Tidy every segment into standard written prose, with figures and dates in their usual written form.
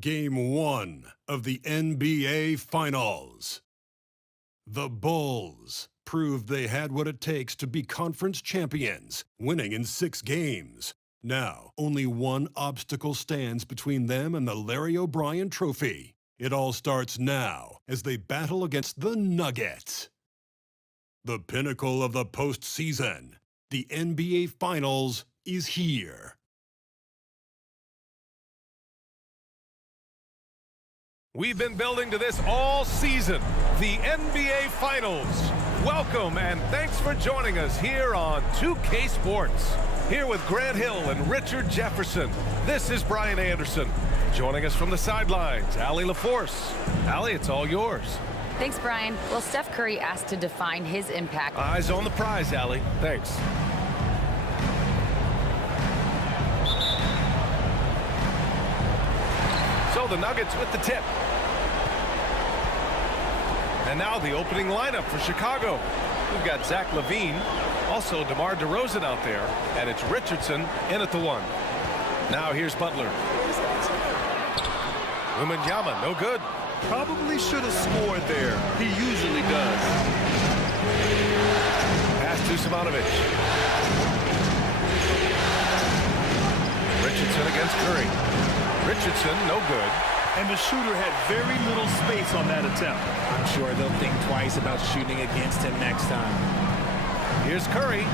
Game 1 of the NBA Finals. The Bulls proved they had what it takes to be conference champions, winning in 6 games. Now, only one obstacle stands between them and the Larry O'Brien Trophy. It all starts now as they battle against the Nuggets. The pinnacle of the postseason, the NBA Finals, is here. We've been building to this all season, the NBA Finals. Welcome and thanks for joining us here on 2K Sports. Here with Grant Hill and Richard Jefferson, this is Brian Anderson. Joining us from the sidelines, Allie LaForce. Allie, it's all yours. Thanks, Brian. Well, Steph Curry asked to define his impact. Eyes on the prize, Allie. Thanks. So the Nuggets with the tip. And now the opening lineup for Chicago. We've got Zach LaVine, also DeMar DeRozan out there, and it's Richardson in at the 1. Now here's Butler. Wembanyama, no good. Probably should have scored there. He usually does. Pass to Simonovic. Richardson against Curry. Richardson, no good. And the shooter had very little space on that attempt. I'm sure they'll think twice about shooting against him next time. Here's Curry.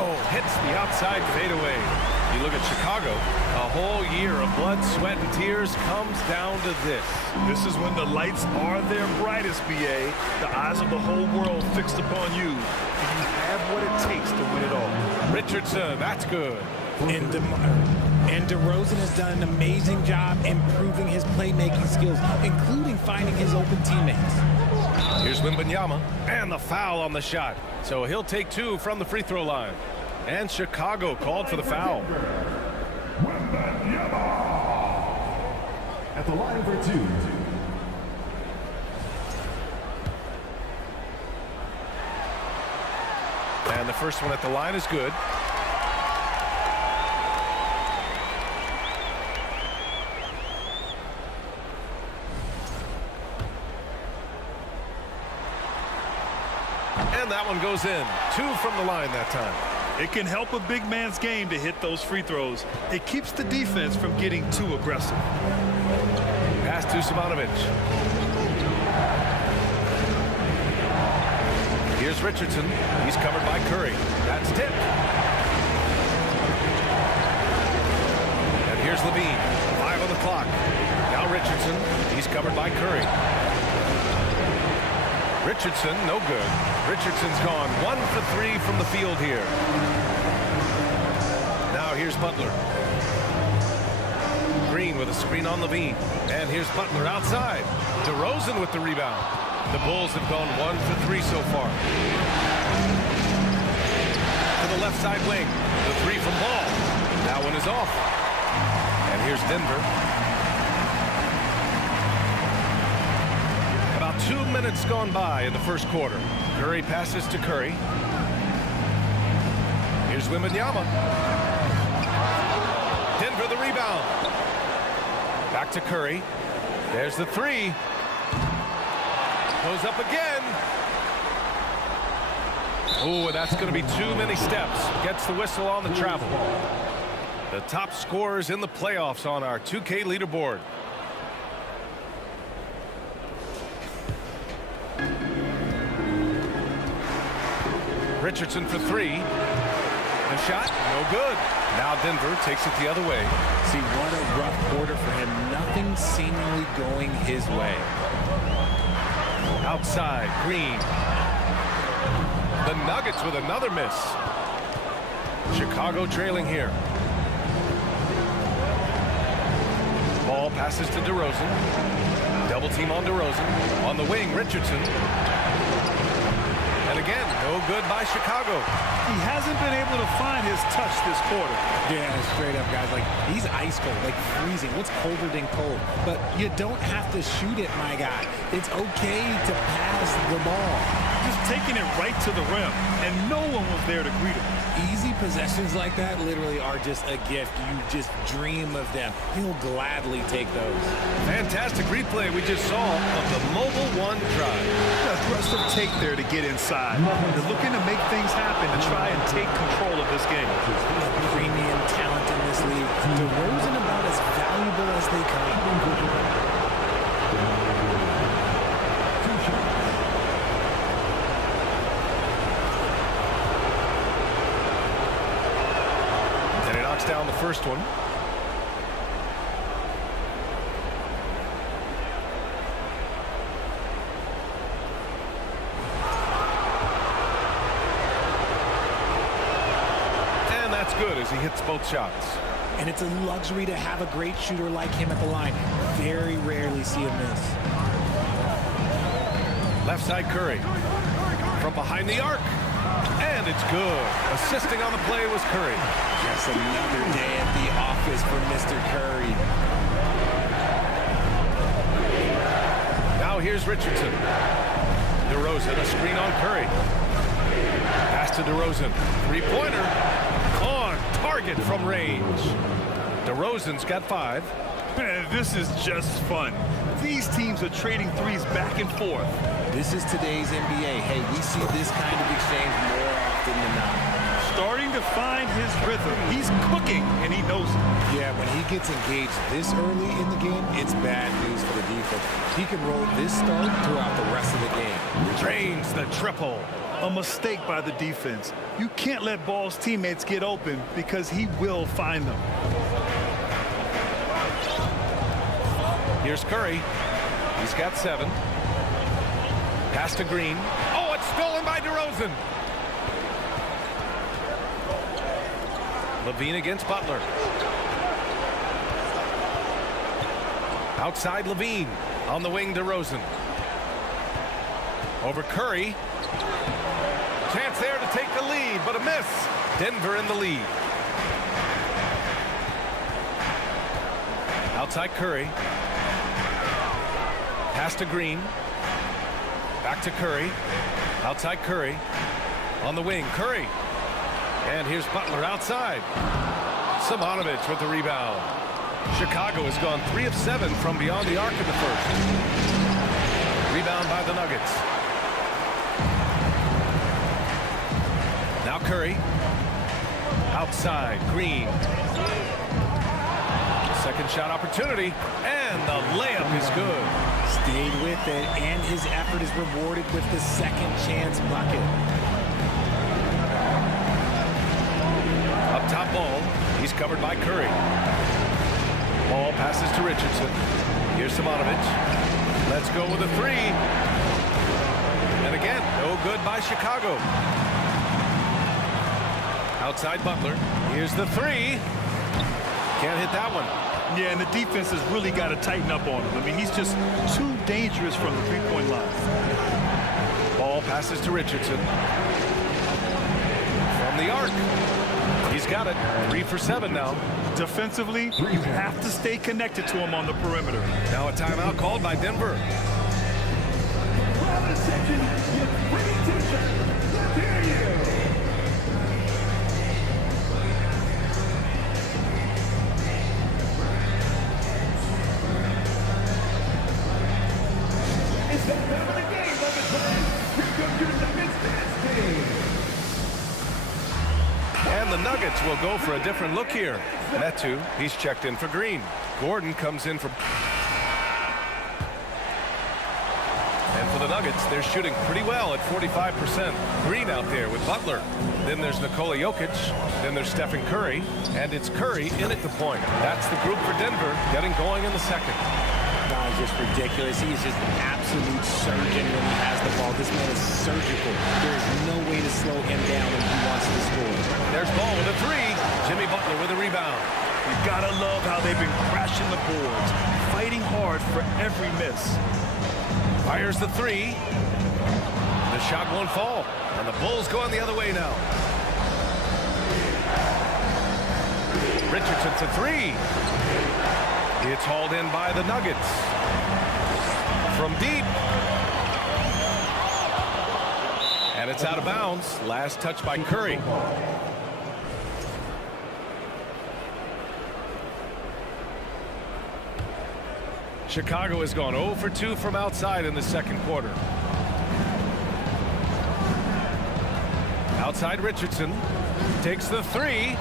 Oh, hits the outside fadeaway. You look at Chicago, a whole year of blood, sweat, and tears comes down to this. This is when the lights are their brightest, B.A. The eyes of the whole world fixed upon you. And you have what it takes to win it all. Richardson, that's good. And DeRozan has done an amazing job improving his playmaking skills, including finding his open teammates. Here's Wembanyama, and the foul on the shot. So he'll take 2 from the free throw line. And Chicago called for the foul. Wembanyama at the line for 2. And the first one at the line is good. And that one goes in. 2 from the line that time. It can help a big man's game to hit those free throws. It keeps the defense from getting too aggressive. Pass to Simonovic. Here's Richardson. He's covered by Curry. That's tipped. And here's LaVine. 5 on the clock. Now Richardson. He's covered by Curry. Richardson, no good. Richardson's gone 1 for 3 from the field here. Now here's Butler. Green with a screen on LaVine. And here's Butler outside. DeRozan with the rebound. The Bulls have gone 1 for 3 so far. To the left side wing. The 3 from Ball. That one is off. And here's Denver. 2 minutes gone by in the first quarter. Curry passes to Curry. Here's Wembanyama. Denver the rebound. Back to Curry. There's the 3. Goes up again. Oh, that's going to be too many steps. Gets the whistle on the travel. The top scorers in the playoffs on our 2K leaderboard. Richardson for 3. The shot, no good. Now Denver takes it the other way. See, what a rough quarter for him. Nothing seemingly going his way. Outside, Green. The Nuggets with another miss. Chicago trailing here. Ball passes to DeRozan. Double team on DeRozan. On the wing, Richardson. And again, no good by Chicago. He hasn't been able to find his touch this quarter. Yeah, straight up, guys. Like, he's ice cold, like freezing. What's colder than cold? But you don't have to shoot it, my guy. It's okay to pass the ball. just taking it right to the rim, and no one was there to greet him. Easy possessions like that literally are just a gift. You just dream of them. He'll gladly take those. Fantastic replay we just saw of the Mobile One drive. Aggressive take there to get inside. They're looking to make things happen to try and take control of this game. Premium talent in this league. DeRozan about as valuable as they come. Down the first one. And that's good as he hits both shots. And it's a luxury to have a great shooter like him at the line. Very rarely see him miss. Left side Curry. From behind the arc. And it's good. Assisting on the play was Curry. Just another day at the office for Mr. Curry. Now here's Richardson. DeRozan, a screen on Curry. Pass to DeRozan. Three-pointer. On target from range. DeRozan's got 5. Man, this is just fun. These teams are trading threes back and forth. This is today's NBA. Hey, we see this kind of exchange more often than not. Starting to find his rhythm. He's cooking, and he knows it. Yeah, when he gets engaged this early in the game, it's bad news for the defense. He can roll this start throughout the rest of the game. Drains the triple. A mistake by the defense. You can't let Ball's teammates get open because he will find them. Here's Curry. He's got 7. Pass to Green. Oh, it's stolen by DeRozan. Levine against Butler. Outside Levine. On the wing, DeRozan. Over Curry. Chance there to take the lead, but a miss. Denver in the lead. Outside Curry. Pass to Green. Back to Curry. Outside Curry. On the wing, Curry. And here's Butler outside. Simonovic with the rebound. Chicago has gone 3 of 7 from beyond the arc in the first. Rebound by the Nuggets. Now Curry. Outside, Green. Second shot opportunity. And the layup is good. Stayed with it, and his effort is rewarded with the second chance bucket. Up top Ball. He's covered by Curry. Ball passes to Richardson. Here's Simonovic. Let's go with a 3. And again, no good by Chicago. Outside Butler. Here's the 3. Can't hit that one. Yeah, and the defense has really got to tighten up on him. I mean, he's just too dangerous from the three-point line. Ball passes to Richardson. From the arc. He's got it. 3 for 7 now. Defensively, you have to stay connected to him on the perimeter. Now a timeout called by Denver. And the Nuggets will go for a different look here. Metu, he's checked in for Green. Gordon comes in for... And for the Nuggets, they're shooting pretty well at 45%. Green out there with Butler. Then there's Nikola Jokic. Then there's Stephen Curry. And it's Curry in at the point. That's the group for Denver getting going in the second. Guy's just ridiculous. He is just an absolute surgeon when he has the ball. This man is surgical. There is no way to slow him down when he wants to score. There's Ball with a 3. Jimmy Butler with a rebound. You gotta love how they've been crashing the boards, fighting hard for every miss. Fires the 3. The shot won't fall. And the Bulls going the other way now. Richardson to 3. It's hauled in by the Nuggets. From deep. And it's out of bounds. Last touch by Curry. Chicago has gone 0 for 2 from outside in the second quarter. Outside Richardson. Takes the three.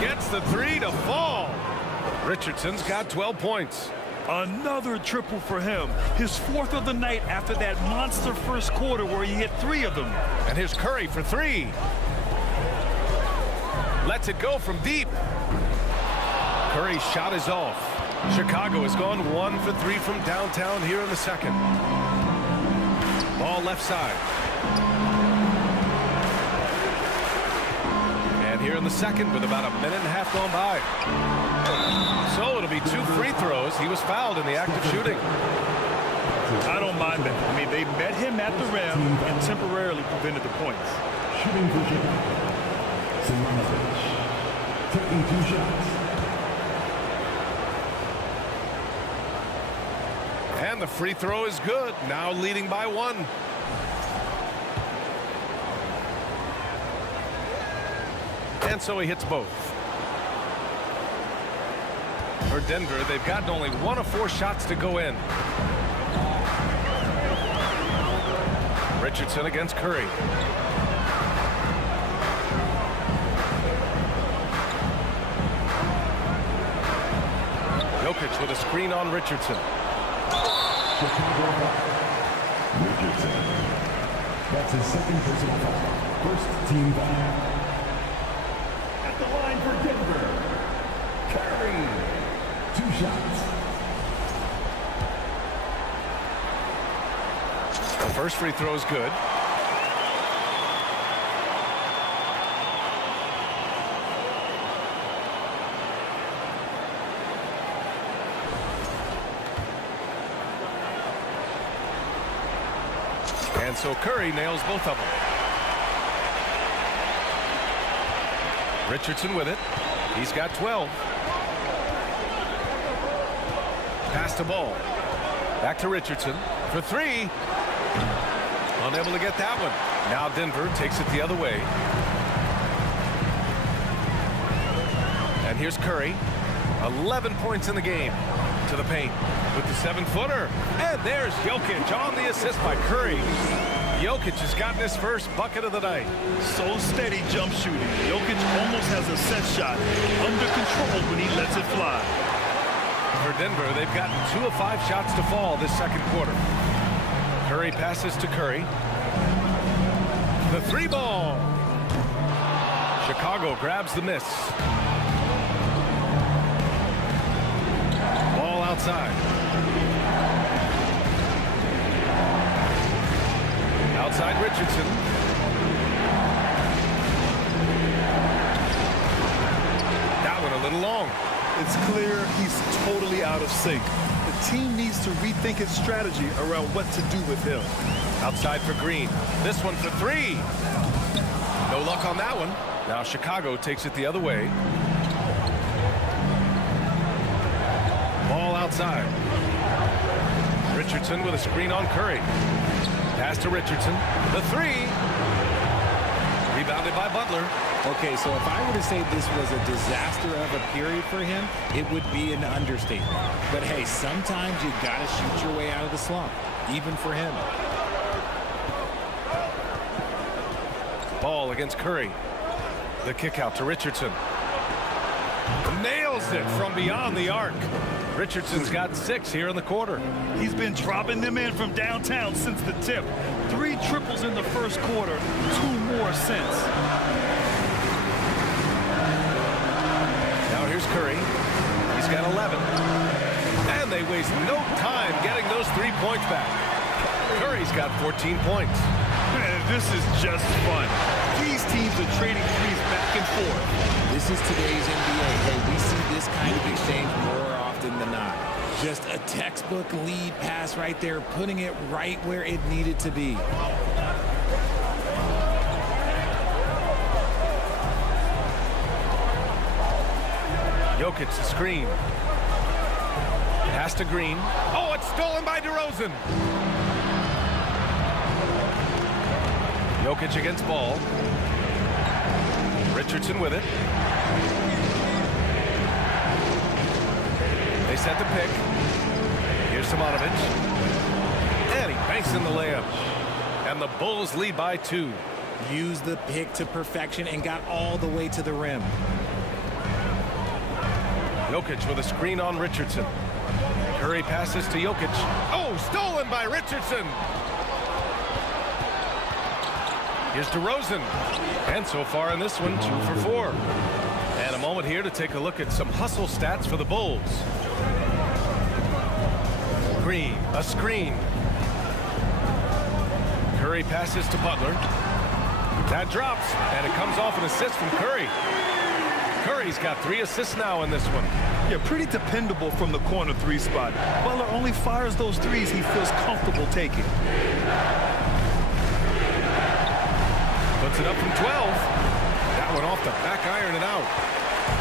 Gets the three to fall. Richardson's got 12 points. Another triple for him. His 4th of the night after that monster first quarter where he hit 3 of them. And here's Curry for 3. Lets it go from deep. Curry's shot is off. Chicago has gone 1 for 3 from downtown here in the second. Ball left side. And here in the second with about a minute and a half gone by. So it'll be 2 free throws. He was fouled in the act of shooting. I don't mind that. I mean, they met him at the rim and temporarily prevented the points. Shooting for Chicago. Simonovic. Taking 2 shots. And the free throw is good. Now leading by 1. And so he hits both. For Denver, they've gotten only 1 of 4 shots to go in. Richardson against Curry. Jokic with a screen on Richardson. Richardson. That's his 2nd personal foul. 1st team foul. At the line for Denver. Curry. 2 shots. The first free throw is good. And so Curry nails both of them. Richardson with it. He's got 12. Pass the ball. Back to Richardson for 3. Unable to get that one. Now Denver takes it the other way. And here's Curry. 11 points in the game. To the paint with the 7-footer. And there's Jokic on the assist by Curry. Jokic has gotten his first bucket of the night. So steady jump shooting. Jokic almost has a set shot under control when he lets it fly. For Denver, they've gotten 2 of 5 shots to fall this second quarter. Curry passes to Curry. The 3 ball. Chicago grabs the miss. Ball outside. Outside Richardson. That one a little long. It's clear he's totally out of sync. The team needs to rethink its strategy around what to do with him. Outside for Green. This one for 3. No luck on that one. Now Chicago takes it the other way. Ball outside. Richardson with a screen on Curry. Pass to Richardson. The 3. Rebounded by Butler. Okay, so if I were to say this was a disaster of a period for him, it would be an understatement. But hey, sometimes you gotta shoot your way out of the slump, even for him. Ball against Curry. The kick out to Richardson. Nails it from beyond the arc. Richardson's got 6 here in the quarter. He's been dropping them in from downtown since the tip. 3 triples in the first quarter, 2 more since. Now here's Curry. He's got 11. And they waste no time getting those 3 points back. Curry's got 14 points. Man, this is just fun. These teams are trading threes back and forth. This is today's NBA. Hey, we see this kind of exchange more often than not. Just a textbook lead pass right there, putting it right where it needed to be. Jokic the screen. Pass to Green. Oh, it's stolen by DeRozan. Jokic against Ball. Richardson with it. They set the pick. Here's Simonovic. And he banks in the layup. And the Bulls lead by 2. Used the pick to perfection and got all the way to the rim. Jokic with a screen on Richardson. Curry passes to Jokic. Oh, stolen by Richardson. Here's DeRozan. And so far in this one, 2 for 4. And a moment here to take a look at some hustle stats for the Bulls. Green, a screen. Curry passes to Butler. That drops, and it comes off an assist from Curry. Curry's got 3 assists now in this one. Yeah, pretty dependable from the corner 3 spot. Butler only fires those threes he feels comfortable taking. Puts it up from 12. That one off the back iron and out.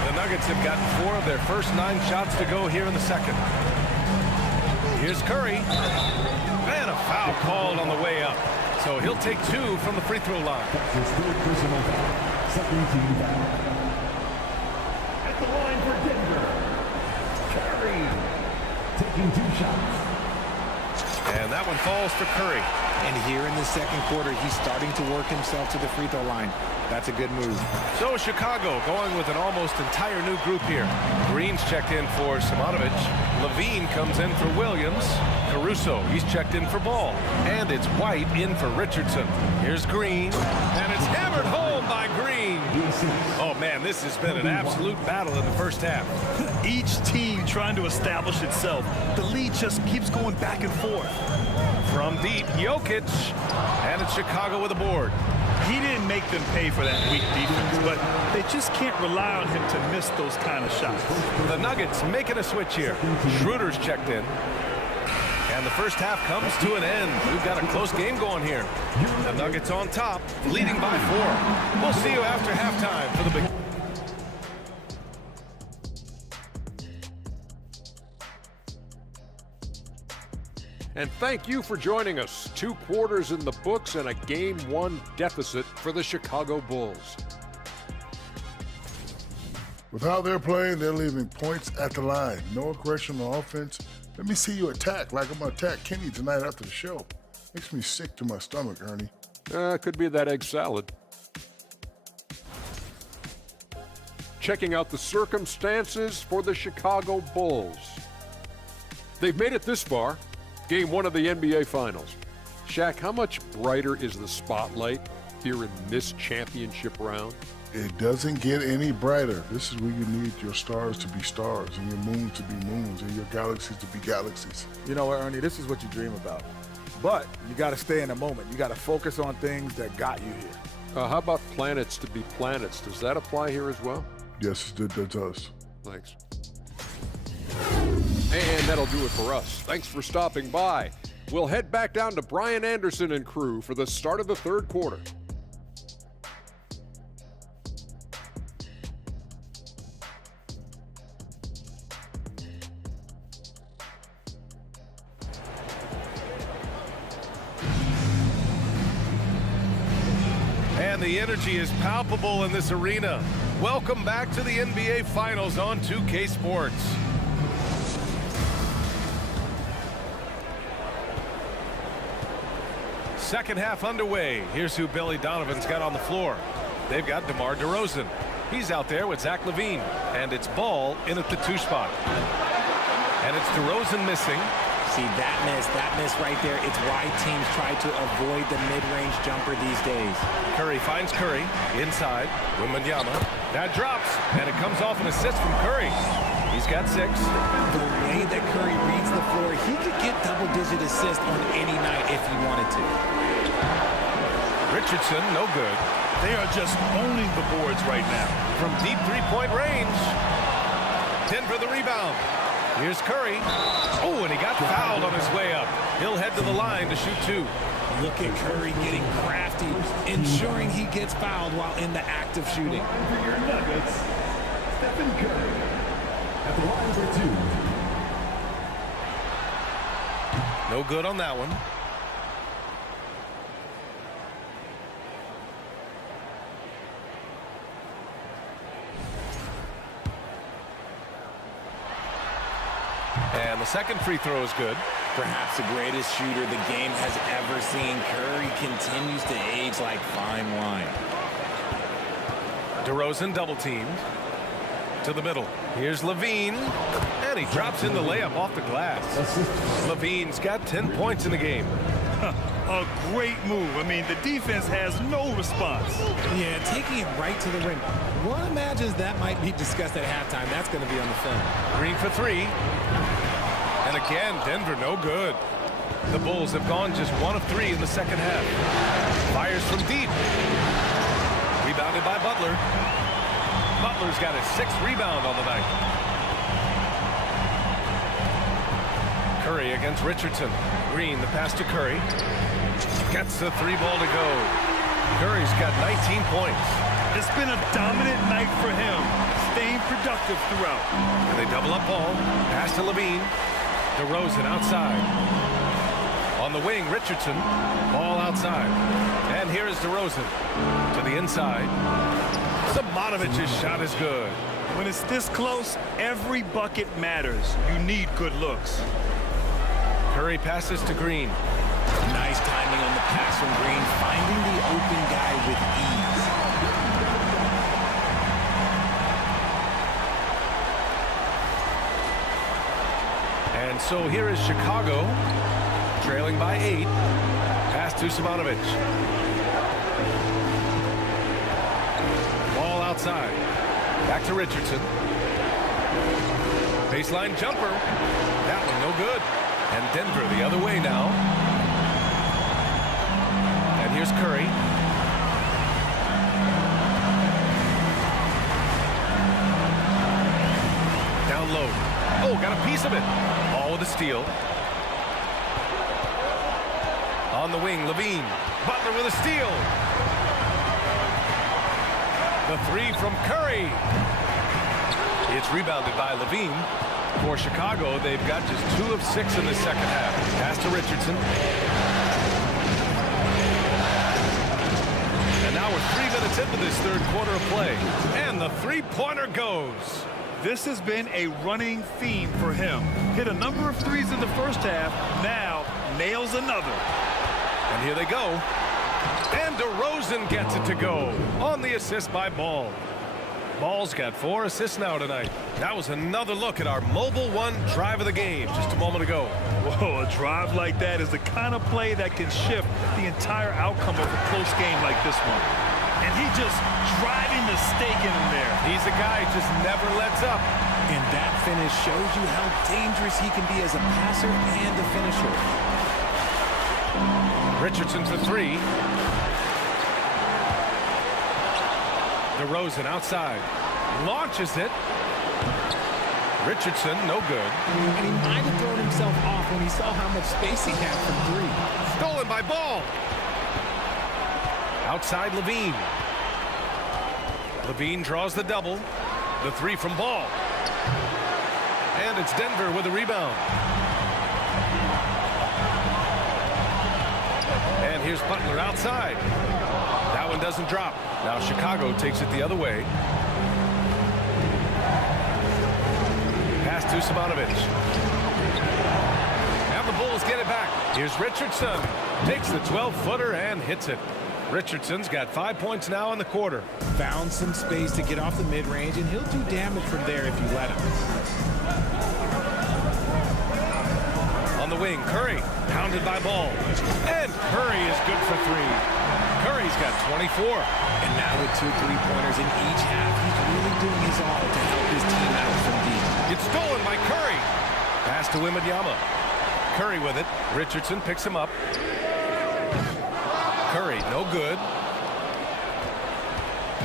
The Nuggets have gotten 4 of their first 9 shots to go here in the second. Here's Curry. And a foul called on the way up. So he'll take 2 from the free throw line. That's his 3rd personal foul. Second team foul. At the line for Denver, Curry taking 2 shots. And that one falls for Curry. And here in the second quarter, he's starting to work himself to the free throw line. That's a good move. So Chicago going with an almost entire new group here. Green's checked in for Simonovic. Levine comes in for Williams. Caruso, he's checked in for Ball. And it's White in for Richardson. Here's Green. And it's hammered home by Green. Oh, man, this has been an absolute battle in the first half. Each team trying to establish itself. The lead just keeps going back and forth. From deep, Jokic. And it's Chicago with a board. He didn't make them pay for that weak defense, but they just can't rely on him to miss those kind of shots. The Nuggets making a switch here. Schroeder's checked in. And the first half comes to an end. We've got a close game going here. The Nuggets on top, leading by 4. We'll see you after halftime for the big... And thank you for joining us. 2 quarters in the books and a Game 1 deficit for the Chicago Bulls. With how they're playing, they're leaving points at the line. No aggression on offense. Let me see you attack like I'm going to attack Kenny tonight after the show. Makes me sick to my stomach, Ernie. Could be that egg salad. Checking out the circumstances for the Chicago Bulls. They've made it this far. Game 1 of the NBA Finals. Shaq, how much brighter is the spotlight here in this championship round? It doesn't get any brighter. This is where you need your stars to be stars and your moons to be moons and your galaxies to be galaxies. You know what, Ernie, this is what you dream about. But you got to stay in the moment. You got to focus on things that got you here. How about planets to be planets? Does that apply here as well? Yes, it does. Thanks. And that'll do it for us. Thanks for stopping by. We'll head back down to Brian Anderson and crew for the start of the 3rd quarter. And the energy is palpable in this arena. Welcome back to the NBA Finals on 2K Sports. Second half underway. Here's who Billy Donovan's got on the floor. They've got DeMar DeRozan. He's out there with Zach LaVine. And it's Ball in at the 2 spot. And it's DeRozan missing. See, that miss right there, it's why teams try to avoid the mid-range jumper these days. Curry finds Curry inside. Wembanyama. That drops, and it comes off an assist from Curry. He's got 6. The way that Curry reads the floor, he could get double-digit assists on any night if he wanted to. Richardson, no good. They are just owning the boards right now. From deep 3-point range. Denver the rebound. Here's Curry. Oh, and he got fouled on his way up. He'll head to the line to shoot 2. Look at Curry getting crafty, ensuring he gets fouled while in the act of shooting. For your Nuggets, Stephen Curry. At the line for 2. No good on that one. And the second free throw is good. Perhaps the greatest shooter the game has ever seen. Curry continues to age like fine wine. DeRozan double teamed. To the middle. Here's Levine. And he drops in the layup off the glass. Levine's got 10 points in the game. A great move. I mean, the defense has no response. Yeah, taking it right to the rim. One imagines that might be discussed at halftime. That's going to be on the film. Green for three. And again, Denver no good. The Bulls have gone just 1 of 3 in the second half. Fires from deep. Rebounded by Butler. Butler's got his 6th rebound on the night. Curry against Richardson. Green, the pass to Curry. Gets the 3-ball to go. Curry's got 19 points. It's been a dominant night for him, staying productive throughout. And they double up ball. Pass to Levine. DeRozan outside. On the wing, Richardson. Ball outside. And here is DeRozan to the inside. Simonovic's shot is good. When it's this close, every bucket matters. You need good looks. Curry passes to Green. Nice timing on the pass from Green, finding the open guy with ease. And so here is Chicago, trailing by 8. Pass to Simonovic. Ball outside. Back to Richardson. Baseline jumper. That one no good. And Denver the other way now. And here's Curry. Down low. Oh, got a piece of it. All with a steal. On the wing, Levine. Butler with a steal. The 3 from Curry. It's rebounded by Levine. For Chicago, they've got just 2 of 6 in the second half. Pass to Richardson. And now we're 3 minutes into this third quarter of play. And the 3-pointer goes. This has been a running theme for him. Hit a number of threes in the first half. Now nails another. And here they go. And DeRozan gets it to go on the assist by Ball. Ball's got 4 assists now tonight. That was another look at our Mobile One drive of the game just a moment ago. Whoa, a drive like that is the kind of play that can shift the entire outcome of a close game like this one. And he just driving the stake in him there. He's a guy who just never lets up. And that finish shows you how dangerous he can be as a passer and a finisher. Richardson for 3. DeRozan outside. Launches it. Richardson, no good. And he might have thrown himself off when he saw how much space he had from 3. Stolen by Ball. Outside Levine. Levine draws the double. The 3 from Ball. And it's Denver with a rebound. And here's Butler outside. That one doesn't drop. Now Chicago takes it the other way. Pass to Simonovic. And the Bulls get it back. Here's Richardson. Takes the 12-footer and hits it. Richardson's got 5 points now in the quarter. Found some space to get off the mid-range, and he'll do damage from there if you let him. On the wing, Curry, pounded by Ball. And Curry is good for 3. Curry's got 24. And now with 2 3-pointers in each half, he's really doing his all to help his team out from deep. It's stolen by Curry. Pass to Wembanyama. Curry with it. Richardson picks him up. Curry, no good.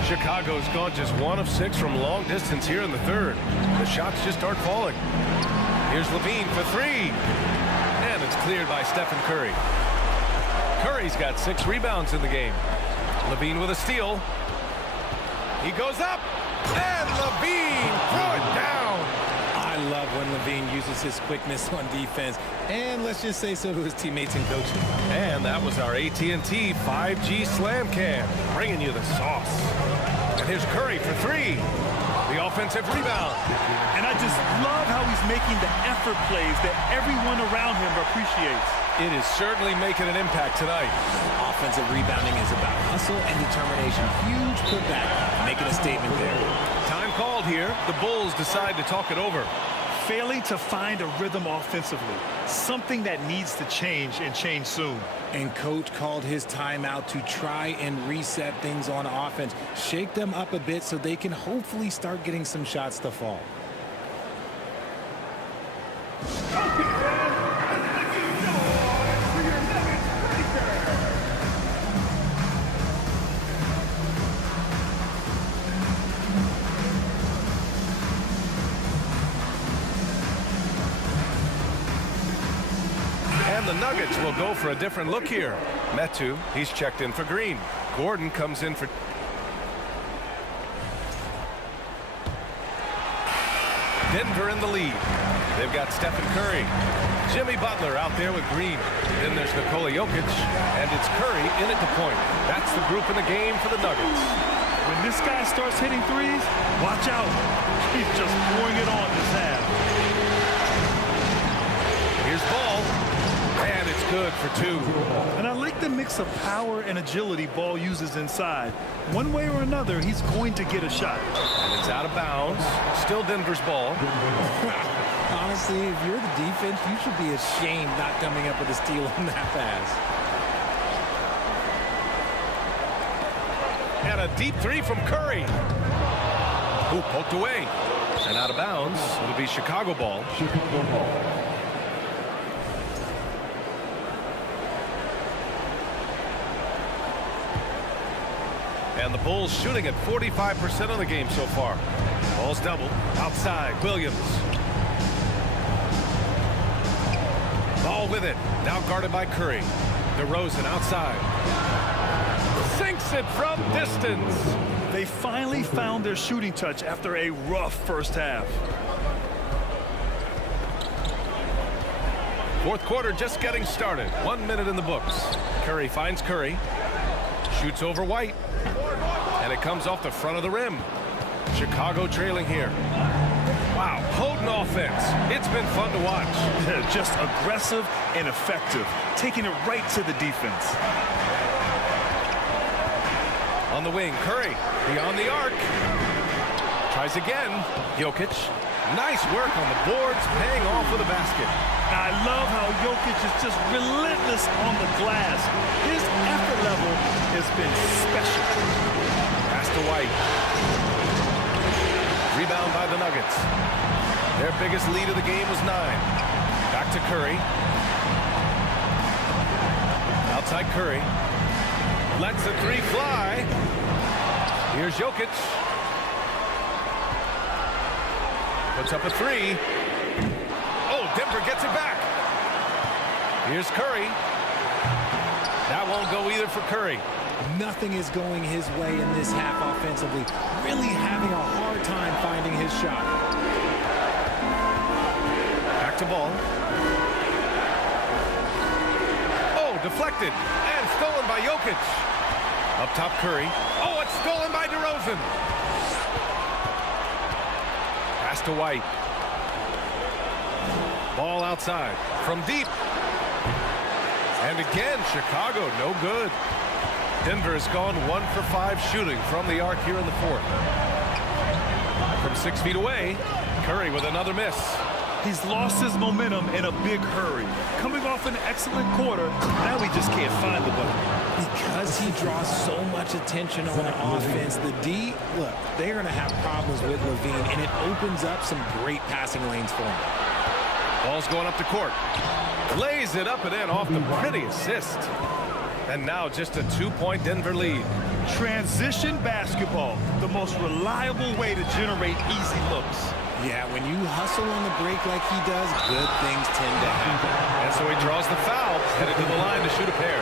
Chicago's gone just 1 of 6 from long distance here in the third. The shots just aren't falling. Here's Levine for 3. And it's cleared by Stephen Curry. Curry's got 6 rebounds in the game. Levine with a steal. He goes up. And Levine throw it down. I love when Levine uses his quickness on defense. And let's just say so to his teammates and coaches. And that was our AT&T 5G Slam Cam, bringing you the sauce. And here's Curry for 3. The offensive rebound. And I just love how he's making the effort plays that everyone around him appreciates. It is certainly making an impact tonight. Offensive rebounding is about hustle and determination. Huge putback, making a statement there. Time called here. The Bulls decide to talk it over. Failing to find a rhythm offensively, something that needs to change and change soon. And coach called his timeout to try and reset things on offense. Shake them up a bit so they can hopefully start getting some shots to fall. And the Nuggets will go for a different look here. Metu, he's checked in for Green. Gordon comes in for... Denver in the lead. They've got Stephen Curry. Jimmy Butler out there with Green. Then there's Nikola Jokic, and it's Curry in at the point. That's the group in the game for the Nuggets. When this guy starts hitting threes, watch out. He's just pouring it on this half. Here's Ball, and it's good for two. And I like the mix of power and agility Ball uses inside. One way or another, he's going to get a shot. And it's out of bounds. Still Denver's ball. Honestly, if you're the defense, you should be ashamed not coming up with a steal on that pass. And a deep three from Curry. Ooh, poked away. And out of bounds. It'll be Chicago ball. And the Bulls shooting at 45% of the game so far. Ball's double. Outside. Williams. Ball with it. Now guarded by Curry. DeRozan outside. Sinks it from distance. They finally found their shooting touch after a rough first half. Fourth quarter just getting started. 1 minute in the books. Curry finds Curry. Shoots over White. And it comes off the front of the rim. Chicago trailing here. Wow, potent offense. It's been fun to watch. Just aggressive and effective, taking it right to the defense. On the wing, Curry beyond the arc. Tries again. Jokic. Nice work on the boards, paying off with a basket. I love how Jokic is just relentless on the glass. His effort level has been special. Pass to White. Rebound by the Nuggets. Their biggest lead of the game was 9. Back to Curry. Outside Curry. Lets the three fly. Here's Jokic. Puts up a three. Oh, Denver gets it back. Here's Curry. That won't go either for Curry. Nothing is going his way in this half offensively. Really having a hard time finding his shot. Back to Ball. Oh, deflected and stolen by Jokic. Up top Curry. Oh, it's stolen by DeRozan. Pass to White. Ball outside from deep. And again, Chicago no good. Denver has gone 1 for 5 shooting from the arc here in the fourth. From 6 feet away, Curry with another miss. He's lost his momentum in a big hurry. Coming off an excellent quarter, now he just can't find the ball. Because he draws so much attention on offense, the D, look, they're going to have problems with LaVine, and it opens up some great passing lanes for him. Ball's going up the court. Lays it up and in off the pretty assist. And now just a 2-point Denver lead. Transition basketball, the most reliable way to generate easy looks. Yeah, when you hustle on the break like he does, good things tend to happen. And so he draws the foul, headed to the line to shoot a pair.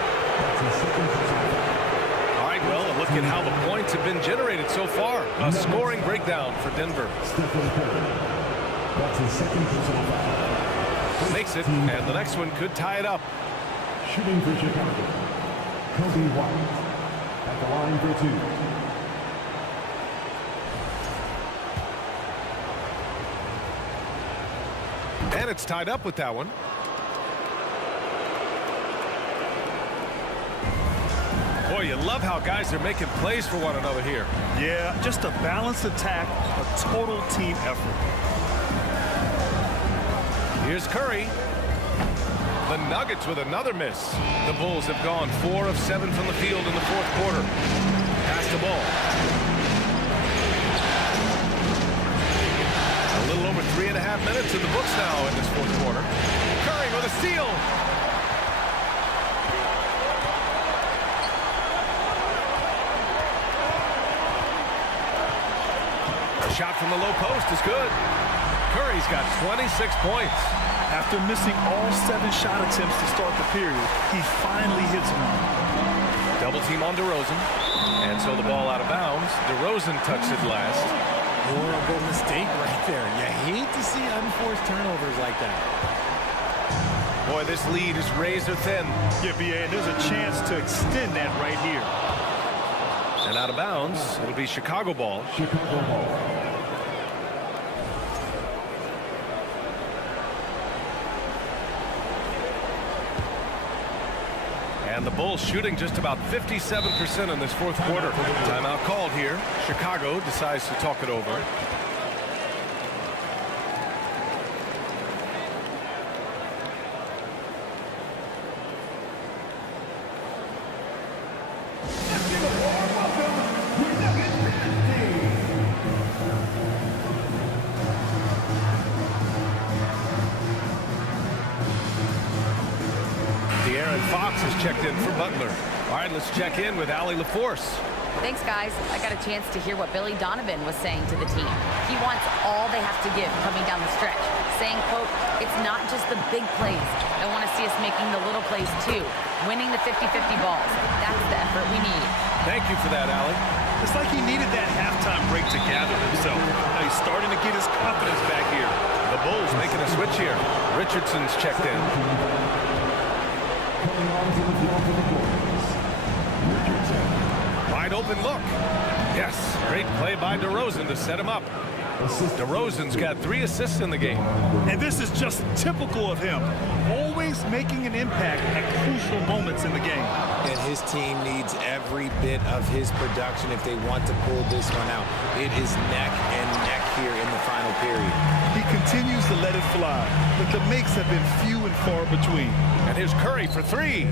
All right, well, look at how the points have been generated so far. A scoring breakdown for Denver. That's his second personal foul. Makes it, and the next one could tie it up. Shooting for Chicago, Kobe White at the line for 2. And it's tied up with that one. Boy, you love how guys are making plays for one another here. Yeah, just a balanced attack, a total team effort. Here's Curry. The Nuggets with another miss. The Bulls have gone 4 of 7 from the field in the fourth quarter. Pass the ball. A little over 3.5 minutes in the books now in this fourth quarter. Curry with a steal. A shot from the low post is good. Curry's got 26 points. After missing all 7 shot attempts to start the period, he finally hits one. Double team on DeRozan. And so the ball out of bounds. DeRozan touched it last. Horrible mistake right there. You hate to see unforced turnovers like that. Boy, this lead is razor thin. Yeah, B.A., and there's a chance to extend that right here. And out of bounds, it'll be Chicago ball. Chicago ball. And the Bulls shooting just about 57% in this fourth quarter. Timeout called here. Chicago decides to talk it over. Fox has checked in for Butler. All right, let's check in with Allie LaForce. Thanks, guys. I got a chance to hear what Billy Donovan was saying to the team. He wants all they have to give coming down the stretch, saying, quote, it's not just the big plays. I want to see us making the little plays, too. Winning the 50-50 balls. That's the effort we need. Thank you for that, Allie. It's like he needed that halftime break to gather himself. Now he's starting to get his confidence back here. The Bulls making a switch here. Richardson's checked in. Coming onto the field for the Bulls, Richardson. Wide open look. Yes, great play by DeRozan to set him up. DeRozan's got 3 assists in the game. And this is just typical of him. Always making an impact at crucial moments in the game. And his team needs every bit of his production if they want to pull this one out. It is neck and neck here in the final period. He continues to let it fly, but the makes have been few and far between. And here's Curry for 3.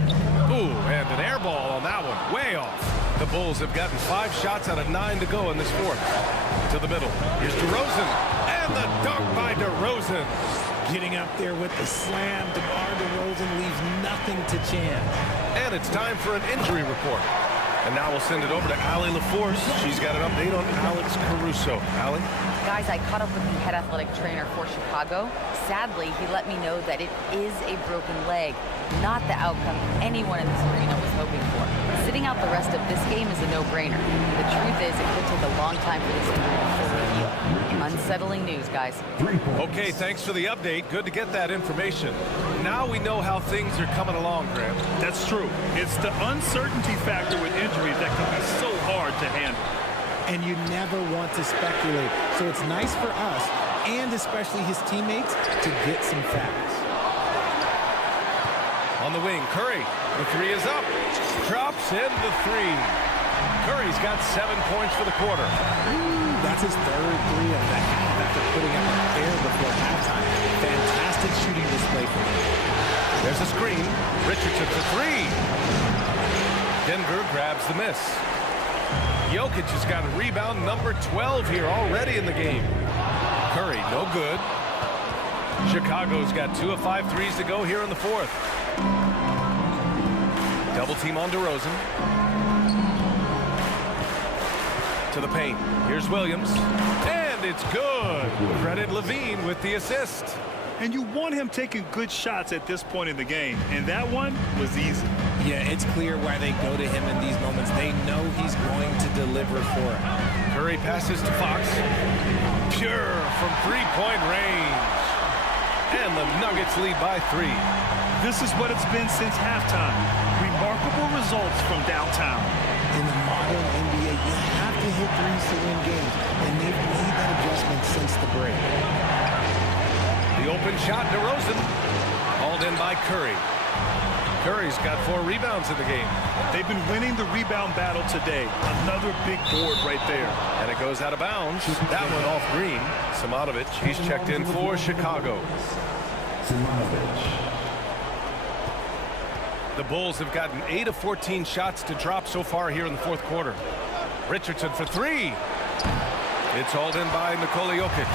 Ooh, and an air ball on that one. Way off. The Bulls have gotten 5 shots out of 9 to go in this fourth. To the middle. Here's DeRozan. And the dunk by DeRozan. Getting up there with the slam. DeMar DeRozan leaves nothing to chance. And it's time for an injury report. And now we'll send it over to Allie LaForce. She's got an update on Alex Caruso. Allie? Guys, I caught up with the head athletic trainer for Chicago. Sadly, he let me know that it is a broken leg, not the outcome anyone in this arena was hoping for. Sitting out the rest of this game is a no-brainer. The truth is, it could take a long time for this injury to fully heal. Unsettling news, guys. Okay, thanks for the update. Good to get that information. Now we know how things are coming along, Graham. That's true. It's the uncertainty factor with injuries that can be so hard to handle. And you never want to speculate. So it's nice for us, and especially his teammates, to get some facts. On the wing, Curry. The 3 is up. Drops in the 3. Curry's got 7 points for the quarter. Ooh, that's his 3rd 3 of the half after putting up a pair before halftime. Fantastic shooting display for him. There's a screen. Richardson for 3. Denver grabs the miss. Jokic has got a rebound number 12 here already in the game. Curry, no good. Chicago's got 2 of 5 threes to go here in the fourth. Double team on DeRozan. To the paint. Here's Williams. And it's good. Credit Levine with the assist. And you want him taking good shots at this point in the game. And that one was easy. Yeah, it's clear why they go to him in these moments. They know he's going to deliver for him. Curry passes to Fox. Pure from 3-point range. And the Nuggets lead by 3. This is what it's been since halftime. Remarkable results from downtown. In the modern NBA, you have to hit threes to win games, and they've made that adjustment since the break. The open shot, DeRozan. Hauled in by Curry. Curry's got 4 rebounds in the game. They've been winning the rebound battle today. Another big board right there. And it goes out of bounds. That one off Green. Simonovic, he's checked in for Chicago. The Bulls have gotten 8 of 14 shots to drop so far here in the fourth quarter. Richardson for 3. It's hauled in by Nikola Jokic.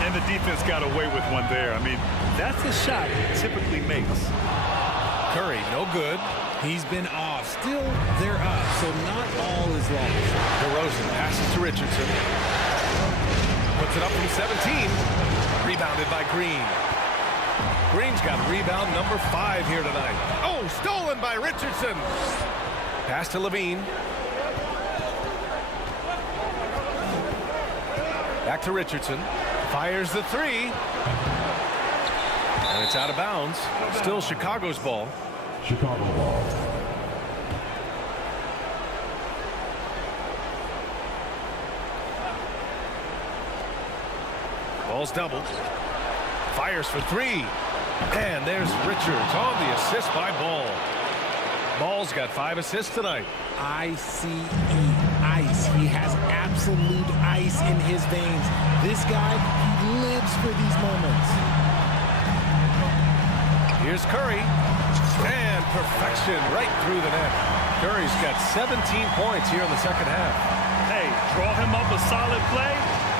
And the defense got away with one there. I mean, that's the shot he typically makes. Curry, no good. He's been off. Still, they're up, so not all is lost. DeRozan passes to Richardson. Puts it up from 17. Rebounded by Green. Green's got rebound number 5 here tonight. Oh, stolen by Richardson. Pass to Levine. Back to Richardson. Fires the 3. And it's out of bounds. Still Chicago's ball. Chicago ball. Ball's doubled. Fires for 3. And there's Richards on the assist by Ball. Ball's got 5 assists tonight. ICE. Ice. He has absolute ice in his veins. This guy, he lives for these moments. Here's Curry. And perfection right through the net. Curry's got 17 points here in the second half. Hey, draw him up a solid play,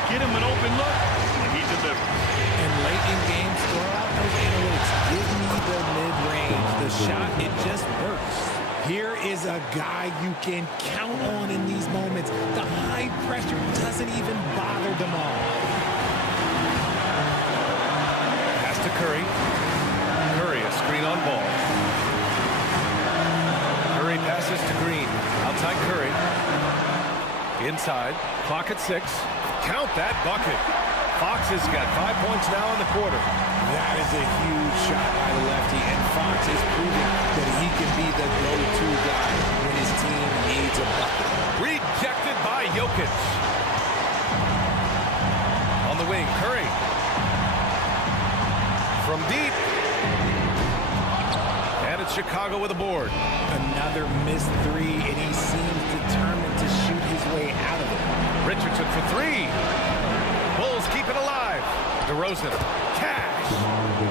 get him an open look, and he delivers. And late in games, throw out those analytics. Give me the mid-range. The shot, it just works. Here is a guy you can count on in these moments. The high pressure doesn't even bother them all. Pass to Curry. Curry, a screen on Ball. Curry passes to Green. Outside Curry. Inside. Clock at 6. Count that bucket. Fox has got 5 points now in the quarter. That is a huge shot by the lefty, and Fox is proving that he can be the go-to guy when his team needs a bucket. Rejected by Jokic. On the wing, Curry. From deep. And it's Chicago with a board. Another missed 3, and he seems determined to shoot his way out of it. Richardson for 3. Bulls keep it alive. DeRozan. Cash.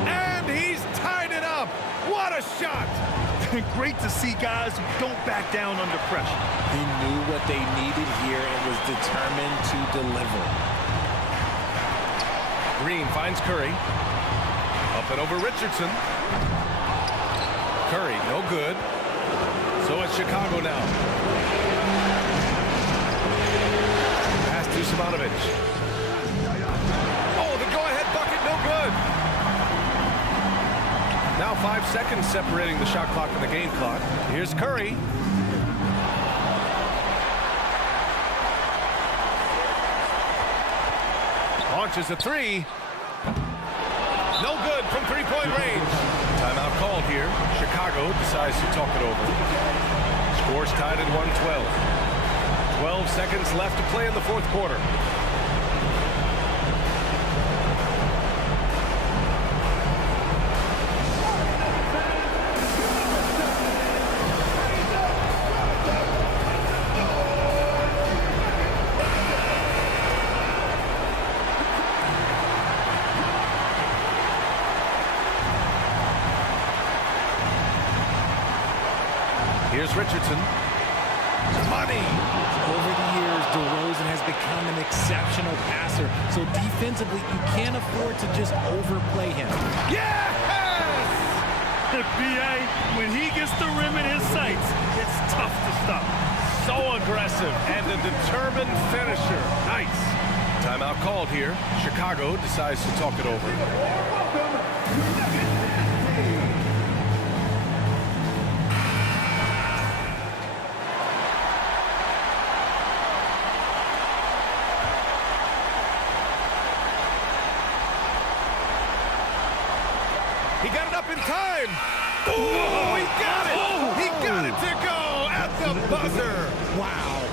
And he's tied it up. What a shot. Great to see guys who don't back down under pressure. He knew what they needed here and was determined to deliver. Green finds Curry. Up and over Richardson. Curry, no good. So it's Chicago now. Pass to Simonovic. Oh, the go-ahead bucket, no good. Now 5 seconds separating the shot clock and the game clock. Here's Curry. Launches a 3. No good from three-point range. Timeout called here. Chicago decides to talk it over. Scores tied at 112. 12 seconds left to play in the fourth quarter. Here's Richardson. Money! Over the years, DeRozan has become an exceptional passer, so defensively, you can't afford to just overplay him. Yes! B.A., when he gets the rim in his sights, it's tough to stop. So aggressive and a determined finisher. Nice. Timeout called here. Chicago decides to talk it over. He got it up in time. Oh, he got it. He got it to go at the buzzer. Wow.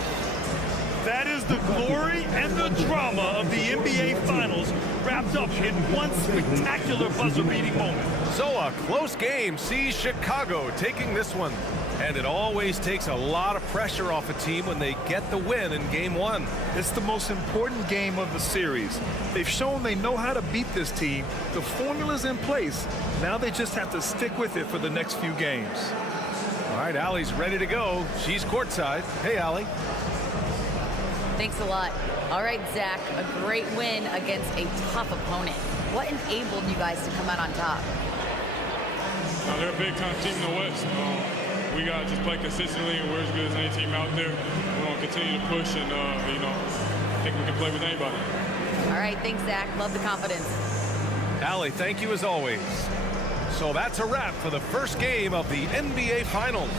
That is the glory and the drama of the NBA Finals. wrapped up in one spectacular buzzer-beating moment. So a close game sees Chicago taking this one. And it always takes a lot of pressure off a team when they get the win in Game 1. It's the most important game of the series. They've shown they know how to beat this team. The formula's in place. Now they just have to stick with it for the next few games. All right, Allie's ready to go. She's courtside. Hey, Allie. Thanks a lot. All right, Zach, a great win against a tough opponent. What enabled you guys to come out on top? They're a big-time team in the West. We got to just play consistently, and we're as good as any team out there. We're going to continue to push, and, I think we can play with anybody. All right, thanks, Zach. Love the confidence. Allie, thank you as always. So that's a wrap for the first game of the NBA Finals.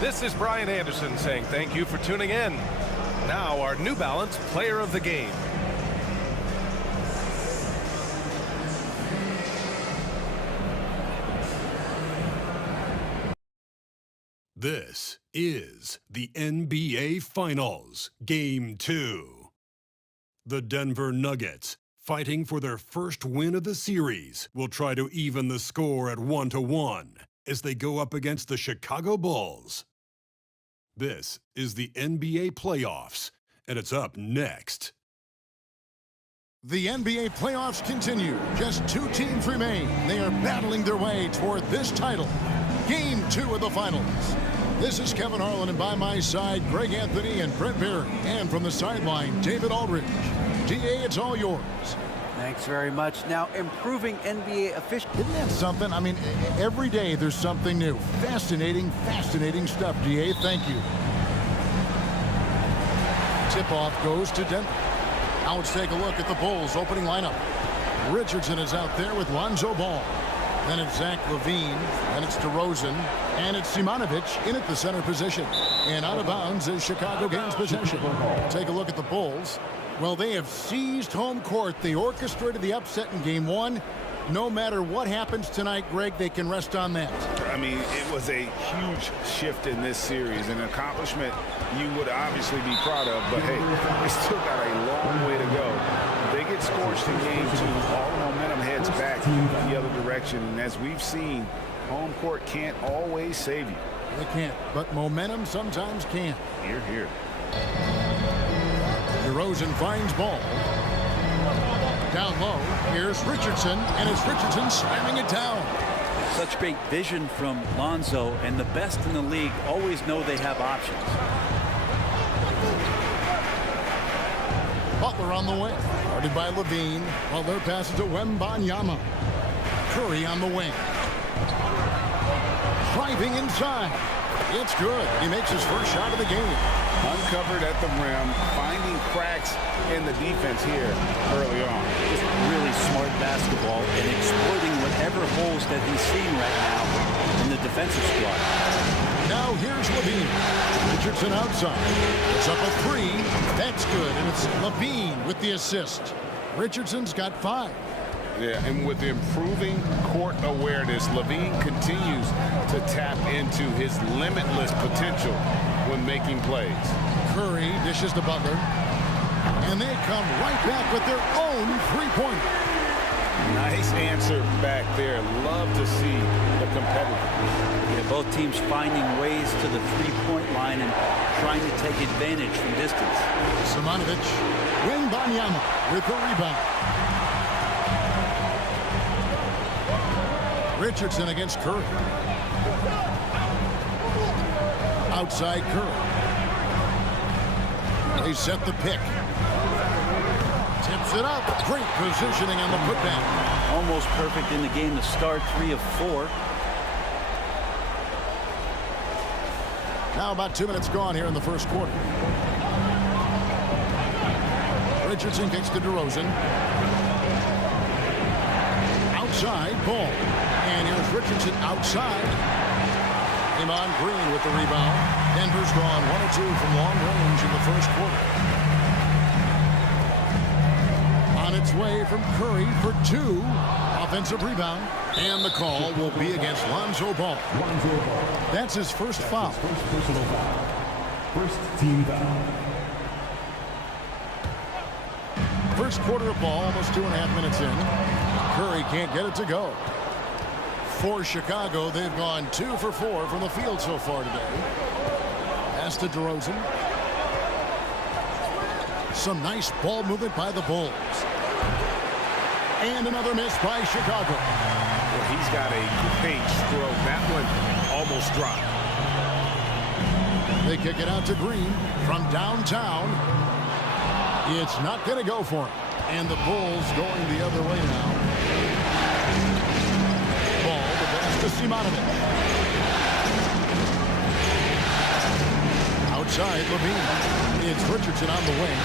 This is Brian Anderson saying thank you for tuning in. Now our New Balance Player of the Game. This is the NBA Finals, Game 2. The Denver Nuggets, fighting for their first win of the series, will try to even the score at 1-1 as they go up against the Chicago Bulls. This is the NBA Playoffs, and it's up next. The NBA playoffs continue. Just 2 teams remain. They are battling their way toward this title. Game 2 of the finals. This is Kevin Harlan, and by my side, Greg Anthony and Brent Barry. And from the sideline, David Aldridge. DA, it's all yours. Thanks very much. Now, improving NBA efficiency. Isn't that something? I mean, every day there's something new. Fascinating, fascinating stuff, DA. Thank you. Tip-off goes to Denver. Now let's take a look at the Bulls' opening lineup. Richardson is out there with Lonzo Ball. Then it's Zach LaVine. Then it's DeRozan. And it's Simonovic in at the center position. And out of bounds is Chicago gains possession. Take a look at the Bulls. Well, they have seized home court. They orchestrated the upset in Game 1. No matter what happens tonight, Greg, they can rest on that. I mean, it was a huge shift in this series, an accomplishment you would obviously be proud of, but hey, they still got a long way to go. They get scorched in Game 2, all the momentum heads back the other direction, and as we've seen, home court can't always save you. They can't, but momentum sometimes can. Hear, hear. DeRozan finds Ball. Down low, here's Richardson, and it's Richardson slamming it down. Such great vision from Lonzo, and the best in the league always know they have options. Butler on the wing, guarded by LaVine, while their pass is to Wembanyama. Curry on the wing. Driving inside. It's good. He makes his first shot of the game. Uncovered at the rim, finding cracks in the defense here early on. Just really smart basketball and exploiting whatever holes that he's seeing right now in the defensive squad. Now here's LaVine. Richardson outside. It's up a 3. That's good, and it's LaVine with the assist. Richardson's got 5. Yeah, and with improving court awareness, LaVine continues to tap into his limitless potential when making plays. Curry dishes to Butler, and they come right back with their own three-pointer. Nice answer back there. Love to see the competitiveness. Yeah, both teams finding ways to the three-point line and trying to take advantage from distance. Simonovic, Wembanyama with the rebound. Richardson against Curry. Outside Curry. They set the pick. Tips it up. Great positioning on the putback. Almost perfect in the game to start. 3 of 4. Now about 2 minutes gone here in the first quarter. Richardson kicks to DeRozan. Outside, Ball. And here's Richardson outside. Iman Green with the rebound. Denver's gone 1 of 2 from long range in the first quarter. On its way from Curry for 2. Offensive rebound. And the call will be against Lonzo Ball. That's his first foul. First personal foul. First team foul. first quarter of ball, almost 2.5 minutes in. Curry can't get it to go. For Chicago, they've gone 2 for 4 from the field so far today. Pass to DeRozan. Some nice ball movement by the Bulls. And another miss by Chicago. Well, he's got a great stroke. That one almost dropped. They kick it out to Green from downtown. It's not going to go for him. And the Bulls going the other way now. Ball, the pass to Simonovic. Outside, Levine. It's Richardson on the wing.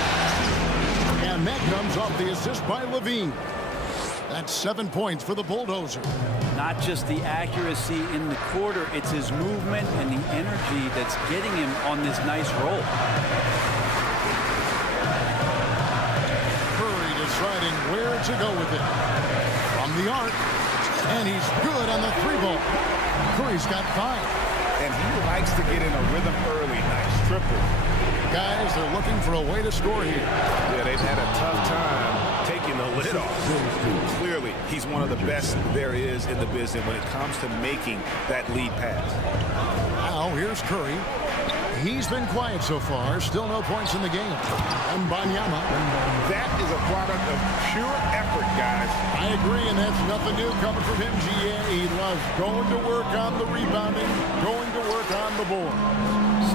And that comes off the assist by Levine. That's 7 points for the Bulldozer. Not just the accuracy in the quarter, it's his movement and the energy that's getting him on this nice roll. Curry deciding where to go with it. From the arc. And he's good on the 3-ball. Curry's got 5. And he likes to get in a rhythm early. Nice triple. Guys, they're looking for a way to score here. Yeah, they've had a tough time taking the lid off. Clearly, he's one of the best there is in the business when it comes to making that lead pass. Now, here's Curry. He's been quiet so far. Still no points in the game. And Wembanyama. That is a product of pure effort, guys. I agree, and that's nothing new coming from him, GA. He loves going to work on the rebounding, going to work on the board.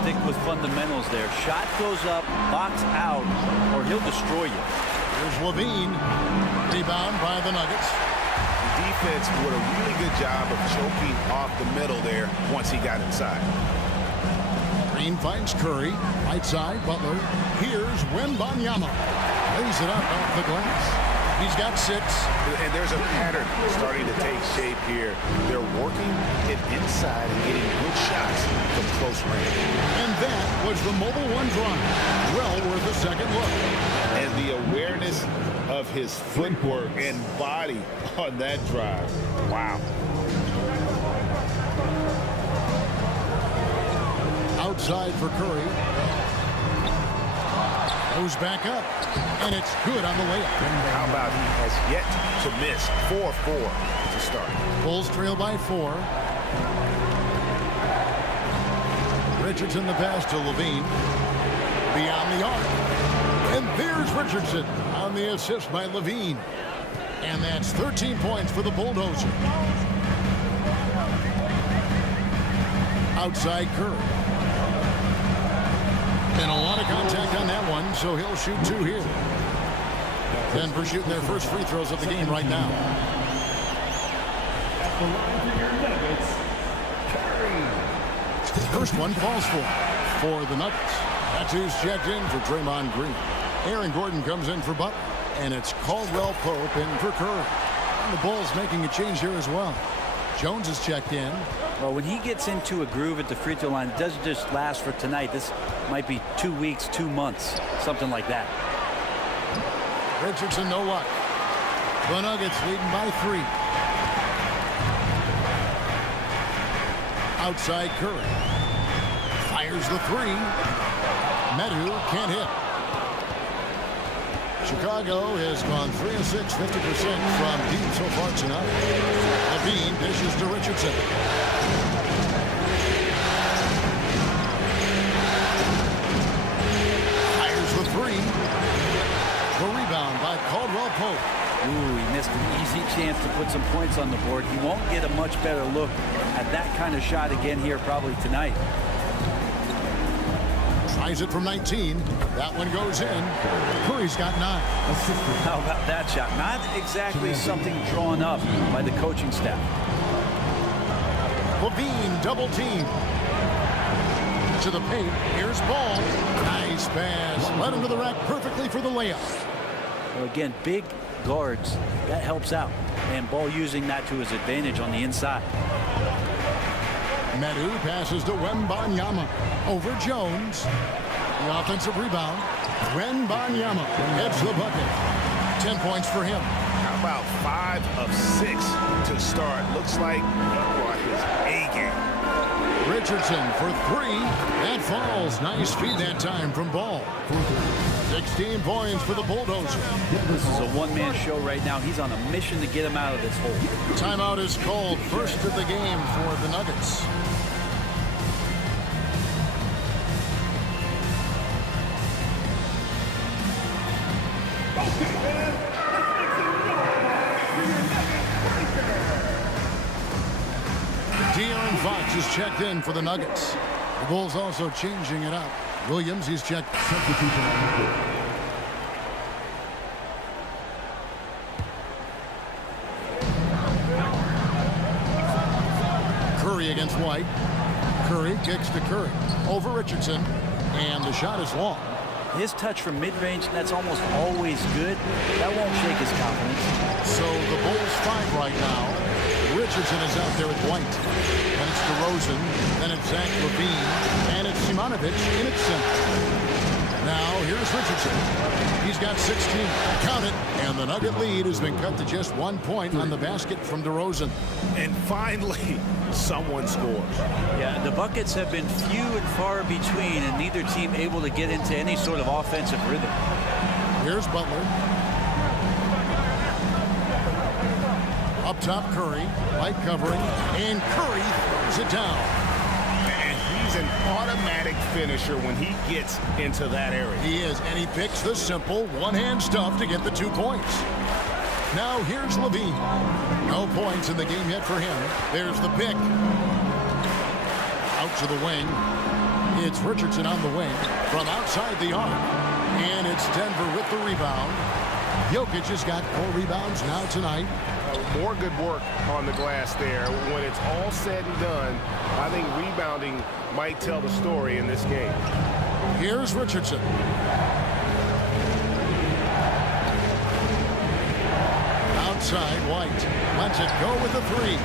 Stick with fundamentals there. Shot goes up, box out, or he'll destroy you. Here's Levine. Rebound by the Nuggets. The defense did a really good job of choking off the middle there once he got inside. Green finds Curry. Right side, Butler. Here's Wembanyama. Lays it up off the glass. He's got 6. And there's a pattern starting to take shape here. They're working it inside and getting good shots from close range. And that was the Mobile One drive. Well worth a second look. And the awareness of his footwork and body on that drive. Wow. Outside for Curry. Goes back up. And it's good on the layup. How about he has yet to miss 4-4 to start. Bulls trail by 4. Richardson the pass to Levine. Beyond the arc. And there's Richardson on the assist by Levine. And that's 13 points for the Bulldozer. Outside Curry. And a lot of contact on that one, so he'll shoot 2 here. Denver shooting their first free throws of the game right now. At the line for your Nuggets, Curry. First one falls for the Nuggets. That's who's checked in for Draymond Green. Aaron Gordon comes in for Butler. And it's Caldwell Pope in for Curry. And the Bulls making a change here as well. Jones is checked in. Well, when he gets into a groove at the free throw line, it doesn't just last for tonight. This might be 2 weeks, 2 months, something like that. Richardson, no luck. The Nuggets leading by 3. Outside Curry. Fires the 3. Medu can't hit. Chicago has gone 3 of 6, 50% from deep so far tonight. Levine dishes to Richardson. Fires the 3. The rebound by Caldwell Pope. Ooh, he missed an easy chance to put some points on the board. He won't get a much better look at that kind of shot again here probably tonight. Tries it from 19. That one goes in. Curry's got 9. How about that shot? Not exactly something drawn up by the coaching staff. Levine double team. To the paint. Here's Ball. Nice pass. Led him to the rack perfectly for the layup. Well, again, big guards. That helps out. And Ball using that to his advantage on the inside. Medu passes to Wembanyama. Over Jones. The offensive rebound. Wembanyama hits the bucket. 10 points for him. How about 5 of 6 to start? Looks like he brought his A game. Richardson for 3. That falls. Nice feed that time from Ball. 16 points for the Bulldozer. This is a one-man show right now. He's on a mission to get him out of this hole. Timeout is called, first of the game for the Nuggets. De'Aaron Fox is checked in for the Nuggets. The Bulls also changing it up. Williams, he's checked. Curry against White. Curry kicks to Curry. Over Richardson. And the shot is long. His touch from mid-range, that's almost always good. That won't shake his confidence. So the Bulls 5 right now. Richardson is out there with White. Then it's DeRozan. Then it's Zach LaVine. And it's Simonovic in its center. Now here's Richardson. He's got 16. Count it. And the Nugget lead has been cut to just 1 point on the basket from DeRozan. And finally, someone scores. Yeah, the buckets have been few and far between, and neither team able to get into any sort of offensive rhythm. Here's Butler. Up top, Curry. White covering. And Curry throws it down. And he's an automatic finisher when he gets into that area. He is, and he picks the simple one-hand stuff to get the 2 points. Now here's LaVine. No points in the game yet for him. There's the pick. Out to the wing. It's Richardson on the wing from outside the arc. And it's Denver with the rebound. Jokic has got 4 rebounds now tonight. More good work on the glass there. When it's all said and done, I think rebounding might tell the story in this game. Here's Richardson. Outside, White lets it go with the 3.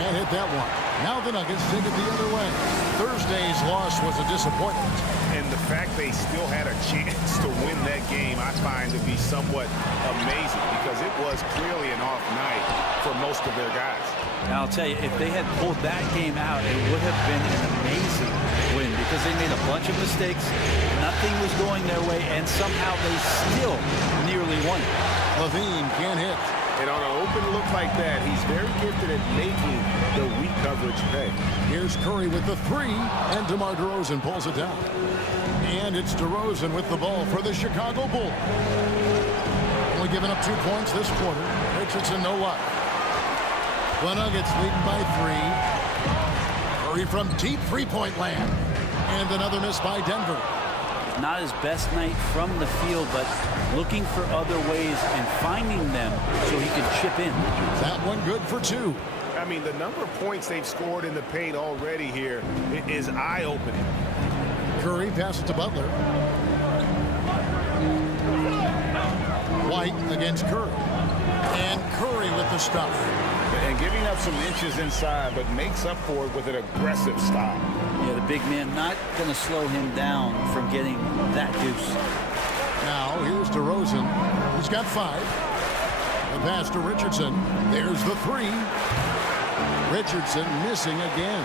Can't hit that one. Now the Nuggets take it the other way. Thursday's loss was a disappointment. And the fact they still had a chance to win that game, I find to be somewhat amazing because it was clearly an off night for most of their guys. Now, I'll tell you, if they had pulled that game out, it would have been an amazing win because they made a bunch of mistakes. Nothing was going their way, and somehow they still nearly won it. LaVine can't hit. And on an open look like that, he's very gifted at making the weak coverage pay. Here's Curry with the 3, and DeMar DeRozan pulls it down. And it's DeRozan with the ball for the Chicago Bulls. Only giving up 2 points this quarter. Richardson, no luck. The Nuggets leading by 3. Curry from deep three-point land. And another miss by Denver. Not his best night from the field, but looking for other ways and finding them so he can chip in. That one good for 2. I mean, the number of points they've scored in the paint already here is eye-opening. Curry passes to Butler. White against Curry. And Curry with the stuff. And giving up some inches inside, but makes up for it with an aggressive style. Yeah, the big man not going to slow him down from getting that deuce. Now, here's DeRozan. He's got 5. The pass to Richardson. There's the 3. Richardson missing again.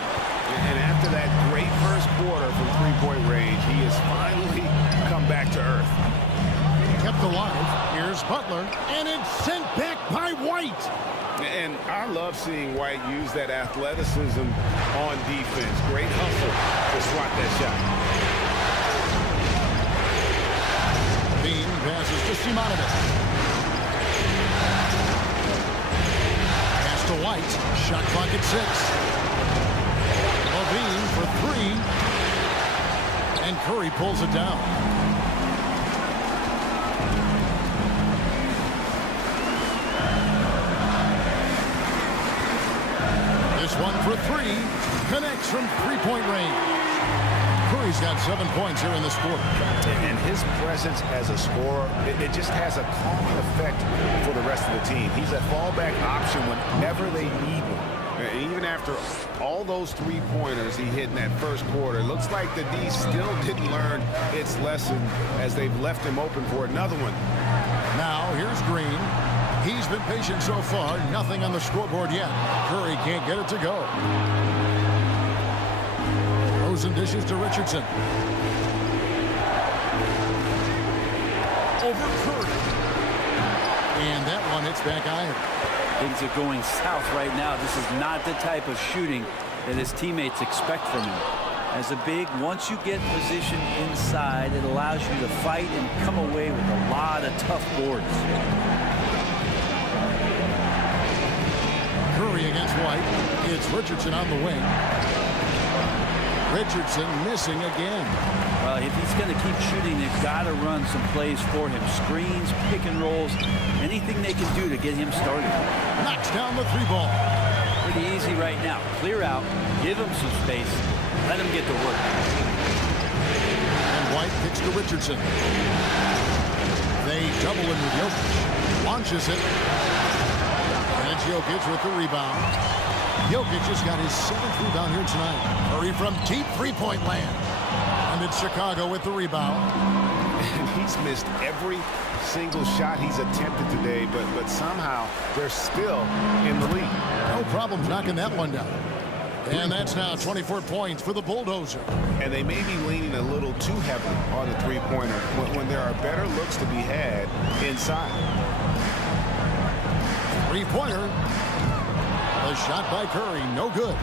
And after that great first quarter from three-point range, he has finally come back to earth. Kept alive. Here's Butler. And it's sent back by White. And I love seeing White use that athleticism on defense. Great hustle to swat that shot. Bean passes to Simonovic. Pass to White. Shot clock at 6. LaVine for 3. And Curry pulls it down. This one for 3. Connects from three-point range. Curry's got 7 points here in this quarter. And his presence as a scorer, it just has a calming effect for the rest of the team. He's a fallback option whenever they need one. Even after all those three-pointers he hit in that first quarter, it looks like the D still didn't learn its lesson as they've left him open for another one. Now here's Green. He's been patient so far. Nothing on the scoreboard yet. Curry can't get it to go. Rosen dishes to Richardson. over Curry. And that one hits back iron. Things are going south right now. This is not the type of shooting that his teammates expect from him. As a big, once you get positioned inside, it allows you to fight and come away with a lot of tough boards. Curry against White. It's Richardson on the wing. Richardson missing again. Well, if he's going to keep shooting, they've got to run some plays for him. Screens, pick and rolls, anything they can do to get him started. Knocks down the three ball. Pretty easy right now. Clear out, give him some space, let him get to work. And White kicks to Richardson. They double in with Jokic. Launches it. And it's Jokic with the rebound. Jokic just got his 7th rebound here tonight. Curry from deep three-point land. And it's Chicago with the rebound. And he's missed every single shot he's attempted today, but somehow they're still in the lead. No problems knocking that one down. And that's now 24 points for the Bulldozer. And they may be leaning a little too heavily on the three-pointer when there are better looks to be had inside. Three-pointer. A shot by Curry, no good.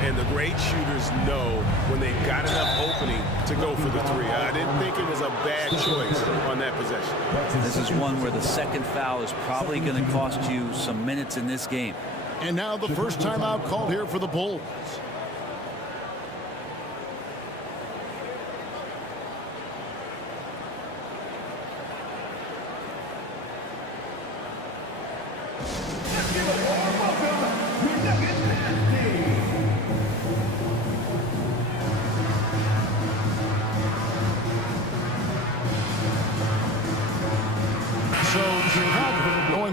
And the great shooters know when they've got enough opening to go for the three. I didn't think it was a bad choice on that possession. This is one where the second foul is probably going to cost you some minutes in this game. And now the first timeout called here for the Bulls.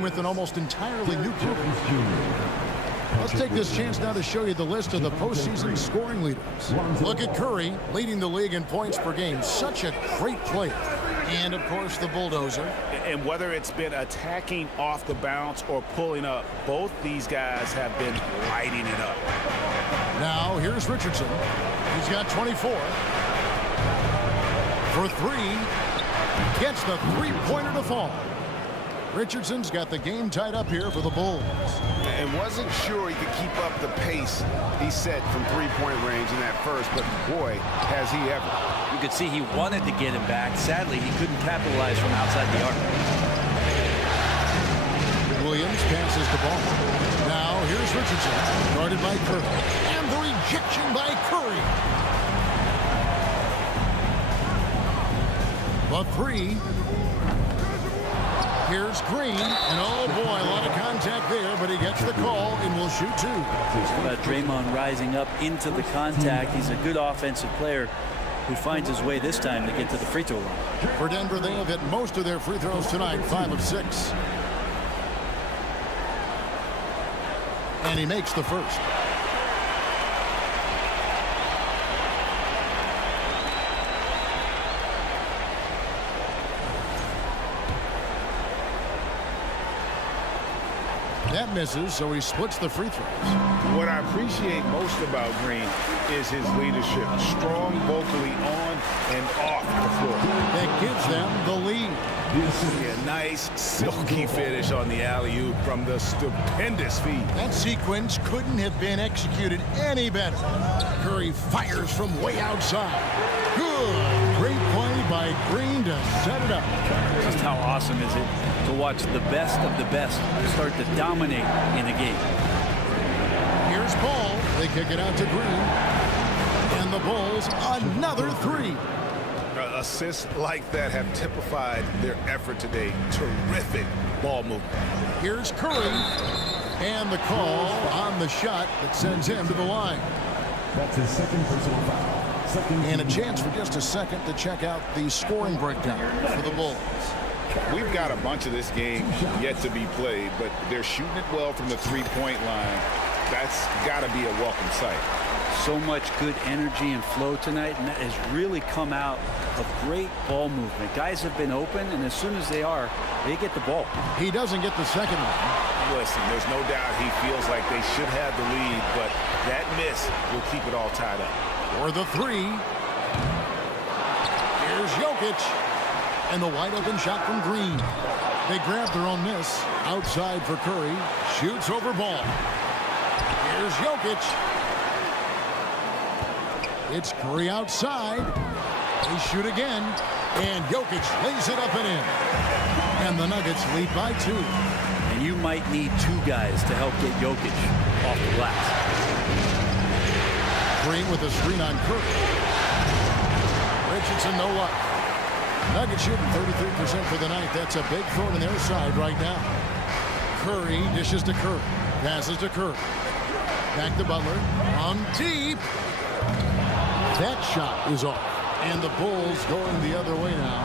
With an almost entirely new group. Let's take this chance now to show you the list of the postseason scoring leaders. Look at Curry leading the league in points per game. Such a great player. And, of course, the Bulldozer. And whether it's been attacking off the bounce or pulling up, both these guys have been lighting it up. Now, here's Richardson. He's got 24. For three. Gets the three-pointer to fall. Richardson's got the game tied up here for the Bulls. And wasn't sure he could keep up the pace he set from three-point range in that first, but boy, has he ever. You could see he wanted to get him back. Sadly, he couldn't capitalize from outside the arc. Williams passes the ball. Now, here's Richardson, guarded by Curry. And the rejection by Curry. The three. Here's Green, and oh boy, a lot of contact there, but he gets the call and will shoot two. Draymond rising up into the contact. He's a good offensive player who finds his way this time to get to the free throw line. For Denver, they have hit most of their free throws tonight, 5 of 6. And he makes the first. That misses, so he splits the free throws. What I appreciate most about Green is his leadership. Strong vocally on and off the floor. That gives them the lead. A nice, silky finish on the alley-oop from the stupendous feed. That sequence couldn't have been executed any better. Curry fires from way outside. Good. Great play by Green to set it up. Just how awesome is it to watch the best of the best start to dominate in a game. Here's Ball. They kick it out to Green. And the Bulls, another three. Assists like that have typified their effort today. Terrific ball movement. Here's Curry. And the call on the shot that sends him to the line. That's his second personal foul. And a chance for just a second to check out the scoring breakdown for the Bulls. We've got a bunch of this game yet to be played, but they're shooting it well from the three-point line. That's got to be a welcome sight. So much good energy and flow tonight, and that has really come out of great ball movement. Guys have been open, and as soon as they are, they get the ball. He doesn't get the second one. Listen, there's no doubt he feels like they should have the lead, but that miss will keep it all tied up. For the three. Here's Jokic. And the wide open shot from Green. They grab their own miss. Outside for Curry. Shoots over Ball. Here's Jokic. It's Curry outside. They shoot again. And Jokic lays it up and in. And the Nuggets lead by 2. And you might need 2 guys to help get Jokic off the glass. Green with a screen on Curry. Richardson, no luck. Nuggets shooting 33% for the night. That's a big thorn in their side right now. Curry dishes to Curry. Passes to Curry. Back to Butler. From deep. That shot is off. And the Bulls going the other way now.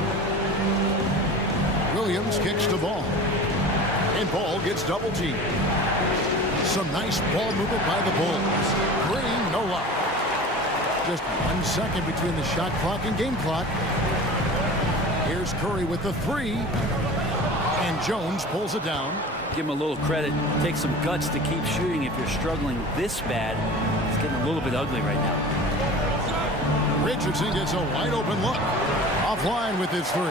Williams kicks the ball. And Ball gets double teamed. Some nice ball movement by the Bulls. Green, no luck. Just 1 second between the shot clock and game clock. Here's Curry with the 3. And Jones pulls it down. Give him a little credit. Take some guts to keep shooting if you're struggling this bad. It's getting a little bit ugly right now. Richardson gets a wide open look. Offline with his 3.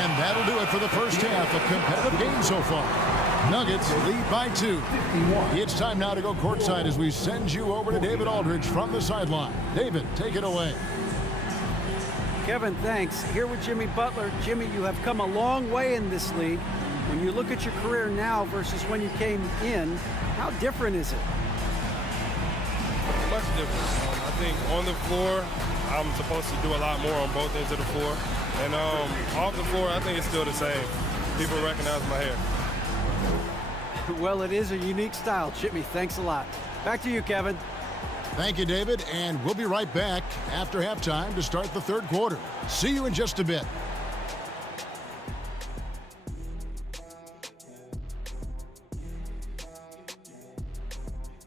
And that'll do it for the first half. A competitive game so far. Nuggets lead by 2. It's time now to go courtside as we send you over to David Aldridge from the sideline. David, take it away. Kevin, thanks. Here with Jimmy Butler. Jimmy, you have come a long way in this league. When you look at your career now versus when you came in, how different is it? Much different. I think on the floor, I'm supposed to do a lot more on both ends of the floor. And off the floor, I think it's still the same. People recognize my hair. Well, it is a unique style, Jimmy. Thanks a lot. Back to you, Kevin. Thank you, David. And we'll be right back after halftime to start the third quarter. See you in just a bit.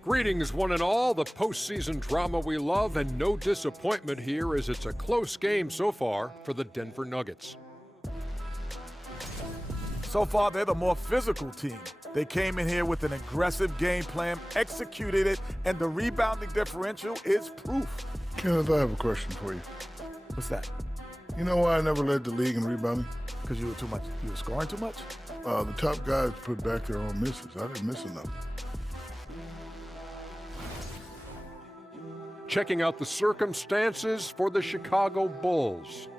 Greetings, one and all. The postseason drama we love, and no disappointment here as it's a close game so far for the Denver Nuggets. So far, they're the more physical team. They came in here with an aggressive game plan, executed it, and the rebounding differential is proof. Kenneth, I have a question for you. What's that? You know why I never led the league in rebounding? Because you were scoring too much? The top guys put back their own misses. I didn't miss enough. Checking out the circumstances for the Chicago Bulls.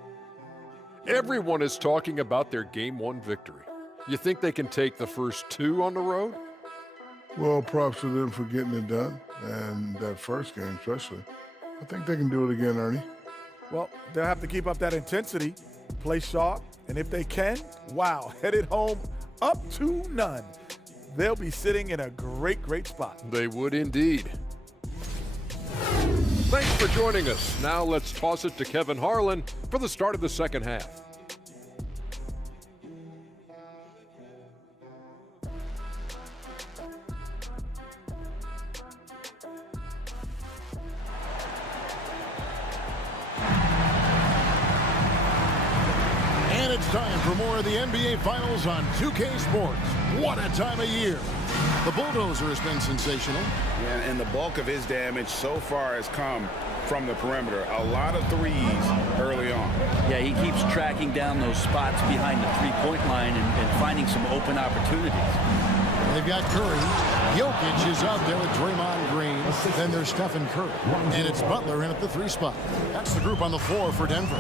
Everyone is talking about their Game 1 victory. You think they can take the first 2 on the road? Well, props to them for getting it done, and that first game especially. I think they can do it again, Ernie. Well, they'll have to keep up that intensity, play sharp, and if they can, wow, headed home up 2-0. They'll be sitting in a great, great spot. They would indeed. Thanks for joining us. Now let's toss it to Kevin Harlan for the start of the second half. And it's time for more of the NBA Finals on 2K Sports. What a time of year. The Bulldozer has been sensational. Yeah, and the bulk of his damage so far has come from the perimeter. A lot of threes early on. Yeah, he keeps tracking down those spots behind the three-point line and finding some open opportunities. They've got Curry. Jokic is out there with Draymond Green. Then there's Stephen Curry. And it's Butler in at the 3 spot. That's the group on the floor for Denver.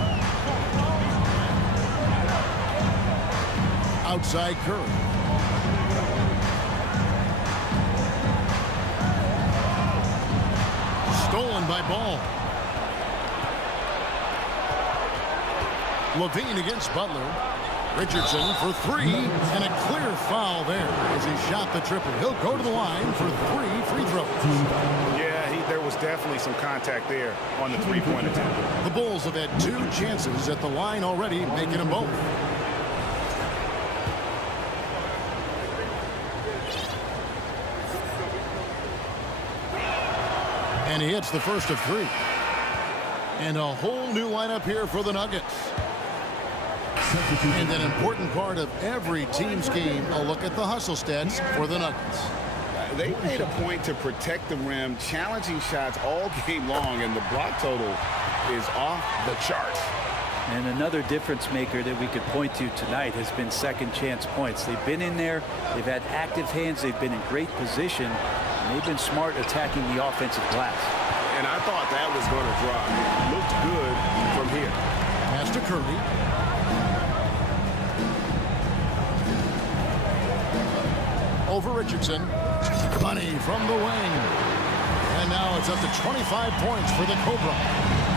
Outside Curry. Stolen by Ball. Levine against Butler. Richardson for 3, and a clear foul there as he shot the triple. He'll go to the line for 3 free throws. Yeah, there was definitely some contact there on the three-point attempt. The Bulls have had 2 chances at the line already, making them both. And he hits the first of 3. And a whole new lineup here for the Nuggets. And an important part of every team's game, a look at the hustle stats for the Nuggets. they made a point to protect the rim, challenging shots all game long, and the block total is off the charts. And another difference maker that we could point to tonight has been second chance points. They've been in there, they've had active hands, they've been in great position, and they've been smart attacking the offensive glass. And I thought that was going to drop. It looked good from here. Pass to Curry. Over Richardson. Money from the wing. And now it's up to 25 points for the Cobra.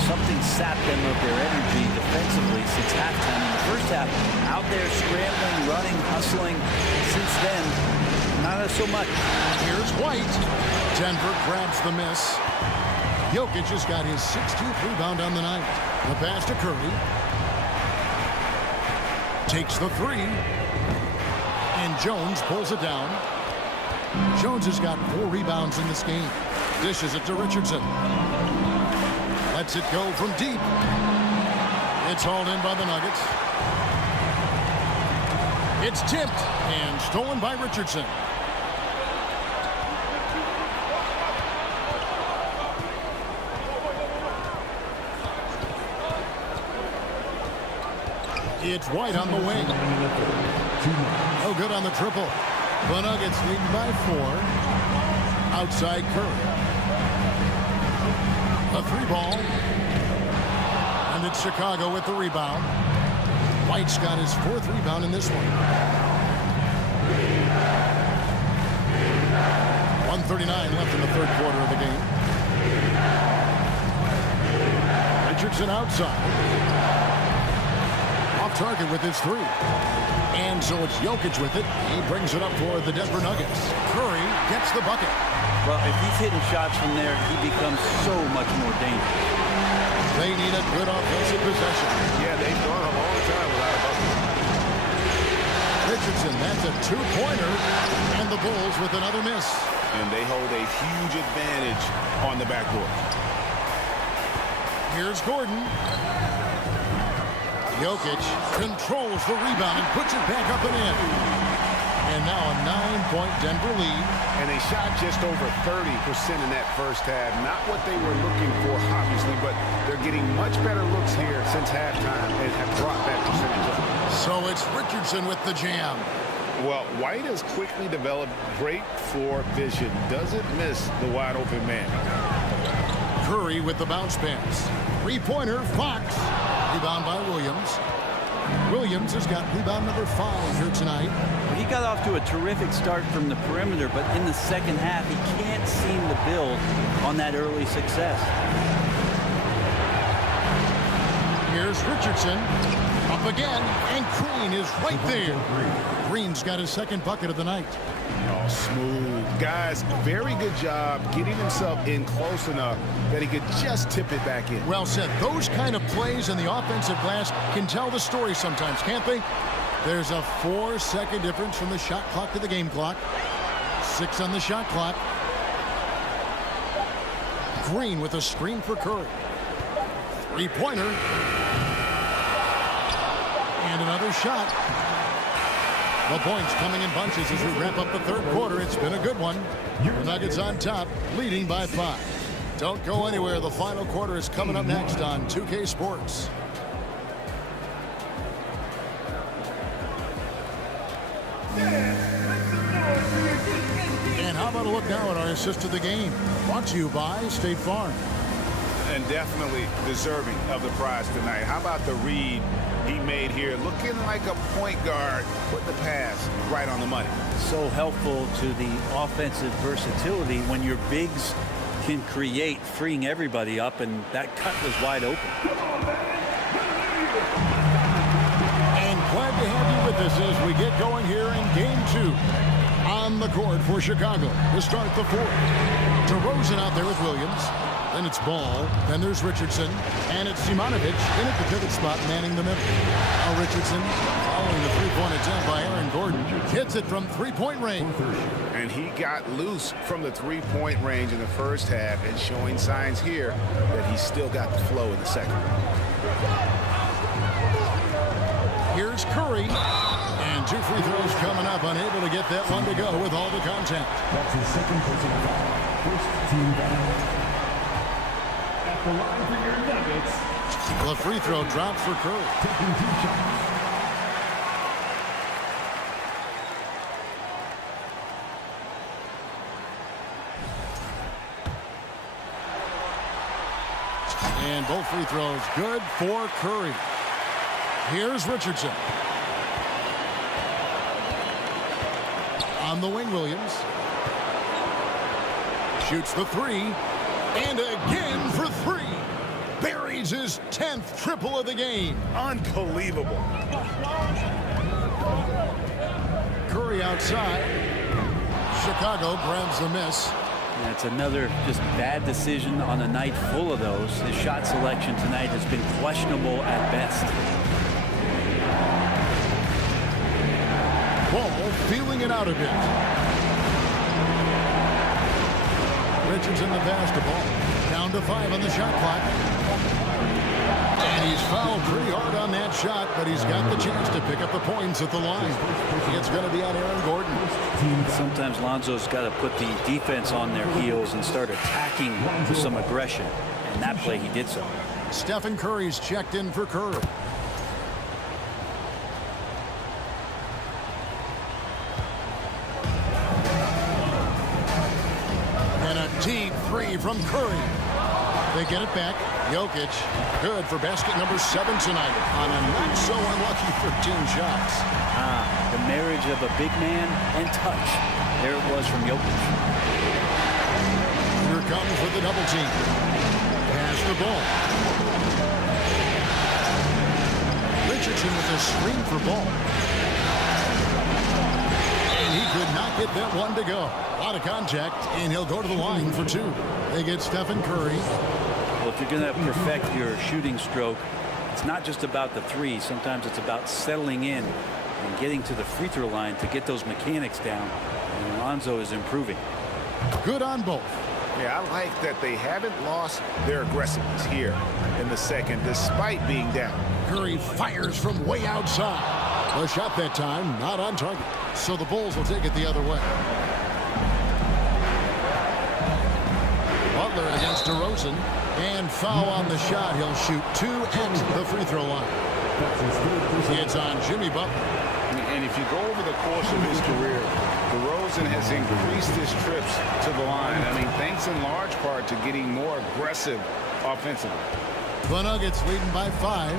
Something sapped them of their energy defensively since halftime. In the first half, out there scrambling, running, hustling. Since then, not so much. Here's White. Denver grabs the miss. Jokic has got his 16th rebound on the night. The pass to Curry. Takes the three. And Jones pulls it down. Jones has got 4 rebounds in this game. Dishes it to Richardson. Lets it go from deep. It's hauled in by the Nuggets. It's tipped and stolen by Richardson. It's White on the wing. No good on the triple. The Nuggets lead by 4. Outside Curry. A 3-ball. And it's Chicago with the rebound. White's got his 4th rebound in this one. 1:39 left in the 3rd quarter of the game. Richardson outside. Off target with his 3. And so it's Jokic with it. He brings it up for the Denver Nuggets. Curry gets the bucket. Well, if he's hitting shots from there, he becomes so much more dangerous. They need a good offensive possession. Yeah, they've gone a long time without a bucket. Richardson, that's a 2-pointer. And the Bulls with another miss. And they hold a huge advantage on the backboard. Here's Gordon. Jokic controls the rebound and puts it back up and in. And now a 9-point Denver lead. And they shot just over 30% in that first half. Not what they were looking for, obviously, but they're getting much better looks here since halftime and have brought that percentage up. So it's Richardson with the jam. Well, White has quickly developed great floor vision. Doesn't miss the wide open man. Curry with the bounce pass. 3-pointer, Fox. Rebound by Williams. Williams has got rebound number 5 here tonight. He got off to a terrific start from the perimeter, but in the second half, he can't seem to build on that early success. Here's Richardson. Up again, and Green is right there. Green's got his 2nd bucket of the night. Oh, smooth. Guys, very good job getting himself in close enough that he could just tip it back in. Well said. Those kind of plays in the offensive glass can tell the story sometimes, can't they? There's a 4-second difference from the shot clock to the game clock. 6 on the shot clock. Green with a screen for Curry. 3-pointer. And another shot. The points coming in bunches as we wrap up the 3rd quarter. It's been a good one. The Nuggets on top, leading by 5. Don't go anywhere. The final quarter is coming up next on 2K Sports. And how about a look now at our assist of the game? Brought to you by State Farm. And definitely deserving of the prize tonight. How about the read he made here? Looking like a point guard. Put the pass right on the money. So helpful to the offensive versatility when your bigs can create, freeing everybody up, and that cut was wide open. And glad to have you with us as we get going here in Game 2. On the court for Chicago to start the 4th. DeRozan out there with Williams. Then it's Ball. Then there's Richardson. And it's Simonovic in at the pivot spot, manning the middle. Now Richardson following the 3-point attempt by Aaron Gordon. Hits it from 3-point range. And he got loose from the 3-point range in the first half and showing signs here that he's still got the flow in the second. Here's Curry. And And 2 free throws coming up. Unable to get that one to go with all the contact. That's his second personal foul. First team foul. At the line for your Nuggets. The free throw dropped for Curry. Taking 2 shots. And both free throws good for Curry. Here's Richardson. On the wing, Williams. Shoots the 3. And again for 3. Buries his 10th triple of the game. Unbelievable. Curry outside. Chicago grabs the miss. That's another just bad decision on a night full of those. His shot selection tonight has been questionable at best. Ball feeling it out a bit. Richardson the pass to Ball. Down to 5 on the shot clock. And he's fouled pretty hard on that shot, but he's got the chance to pick up the points at the line. It's going to be on Aaron Gordon. Sometimes Lonzo's got to put the defense on their heels and start attacking with some aggression. And that play, he did so. Stephen Curry's checked in for Curry. And a deep 3 from Curry. They get it back. Jokic, good for basket number 7 tonight on a not so unlucky 13 shots. The marriage of a big man and touch. There it was from Jokic. Here comes with the double team. Has the ball. Richardson with a screen for Ball. And he could not get that one to go. Out of contact, and he'll go to the line for 2. They get Stephen Curry. Well, if you're going to perfect your shooting stroke, it's not just about the 3. Sometimes it's about settling in and getting to the free throw line to get those mechanics down. And Lonzo is improving. Good on both. Yeah, I like that they haven't lost their aggressiveness here in the second, despite being down. Curry fires from way outside. A shot that time, not on target. So the Bulls will take it the other way. Butler against DeRozan. And foul on the shot. He'll shoot 2 at the free throw line. It's on Jimmy Butler. And if you go over the course of his career, DeRozan has increased his trips to the line. I mean, thanks in large part to getting more aggressive offensively. The Nuggets leading by 5.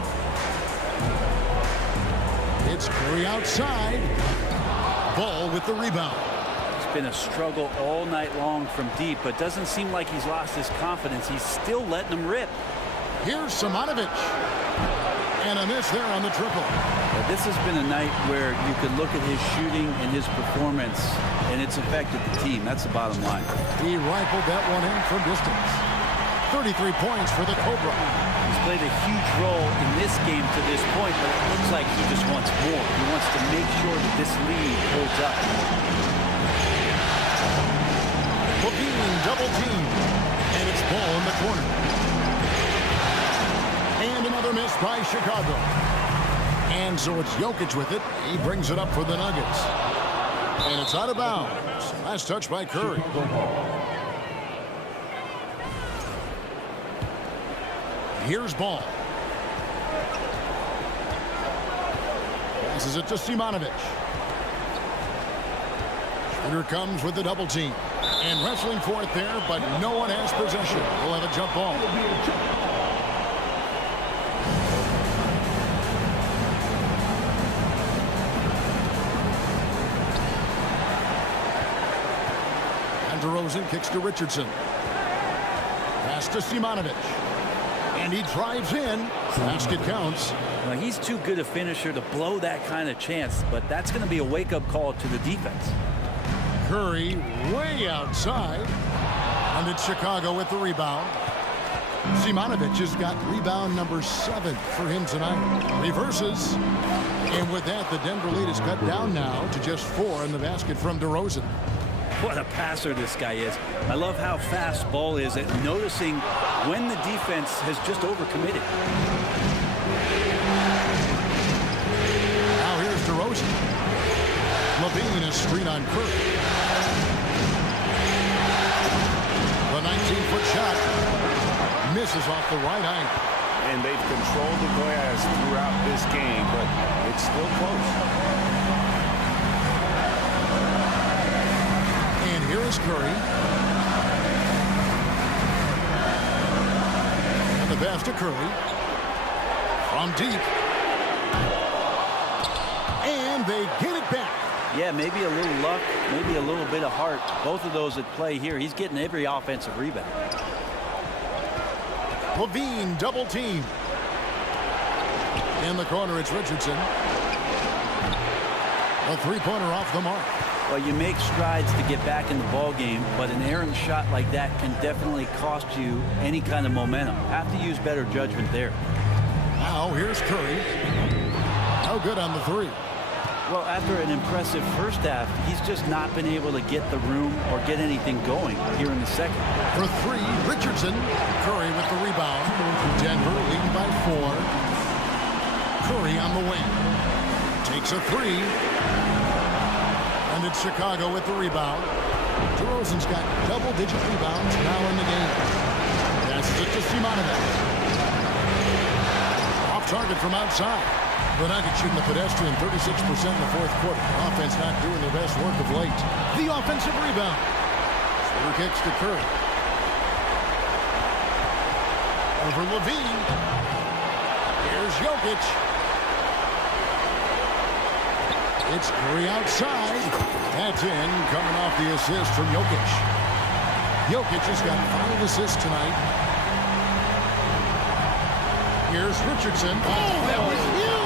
It's Curry outside. Ball with the rebound. It's been a struggle all night long from deep, but doesn't seem like he's lost his confidence. He's still letting them rip. Here's Simonovic. And a miss there on the triple. This has been a night where you could look at his shooting and his performance, and it's affected the team. That's the bottom line. He rifled that one in from distance. 33 points for the Cobra. He's played a huge role in this game to this point, but it looks like he just wants more. He wants to make sure that this lead holds up. LaVine double team. And it's Ball in the corner. And another miss by Chicago. And so it's Jokic with it. He brings it up for the Nuggets. And it's out of bounds. Last touch by Curry. Here's Ball. Passes it to Simonovic. Shooter comes with the double team. And wrestling for it there, but no one has possession. We'll have a jump ball. And DeRozan kicks to Richardson. Pass to Simonovic. And he drives in. Basket counts. Well, he's too good a finisher to blow that kind of chance, but that's going to be a wake-up call to the defense. Curry way outside. And it's Chicago with the rebound. Simonovic has got rebound number 7 for him tonight. Reverses. And with that, the Denver lead is cut down now to just 4 in the basket from DeRozan. What a passer this guy is. I love how fast Ball is at noticing when the defense has just overcommitted. Now here's DeRozan. screen on Curry. The 19-foot shot misses off the right angle. And they've controlled the glass throughout this game, but it's still close. And here is Curry. And the pass to Curry. From deep. And they get it back. Yeah, maybe a little luck, maybe a little bit of heart. Both of those at play here. He's getting every offensive rebound. LaVine double team. In the corner, it's Richardson. A three-pointer off the mark. Well, you make strides to get back in the ball game, but an errant shot like that can definitely cost you any kind of momentum. Have to use better judgment there. Now here's Curry. No good on the three. Well, after an impressive first half, he's just not been able to get the room or get anything going here in the second. For three, Richardson. Curry with the rebound. Denver leading by 4. Curry on the wing. Takes a three. And it's Chicago with the rebound. DeRozan's got double-digit rebounds now in the game. Passes it to Simonovic. Off target from outside. The Nuggets shooting the pedestrian 36% in the fourth quarter. Offense not doing their best work of late. The offensive rebound. Slur kicks to Curry. Over LaVine. Here's Jokic. It's Curry outside. That's in, coming off the assist from Jokic. Jokic has got 5 assists tonight. Here's Richardson. Oh, that was huge!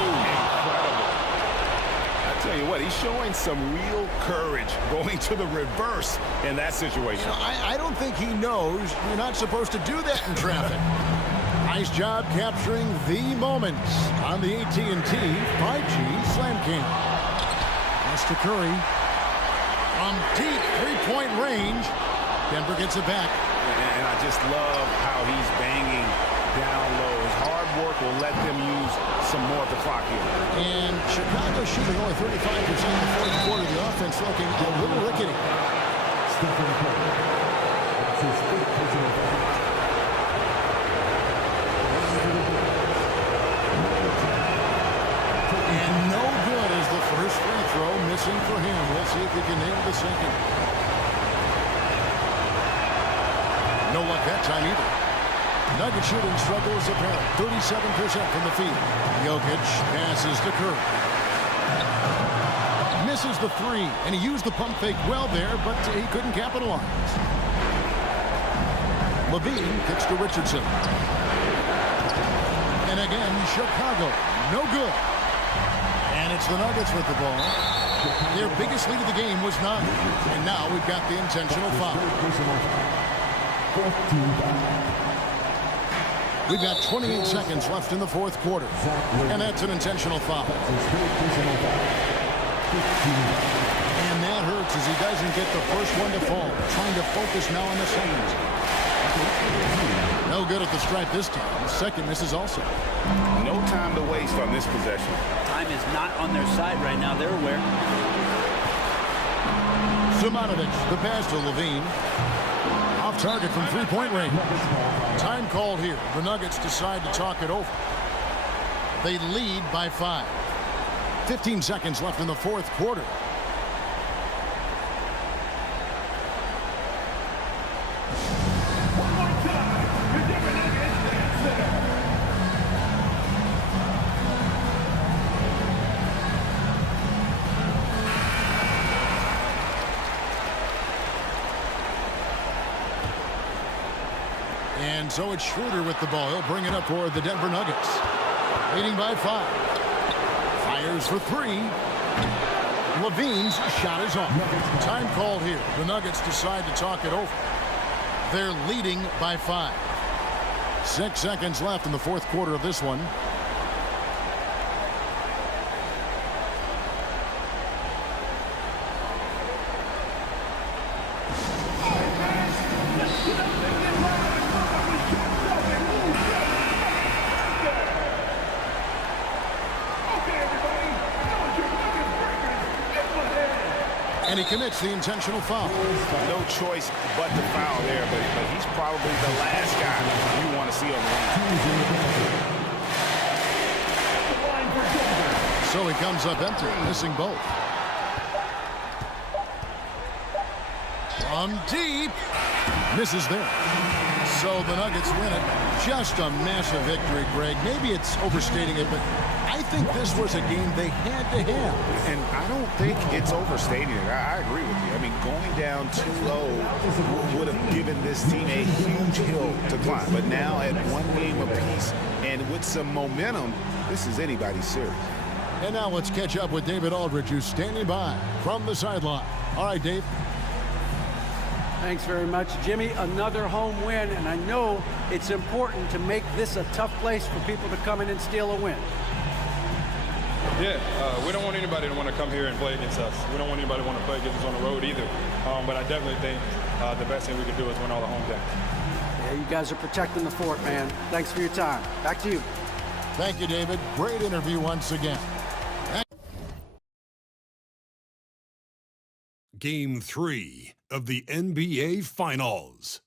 Tell you what, he's showing some real courage going to the reverse in that situation. You know, I don't think he knows you're not supposed to do that in traffic. Nice job capturing the moments on the AT&T 5G Slam Cam. Pass to Curry. From deep three-point range. Denver gets it back. And I just love how he's banging down low. His hard work will let them use some more of the clock here. And Chicago shooting only 35% in the fourth quarter. The offense looking a little rickety. Stephen Curry. That's his 5th personal foul. And no good as the first free throw missing for him. We'll see if he can nail the second. No luck that time either. Nugget shooting struggles apparent. 37% from the field. Jokic passes to Curry. Misses the three, and he used the pump fake well there, but he couldn't capitalize. LaVine kicks to Richardson. And again, Chicago. No good. And it's the Nuggets with the ball. Their biggest lead of the game was 9. And now we've got the intentional foul. We've got 28 seconds left in the fourth quarter. And that's an intentional foul. And that hurts as he doesn't get the first one to fall. Trying to focus now on the second. No good at the stripe this time. The second misses also. No time to waste on this possession. Time is not on their side right now. They're aware. Simonovic, the pass to LaVine. Off target from three-point range. Time called here. The Nuggets decide to talk it over. They lead by 5. 15 seconds left in the fourth quarter. And so it's Schroeder with the ball. He'll bring it up for the Denver Nuggets. Leading by 5. Fires for 3. LaVine's shot is off. Time called here. The Nuggets decide to talk it over. They're leading by 5. 6 seconds left in the fourth quarter of this one. And he commits the intentional foul. No choice but to foul there, but he's probably the last guy you want to see on the line. So he comes up empty, missing both. From deep, misses there. So the Nuggets win it. Just a massive victory, Greg. Maybe it's overstating it, but I think this was a game they had to have. And I don't think it's overstating it. I agree with you. I mean, going down too low would have given this team a huge hill to climb. But now at one game apiece and with some momentum, this is anybody's series. And now let's catch up with David Aldridge, who's standing by from the sideline. All right, Dave. Thanks very much, Jimmy. Another home win, and I know it's important to make this a tough place for people to come in and steal a win. Yeah, we don't want anybody to want to come here and play against us. We don't want anybody to want to play against us on the road either. But I definitely think the best thing we can do is win all the home games. Yeah, you guys are protecting the fort, man. Thanks for your time. Back to you. Thank you, David. Great interview once again. Game 3 of the NBA Finals.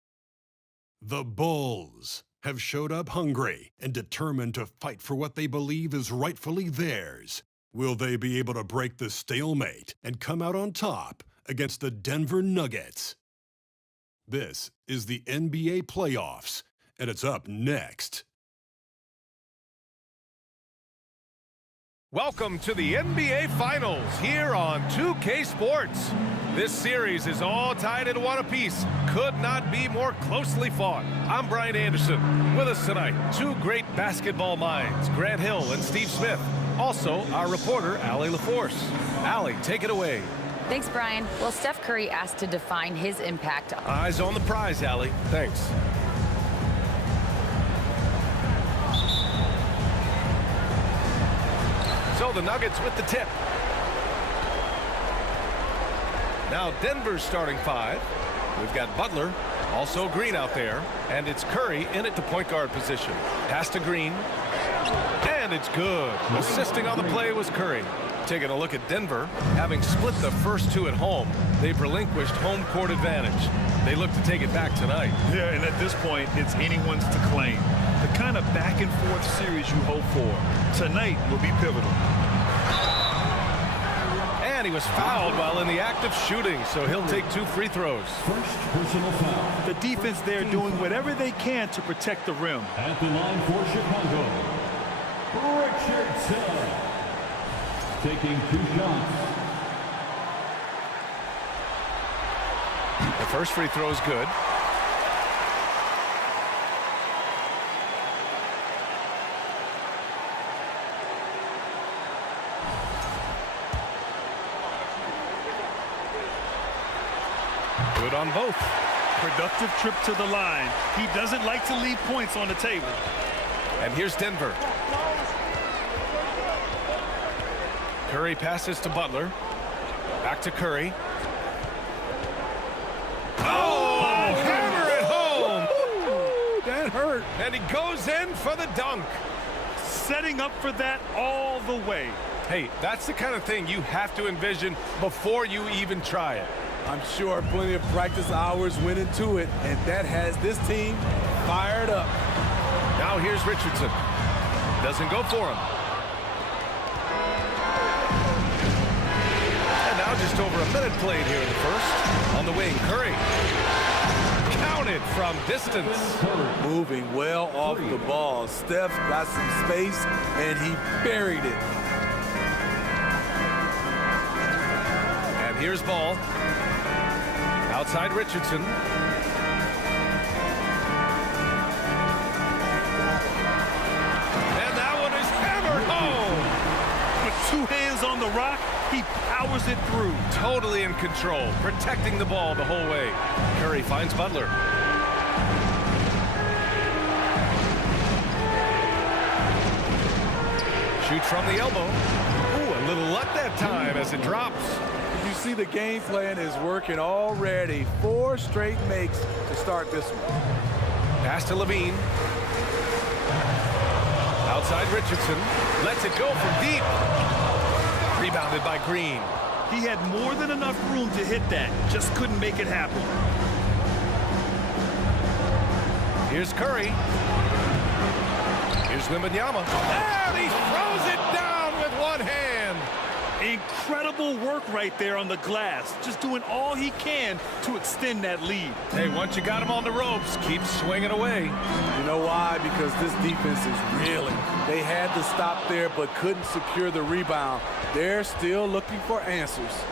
The Bulls have showed up hungry and determined to fight for what they believe is rightfully theirs. Will they be able to break the stalemate and come out on top against the Denver Nuggets? This is the NBA playoffs, and it's up next. Welcome to the NBA Finals here on 2K Sports. This series is all tied in one apiece. Could not be more closely fought. I'm Brian Anderson. With us tonight, two great basketball minds, Grant Hill and Steve Smith. Also, our reporter, Allie LaForce. Allie, take it away. Thanks, Brian. Well, Steph Curry asked to define his impact. Eyes on the prize, Allie. Thanks. So the Nuggets with the tip. Now Denver's starting five. We've got Butler, also Green out there, and it's Curry in at the point guard position. Pass to Green, and it's good. Assisting on the play was Curry. Taking a look at Denver, having split the first two at home, they've relinquished home court advantage. They look to take it back tonight. Yeah, and at this point, it's anyone's to claim. The kind of back-and-forth series you hope for tonight will be pivotal. And he was fouled while in the act of shooting, so he'll take 2 free throws. First personal foul. The defense there doing whatever they can to protect the rim. At the line for Chicago, Richardson. Taking 2 shots. The first free throw is good. Good on both. Productive trip to the line. He doesn't like to leave points on the table. And here's Denver. Curry passes to Butler. Back to Curry. Oh, hammer it home. Ooh, that hurt. And he goes in for the dunk. Setting up for that all the way. Hey, that's the kind of thing you have to envision before you even try it. I'm sure plenty of practice hours went into it, and that has this team fired up. Now here's Richardson. Doesn't go for him. And now just over a minute played here in the first. On the wing, Curry. Counted from distance. Moving well off the ball. Steph got some space, and he buried it. And here's Ball. Outside Richardson. And that one is hammered home. With 2 hands on the rock, he powers it through. Totally in control, protecting the ball the whole way. Curry finds Butler. Shoots from the elbow. Ooh, a little luck that time as it drops. You see the game plan is working already. 4 straight makes to start this one. Pass to Levine. Outside Richardson. Lets it go from deep. Rebounded by Green. He had more than enough room to hit that. Just couldn't make it happen. Here's Curry. Here's Wembanyama. And he throws it down with one hand. Incredible work right there on the glass. Just doing all he can to extend that lead. Hey, once you got him on the ropes, keep swinging away. You know why? Because this defense is reeling. They had to stop there but couldn't secure the rebound. They're still looking for answers.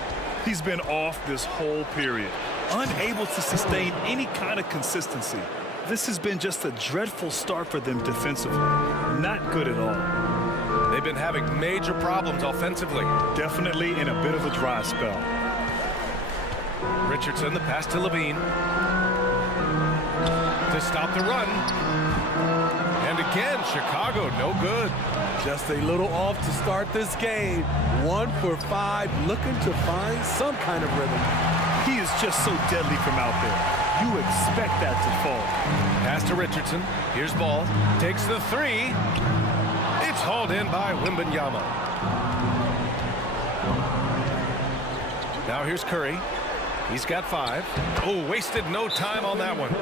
He's been off this whole period, unable to sustain any kind of consistency. This has been just a dreadful start for them defensively. Not good at all. They've been having major problems offensively. Definitely in a bit of a dry spell. Richardson, the pass to Levine. To stop the run. And again, Chicago, no good. Just a little off to start this game. 1 for 5, looking to find some kind of rhythm. He is just so deadly from out there. You expect that to fall. Pass to Richardson. Here's Ball. Takes the three. It's hauled in by Wembanyama. Now here's Curry. He's got 5. Oh, wasted no time on that one.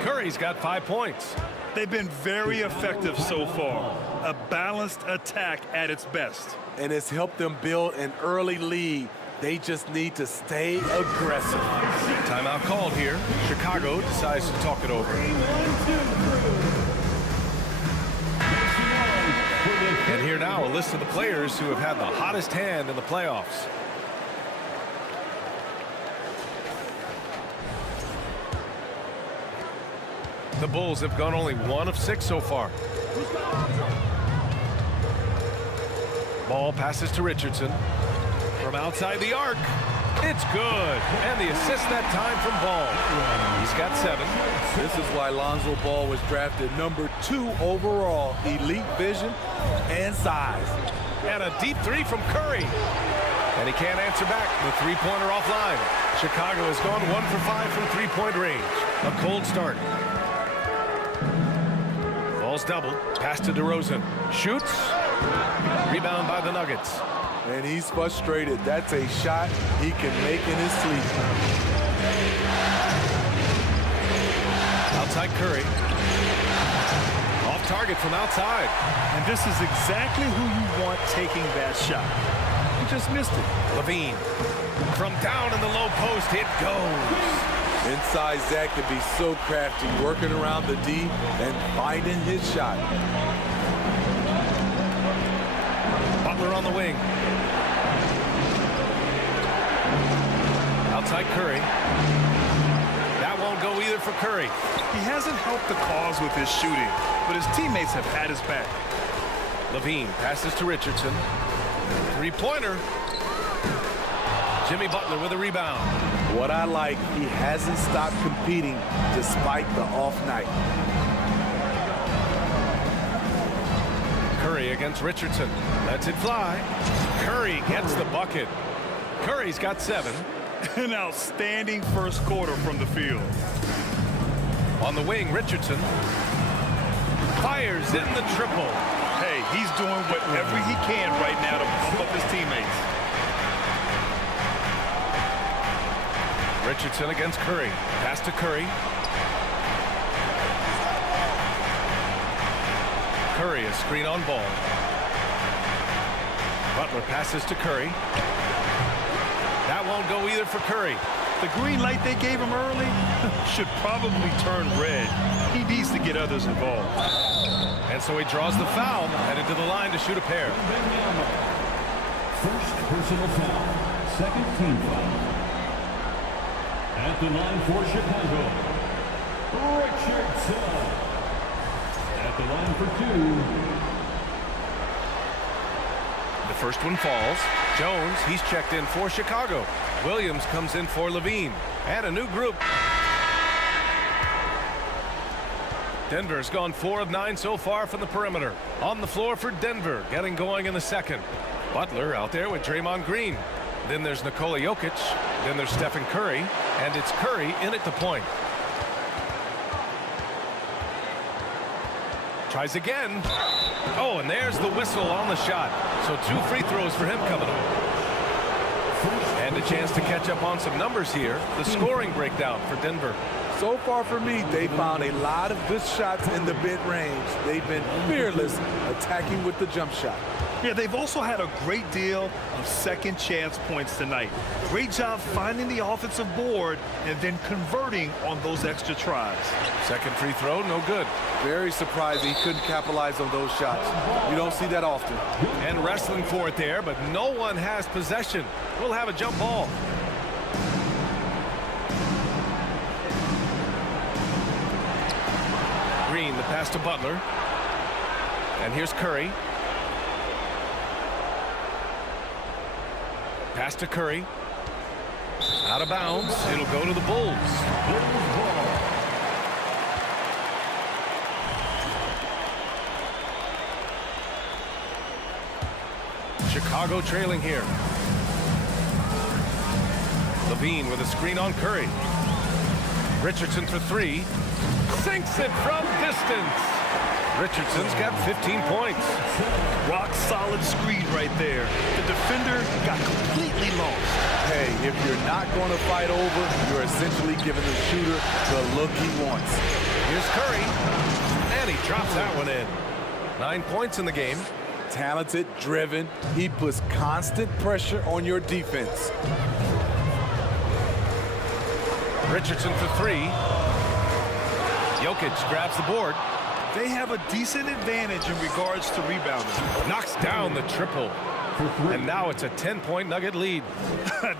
Curry's got 5 points. They've been very effective so far. A balanced attack at its best. And it's helped them build an early lead. They just need to stay aggressive. Timeout called here. Chicago decides to talk it over. And here now, a list of the players who have had the hottest hand in the playoffs. The Bulls have gone only 1 of 6 so far. Ball passes to Richardson. From outside the arc. It's good. And the assist that time from Ball. He's got 7. This is why Lonzo Ball was drafted number 2 overall. Elite vision and size. And a deep 3 from Curry. And he can't answer back. The three-pointer offline. Chicago has gone 1 for 5 from three-point range. A cold start. Ball's double. Pass to DeRozan. Shoots. Rebound by the Nuggets. And he's frustrated. That's a shot he can make in his sleep. Outside Curry. Off target from outside. And this is exactly who you want taking that shot. He just missed it. Levine. From down in the low post, it goes. Inside, Zach can be so crafty, working around the D and finding his shot. Butler on the wing. Outside Curry. That won't go either for Curry. He hasn't helped the cause with his shooting, but his teammates have had his back. Levine passes to Richardson. Three-pointer. Jimmy Butler with a rebound. What I like, he hasn't stopped competing despite the off night. Curry against Richardson. Lets it fly. Curry gets the bucket. Curry's got 7. An outstanding first quarter from the field. On the wing, Richardson fires in the triple. Hey, he's doing whatever he can right now to pump up his teammates. Richardson against Curry. Pass to Curry. Curry, a screen on Ball. Butler passes to Curry. That won't go either for Curry. The green light they gave him early should probably turn red. He needs to get others involved. And so he draws the foul, headed to the line to shoot a pair. First personal foul. Second team foul. At the line for Chicago, Richardson. At the line for 2. The first one falls. Jones, he's checked in for Chicago. Williams comes in for Levine. And a new group. Denver's gone 4 of 9 so far from the perimeter. On the floor for Denver, getting going in the second. Butler out there with Draymond Green. Then there's Nikola Jokic. Then there's Stephen Curry. And it's Curry in at the point. Tries again. Oh, and there's the whistle on the shot. So 2 free throws for him coming up. And a chance to catch up on some numbers here. The scoring breakdown for Denver. So far for me, they found a lot of good shots in the mid-range. They've been fearless attacking with the jump shot. Yeah, they've also had a great deal of second chance points tonight. Great job finding the offensive board and then converting on those extra tries. Second free throw, no good. Very surprising he couldn't capitalize on those shots. You don't see that often. And wrestling for it there, but no one has possession. We'll have a jump ball. Green, the pass to Butler. And here's Curry. Pass to Curry. Out of bounds. It'll go to the Bulls. Chicago trailing here. Levine with a screen on Curry. Richardson for three. Sinks it from distance. Richardson's got 15 points. Rock solid screen right there. The defender got completely lost. Hey, if you're not going to fight over, you're essentially giving the shooter the look he wants. Here's Curry. And he drops that one in. 9 points in the game. Talented, driven. He puts constant pressure on your defense. Richardson for three. Jokic grabs the board. They have a decent advantage in regards to rebounding. Knocks down the triple. And now it's a 10-point Nugget lead.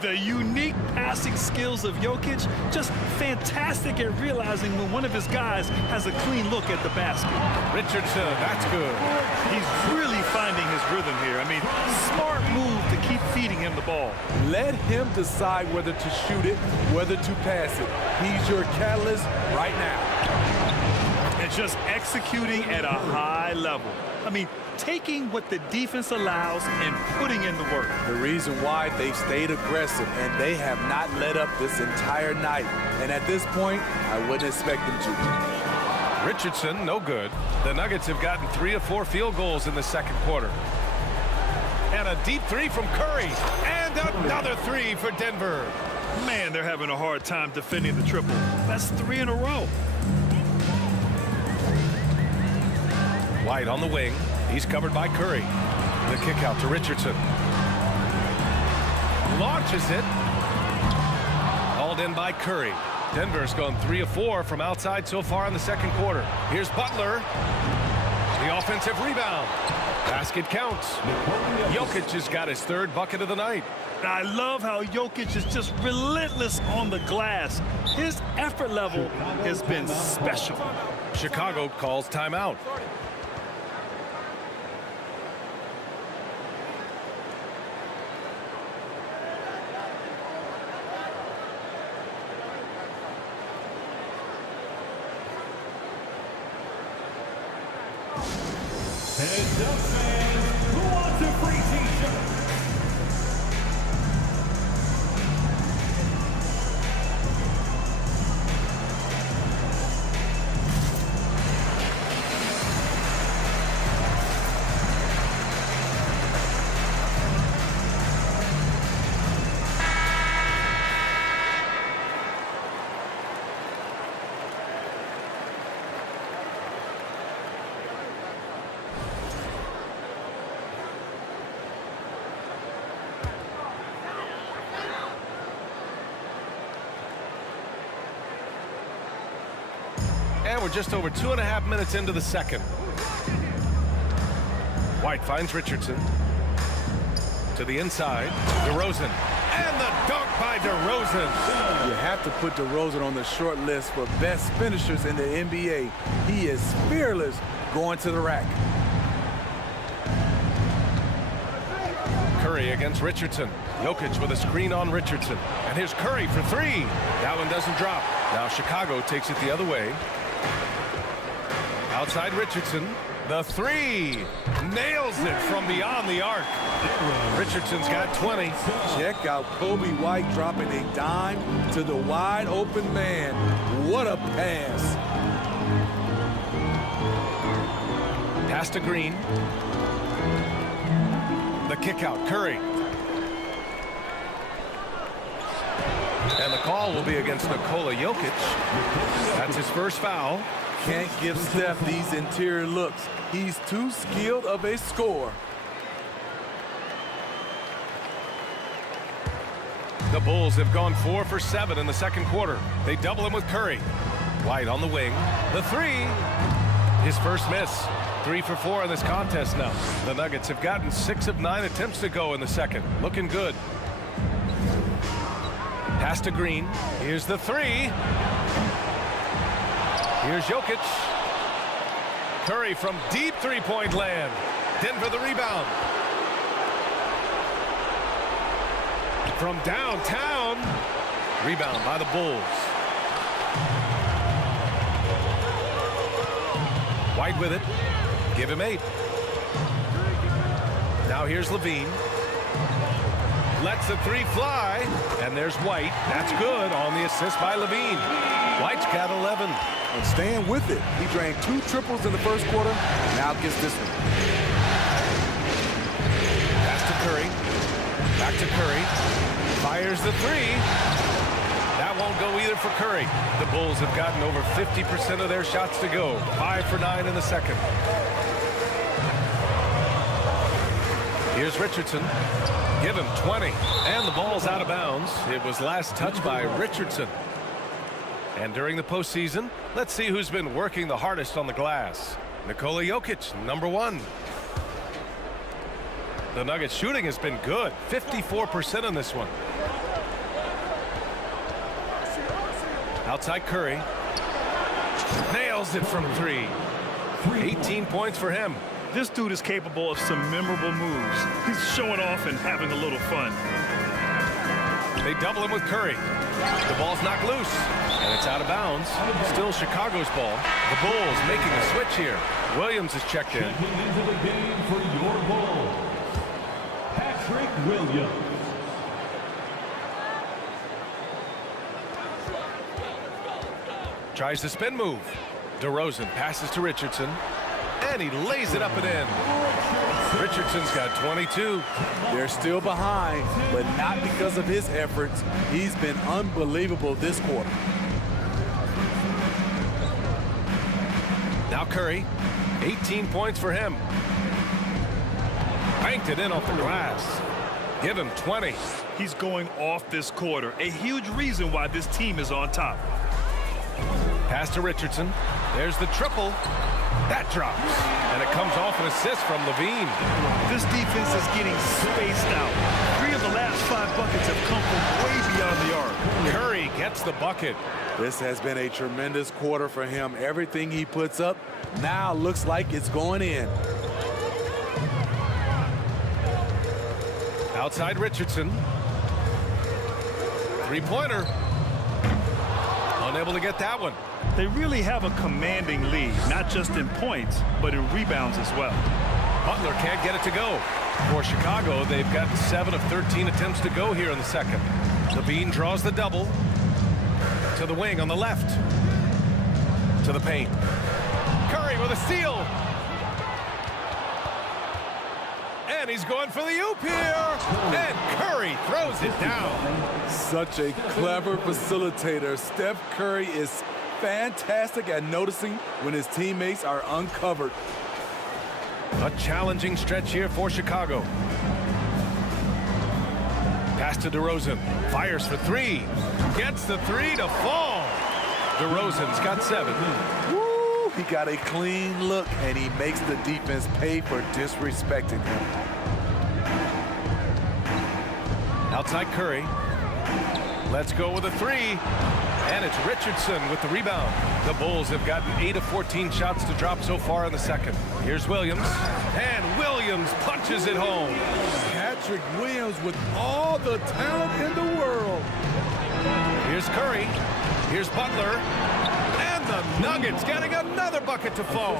The unique passing skills of Jokic, just fantastic at realizing when one of his guys has a clean look at the basket. Richardson, that's good. He's really finding his rhythm here. I mean, smart move to keep feeding him the ball. Let him decide whether to shoot it, whether to pass it. He's your catalyst right now. And just executing at a high level. I mean, taking what the defense allows and putting in the work. The reason why they've stayed aggressive and they have not let up this entire night. And at this point, I wouldn't expect them to. Richardson, no good. The Nuggets have gotten 3 of 4 field goals in the second quarter. And a deep three from Curry. And another three for Denver. Man, they're having a hard time defending the triple. That's 3 in a row. White on the wing. He's covered by Curry. The kick out to Richardson. Launches it. Hauled in by Curry. Denver's gone 3 of 4 from outside so far in the second quarter. Here's Butler. The offensive rebound. Basket counts. Jokic has got his 3rd bucket of the night. I love how Jokic is just relentless on the glass. His effort level has been special. Chicago calls timeout. Heads up, fans. Who wants a free t-shirt? And we're just over 2.5 minutes into the second. White finds Richardson. To the inside. DeRozan. And the dunk by DeRozan. You have to put DeRozan on the short list for best finishers in the NBA. He is fearless going to the rack. Curry against Richardson. Jokic with a screen on Richardson. And here's Curry for three. That one doesn't drop. Now Chicago takes it the other way. Outside Richardson. The three. Nails it from beyond the arc. Richardson's got 20. Check out Kobe White dropping a dime to the wide open man. What a pass. Pass to Green. The kick out. Curry. And the call will be against Nikola Jokic. That's his first foul. Can't give Steph these interior looks. He's too skilled of a scorer. The Bulls have gone 4 for 7 in the second quarter. They double him with Curry. White on the wing. The three. His first miss. 3 for 4 in this contest now. The Nuggets have gotten 6 of 9 attempts to go in the second. Looking good. Pass to Green. Here's the three. Here's Jokic. Curry from deep three-point land. Denver the rebound. From downtown. Rebound by the Bulls. White with it. Give him 8. Now here's Levine. Lets the three fly. And there's White. That's good on the assist by Levine. White's got 11. And staying with it. He drained 2 triples in the first quarter. Now gets this one. Pass to Curry. Back to Curry. Fires the three. That won't go either for Curry. The Bulls have gotten over 50% of their shots to go. 5 for 9 in the second. Here's Richardson. Give him 20. And the ball's out of bounds. It was last touched by Richardson. And during the postseason, let's see who's been working the hardest on the glass. Nikola Jokic, number 1. The Nuggets shooting has been good. 54% on this one. Outside Curry. Nails it from 3. 18 points for him. This dude is capable of some memorable moves. He's showing off and having a little fun. They double him with Curry. The ball's knocked loose, and it's out of bounds. Still Chicago's ball. The Bulls making a switch here. Williams is checked in. Checking into the game for your Bulls, Patrick Williams. Tries the spin move. DeRozan passes to Richardson, and he lays it up and in. Richardson's got 22. They're still behind, but not because of his efforts. He's been unbelievable this quarter. Now Curry, 18 points for him. Banked it in off the glass. Give him 20. He's going off this quarter. A huge reason why this team is on top. Pass to Richardson. There's the triple. That drops. And it comes off an assist from Levine. This defense is getting spaced out. 3 of the last 5 buckets have come from way beyond the arc. Curry gets the bucket. This has been a tremendous quarter for him. Everything he puts up now looks like it's going in. Outside Richardson. Three-pointer. Unable to get that one. They really have a commanding lead, not just in points, but in rebounds as well. Butler can't get it to go. For Chicago, they've got 7 of 13 attempts to go here in the second. Levine draws the double. To the wing on the left. To the paint. Curry with a steal. And he's going for the oop here. And Curry throws it down. Such a clever facilitator. Steph Curry is fantastic at noticing when his teammates are uncovered. A challenging stretch here for Chicago. Pass to DeRozan. Fires for 3. Gets the 3 to fall. DeRozan's got 7. Woo! He got a clean look, and he makes the defense pay for disrespecting him. Outside Curry. Let's go with a 3. And it's Richardson with the rebound. The Bulls have gotten 8 of 14 shots to drop so far in the second. Here's Williams. And Williams punches it home. Patrick Williams with all the talent in the world. Here's Curry. Here's Butler. And the Nuggets getting another bucket to fall.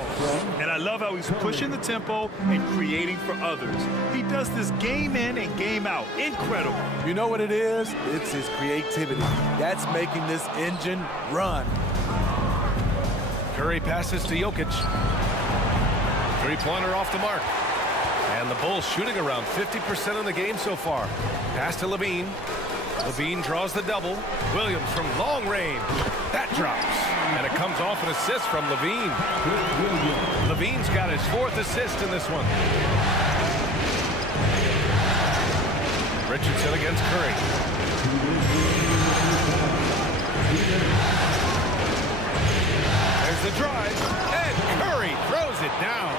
And I love how he's pushing the tempo and creating for others. He does this game in and game out. Incredible. You know what it is? It's his creativity. That's making this engine run. Curry passes to Jokic. Three-pointer off the mark. And the Bulls shooting around 50% in the game so far. Pass to Levine. LaVine draws the double. Williams from long range. That drops. And it comes off an assist from LaVine. LaVine's got his 4th assist in this one. Richardson against Curry. There's the drive. And Curry throws it down.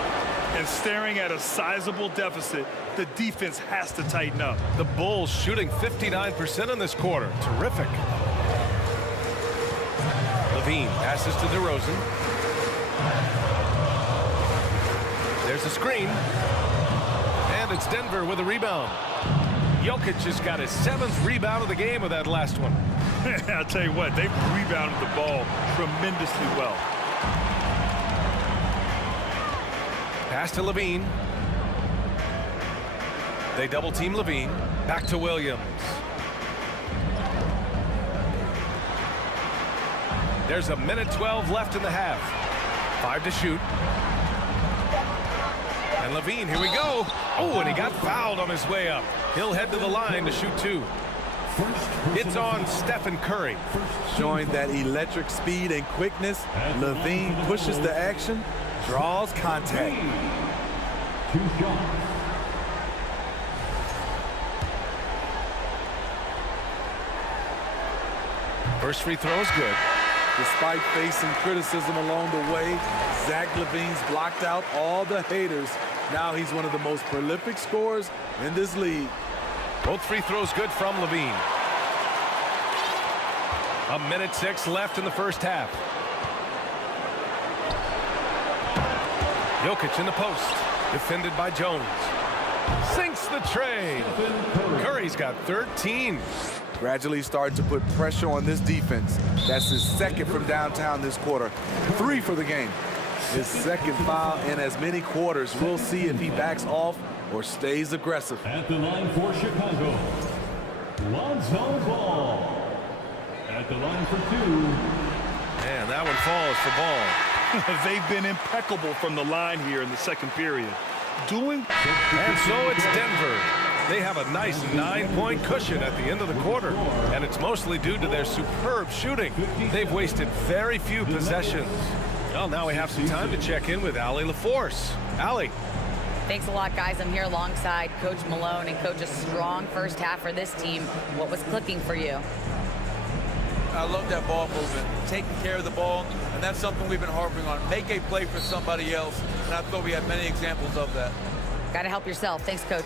And staring at a sizable deficit, the defense has to tighten up. The Bulls shooting 59% in this quarter. Terrific. LaVine passes to DeRozan. There's a screen. And it's Denver with a rebound. Jokic has got his 7th rebound of the game with that last one. I'll tell you what, they've rebounded the ball tremendously well. Pass to LaVine. They double team LaVine. Back to Williams. There's 1:12 left in the half. 5 to shoot. And LaVine, here we go. Oh, and he got fouled on his way up. He'll head to the line to shoot 2. It's on Stephen Curry. Showing that electric speed and quickness. LaVine pushes the action, draws contact. 2 shots. First free throw is good. Despite facing criticism along the way, Zach LaVine's blocked out all the haters. Now he's one of the most prolific scorers in this league. Both free throws good from LaVine. 1:06 left in the first half. Jokic in the post. Defended by Jones. Sinks the tray. Curry's got 13. Gradually starting to put pressure on this defense. That's his 2nd from downtown this quarter. 3 for the game. His 2nd foul in as many quarters. We'll see if he backs off or stays aggressive. At the line for Chicago, Lonzo Ball. At the line for 2. And that one falls for Ball. They've been impeccable from the line here in the 2nd period. And so it's Denver. They have a nice 9-point cushion at the end of the quarter, and it's mostly due to their superb shooting. They've wasted very few possessions. Well, now we have some time to check in with Allie LaForce. Allie. Thanks a lot, guys. I'm here alongside Coach Malone, and Coach, a strong first half for this team. What was clicking for you? I love that ball movement, taking care of the ball, and that's something we've been harping on. Make a play for somebody else, and I thought we had many examples of that. Got to help yourself. Thanks, Coach.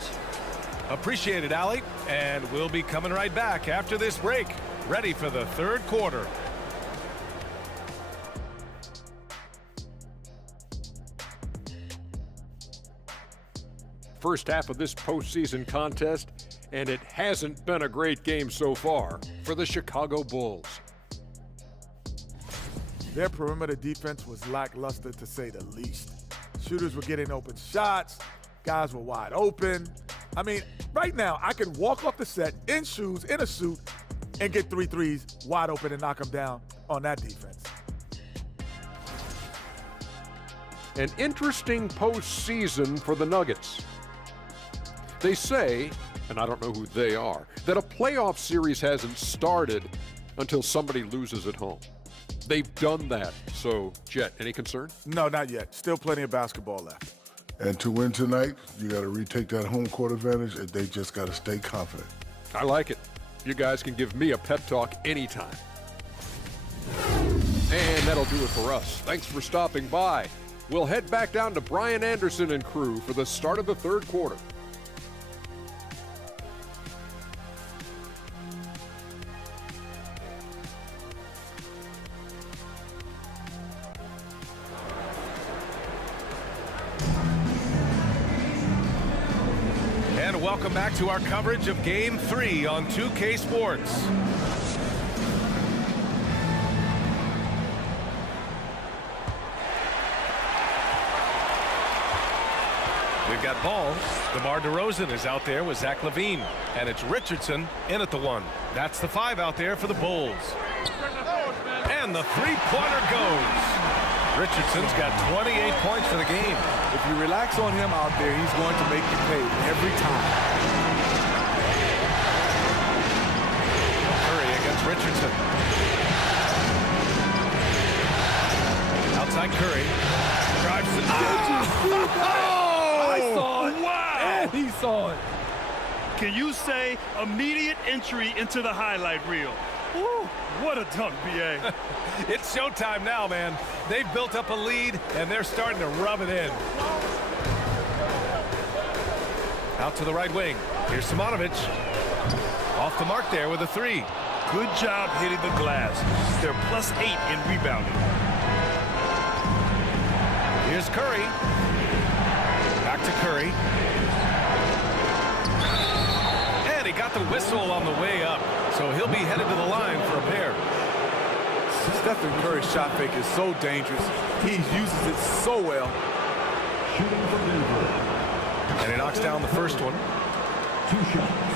Appreciate it, Allie. And we'll be coming right back after this break, ready for the 3rd quarter. First half of this postseason contest, and it hasn't been a great game so far for the Chicago Bulls. Their perimeter defense was lackluster, to say the least. Shooters were getting open shots. Guys were wide open. I mean, right now, I could walk off the set in shoes, in a suit, and get 3 threes wide open and knock them down on that defense. An interesting postseason for the Nuggets. They say, and I don't know who they are, that a playoff series hasn't started until somebody loses at home. They've done that. So, Jet, any concern? No, not yet. Still plenty of basketball left. And to win tonight, you got to retake that home court advantage, and they just got to stay confident. I like it. You guys can give me a pep talk anytime. And that'll do it for us. Thanks for stopping by. We'll head back down to Brian Anderson and crew for the start of the 3rd quarter. And welcome back to our coverage of Game 3 on 2K Sports. We've got ball. DeMar DeRozan is out there with Zach LaVine. And it's Richardson in at the 1. That's the 5 out there for the Bulls. And the 3-pointer goes. Richardson's got 28 points for the game. If you relax on him out there, he's going to make you pay every time. Richardson. Outside Curry. Drives to I saw it. Wow. And he saw it. Can you say immediate entry into the highlight reel? Woo, what a dunk, B.A. It's showtime now, man. They've built up a lead, and they're starting to rub it in. Out to the right wing. Here's Simonovic. Off the mark there with a three. Good job hitting the glass. They're +8 in rebounding. Here's Curry. Back to Curry. And he got the whistle on the way up, so he'll be headed to the line for a pair. Stephen Curry's shot fake is so dangerous. He uses it so well. And he knocks down the first one. 2 shots.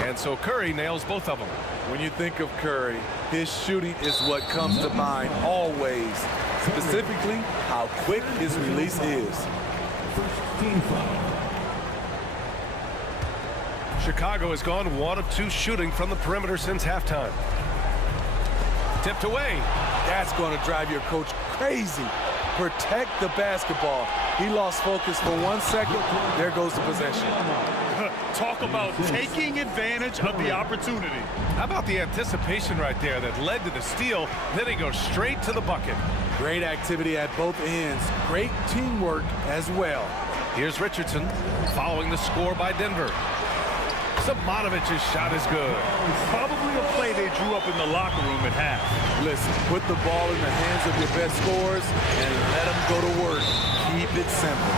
And so Curry nails both of them. When you think of Curry, his shooting is what comes to mind always. Specifically, how quick his release is. First team foul. Chicago has gone 1 of 2 shooting from the perimeter since halftime. Tipped away. That's going to drive your coach crazy. Protect the basketball. He lost focus for 1 second. There goes the possession. Talk about taking advantage of the opportunity. How about the anticipation right there that led to the steal? Then he goes straight to the bucket. Great activity at both ends. Great teamwork as well. Here's Richardson following the score by Denver. Simonovic's shot is good. Probably a play they drew up in the locker room at half. Listen, put the ball in the hands of your best scorers and let them go to work. Keep it simple.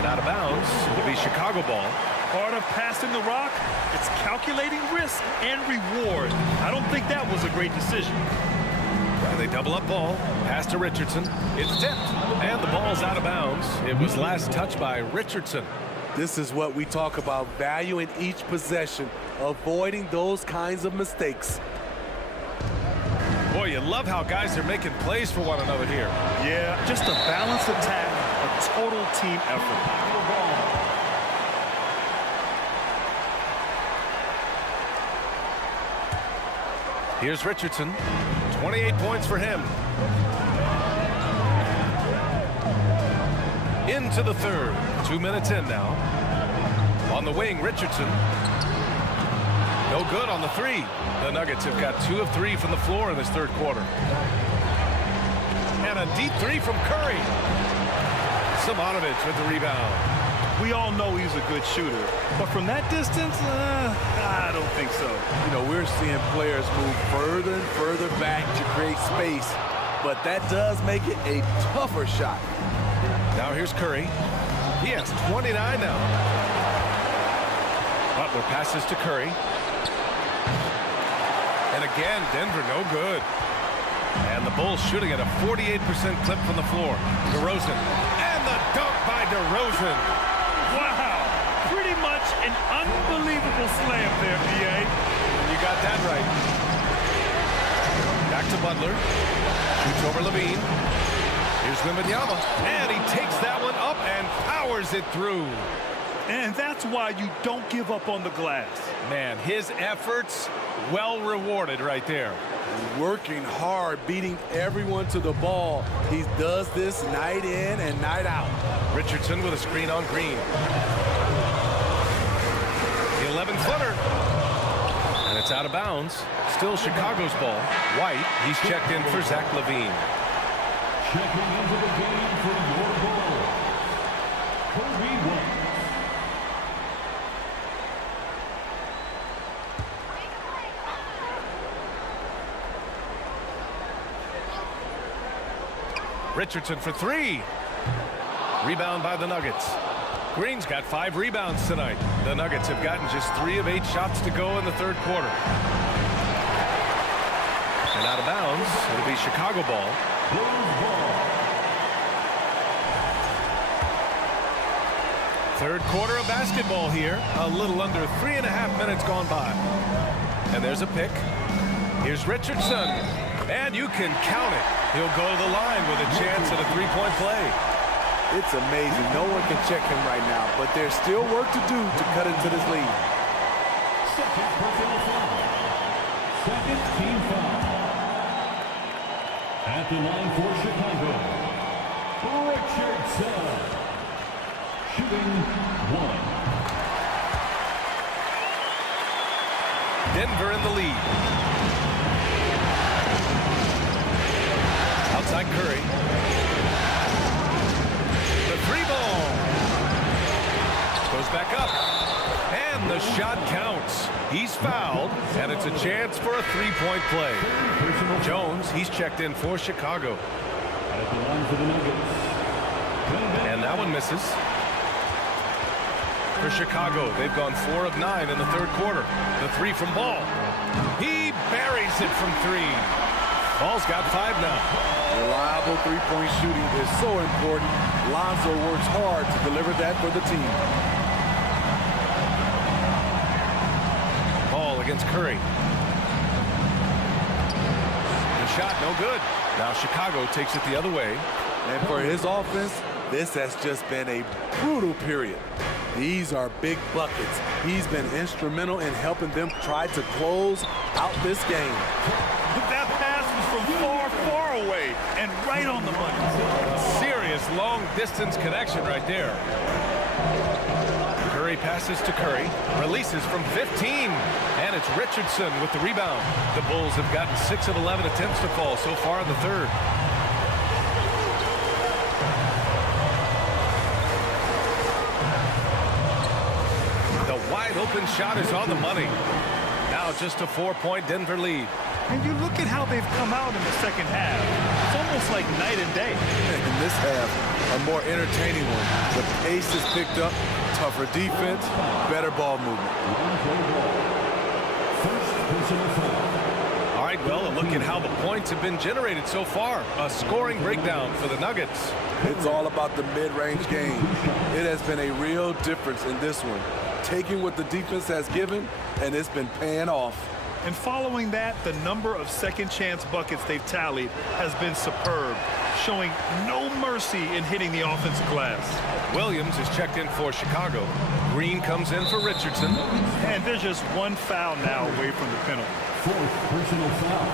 And out of bounds, it'll be Chicago ball. Part of passing the rock, it's calculating risk and reward. I don't think that was a great decision. And they double up ball. Pass to Richardson. It's tipped. And the ball's out of bounds. It was last touched by Richardson. This is what we talk about, valuing each possession, avoiding those kinds of mistakes. Boy, you love how guys are making plays for one another here. Yeah, just a balanced attack, a total team effort. Here's Richardson. 28 points for him. Into the third. 2 minutes in now. On the wing, Richardson. No good on the three. The Nuggets have got 2 of 3 from the floor in this third quarter. And a deep three from Curry. Simonovic with the rebound. We all know he's a good shooter, but from that distance, I don't think so. You know, we're seeing players move further and further back to create space, but that does make it a tougher shot. Now here's Curry. He has 29 now. Butler passes to Curry. And again, Denver no good. And the Bulls shooting at a 48% clip from the floor. DeRozan. And the dunk by DeRozan. Wow. Pretty much an unbelievable slam there, B.A. You got that right. Back to Butler. Shoots over Levine. Here's Wembanyama. And he takes that one up and powers it through. And that's why you don't give up on the glass. Man, his efforts well rewarded right there. Working hard, beating everyone to the ball. He does this night in and night out. Richardson with a screen on Green. The 11-footer. And it's out of bounds. Still Chicago's ball. White, he's checked in for Zach LaVine. Checking into the game for your Bulls, Kobe White. Richardson for 3. Rebound by the Nuggets. Green's got 5 rebounds tonight. The Nuggets have gotten just 3 of 8 shots to go in the third quarter. And out of bounds, it'll be Chicago ball. Third quarter of basketball here. A little under 3.5 minutes gone by. And there's a pick. Here's Richardson. And you can count it. He'll go to the line with a chance at a three-point play. It's amazing. No one can check him right now, but there's still work to do to cut into this lead. Second personal foul. Second team foul. At the line for Chicago, Richardson. Shooting one. Denver in the lead. Outside Curry. The three ball. Goes back up. And the shot counts. He's fouled, and it's a chance for a three-point play. Jones, he's checked in for Chicago. At the line for the Nuggets. And that one misses. For Chicago, they've gone 4 of 9 in the third quarter. The three from Ball. He buries it from three. Ball's got 5 now. Reliable three-point shooting is so important. Lonzo works hard to deliver that for the team. Ball against Curry. The shot, no good. Now Chicago takes it the other way. And for his offense, this has just been a brutal period. These are big buckets. He's been instrumental in helping them try to close out this game. That pass was from far, far away and right on the money. Serious long-distance connection right there. Curry passes to Curry, releases from 15, and it's Richardson with the rebound. The Bulls have gotten 6 of 11 attempts to fall so far in the third. The wide-open shot is on the money. Now just a 4-point Denver lead. And you look at how they've come out in the second half. It's almost like night and day. In this half, a more entertaining one. The pace is picked up, tougher defense, better ball movement. All right, well, a look at how the points have been generated so far. A scoring breakdown for the Nuggets. It's all about the mid-range game. It has been a real difference in this one. Taking what the defense has given, and it's been paying off. And following that, the number of second-chance buckets they've tallied has been superb, showing no mercy in hitting the offensive glass. Williams is checked in for Chicago. Green comes in for Richardson. And there's just one foul now away from the penalty. Fourth personal foul.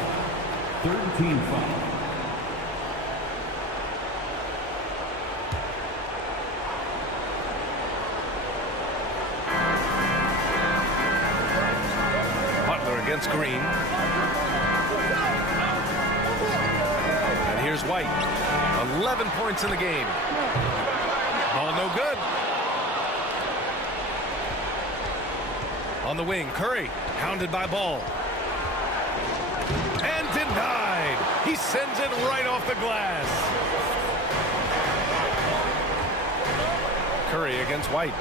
Third team foul. Against Green. And here's White. 11 points in the game. Ball no good. On the wing, Curry, hounded by Ball. And denied. He sends it right off the glass. Curry against White.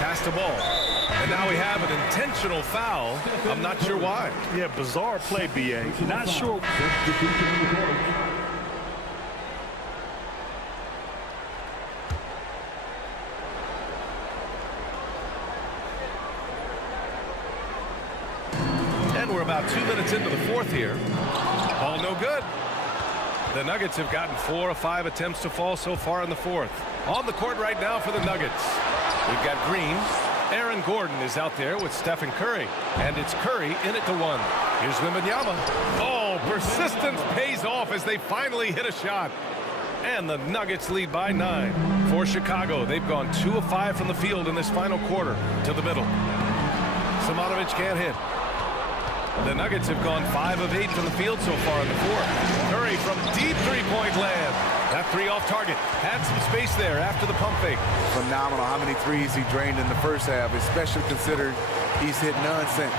Pass to Ball. And now we have an intentional foul. I'm not sure why. Yeah, bizarre play, B.A. Not sure. And we're about 2 minutes into the fourth here. Ball no good. The Nuggets have gotten 4 of 5 attempts to fall so far in the fourth. On the court right now for the Nuggets. We've got Green. Aaron Gordon is out there with Stephen Curry. And it's Curry in it to 1. Here's Wembanyama. Oh, persistence pays off as they finally hit a shot. And the Nuggets lead by 9. For Chicago, they've gone 2 of 5 from the field in this final quarter to the middle. Simonovic can't hit. The Nuggets have gone 5 of 8 from the field so far in the fourth. Curry from deep three-point land. That three off target. Had some space there after the pump fake. Phenomenal how many threes he drained in the first half, especially considering he's hit none since.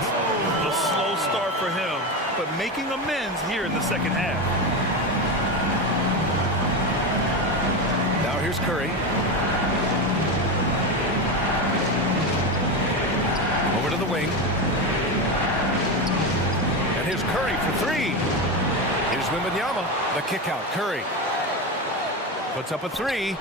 A slow start for him, but making amends here in the second half. Now here's Curry. Over to the wing. And here's Curry for 3. Here's Wembanyama. The kick out. Curry puts up a 3.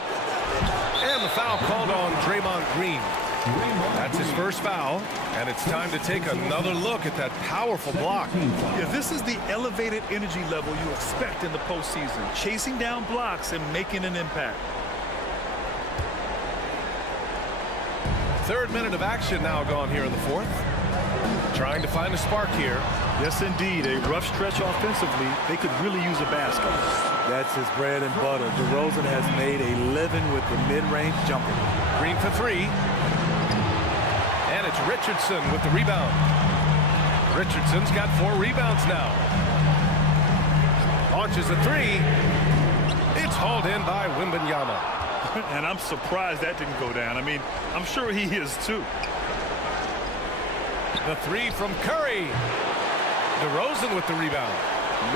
And the foul called on Draymond Green. That's his first foul, and it's time to take another look at that powerful block. Yeah, this is the elevated energy level you expect in the postseason, chasing down blocks and making an impact. Third minute of action now gone here in the fourth. Trying to find a spark here. Yes, indeed. A rough stretch offensively. They could really use a basket. That's his bread and butter. DeRozan has made a living with the mid-range jumper. Green for three. And it's Richardson with the rebound. Richardson's got 4 rebounds now. Launches a three. It's hauled in by Wembanyama. And I'm surprised that didn't go down. I mean, I'm sure he is too. The three from Curry. DeRozan with the rebound.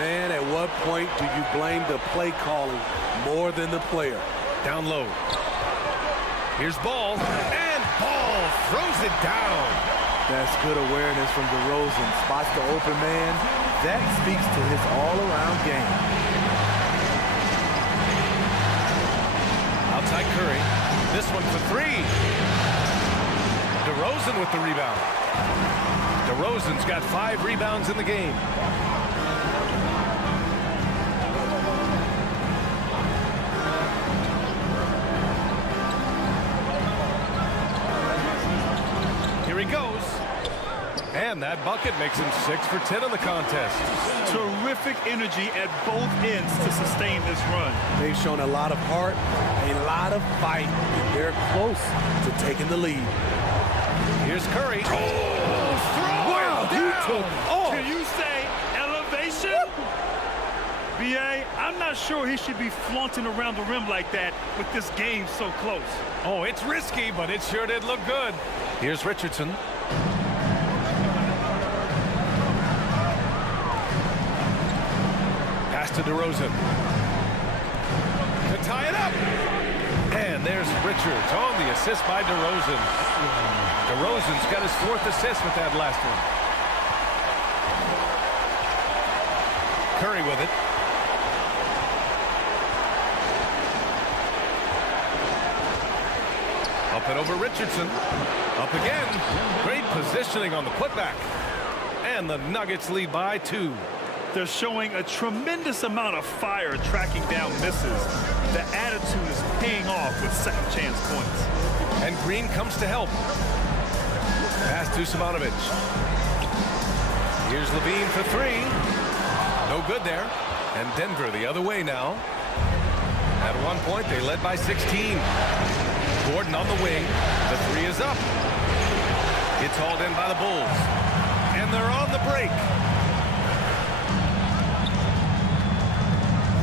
Man, at what point do you blame the play calling more than the player? Down low. Here's Ball. And Ball throws it down. That's good awareness from DeRozan. Spots the open man. That speaks to his all-around game. Outside Curry. This one for three. DeRozan with the rebound. DeRozan's got 5 rebounds in the game. Here he goes. And that bucket makes him 6 for 10 in the contest. Terrific energy at both ends to sustain this run. They've shown a lot of heart, a lot of fight. They're close to taking the lead. Here's Curry. Wow, Can you say elevation? B.A., I'm not sure he should be flaunting around the rim like that with this game so close. Oh, it's risky, but it sure did look good. Here's Richardson. Pass to DeRozan. To tie it up. And there's Richards on the assist by DeRozan. DeRozan's got his 4th assist with that last one. Curry with it. Up and over Richardson. Up again. Great positioning on the putback. And the Nuggets lead by 2. They're showing a tremendous amount of fire tracking down misses. The attitude is paying off with second chance points. And Green comes to help. Pass to Simonovic. Here's Levine for 3. No good there. And Denver the other way now. At one point, they led by 16. Gordon on the wing. The 3 is up. It's hauled in by the Bulls. And they're on the break.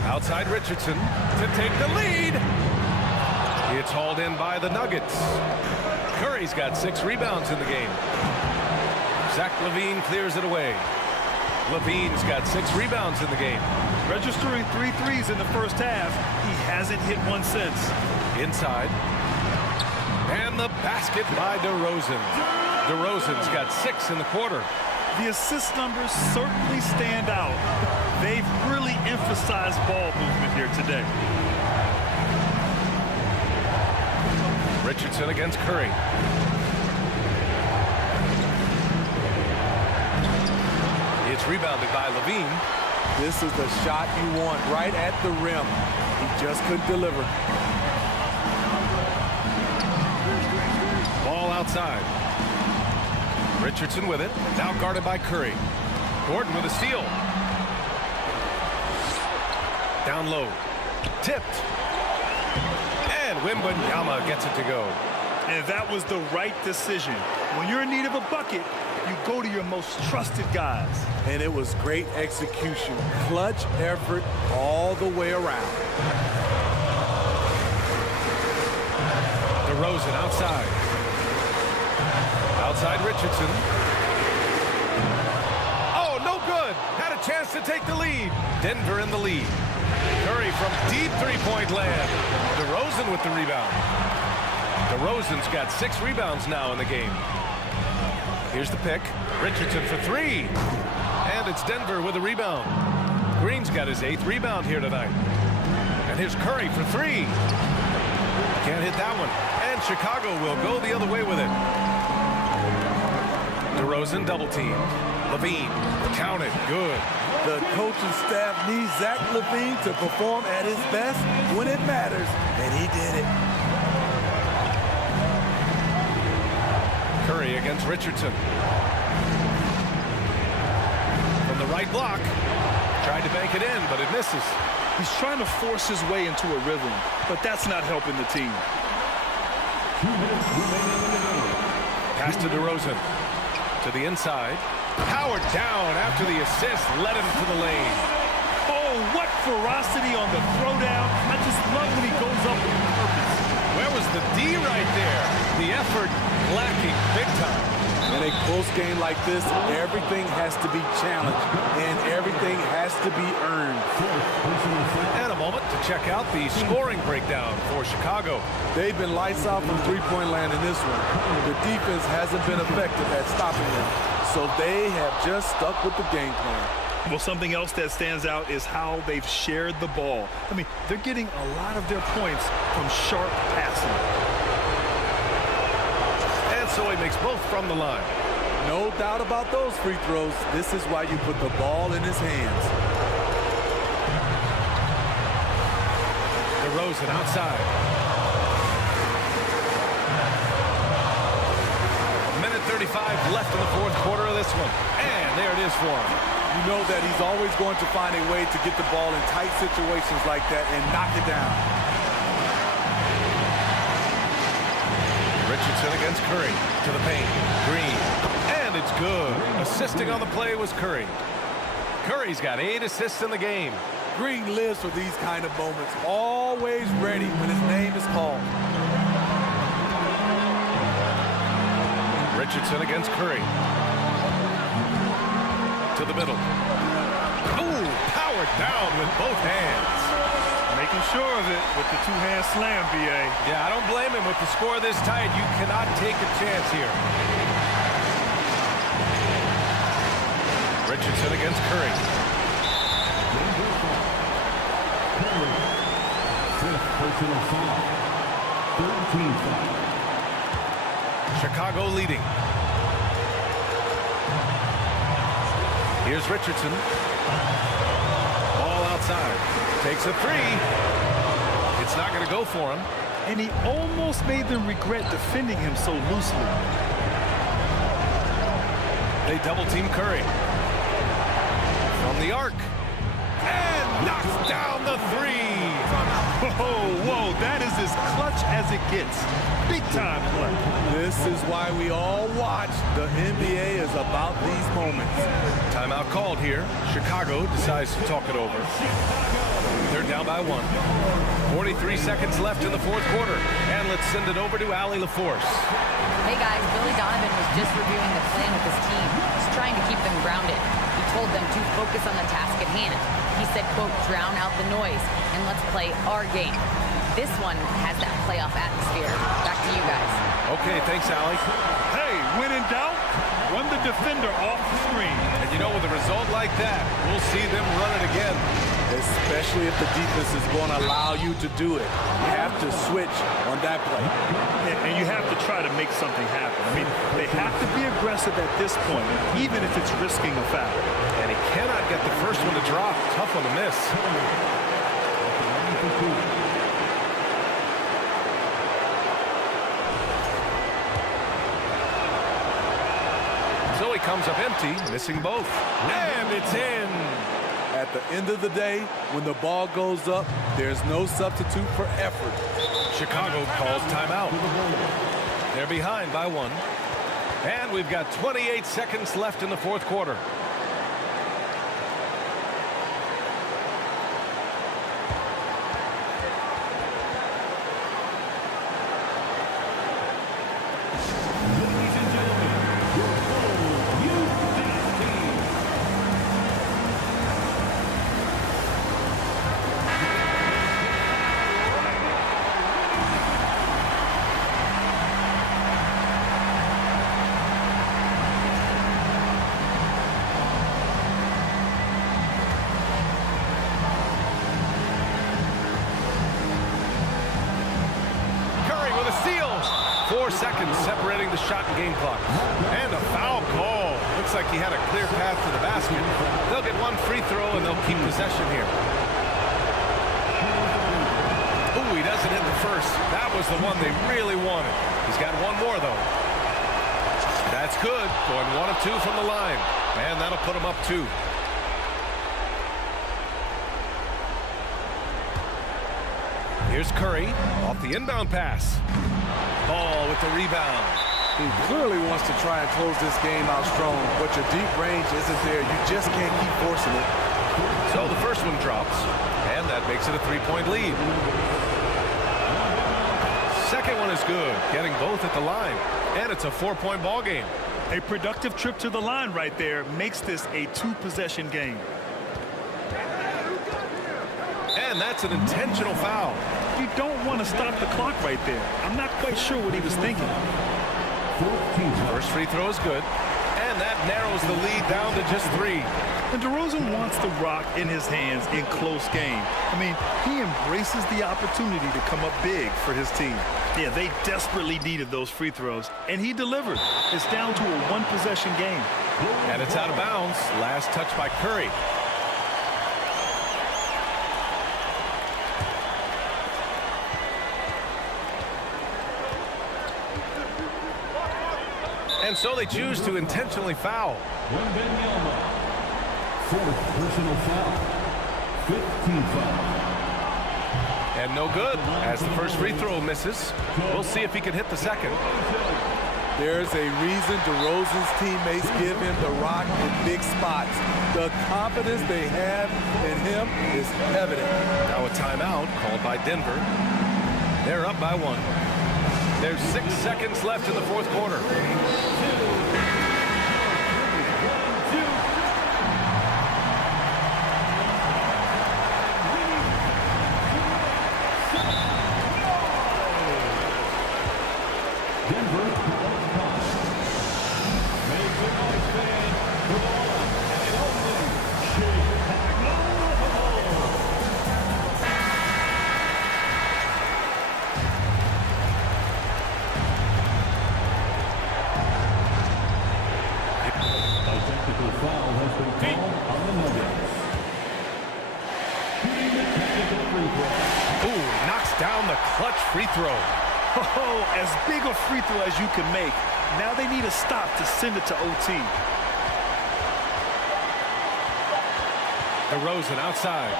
Outside Richardson to take the lead. It's hauled in by the Nuggets. Curry's got 6 rebounds in the game. Zach LaVine clears it away. LaVine's got 6 rebounds in the game. Registering 3 threes in the first half. He hasn't hit one since. Inside. And the basket by DeRozan. DeRozan's got 6 in the quarter. The assist numbers certainly stand out. They've really emphasized ball movement here today. Richardson against Curry. It's rebounded by Levine. This is the shot you want right at the rim. He just couldn't deliver. Ball outside. Richardson with it. Now guarded by Curry. Gordon with a steal. Down low. Tipped. And Wembanyama gets it to go. And that was the right decision. When you're in need of a bucket, you go to your most trusted guys. And it was great execution. Clutch effort all the way around. DeRozan outside. Outside Richardson. Oh, no good. Had a chance to take the lead. Denver in the lead. Curry from deep three-point land. DeRozan with the rebound. DeRozan's got 6 rebounds now in the game. Here's the pick. Richardson for 3. And it's Denver with a rebound. Green's got his 8th rebound here tonight. And here's Curry for 3. Can't hit that one. And And Chicago will go the other way with it. DeRozan double team. LaVine, counted, good. The coaching staff needs Zach LaVine to perform at his best when it matters, and he did it. Curry against Richardson. From the right block. Tried to bank it in, but it misses. He's trying to force his way into a rhythm, but that's not helping the team. Pass to DeRozan. To the inside. Howard down after the assist. Led him to the lane. Oh, what ferocity on the throwdown. I just love when he goes up with purpose. Where was the D right there? The effort lacking big time. In a close game like this, everything has to be challenged, and everything has to be earned. And a moment to check out the scoring breakdown for Chicago. They've been lights out from three-point land in this one. The defense hasn't been effective at stopping them, so they have just stuck with the game plan. Well, something else that stands out is how they've shared the ball. I mean, they're getting a lot of their points from sharp passing. And so he makes both from the line. No doubt about those free throws. This is why you put the ball in his hands. DeRozan outside. Minute 35 left in the fourth quarter of this one. And there it is for him. You know that he's always going to find a way to get the ball in tight situations like that and knock it down. Richardson against Curry. To the paint. Green. And it's good. Assisting on the play was Curry. Curry's got 8 assists in the game. Green lives for these kind of moments. Always ready when his name is called. Richardson against Curry. To the middle. Ooh, powered down with both hands. Making sure of it with the two-hand slam, B.A. Yeah, I don't blame him. With the score this tight, you cannot take a chance here. Richardson against Curry. Fifth personal foul. 13 foul. Chicago leading. Here's Richardson. Ball outside. Takes a three. It's not going to go for him. And he almost made them regret defending him so loosely. They double-team Curry. From the arc. And knocks down the three. Whoa, that is as clutch as it gets. Big time play. This is why we all watch. The NBA is about these moments. Timeout called here. Chicago decides to talk it over. They're down by 1. 43 seconds left in the fourth quarter. And let's send it over to Allie LaForce. Hey guys, Billy Donovan was just reviewing the plan with his team. He's trying to keep them grounded. He told them to focus on the task at hand. He said, quote, drown out the noise and let's play our game. This one has that playoff atmosphere. Back to you guys. Okay, thanks, Allie. Hey, when in doubt, run the defender off the screen. And you know, with a result like that, we'll see them run it again. Especially if the defense is going to allow you to do it. You have to switch on that play. And you have to try to make something happen. I mean, they have to be aggressive at this point, even if it's risking a foul. And he cannot get the first one to drop. Tough one to miss. So he comes up empty, missing both. And it's in. At the end of the day, when the ball goes up, there's no substitute for effort. Chicago calls timeout. They're behind by 1. And we've got 28 seconds left in the fourth quarter. Steals. 4 seconds separating the shot and game clock. And a foul call. Looks like he had a clear path to the basket. They'll get 1 free throw and they'll keep possession here. Ooh, he doesn't hit the first. That was the one they really wanted. He's got 1 more though. That's good. Going 1 of 2 from the line. And that'll put him up 2. Here's Curry off the inbound pass. Ball with the rebound. He clearly wants to try and close this game out strong, but your deep range isn't there. You just can't keep forcing it. So the first one drops, and that makes it a 3-point lead. Second one is good, getting both at the line, and it's a 4-point ball game. A productive trip to the line right there makes this a 2-possession game. And that's an intentional foul. You don't want to stop the clock right there. I'm not quite sure what he was thinking. First free throw is good, and that narrows the lead down to just 3. And DeRozan wants the rock in his hands in close game. I mean, he embraces the opportunity to come up big for his team. Yeah, they desperately needed those free throws, and he delivered. It's down to a 1-possession game. And it's out of bounds. Last touch by Curry. And so they choose to intentionally foul. Wembanyama. 4th personal foul. 15th foul. And no good as the first free throw misses. We'll see if he can hit the second. There's a reason DeRozan's teammates give him the rock in big spots. The confidence they have in him is evident. Now a timeout called by Denver. They're up by 1. There's 6 seconds left in the 4th quarter. Down the clutch free throw. Oh, as big a free throw as you can make. Now they need a stop to send it to OT. DeRozan outside.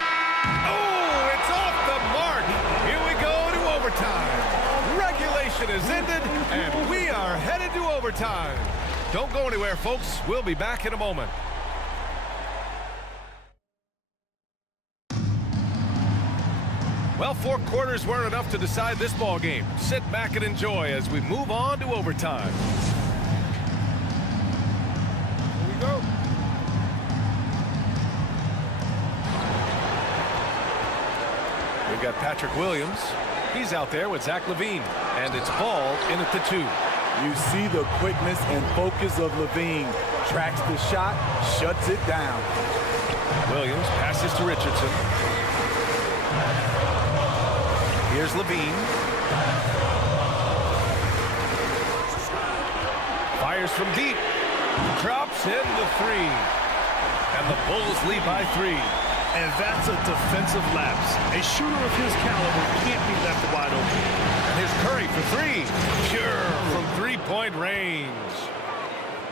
Oh, it's off the mark. Here we go to overtime. Regulation is ended, and we are headed to overtime. Don't go anywhere, folks. We'll be back in a moment. Well, 4 quarters weren't enough to decide this ball game. Sit back and enjoy as we move on to overtime. Here we go. We've got Patrick Williams. He's out there with Zach LaVine, and it's Ball in at the 2. You see the quickness and focus of LaVine. Tracks the shot, shuts it down. Williams passes to Richardson. Here's LaVine. Fires from deep. Drops in the 3. And the Bulls lead by 3. And that's a defensive lapse. A shooter of his caliber can't be left wide open. And here's Curry for 3. Pure from 3-point range.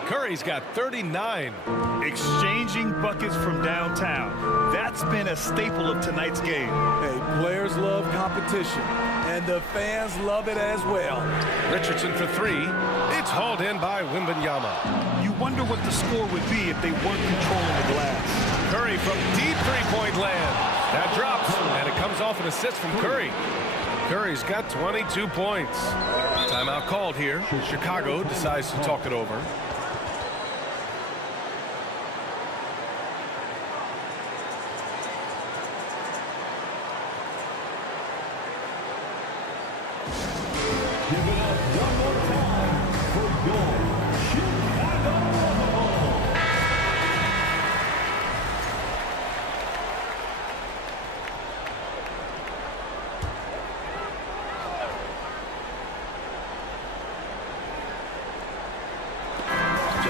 Curry's got 39. Exchanging buckets from downtown. That's been a staple of tonight's game. Hey, players love competition, and the fans love it as well. Richardson for 3. It's hauled in by Wembanyama. You wonder what the score would be if they weren't controlling the glass. Curry from deep 3-point land. That drops, and it comes off an assist from Curry. Curry's got 22 points. Timeout called here. Chicago decides to talk it over. Give it up one more time for your Chicago Bulls.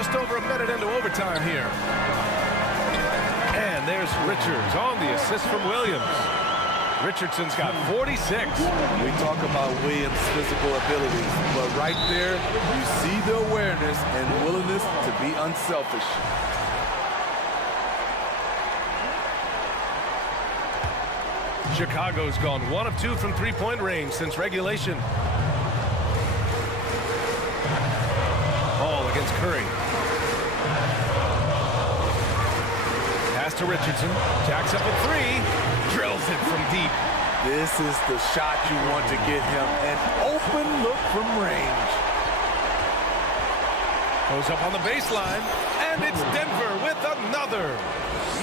just over a minute into overtime here. And there's Richards on the assist from Williams. Richardson's got 46. We talk about Williams' physical abilities, but right there, you see the awareness and willingness to be unselfish. Chicago's gone 1 of 2 from three-point range since regulation. Ball against Curry. Pass to Richardson. Jacks up a 3. Drills it from deep. This is the shot you want to get him. An open look from range. Goes up on the baseline. And it's Denver with another.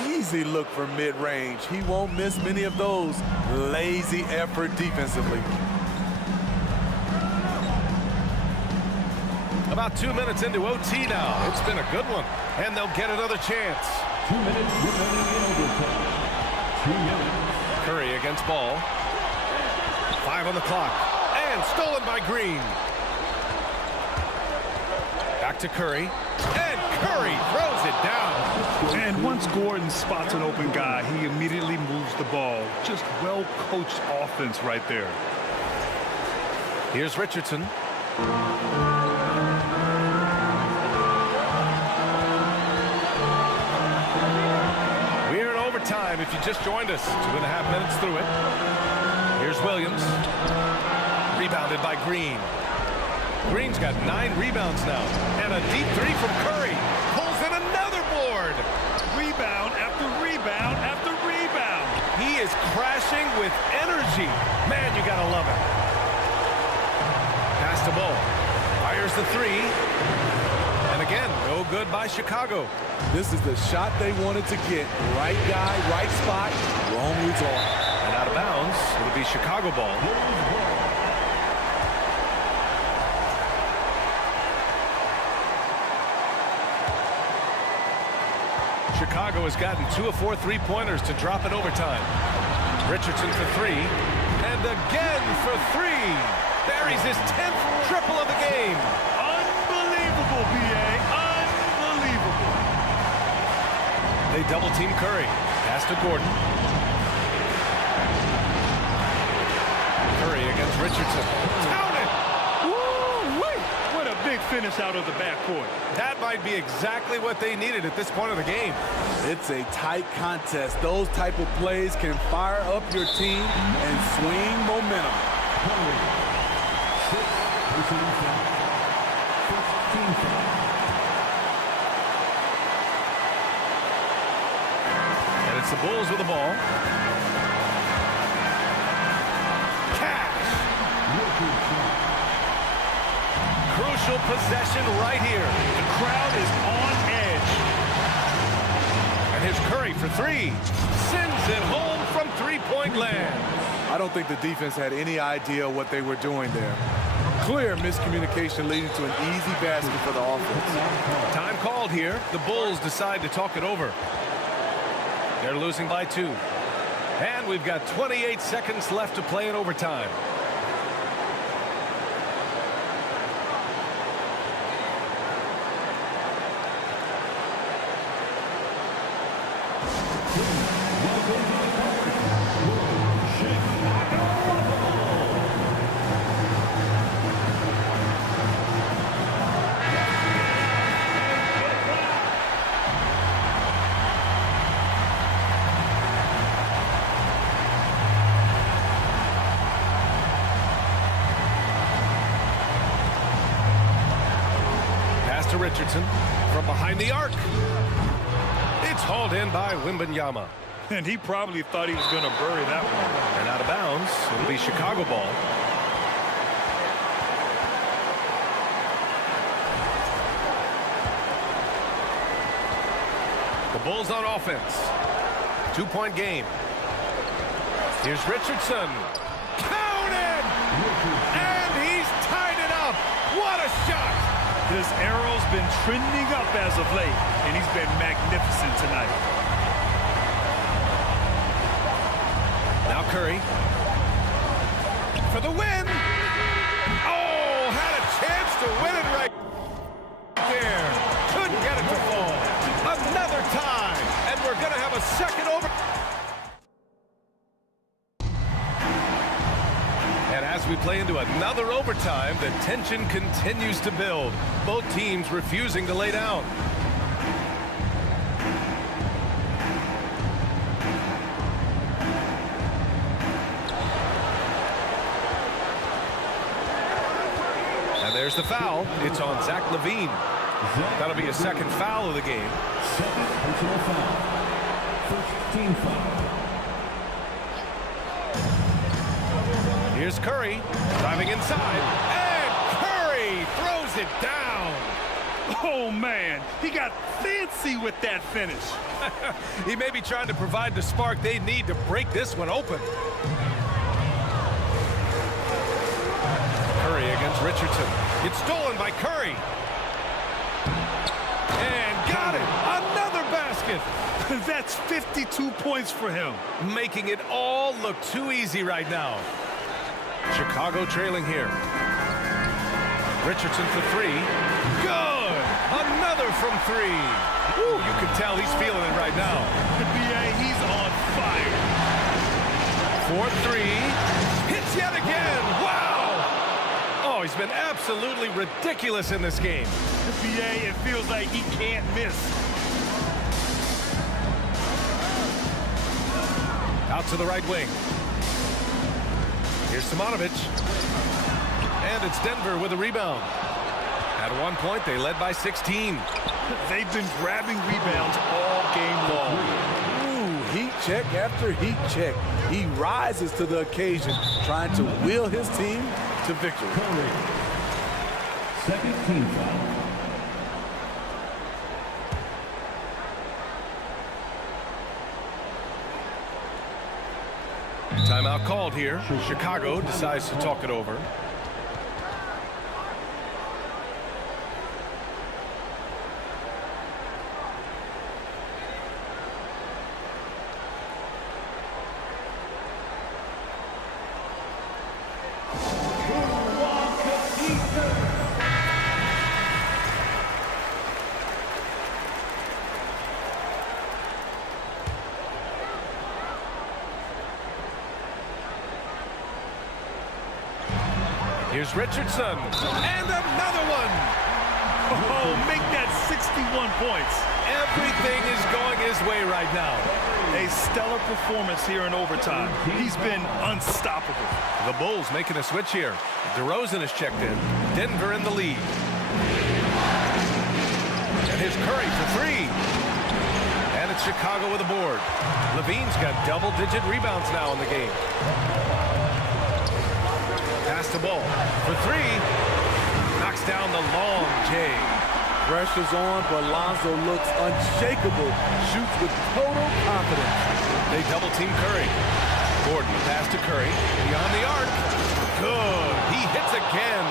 Easy look from mid-range. He won't miss many of those. Lazy effort defensively. About 2 minutes into OT now. It's been a good one. And they'll get another chance. 2 minutes remaining in overtime. 2 minutes. Curry against Ball. 5 on the clock. And stolen by Green. Back to Curry. And Curry throws it down. And once Gordon spots an open guy, he immediately moves the ball. Just well-coached offense right there. Here's Richardson. We're in overtime if you just joined us. 2.5 minutes through it. Here's Williams. Rebounded by Green. Green's got 9 rebounds now. And a deep 3 from Curry. Pulls in another board. Rebound after rebound after rebound. He is crashing with energy. Man, you gotta love it. Pass to Ball. Fires the 3. And again, no good by Chicago. This is the shot they wanted to get. Right guy, right spot, wrong result. And out of bounds, it'll be Chicago ball. Chicago has gotten 2 of 4 three-pointers to drop in overtime. Richardson for 3. And again for 3. Buries his 10th triple of the game. Unbelievable, B.A. Unbelievable. They double-team Curry. Pass to Gordon. Curry against Richardson. Count it! Woo-wee! What a big finish out of the backcourt. That might be exactly what they needed at this point of the game. It's a tight contest. Those type of plays can fire up your team and swing momentum. 15 And it's the Bulls with the ball. Cash. Crucial possession right here. The crowd is on edge. And here's Curry for 3. Sends it home from three-point land. I don't think the defense had any idea what they were doing there. Clear miscommunication leading to an easy basket for the offense. Time called here. The Bulls decide to talk it over. They're losing by 2. And we've got 28 seconds left to play in overtime. Richardson from behind the arc. It's hauled in by Wembanyama. And he probably thought he was going to bury that one. And out of bounds, it'll be Chicago ball. The Bulls on offense. 2-point game. Here's Richardson. Count it! And he's tied it up. What a shot! His arrow's been trending up as of late, and he's been magnificent tonight. Now Curry. For the win! Oh, had a chance to win it right there. Couldn't going to have a second over. And as we play into another overtime, the tension continues to build. Both teams refusing to lay down. And there's the foul. It's on Zach LaVine. That'll be a second foul of the game. Second personal foul. First team foul. Here's Curry driving inside, and Curry throws it down. Oh, man, he got fancy with that finish. He may be trying to provide the spark they need to break this one open. Curry against Richardson. It's stolen by Curry. And got it. Another basket. That's 52 points for him. Making it all look too easy right now. Chicago trailing here. Richardson for three. Good! Another from three. Ooh, you can tell he's feeling it right now. BA, he's on fire. 4-3. Hits yet again. Wow! Oh, he's been absolutely ridiculous in this game. BA, it feels like he can't miss. Out to the right wing. Here's Simonovic. And it's Denver with a rebound. At one point, they led by 16. They've been grabbing rebounds all game long. Ooh, heat check after heat check. He rises to the occasion, trying to wheel his team to victory. Second team foul. Timeout called here. Chicago decides to talk it over. Here's Richardson, and another one. Oh, make that 61 points. Everything is going his way right now. A stellar performance here in overtime. He's been unstoppable. The Bulls making a switch here. DeRozan is checked in. Denver in the lead. And here's Curry for three. And it's Chicago with a board. LaVine's got double-digit rebounds now in the game. Pass the ball for three. Knocks down the long J. Pressure's on, but Lonzo looks unshakable. Shoots with total confidence. They double-team Curry. Gordon, pass to Curry. Beyond the arc. Good. He hits again.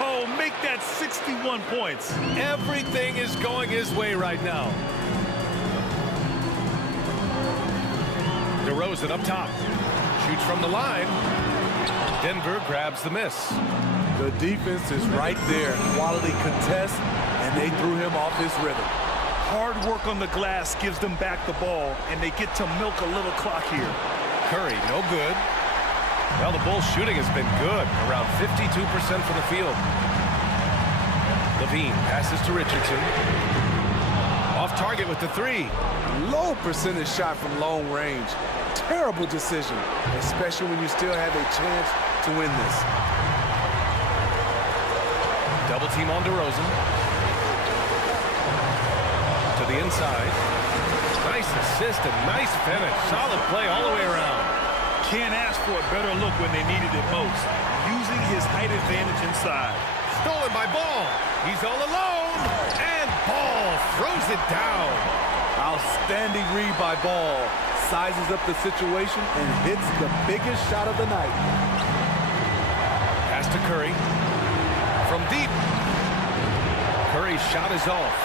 Oh, make that 61 points. Everything is going his way right now. DeRozan up top. Shoots from the line. Denver grabs the miss. The defense is right there. Quality contest, and they threw him off his rhythm. Hard work on the glass gives them back the ball, and they get to milk a little clock here. Curry, no good. Well, the Bulls' shooting has been good, around 52% from the field. LaVine passes to Richardson. Off target with the three. Low percentage shot from long range. Terrible decision, especially when you still have a chance to win this. Double team on DeRozan. To the inside. Nice assist and nice finish. Solid play all the way around. Can't ask for a better look when they needed it most. Using his height advantage inside. Stolen by Ball. He's all alone. And Ball throws it down. Outstanding read by Ball. Sizes up the situation and hits the biggest shot of the night. Pass to Curry. From deep. Curry's shot is off.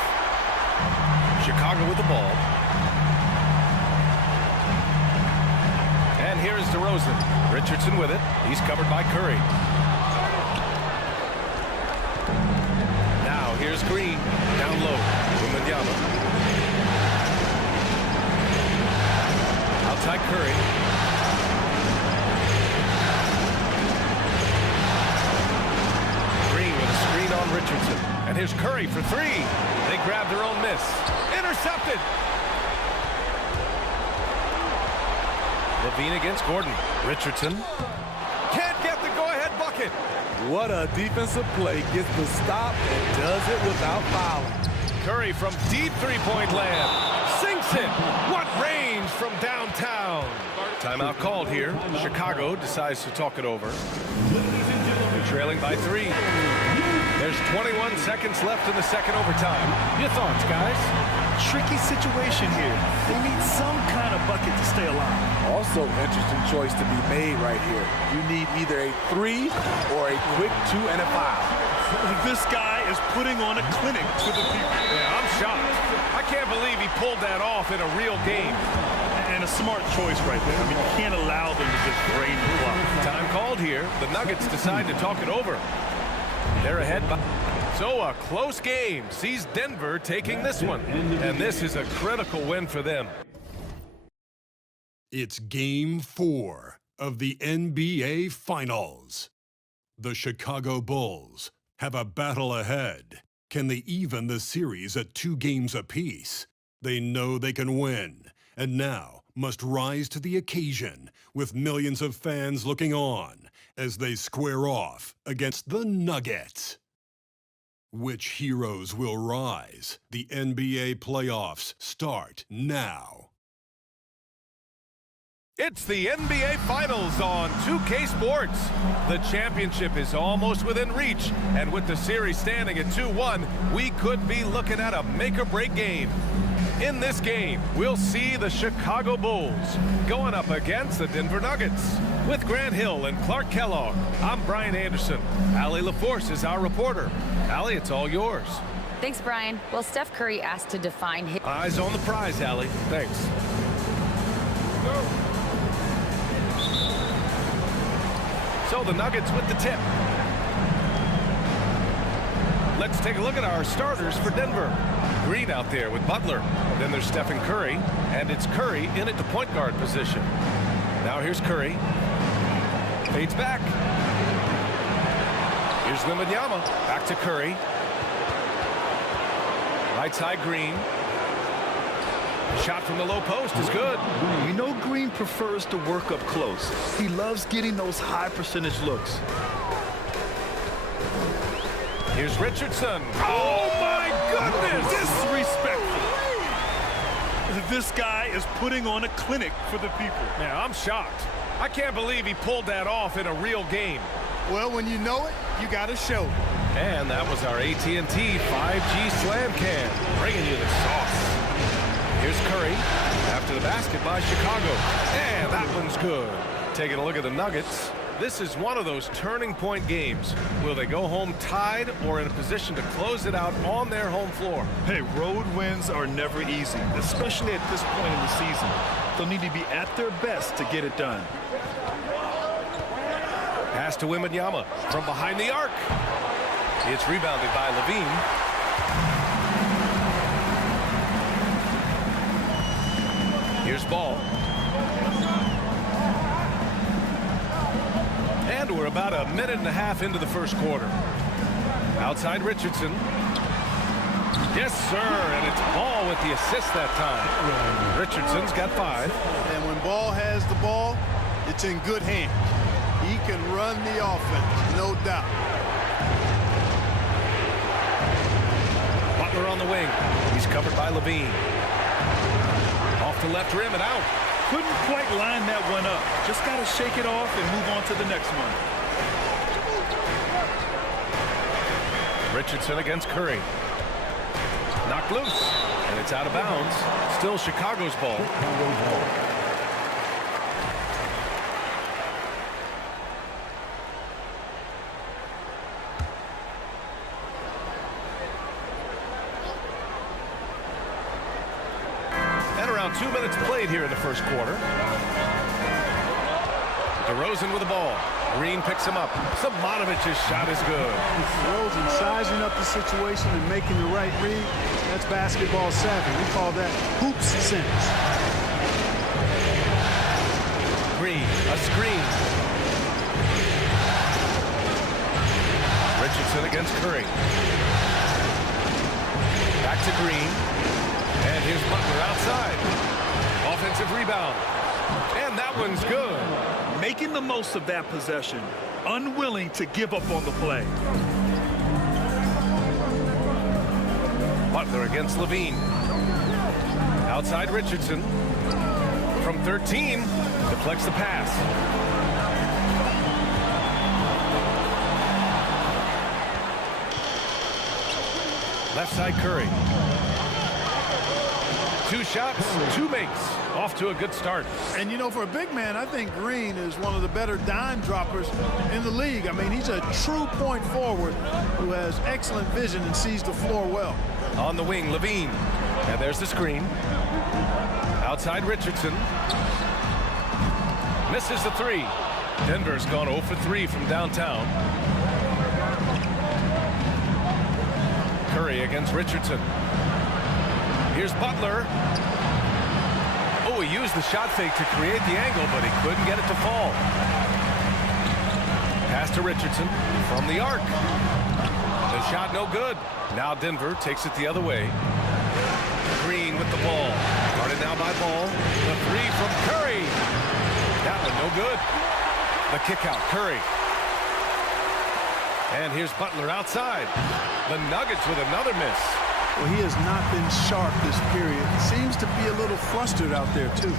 Chicago with the ball. And here's DeRozan. Richardson with it. He's covered by Curry. Now here's Green. Down low. Wembanyama. Curry. Green with a screen on Richardson. And here's Curry for three. They grab their own miss. Intercepted. Levine against Gordon. Richardson can't get the go-ahead bucket. What a defensive play. Gets the stop and does it without fouling. Curry from deep three-point land. Sinks it. What range from downtown. Timeout called here. Chicago decides to talk it over. They're trailing by 3. There's 21 seconds left in the second overtime. Your thoughts, guys? Tricky situation here. They need some kind of bucket to stay alive. Also, interesting choice to be made right here. You need either a 3 or a quick 2 and a foul. This guy is putting on a clinic for the people. Yeah, I'm shocked. I can't believe he pulled that off in a real game. And a smart choice right there. I mean, you can't allow them to just drain the clock. Time called here. The Nuggets decide to talk it over. They're ahead by... So a close game sees Denver taking this one. And this is a critical win for them. It's Game 4 of the NBA Finals. The Chicago Bulls have a battle ahead. Can they even the series at 2 games apiece? They know they can win, and now must rise to the occasion with millions of fans looking on as they square off against the Nuggets. Which heroes will rise? The NBA playoffs start now. It's the NBA Finals on 2K Sports. The championship is almost within reach, and with the series standing at 2-1, we could be looking at a make-or-break game. In this game, we'll see the Chicago Bulls going up against the Denver Nuggets. With Grant Hill and Clark Kellogg, I'm Brian Anderson. Allie LaForce is our reporter. Allie, it's all yours. Thanks, Brian. Well, Steph Curry asked to define his... Eyes on the prize, Allie. Thanks. So the Nuggets with the tip. Let's take a look at our starters for Denver. Green out there with Butler. Then there's Stephen Curry, and it's Curry in at the point guard position. Now here's Curry. Fades back. Here's Wembanyama. Back to Curry. Right side Green. Shot from the low post is good. We know Green prefers to work up close. He loves getting those high percentage looks. Here's Richardson. Oh my goodness! Disrespectful. This guy is putting on a clinic for the people. Yeah, I'm shocked. I can't believe he pulled that off in a real game. Well, when you know it, you got to show it. And that was our AT&T 5G Slam Cam, bringing you the sauce. Here's Curry after the basket by Chicago. And that one's good. Taking a look at the Nuggets. This is one of those turning point games. Will they go home tied or in a position to close it out on their home floor? Hey, road wins are never easy, especially at this point in the season. They'll need to be at their best to get it done. Pass to Wembanyama from behind the arc. It's rebounded by Levine. Here's Ball. And we're about a minute and a half into the first quarter. Outside Richardson. Yes, sir, and it's Ball with the assist that time. Richardson's got 5. And when Ball has the ball, it's in good hands. He can run the offense, no doubt. Butler on the wing. He's covered by Levine. Off the left rim and out. Couldn't quite line that one up. Just got to shake it off and move on to the next one. Richardson against Curry. Knocked loose, and it's out of bounds. Still Chicago's ball. And around 2 minutes played here in the first quarter. DeRozan with the ball. Green picks him up. Simonovic's shot is good. DeRozan sizing up the situation and making the right read. That's basketball savvy. We call that hoop sense. A screen. Richardson against Curry. Back to Green. And here's Butler outside. Offensive rebound. And that one's good. Making the most of that possession. Unwilling to give up on the play. Butler against Levine. Outside Richardson. From 13, deflects the pass. Left side Curry. 2 shots, 2 makes. Off to a good start. And, you know, for a big man, I think Green is one of the better dime droppers in the league. I mean, he's a true point forward who has excellent vision and sees the floor well. On the wing, Levine. And there's the screen. Outside Richardson. Misses the 3. Denver's gone 0 for 3 from downtown. Curry against Richardson. Here's Butler. Oh, he used the shot fake to create the angle, but he couldn't get it to fall. Pass to Richardson from the arc. The shot no good. Now Denver takes it the other way. Green with the ball. Guarded now by Ball. The 3 from Curry. That one no good. The kick out, Curry. And here's Butler outside. The Nuggets with another miss. Well, he has not been sharp this period. Seems to be a little flustered out there, too.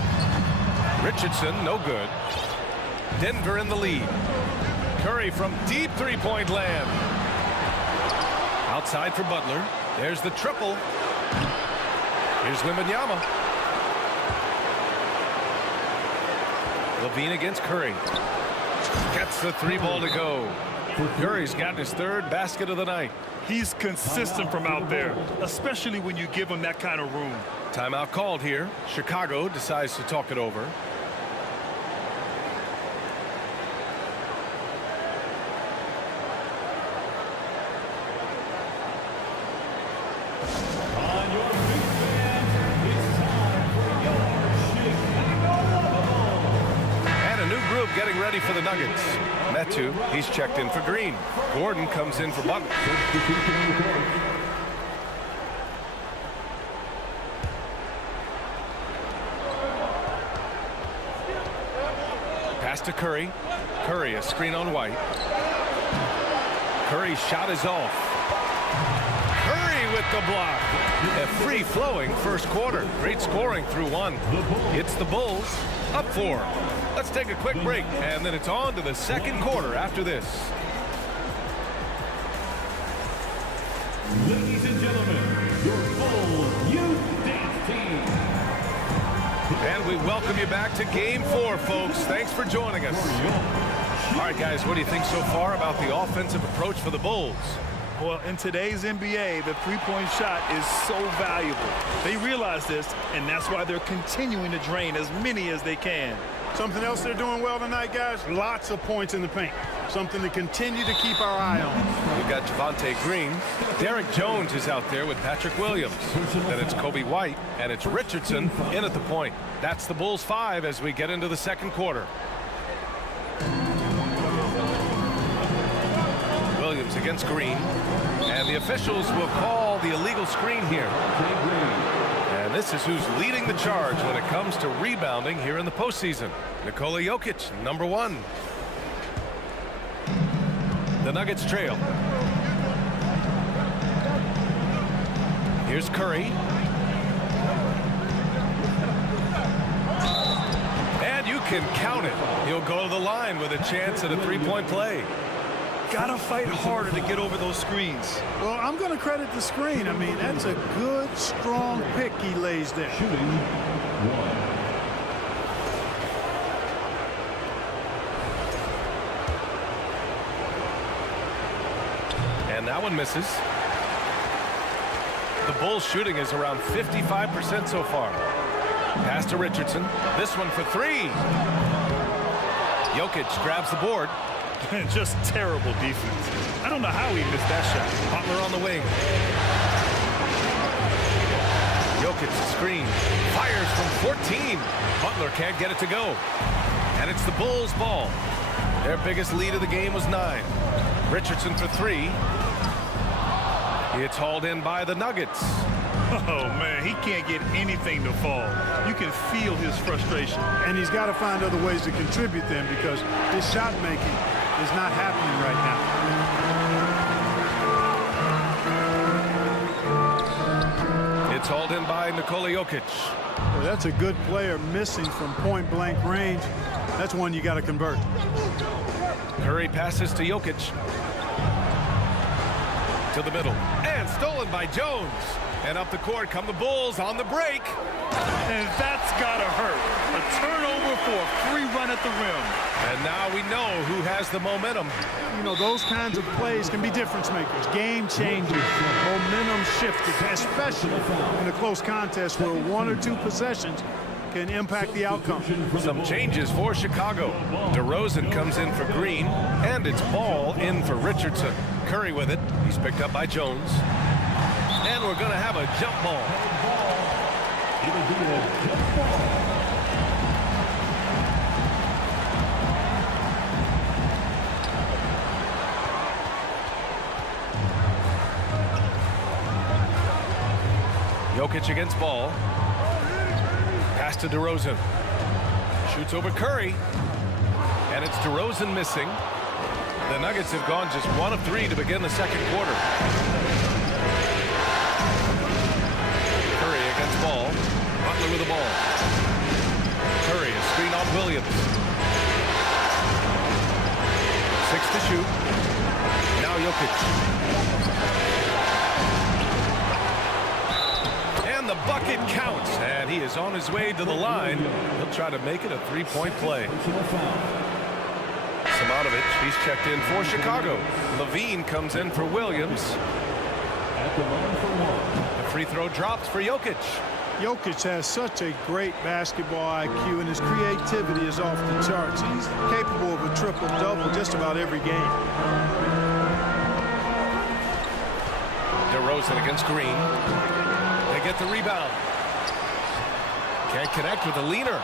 Richardson, no good. Denver in the lead. Curry from deep three-point land. Outside for Butler. There's the triple. Here's Wembanyama. Levine against Curry. Gets the 3 ball to go. Curry's gotten his 3rd basket of the night. He's consistent from out there, especially when you give him that kind of room. Timeout called here. Chicago decides to talk it over. Getting ready for the Nuggets. Metu, he's checked in for Green. Gordon comes in for Butler. Pass to Curry. Curry, a screen on White. Curry's shot is off. Curry with the block. A free-flowing first quarter. Great scoring through 1. It's the Bulls up 4. Let's take a quick break, and then it's on to the second quarter after this. Ladies and gentlemen, your Bulls Youth Dance Team. And we welcome you back to Game 4, folks. Thanks for joining us. All right, guys, what do you think so far about the offensive approach for the Bulls? Well, in today's NBA, the three-point shot is so valuable. They realize this, and that's why they're continuing to drain as many as they can. Something else they're doing well tonight, guys? Lots of points in the paint. Something to continue to keep our eye on. We've got Javonte Green. Derek Jones is out there with Patrick Williams. Then it's Kobe White, and it's Richardson in at the point. That's the Bulls 5 as we get into the second quarter. Williams against Green. And the officials will call the illegal screen here. And this is who's leading the charge when it comes to rebounding here in the postseason. Nikola Jokic, number 1. The Nuggets trail. Here's Curry. And you can count it. He'll go to the line with a chance at a three-point play. Gotta fight harder to get over those screens. Well, I'm going to credit the screen. I mean, that's a good, strong pick he lays there. Shooting 1. And that one misses. The Bulls shooting is around 55% so far. Pass to Richardson. This one for 3. Jokic grabs the board. Just terrible defense. I don't know how he missed that shot. Butler on the wing. Jokic screen. Fires from 14. Butler can't get it to go. And it's the Bulls' ball. Their biggest lead of the game was 9. Richardson for 3. It's hauled in by the Nuggets. Oh, man, he can't get anything to fall. You can feel his frustration. And he's got to find other ways to contribute then, because his shot making is not happening right now. It's hauled in by Nikola Jokic. Well, that's a good player missing from point-blank range. That's one you got to convert. Curry passes to Jokic. To the middle. And stolen by Jones. And up the court come the Bulls on the break. And that's got to hurt. A turnover for a free run at the rim. And now we know who has the momentum. You know, those kinds of plays can be difference makers, game changers, momentum shifters, especially in a close contest where 1 or 2 possessions can impact the outcome. Some changes for Chicago. DeRozan comes in for Green, and it's Ball in for Richardson. Curry with it. He's picked up by Jones. And we're going to have a jump ball. Jokic against Ball. Pass to DeRozan. Shoots over Curry. And it's DeRozan missing. The Nuggets have gone just 1 of 3 to begin the second quarter. Curry against Ball. Butler with the ball. Curry, a screen on Williams. 6 to shoot. Now Jokic. And the bucket counts. And he is on his way to the line. He'll try to make it a 3-point play. Simonovic, he's checked in for Chicago. Levine comes in for Williams. The free throw drops for Jokic. Jokic has such a great basketball IQ, and his creativity is off the charts. He's capable of a triple-double just about every game. DeRozan against Green. They get the rebound. Can't connect with the leaner.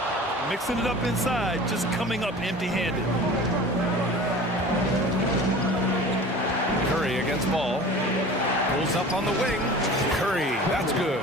Mixing it up inside, just coming up empty-handed. Curry against Ball. Pulls up on the wing. Curry, that's good.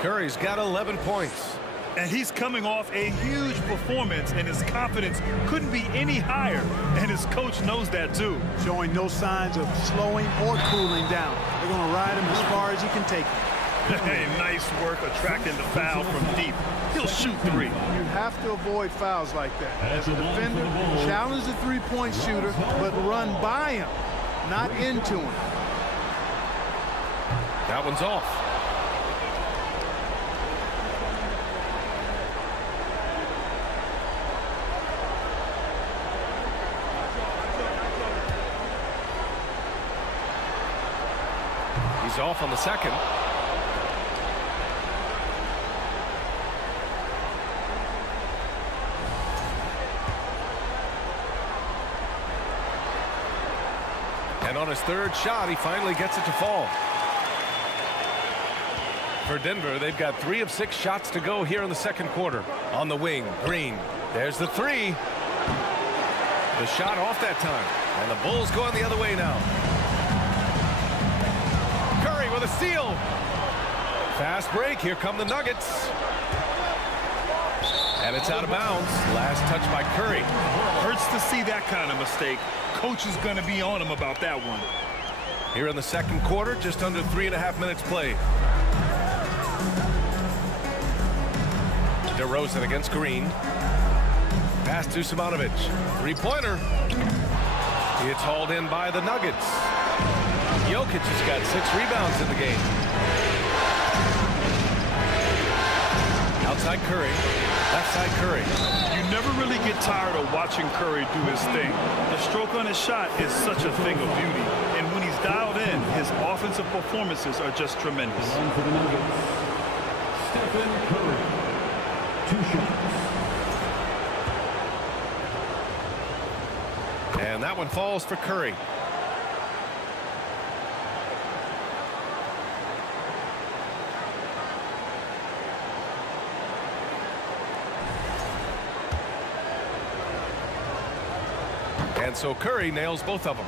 Curry's got 11 points. And he's coming off a huge performance, and his confidence couldn't be any higher. And his coach knows that, too. Showing no signs of slowing or cooling down. They're going to ride him as far as he can take him. Hey, nice work attracting the foul from deep. He'll shoot 3. You have to avoid fouls like that. As a defender, challenge the three-point shooter, but run by him, not into him. That one's off. He's off on the second. And on his third shot, he finally gets it to fall. For Denver, they've got 3 of 6 shots to go here in the second quarter. On the wing, Green. There's the 3. The shot off that time. And the Bulls going the other way now. Curry with a steal. Fast break. Here come the Nuggets. And it's out of bounds. Last touch by Curry. Hurts to see that kind of mistake. Coach is going to be on him about that one. Here in the second quarter, just under 3.5 minutes played. DeRozan against Green. Pass to Simonovic. 3-pointer. It's hauled in by the Nuggets. Jokic has got 6 rebounds in the game. Outside Curry. Left side Curry. You never really get tired of watching Curry do his thing. The stroke on his shot is such a thing of beauty. And when he's dialed in, his offensive performances are just tremendous. For the Nuggets, Stephen Curry. 2 shots. And that one falls for Curry. And so Curry nails both of them.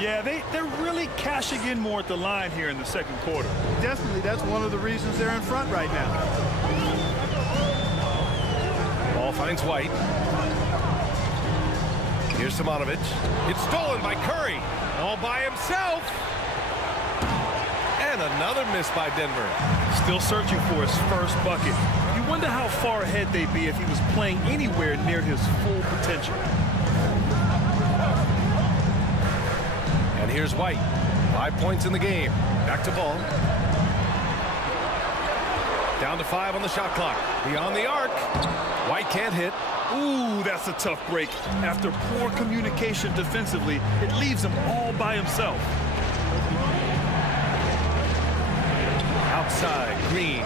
Yeah, they're really cashing in more at the line here in the second quarter. Definitely, that's one of the reasons they're in front right now. Ball finds White. Here's Simonovic. It's stolen by Curry. All by himself. And another miss by Denver. Still searching for his first bucket. You wonder how far ahead they'd be if he was playing anywhere near his full potential. And here's White. 5 points in the game. Back to Ball. Down to 5 on the shot clock. Beyond the arc. White can't hit. Ooh, that's a tough break. After poor communication defensively, it leaves him all by himself. Outside, Green.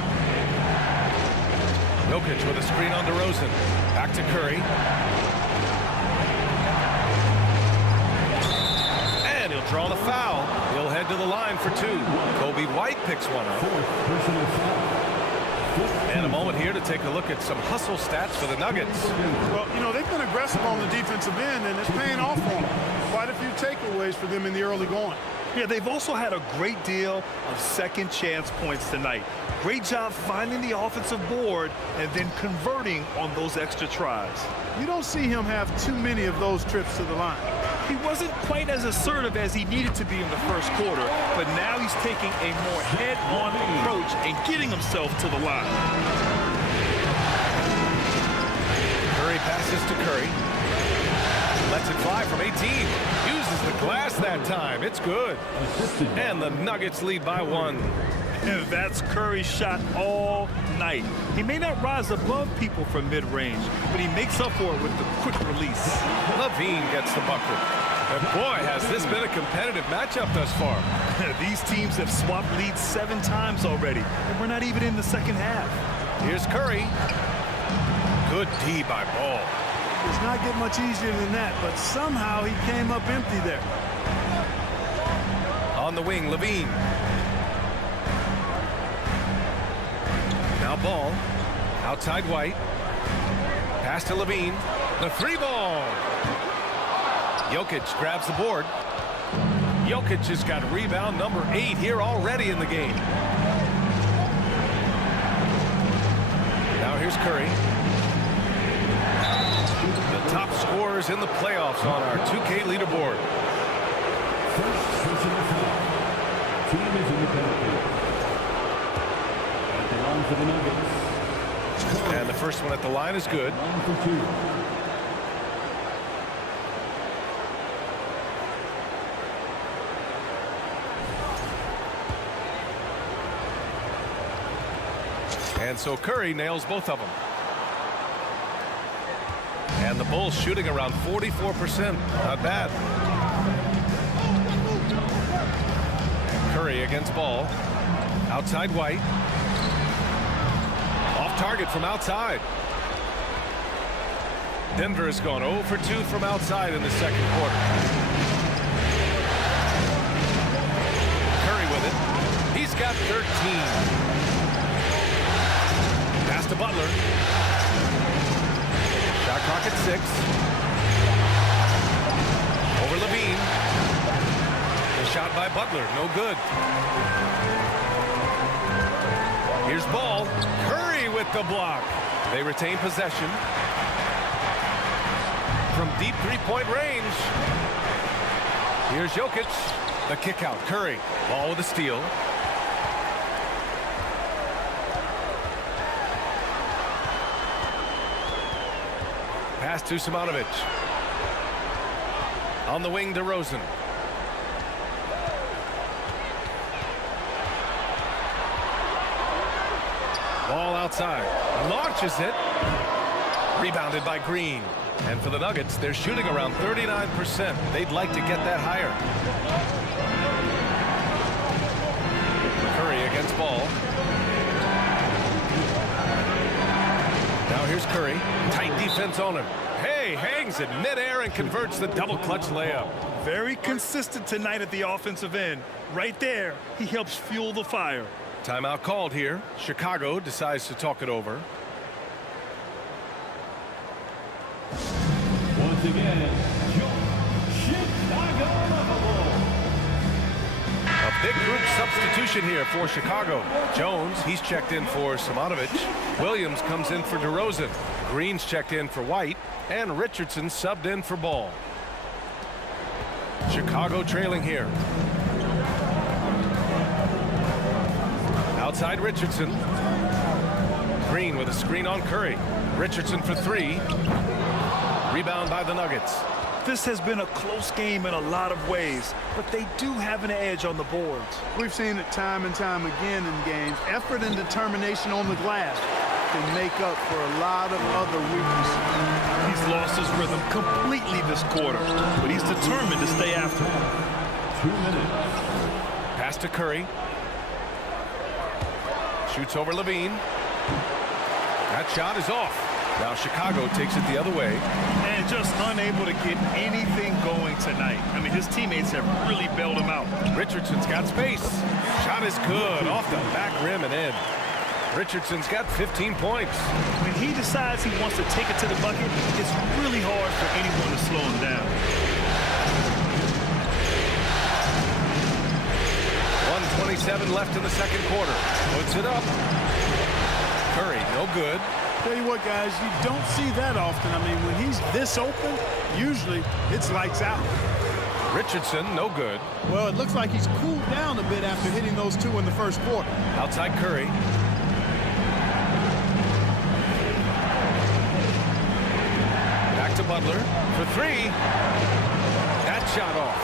Jokic with a screen on DeRozan. Back to Curry. And he'll draw the foul. He'll head to the line for 2. Kobe White picks one up. And a moment here to take a look at some hustle stats for the Nuggets. Well, you know, they've been aggressive on the defensive end, and it's paying off for them. Quite a few takeaways for them in the early going. Yeah, they've also had a great deal of second chance points tonight. Great job finding the offensive board and then converting on those extra tries. You don't see him have too many of those trips to the line. He wasn't quite as assertive as he needed to be in the first quarter, but now he's taking a more head-on approach and getting himself to the line. Curry passes to Curry. Lets it fly from 18. Uses the glass that time. It's good. And the Nuggets lead by 1. And that's Curry's shot all night. He may not rise above people from mid-range, but he makes up for it with the quick release. LaVine gets the bucket. And boy, has this been a competitive matchup thus far. These teams have swapped leads 7 times already, and we're not even in the second half. Here's Curry. Good D by Ball. It's not get much easier than that, but somehow he came up empty there. On the wing, LaVine. Now Ball. Outside White. Pass to LaVine. The 3 ball. Jokic grabs the board. Jokic has got rebound number 8 here already in the game. Now here's Curry. The top scorers in the playoffs on our 2K leaderboard. First personal foul. Team is in the penalty. At the line for the Nuggets. And the first one at the line is good. 1 for 2. And so Curry nails both of them. And the Bulls shooting around 44%. Not bad. Curry against Ball. Outside White. Off target from outside. Denver has gone 0 for 2 from outside in the second quarter. Curry with it. He's got 13. Pass to Butler. Shot clock at 6. Over LaVine. The shot by Butler, no good. Here's Ball. Curry with the block. They retain possession. From deep three-point range. Here's Jokic. The kick out. Curry. Ball with a steal. Pass to Simonovic. On the wing, DeRozan. Ball outside. Launches it. Rebounded by Green. And for the Nuggets, they're shooting around 39%. They'd like to get that higher. Curry against Ball. Now here's Curry. Tight defense on him. Hey, hangs in midair and converts the double clutch layup. Very consistent tonight at the offensive end. Right there, he helps fuel the fire. Timeout called here. Chicago decides to talk it over. Once again, Big group substitution here for Chicago. Jones, he's checked in for Simonovic. Williams comes in for DeRozan. Green's checked in for White. And Richardson subbed in for Ball. Chicago trailing here. Outside Richardson. Green with a screen on Curry. Richardson for three. Rebound by the Nuggets. This has been a close game in a lot of ways, but they do have an edge on the boards. We've seen it time and time again in games. Effort and determination on the glass can make up for a lot of other weaknesses. He's lost his rhythm completely this quarter, but he's determined to stay after it. 2 minutes. Pass to Curry. Shoots over Levine. That shot is off. Now Chicago takes it the other way. And just unable to get anything going tonight. I mean, his teammates have really bailed him out. Richardson's got space. Shot is good. Off the back rim and in. Richardson's got 15 points. When he decides he wants to take it to the bucket, it's really hard for anyone to slow him down. 1:27 left in the second quarter. Puts it up. Curry, no good. Tell you what, guys, you don't see that often. I mean, when he's this open, usually it's lights out. Richardson, no good. Well, it looks like he's cooled down a bit after hitting those two in the first quarter. Outside Curry. Back to Butler for three. That shot off.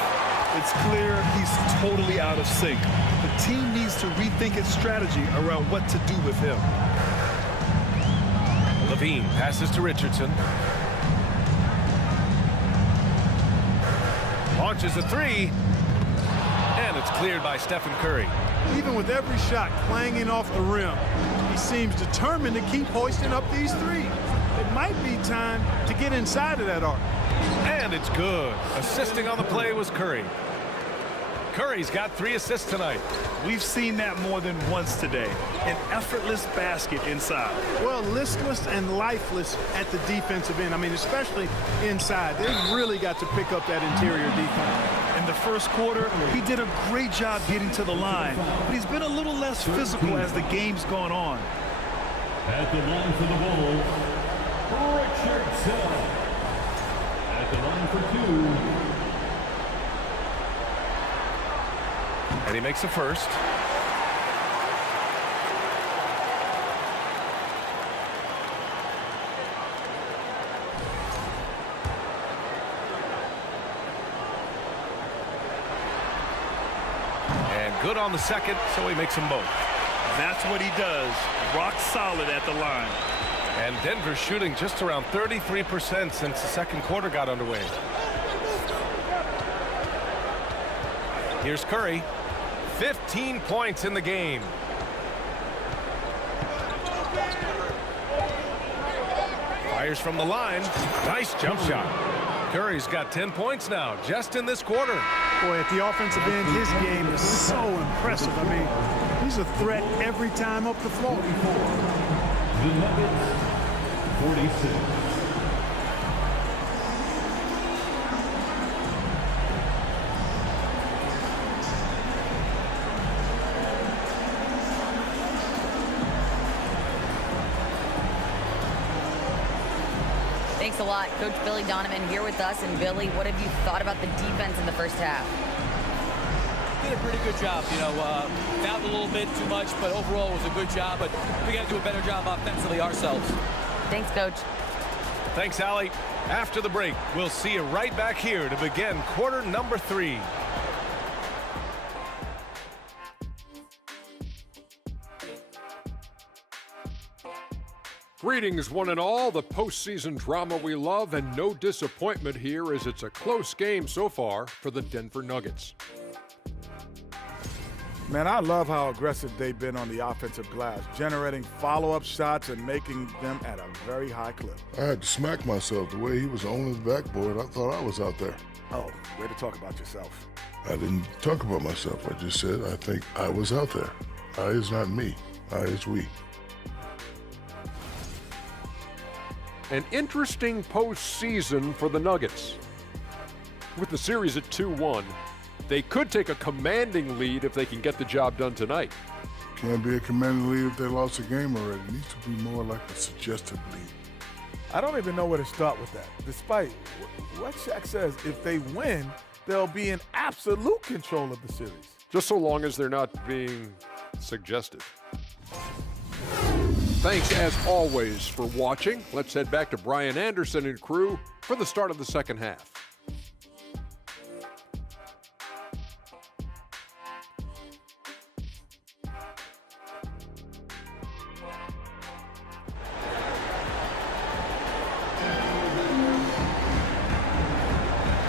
It's clear he's totally out of sync. The team needs to rethink its strategy around what to do with him. Levine passes to Richardson. Launches a three. And it's cleared by Stephen Curry. Even with every shot clanging off the rim, he seems determined to keep hoisting up these threes. It might be time to get inside of that arc. And it's good. Assisting on the play was Curry. Curry's got 3 assists tonight. We've seen that more than once today. An effortless basket inside. Well, listless and lifeless at the defensive end. I mean, especially inside. They've really got to pick up that interior defense. In the first quarter, he did a great job getting to the line, but he's been a little less physical as the game's gone on. At the line for the Bulls, Richardson. At the line for 2. And he makes the first. And good on the second, so he makes them both. That's what he does. Rock solid at the line. And Denver shooting just around 33% since the second quarter got underway. Here's Curry. 15 points in the game. Fires from the line. Nice jump shot. Curry's got 10 points now, just in this quarter. Boy, at the offensive end, his game is so impressive. I mean, he's a threat every time up the floor. The Nuggets, 46. Thanks a lot. Coach Billy Donovan here with us. And Billy, what have you thought about the defense in the first half? Did a pretty good job. You know, fouled a little bit too much, but overall it was a good job. But we got to do a better job offensively ourselves. Thanks, Coach. Thanks, Allie. After the break, we'll see you right back here to begin quarter number 3. Greetings, one and all. The postseason drama we love, and no disappointment here as it's a close game so far for the Denver Nuggets. Man, I love how aggressive they've been on the offensive glass, generating follow-up shots and making them at a very high clip. I had to smack myself. The way he was on his backboard, I thought I was out there. Oh, way to talk about yourself. I didn't talk about myself. I just said I think I was out there. I is not me. I is we. An interesting postseason for the Nuggets. With the series at 2-1, They could take a commanding lead if they can get the job done tonight. Can't be a commanding lead if they lost a game already. It needs to be more like a suggestive lead. I don't even know where to start with that. Despite what Shaq says, if they win, they'll be in absolute control of the series. Just so long as they're not being suggestive. Thanks, as always, for watching. Let's head back to Brian Anderson and crew for the start of the second half.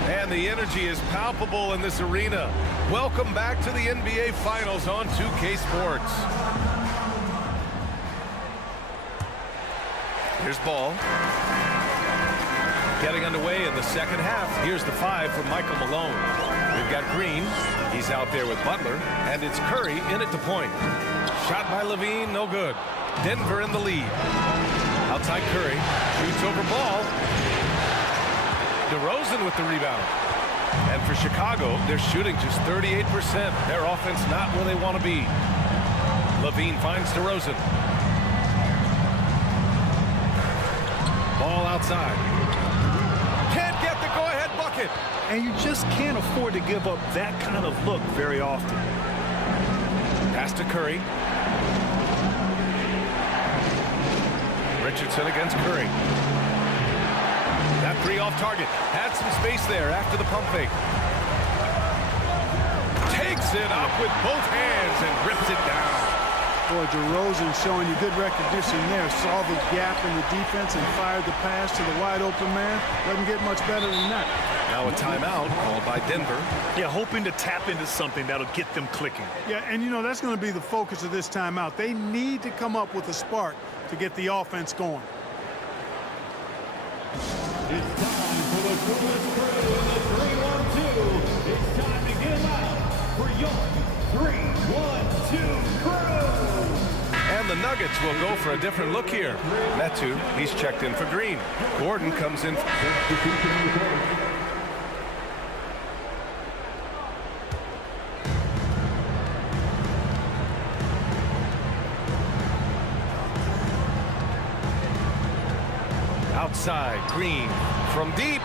And the energy is palpable in this arena. Welcome back to the NBA Finals on 2K Sports. Here's Ball. Getting underway in the second half. Here's the 5 from Michael Malone. We've got Green. He's out there with Butler. And it's Curry in at the point. Shot by Levine, no good. Denver in the lead. Outside Curry. Shoots over Ball. DeRozan with the rebound. And for Chicago, they're shooting just 38%. Their offense not where they want to be. Levine finds DeRozan. Ball outside. Can't get the go-ahead bucket. And you just can't afford to give up that kind of look very often. Pass to Curry. Richardson against Curry. That 3 off target. Had some space there after the pump fake. Takes it up with both hands and rips it down. Boy, DeRozan showing you good recognition there. Saw the gap in the defense and fired the pass to the wide open man. Doesn't get much better than that. Now a timeout called by Denver. Yeah, hoping to tap into something that'll get them clicking. Yeah, and you know, that's going to be the focus of this timeout. They need to come up with a spark to get the offense going. It's time for the coolest crew in the 3-1-2. It's time to get out for your 3-1-2 crew. And the Nuggets will go for a different look here. Metu, he's checked in for Green. Gordon comes in. Outside, Green from deep.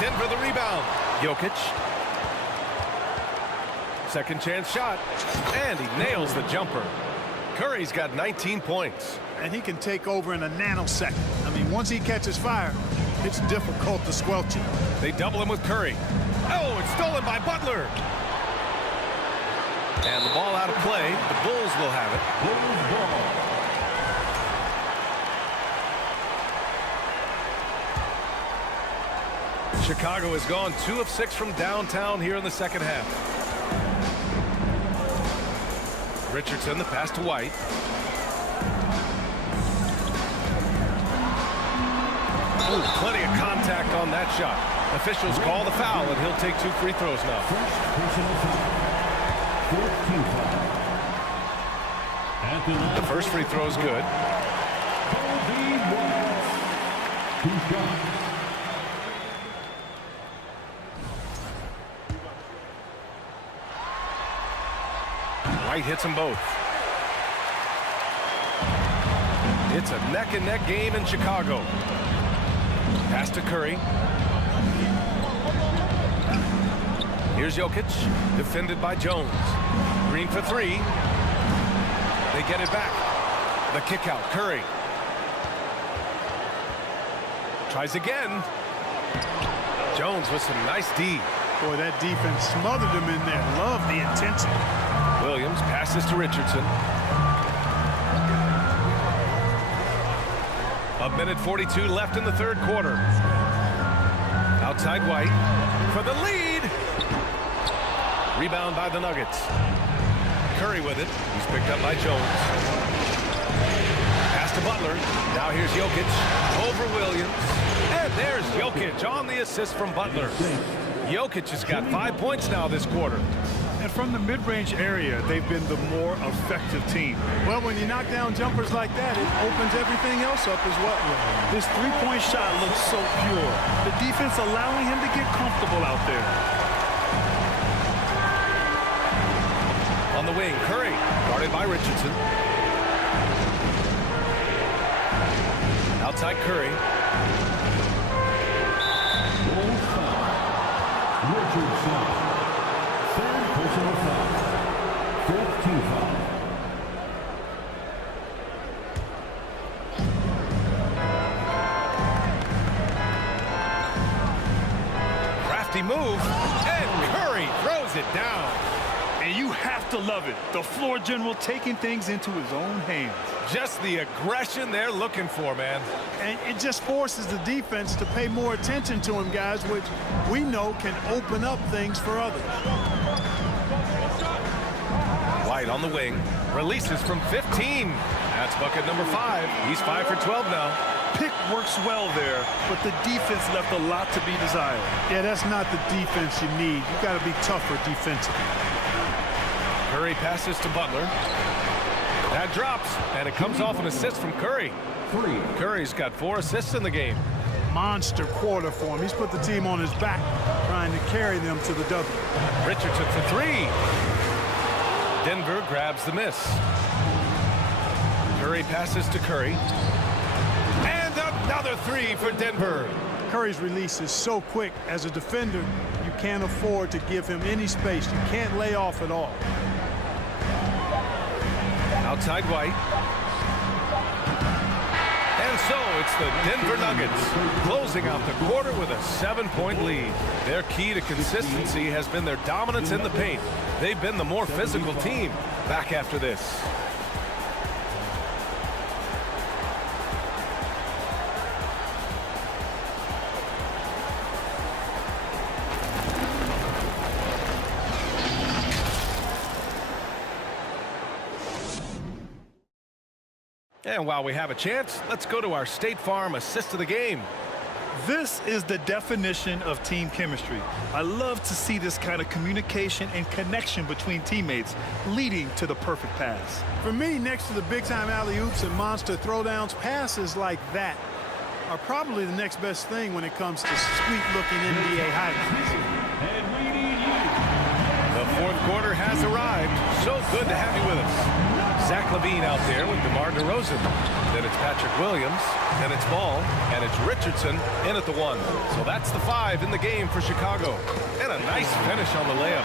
Denver the rebound. Jokic. Second chance shot. And he nails the jumper. Curry's got 19 points. And he can take over in a nanosecond. I mean, once he catches fire, it's difficult to squelch it. They double him with Curry. Oh, it's stolen by Butler. And the ball out of play. The Bulls will have it. Bulls ball. Chicago has gone 2 of 6 from downtown here in the second half. Richardson, the pass to White. Oh, plenty of contact on that shot. Officials call the foul, and he'll take 2 free throws now. The first free throw is good. White hits them both. It's a neck-and-neck game in Chicago. Pass to Curry. Here's Jokic, defended by Jones. Green for 3. They get it back. The kick out, Curry. Tries again. Jones with some nice D. Boy, that defense smothered him in there. Love the intensity. Williams passes to Richardson. 1:42 left in the third quarter. Outside White for the lead. Rebound by the Nuggets. Curry with it. He's picked up by Jones. Pass to Butler. Now here's Jokic over Williams. And there's Jokic on the assist from Butler. Jokic has got 5 points now this quarter. And from the mid-range area, they've been the more effective team. Well, when you knock down jumpers like that, it opens everything else up as well. This three-point shot looks so pure. The defense allowing him to get comfortable out there. guarded by Richardson. Outside Curry. Richardson. Third personal foul. 5th team foul. Crafty move, and Curry throws it down. And you have to love it. The floor general taking things into his own hands. Just the aggression they're looking for, man. And it just forces the defense to pay more attention to him, guys, which we know can open up things for others. White on the wing, releases from 15. That's bucket number 5. He's 5 for 12 now. Pick works well there, but the defense left a lot to be desired. Yeah, that's not the defense you need. You got to be tougher defensively. Curry passes to Butler. That drops, and it comes off an assist from Curry. Curry's got 4 assists in the game. Monster quarter for him. He's put the team on his back, trying to carry them to the W. Richardson for 3. Denver grabs the miss. Curry passes to Curry. And another 3 for Denver. Curry's release is so quick. As a defender, you can't afford to give him any space. You can't lay off at all. Outside White. And so it's the Denver Nuggets closing out the quarter with a 7-point lead. Their key to consistency has been their dominance in the paint. They've been the more physical team. Back after this. And while we have a chance, let's go to our State Farm assist of the game. This is the definition of team chemistry. I love to see this kind of communication and connection between teammates leading to the perfect pass. For me, next to the big-time alley-oops and monster throwdowns, passes like that are probably the next best thing when it comes to sweet-looking NBA highlights. The fourth quarter has arrived. So good to have you with us. Zach LaVine out there with DeMar DeRozan. Then it's Patrick Williams. Then it's Ball. And it's Richardson in at the 1. So that's the 5 in the game for Chicago. And a nice finish on the layup.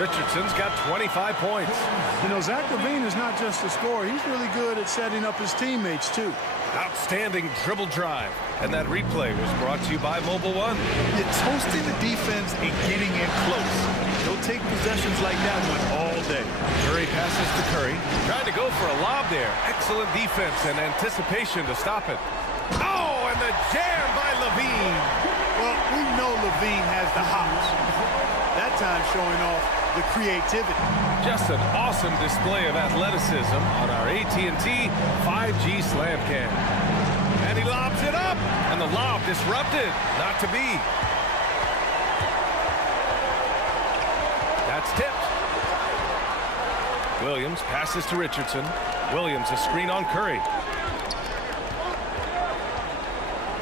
Richardson's got 25 points. You know, Zach LaVine is not just a scorer. He's really good at setting up his teammates, too. Outstanding dribble drive. And that replay was brought to you by Mobile One. You're toasting the defense and getting in close. He'll take possessions like that one all day. Curry passes to Curry. Trying to go for a lob there. Excellent defense and anticipation to stop it. Oh, and the jam by LaVine. Well, we know LaVine has the hops. That time showing off the creativity. Just an awesome display of athleticism on our AT&T 5G Slam Cam. And he lobs it up. And the lob disrupted. Not to be. That's tipped. Williams passes to Richardson. Williams a screen on Curry.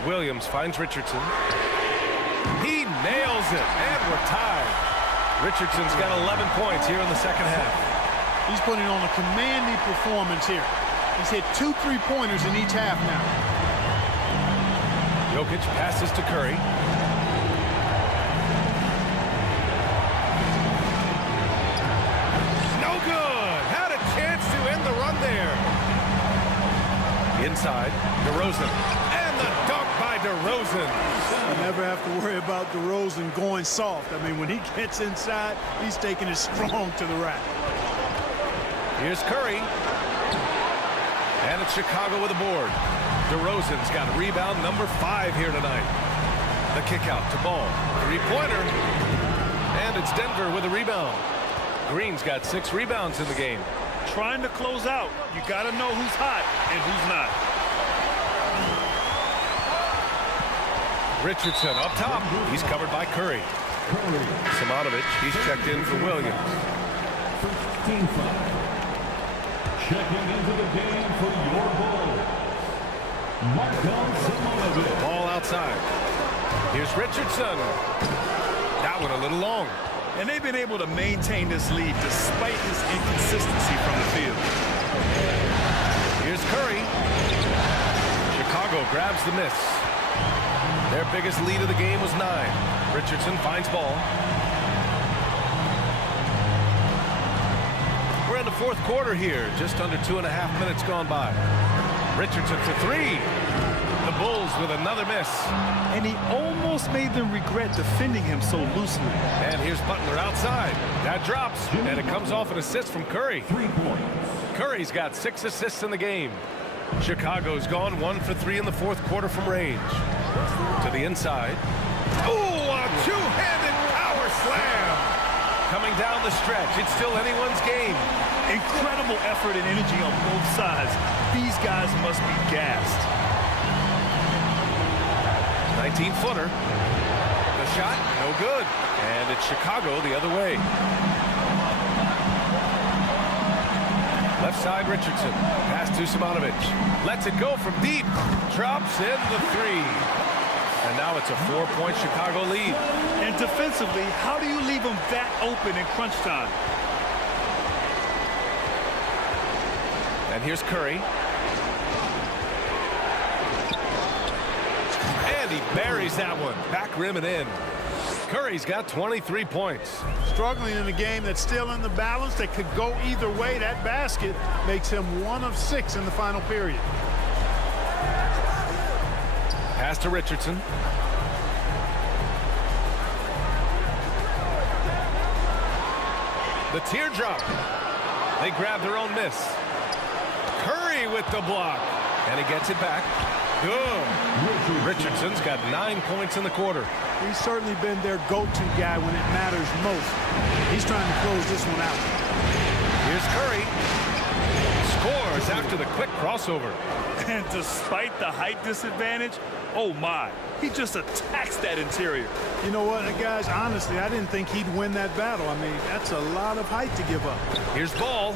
Williams finds Richardson. He nails it, and we're tied. Richardson's got 11 points here in the second half. He's putting on a commanding performance here. He's hit 2 3-pointers in each half now. Jokic passes to Curry. No good. Had a chance to end the run there. Inside, DeRozan. And the dunk by DeRozan. You never have to worry about DeRozan going soft. I mean, when he gets inside, he's taking it strong to the rack. Here's Curry. And it's Chicago with a board. DeRozan's got rebound number 5 here tonight. The kick out to Ball. 3-pointer. And it's Denver with a rebound. Green's got 6 rebounds in the game. Trying to close out. You got to know who's hot and who's not. Richardson up top. He's covered by Curry. Simonovic, he's checked in for Williams. Team foul. Checking into the game for your Bulls, Marko Simonovic. Ball outside. Here's Richardson. That one a little long. And they've been able to maintain this lead despite his inconsistency from the field. Here's Curry. Chicago grabs the miss. Their biggest lead of the game was 9. Richardson finds ball. We're in the fourth quarter here. Just under 2.5 minutes gone by. Richardson for 3. The Bulls with another miss. And he almost made them regret defending him so loosely. And here's Butler outside. That drops, and it comes off an assist from Curry. 3 points. Curry's got 6 assists in the game. Chicago's gone 1 for 3 in the fourth quarter from range. To the inside. Ooh, a two-handed power slam. Coming down the stretch. It's still anyone's game. Incredible effort and energy on both sides. These guys must be gassed. 19-footer. The shot, no good. And it's Chicago the other way. Left side, Richardson. Pass to Simonovic. Lets it go from deep. Drops in the 3. And now it's a 4-point Chicago lead. And defensively, how do you leave them that open in crunch time? And here's Curry. And he buries that one. Back rim and in. Curry's got 23 points. Struggling in a game that's still in the balance, that could go either way. That basket makes him 1 of 6 in the final period. Pass to Richardson. The teardrop. They grab their own miss. Curry with the block. And he gets it back. Good. Richardson's got 9 points in the quarter. He's certainly been their go-to guy when it matters most. He's trying to close this one out. Here's Curry. Scores after the quick crossover. And despite the height disadvantage, oh my, he just attacks that interior. You know what, guys, honestly, I didn't think he'd win that battle. I mean, that's a lot of height to give up. Here's Ball.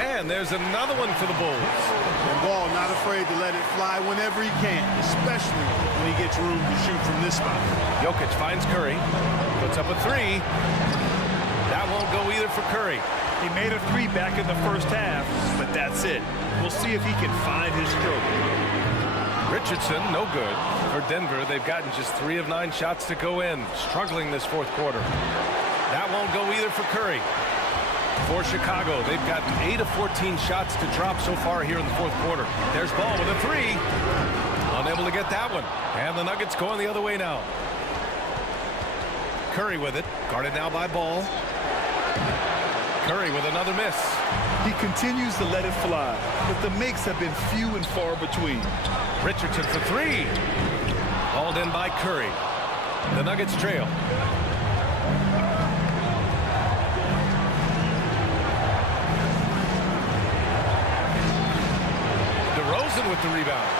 And there's another one for the Bulls. And Ball not afraid to let it fly whenever he can, especially when he gets room to shoot from this spot. Jokic finds Curry. Puts up a 3. That won't go either for Curry. He made a 3 back in the first half, but that's it. We'll see if he can find his stroke. Richardson, no good. For Denver, they've gotten just 3 of 9 shots to go in. Struggling this fourth quarter. That won't go either for Curry. For Chicago, they've gotten 8 of 14 shots to drop so far here in the fourth quarter. There's Ball with a 3. Unable to get that one. And the Nuggets going the other way now. Curry with it. Guarded now by Ball. Curry with another miss. He continues to let it fly, but the makes have been few and far between. Richardson for 3. Hauled in by Curry. The Nuggets trail. DeRozan with the rebound.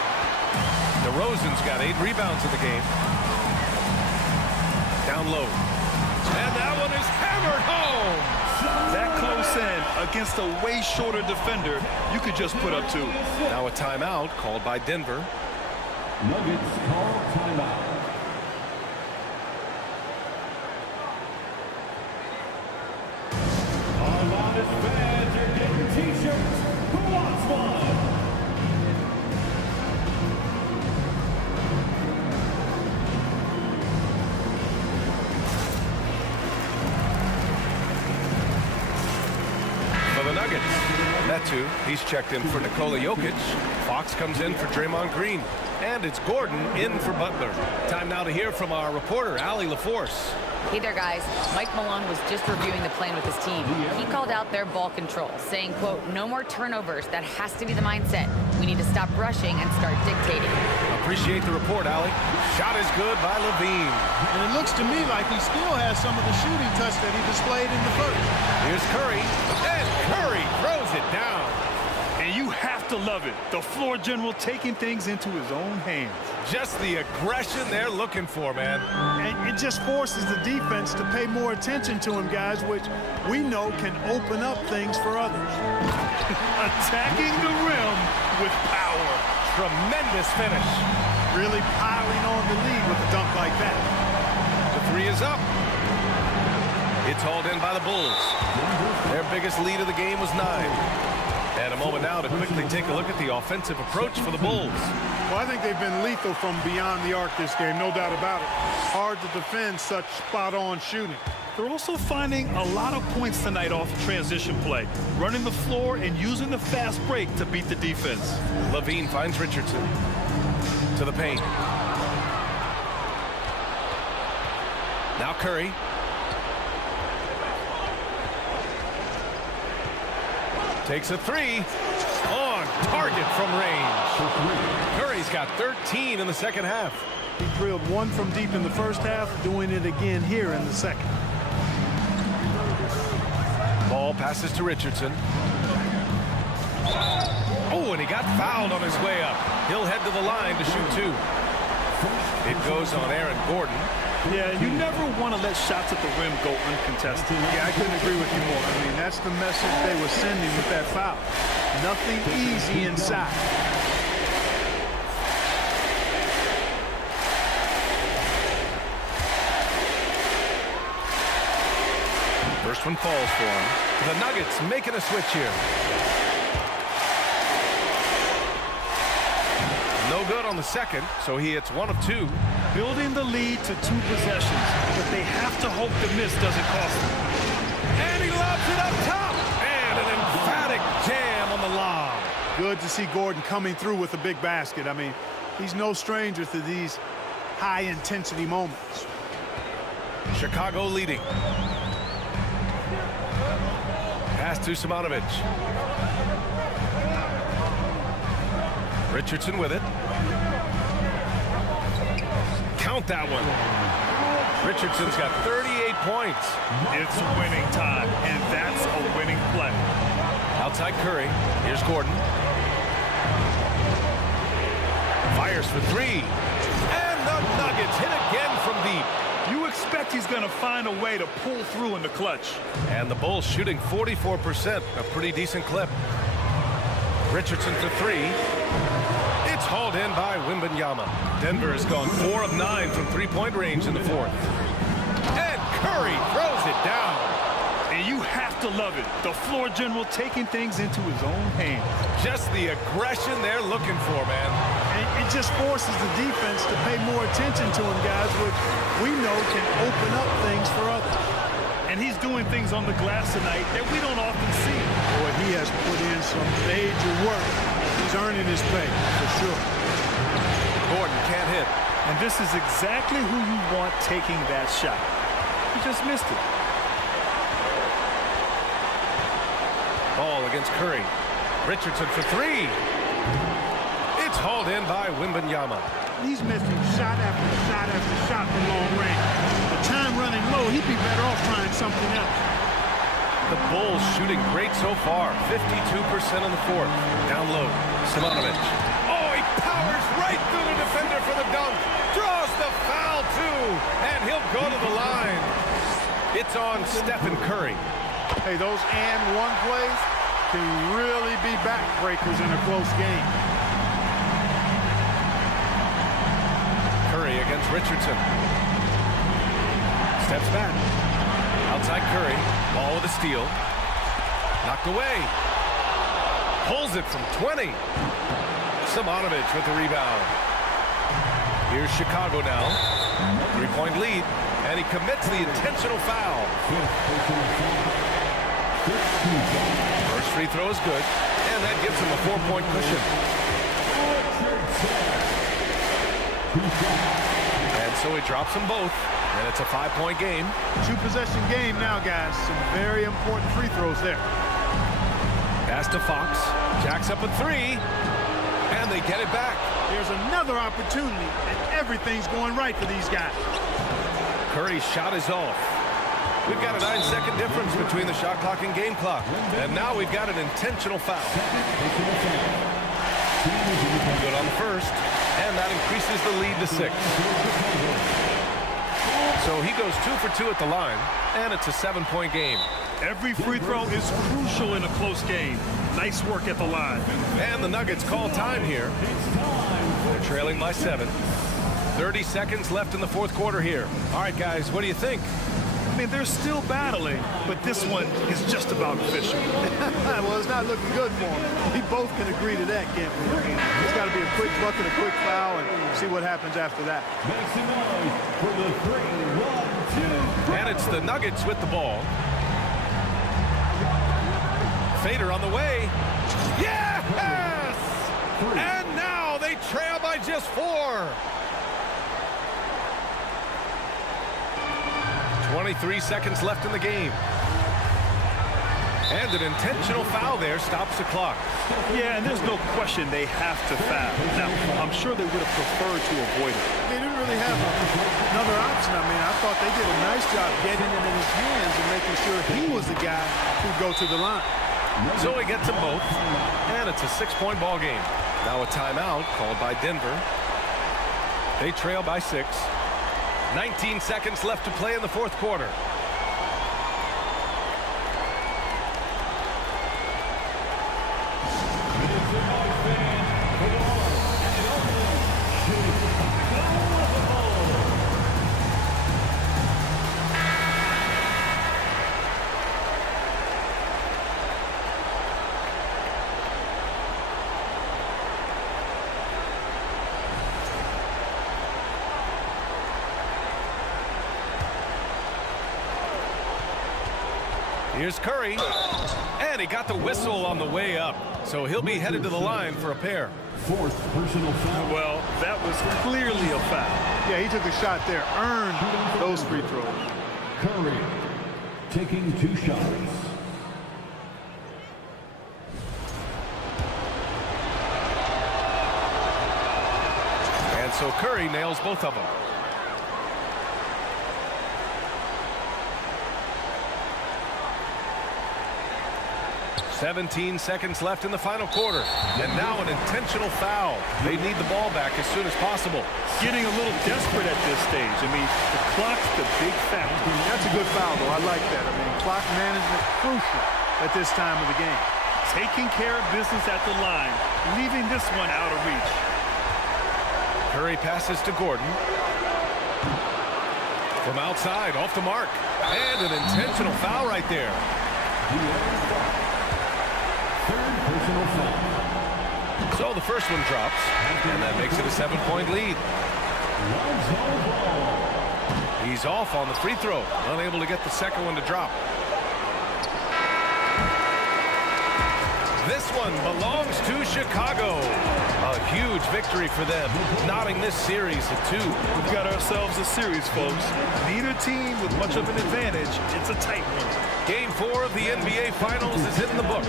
DeRozan's got 8 rebounds in the game. Down low. And that one is hammered home. That close in against a way shorter defender, you could just put up 2. Now a timeout called by Denver. Nuggets call timeout. Our loudest fans are getting t-shirts. Who wants one? The Nuggets. Metu, he's checked in for Nikola Jokic. Fox comes in for Draymond Green. And it's Gordon in for Butler. Time now to hear from our reporter, Allie LaForce. Hey there, guys. Mike Malone was just reviewing the plan with his team. He called out their ball control, saying, quote, no more turnovers. That has to be the mindset. We need to stop rushing and start dictating. Appreciate the report, Allie. Shot is good by Levine. And it looks to me like he still has some of the shooting touch that he displayed in the first. Here's Curry. And Curry throws it down. And you have to love it. The floor general taking things into his own hands. Just the aggression they're looking for, man. And it just forces the defense to pay more attention to him, guys, which we know can open up things for others. Attacking the rim with power. Tremendous finish. Really piling on the lead with a dunk like that. The 3 is up. It's hauled in by the Bulls. Their biggest lead of the game was 9. And a moment now to quickly take a look at the offensive approach for the Bulls. Well, I think they've been lethal from beyond the arc this game, no doubt about it. Hard to defend such spot-on shooting. They're also finding a lot of points tonight off transition play, running the floor and using the fast break to beat the defense. LaVine finds Richardson to the paint. Now Curry. Takes a 3. On target from range. Curry's got 13 in the second half. He drilled 1 from deep in the first half, doing it again here in the second. Ball passes to Richardson. Oh, and he got fouled on his way up. He'll head to the line to shoot 2. It goes on Aaron Gordon. Yeah, you never want to let shots at the rim go uncontested. Yeah, I couldn't agree with you more. I mean, that's the message they were sending with that foul. Nothing easy inside. First one falls for him. The Nuggets making a switch here. No good on the second, so he hits 1 of 2. Building the lead to 2 possessions, but they have to hope the miss doesn't cost them. And he lobs it up top. And an emphatic jam on the lob. Good to see Gordon coming through with a big basket. I mean, he's no stranger to these high-intensity moments. Chicago leading. Pass to Simonovic. Richardson with it. Count that one. Richardson's got 38 points. It's winning time, and that's a winning play. Outside Curry. Here's Gordon. Fires for 3. And the Nuggets hit again from deep. You expect he's going to find a way to pull through in the clutch. And the Bulls shooting 44%, a pretty decent clip. Richardson for 3. It's hauled in by Wembanyama. Denver has gone 4 of 9 from three-point range in the fourth. And Curry throws it down. And you have to love it. The floor general taking things into his own hands. Just the aggression they're looking for, man. And it just forces the defense to pay more attention to him, guys, which we know can open up things for others. And he's doing things on the glass tonight that we don't often see. Boy, he has put in some major work. He's earning his pay, for sure. Gordon can't hit. And this is exactly who you want taking that shot. He just missed it. Ball against Curry. Richardson for 3. It's hauled in by Wembanyama. He's missing shot after shot after shot from long range. The time running low, he'd be better off trying something else. The Bulls shooting great so far. 52% in the fourth. Down low. Simonovic. Oh, he powers right through the defender for the dunk. Draws the foul, too. And he'll go to the line. It's on Stephen Curry. Hey, those and one plays can really be backbreakers in a close game. Curry against Richardson. Steps back. Outside Curry. Ball with a steal. Knocked away. Pulls it from 20. Simonovic with the rebound. Here's Chicago now. 3-point lead. And he commits the intentional foul. First free throw is good. And that gives him a 4-point cushion. And so he drops them both. And it's a 5-point game. 2-possession game now, guys. Some very important free throws there. Pass to Fox. Jacks up a 3. And they get it back. There's another opportunity, and everything's going right for these guys. Curry's shot is off. We've got a 9-second difference between the shot clock and game clock. And now we've got an intentional foul. Good on the first. And that increases the lead to 6. So he goes 2 for 2 at the line, and it's a 7-point game. Every free throw is crucial in a close game. Nice work at the line. And the Nuggets call time here. They're trailing by 7. 30 seconds left in the fourth quarter here. All right, guys, what do you think? I mean, they're still battling, but this one is just about official. Well, it's not looking good for him. We both can agree to that, can't we? I mean, it's got to be a quick bucket, a quick foul, and see what happens after that. Make some noise for the 3-1-2. And it's the Nuggets with the ball. Fader on the way. Yes! And now they trail by just 4. 23 seconds left in the game. And an intentional foul there stops the clock. Yeah, and there's no question they have to foul. Now, I'm sure they would have preferred to avoid it. They didn't really have another option. I mean, I thought they did a nice job getting it in his hands and making sure he was the guy who'd go to the line. So he gets them both, and it's a 6-point ball game. Now a timeout called by Denver. They trail by 6. 19 seconds left to play in the fourth quarter. Here's Curry, and he got the whistle on the way up, so he'll be headed to the line for a pair. Fourth personal foul. Well, that was clearly a foul. Yeah, he took a shot there, earned those free throws. Curry taking 2 shots. And so Curry nails both of them. 17 seconds left in the final quarter. And now an intentional foul. They need the ball back as soon as possible. Getting a little desperate at this stage. I mean, the clock's the big factor. That's a good foul, though. I like that. I mean, clock management crucial at this time of the game. Taking care of business at the line, leaving this one out of reach. Curry passes to Gordon. From outside, off the mark. And an intentional foul right there. Third personal foul. So the first one drops, and that makes it a 7-point lead. He's off on the free throw, unable to get the second one to drop. This one belongs to Chicago. A huge victory for them, knotting this series at 2. We've got ourselves a series, folks. Neither team with much of an advantage. It's a tight one. Game 4 of the NBA Finals is in the books.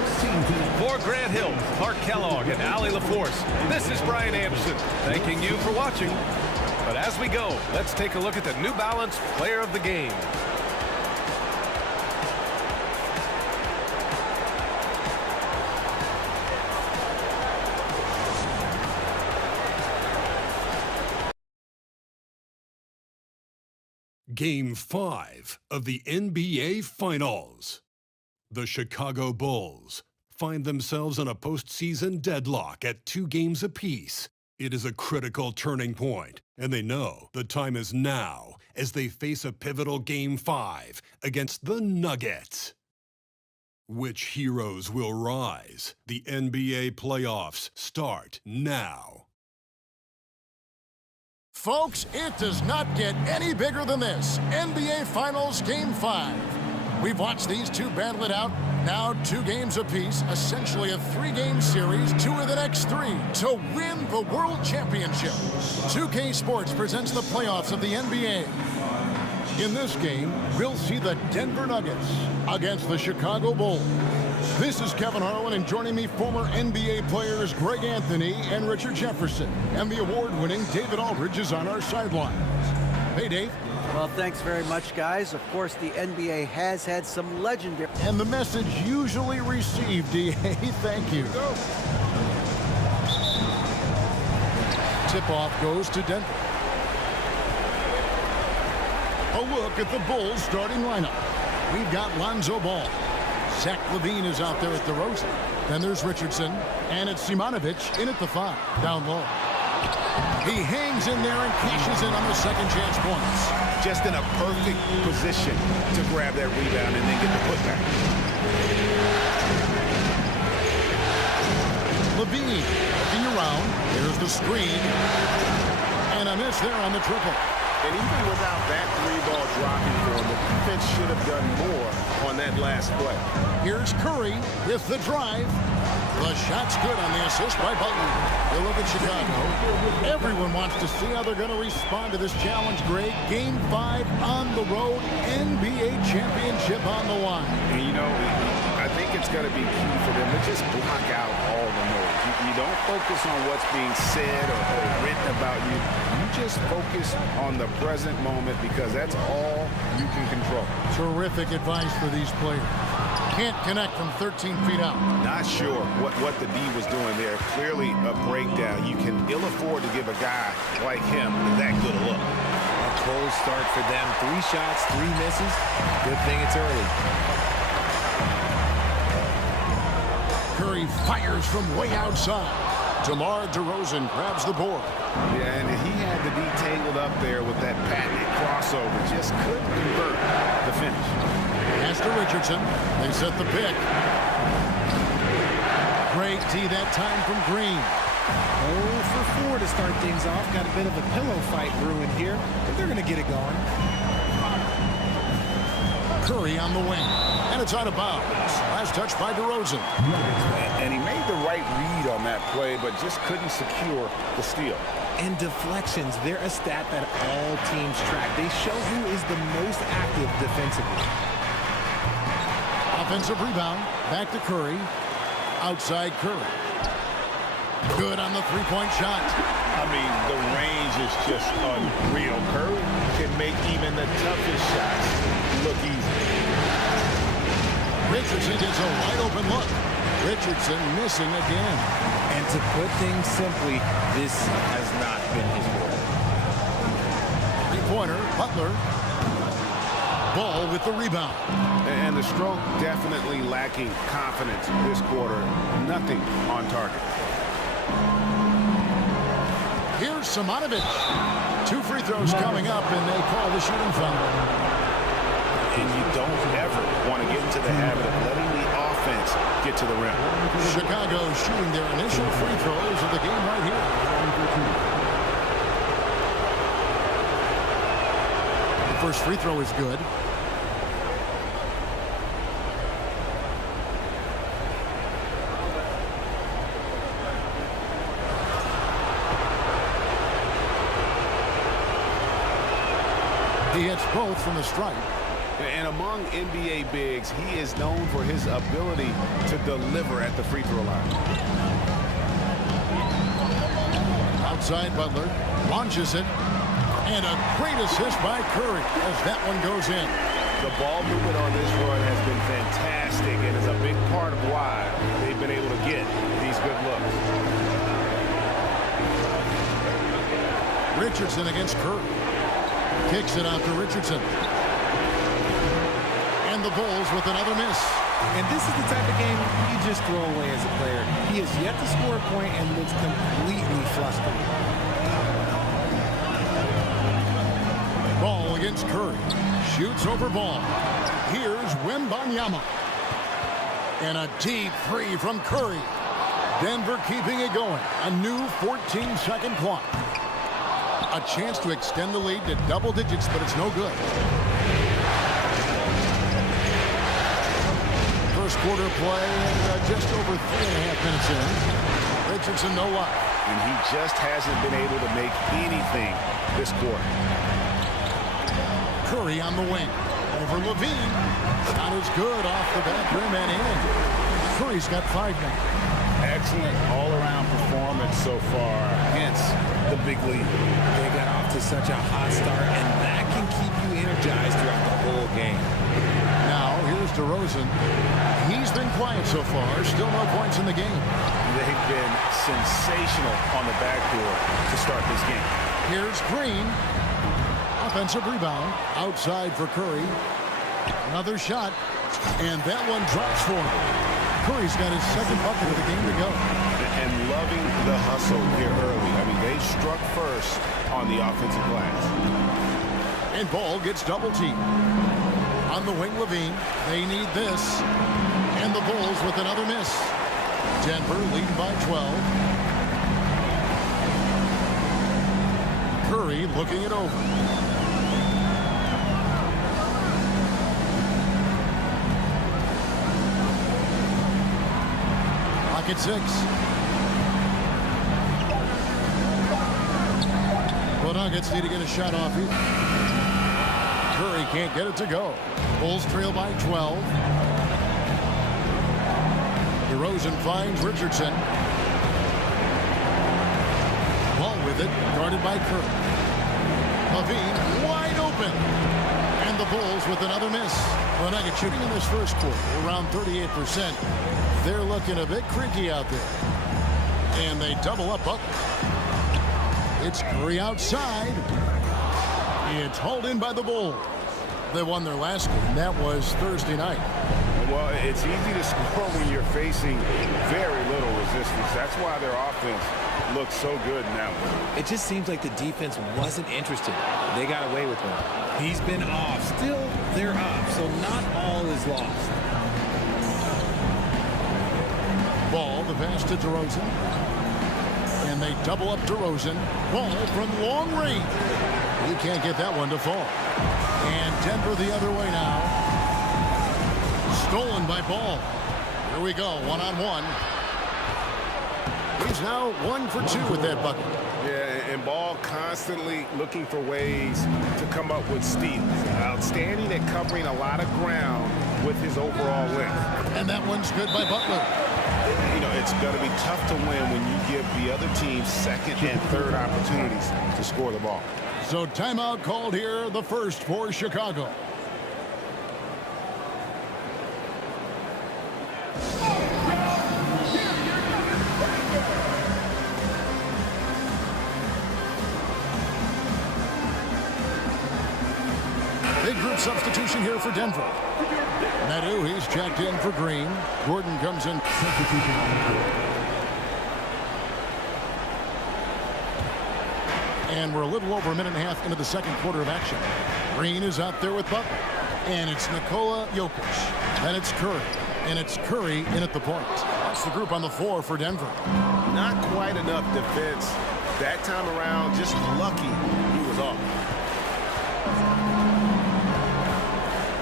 For Grant Hill, Clark Kellogg, and Allie LaForce, this is Brian Anderson, thanking you for watching. But as we go, let's take a look at the New Balance Player of the Game. Game 5 of the NBA Finals. The Chicago Bulls find themselves in a postseason deadlock at 2 games apiece. It is a critical turning point, and they know the time is now as they face a pivotal Game 5 against the Nuggets. Which heroes will rise? The NBA playoffs start now. Folks, it does not get any bigger than this. NBA Finals Game 5. We've watched these two battle it out. Now 2 games apiece, essentially a 3-game series, 2 of the next 3 to win the World Championship. 2K Sports presents the playoffs of the NBA. In this game, we'll see the Denver Nuggets against the Chicago Bulls. This is Kevin Harlan, and joining me, former NBA players Greg Anthony and Richard Jefferson. And the award-winning David Aldridge is on our sidelines. Hey, Dave. Well, thanks very much, guys. Of course, the NBA has had some legendary... And the message usually received, DA, thank you. Tip-off goes to Denver. A look at the Bulls' starting lineup. We've got Lonzo Ball. Zach LaVine is out there at DeRozan. Then there's Richardson, and it's Simonovic in at the 5, down low. He hangs in there and cashes in on the second chance points. Just in a perfect position to grab that rebound and then get the putback. Levine looking around. Here's the screen. And a miss there on the triple. And even without that three-ball dropping for him, the defense should have done more on that last play. Here's Curry with the drive. The shot's good on the assist by Butler. You look at Chicago. Everyone wants to see how they're going to respond to this challenge, Greg. Game 5 on the road, NBA championship on the line. And you know, I think it's going to be key for them to just block out all the noise. You don't focus on what's being said or written about you. You just focus on the present moment because that's all you can control. Terrific advice for these players. Can't connect from 13 feet out. Not sure what the D was doing there. Clearly a breakdown. You can ill afford to give a guy like him that good a look. A cold start for them. 3 shots, 3 misses. Good thing it's early. Curry fires from way outside. DeMar DeRozan grabs the board. Yeah, and he had the D tangled up there with that patented crossover. Just couldn't convert the finish. Pass to Richardson. They set the pick. Great D that time from Green. 0 for 4 to start things off. Got a bit of a pillow fight brewing here, but they're going to get it going. Curry on the wing. And it's out of bounds. Last touch by DeRozan. And he made the right read on that play, but just couldn't secure the steal. And deflections, they're a stat that all teams track. They show who is the most active defensively. Offensive rebound. Back to Curry. Outside Curry. Good on the three-point shot. I mean, the range is just unreal. Curry can make even the toughest shots look easy. Richardson gets a wide-open look. Richardson missing again. And to put things simply, this has not been his work. Three-pointer, Butler. Ball with the rebound. And the stroke definitely lacking confidence this quarter. Nothing on target. Here's Simonovic. 2 free throws coming up, and they call the shooting foul. And you don't ever want to get into the habit of letting the offense get to the rim. Chicago shooting their initial free throws of the game right here. The first free throw is good. He hits both from the stripe. And among NBA bigs, he is known for his ability to deliver at the free throw line. Outside Butler launches it. And a great assist by Curry as that one goes in. The ball movement on this run has been fantastic and is a big part of why they've been able to get these good looks. Richardson against Curry. Kicks it out to Richardson. And the Bulls with another miss. And this is the type of game you just throw away as a player. He has yet to score a point and looks completely flustered. Ball against Curry. Shoots over Ball. Here's Wembanyama. And a deep three from Curry. Denver keeping it going. A new 14-second clock. A chance to extend the lead to double digits, but it's no good. First quarter play and just over 3.5 minutes in. Richardson no luck. And he just hasn't been able to make anything this quarter. Curry on the wing. Over Levine. Shot is good off the back rim and in. Curry's got 5 now. Excellent all-around performance so far, hence the big lead. They got off to such a hot start, and that can keep you energized throughout the whole game. Now, here's DeRozan. He's been quiet so far. Still no points in the game. They've been sensational on the backboard to start this game. Here's Green. Offensive rebound. Outside for Curry. Another shot. And that one drops for him. Curry's got his second bucket of the game to go. and loving the hustle here early. I mean, they struck first on the offensive glass. And Ball gets double teamed. On the wing, Levine. They need this. And the Bulls with another miss. Denver leading by 12. Curry looking it over. Lock at 6. The Nuggets need to get a shot off here. Curry can't get it to go. Bulls trail by 12. DeRozan finds Richardson. Ball with it, guarded by Curry. Levine wide open. And the Bulls with another miss. The Nuggets shooting in this first quarter around 38%. They're looking a bit creaky out there. And they double up Butler. It's Curry outside. It's hauled in by the Bulls. They won their last game. That was Thursday night. Well, it's easy to score when you're facing very little resistance. That's why their offense looks so good now. It just seems like the defense wasn't interested. They got away with one. He's been off. Still, they're up, so not all is lost. Ball, the pass to DeRozan. And they double up DeRozan. Ball from long range. He can't get that one to fall. And Denver the other way now. Stolen by Ball. Here we go, one-on-one. He's now 1 for 2 with that bucket. Yeah, and Ball constantly looking for ways to come up with steals. Outstanding at covering a lot of ground with his overall length. And that one's good by Butler. You know, it's going to be tough to win when you give the other team second and third opportunities to score the ball. So timeout called here, the first for Chicago. Big group substitution here for Denver. Nadu, he's checked in for Green. Gordon comes in. And we're a little over a minute and a half into the second quarter of action. Green is out there with Butler. And it's Nikola Jokic. And it's Curry. And it's Curry in at the point. That's the group on the floor for Denver. Not quite enough defense that time around. Just lucky he was off.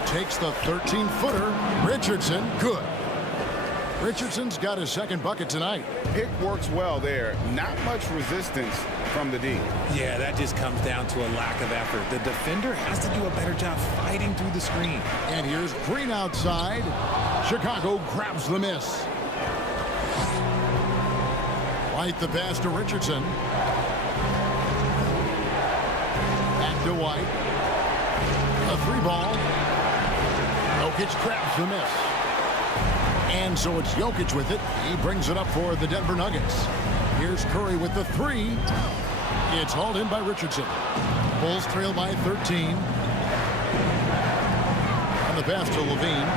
Takes the 13-footer. Richardson, good. Richardson's got his second bucket tonight. Pick works well there. Not much resistance from the D. Yeah, that just comes down to a lack of effort. The defender has to do a better job fighting through the screen. And here's Green outside. Chicago grabs the miss. White the pass to Richardson. Back to White. A 3-ball. Jokic grabs the miss. And so it's Jokic with it. He brings it up for the Denver Nuggets. Here's Curry with the 3. It's hauled in by Richardson. Bulls trail by 13. On the pass to Levine.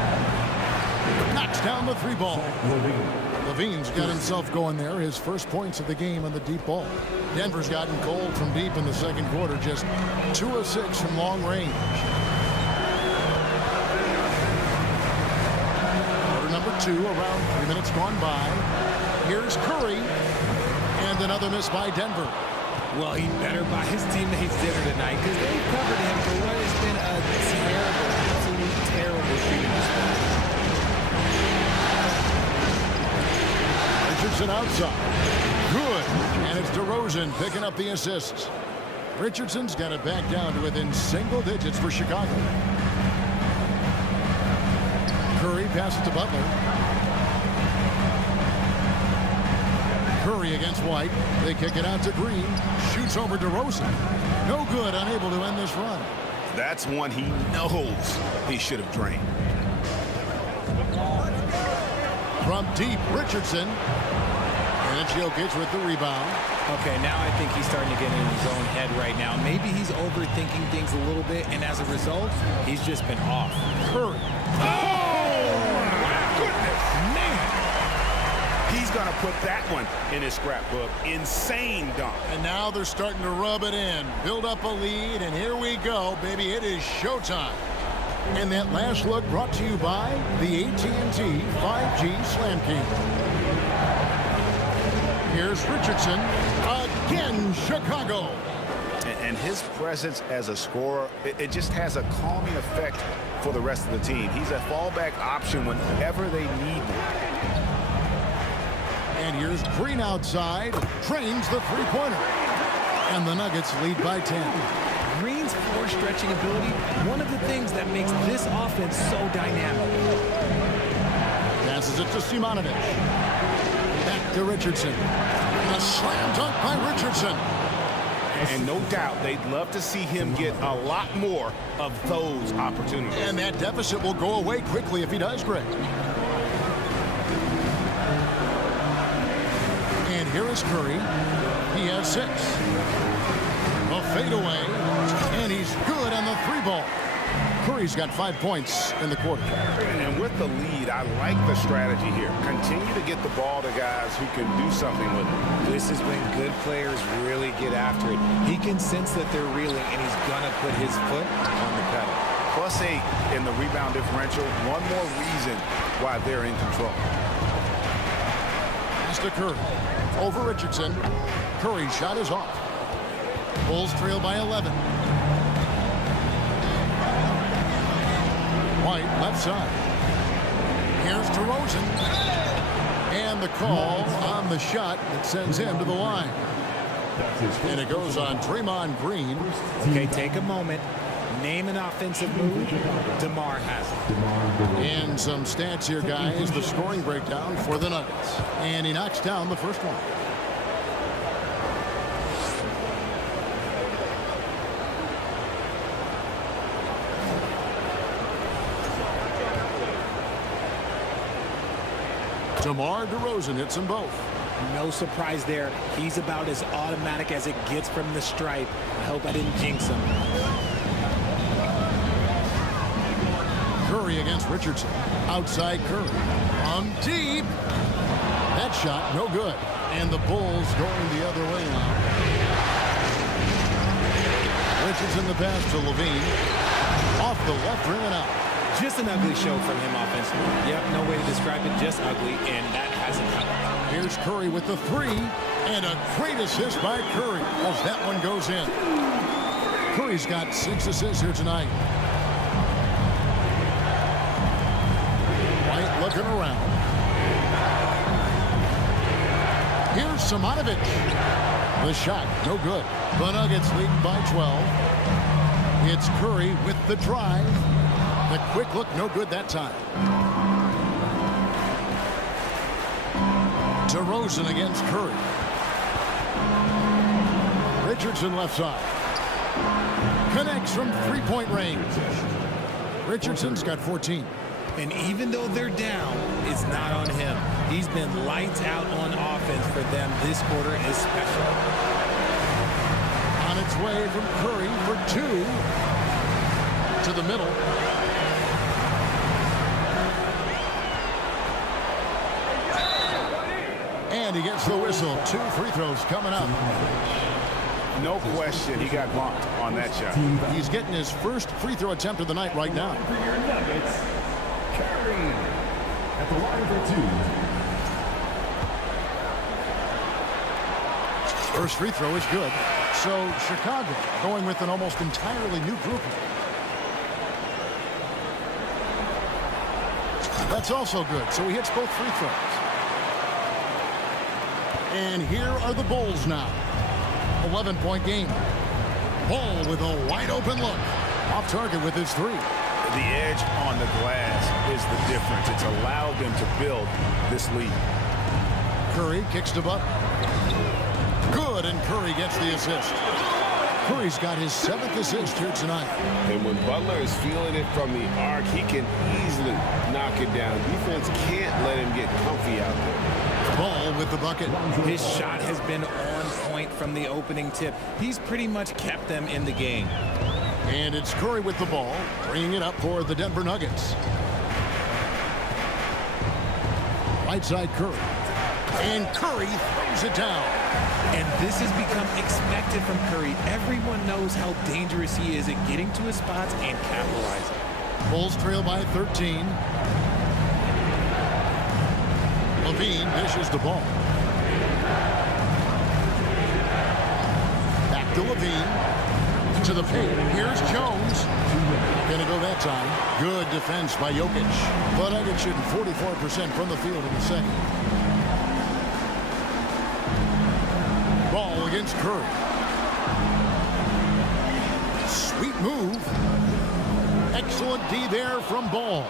Knocks down the 3-ball. Levine's got himself going there. His first points of the game on the deep ball. Denver's gotten cold from deep in the second quarter. Just 2 of 6 from long range. Number 2, around 3 minutes gone by. Here's Curry. And another miss by Denver. Well, he better buy his teammates dinner tonight because they've covered him for what has been a terrible, absolutely terrible shooting display. Richardson outside. Good. And it's DeRozan picking up the assists. Richardson's got it back down to within single digits for Chicago. Curry passes to Butler. Curry against White. They kick it out to Green. Shoots over DeRozan. No good, unable to end this run. That's one he knows he should have drained. From deep, Richardson. And it's Jokic with the rebound. Okay, now I think he's starting to get in his own head right now. Maybe he's overthinking things a little bit, and as a result, he's just been off. Curry. Oh! My goodness! Man! He's he's going to put that one in his scrapbook. Insane dunk. And now they're starting to rub it in, build up a lead, and here we go, baby. It is showtime. And that last look brought to you by the AT&T 5G Slam King. Here's Richardson, again, Chicago. And his presence as a scorer, it just has a calming effect for the rest of the team. He's a fallback option whenever they need him. And here's Green outside, trains the three-pointer. And the Nuggets lead by 10. Green's floor stretching ability, one of the things that makes this offense so dynamic. Passes it to Simonovic. Back to Richardson. And a slam dunk by Richardson. And no doubt they'd love to see him get a lot more of those opportunities. And that deficit will go away quickly if he does, Greg. And here is Curry. He has 6. A fadeaway. And he's good on the 3-ball. Curry's got 5 points in the quarter. And with the lead, I like the strategy here. Continue to get the ball to guys who can do something with it. This is when good players really get after it. He can sense that they're reeling, and he's going to put his foot on the pedal. +8 in the rebound differential. One more reason why they're in control. Pass to Curry. Over Richardson. Curry's shot is off. Bulls trail by 11. White, left side. Here's DeRozan. And the call on the shot that sends him to the line. And it goes on Draymond Green. Okay, take a moment. Name an offensive move. DeMar has it. And some stats here, guys. The scoring breakdown for the Nuggets. And he knocks down the first one. DeMar DeRozan hits them both. No surprise there. He's about as automatic as it gets from the stripe. I hope I didn't jinx him. Curry against Richardson. Outside Curry. From deep. That shot, no good. And the Bulls going the other way now. Richardson the pass to Levine. Off the left rim and out. Just an ugly show from him offensively. Yep, no way to describe it, just ugly, and that hasn't helped. Here's Curry with the 3, and a great assist by Curry as that one goes in. Curry's got 6 assists here tonight. White looking around. Here's Simonovic. The shot, no good. The Nuggets leading by 12. It's Curry with the drive. The quick look, no good that time. DeRozan against Curry. Richardson left side. Connects from three-point range. Richardson's got 14. And even though they're down, it's not on him. He's been lights out on offense for them this quarter especially. On its way from Curry for 2. To the middle. And he gets the whistle. 2 free throws coming up. No question, he got bumped on that shot. He's getting his first free throw attempt of the night right now. For your Nuggets, Curry at the line for 2. First free throw is good. So Chicago going with an almost entirely new grouping. That's also good. So he hits both free throws. And here are the Bulls now. 11-point game. Ball with a wide open look. Off target with his 3. The edge on the glass is the difference. It's allowed them to build this lead. Curry kicks to Butler. Good, and Curry gets the assist. Curry's got his 7th assist here tonight. And when Butler is feeling it from the arc, he can easily knock it down. Defense can't let him get comfy out there. Ball with the bucket. His shot has been on point from the opening tip. He's pretty much kept them in the game. And it's Curry with the ball, bringing it up for the Denver Nuggets. Right side Curry. And Curry throws it down. And this has become expected from Curry. Everyone knows how dangerous he is at getting to his spots and capitalizing. Bulls trail by 13. LaVine dishes the ball. Back to LaVine. To the paint. Here's Jones. Gonna go that time. Good defense by Jokic. But Nuggets shooting 44% from the field in the second. Ball against Curry. Sweet move. Excellent D there from Ball.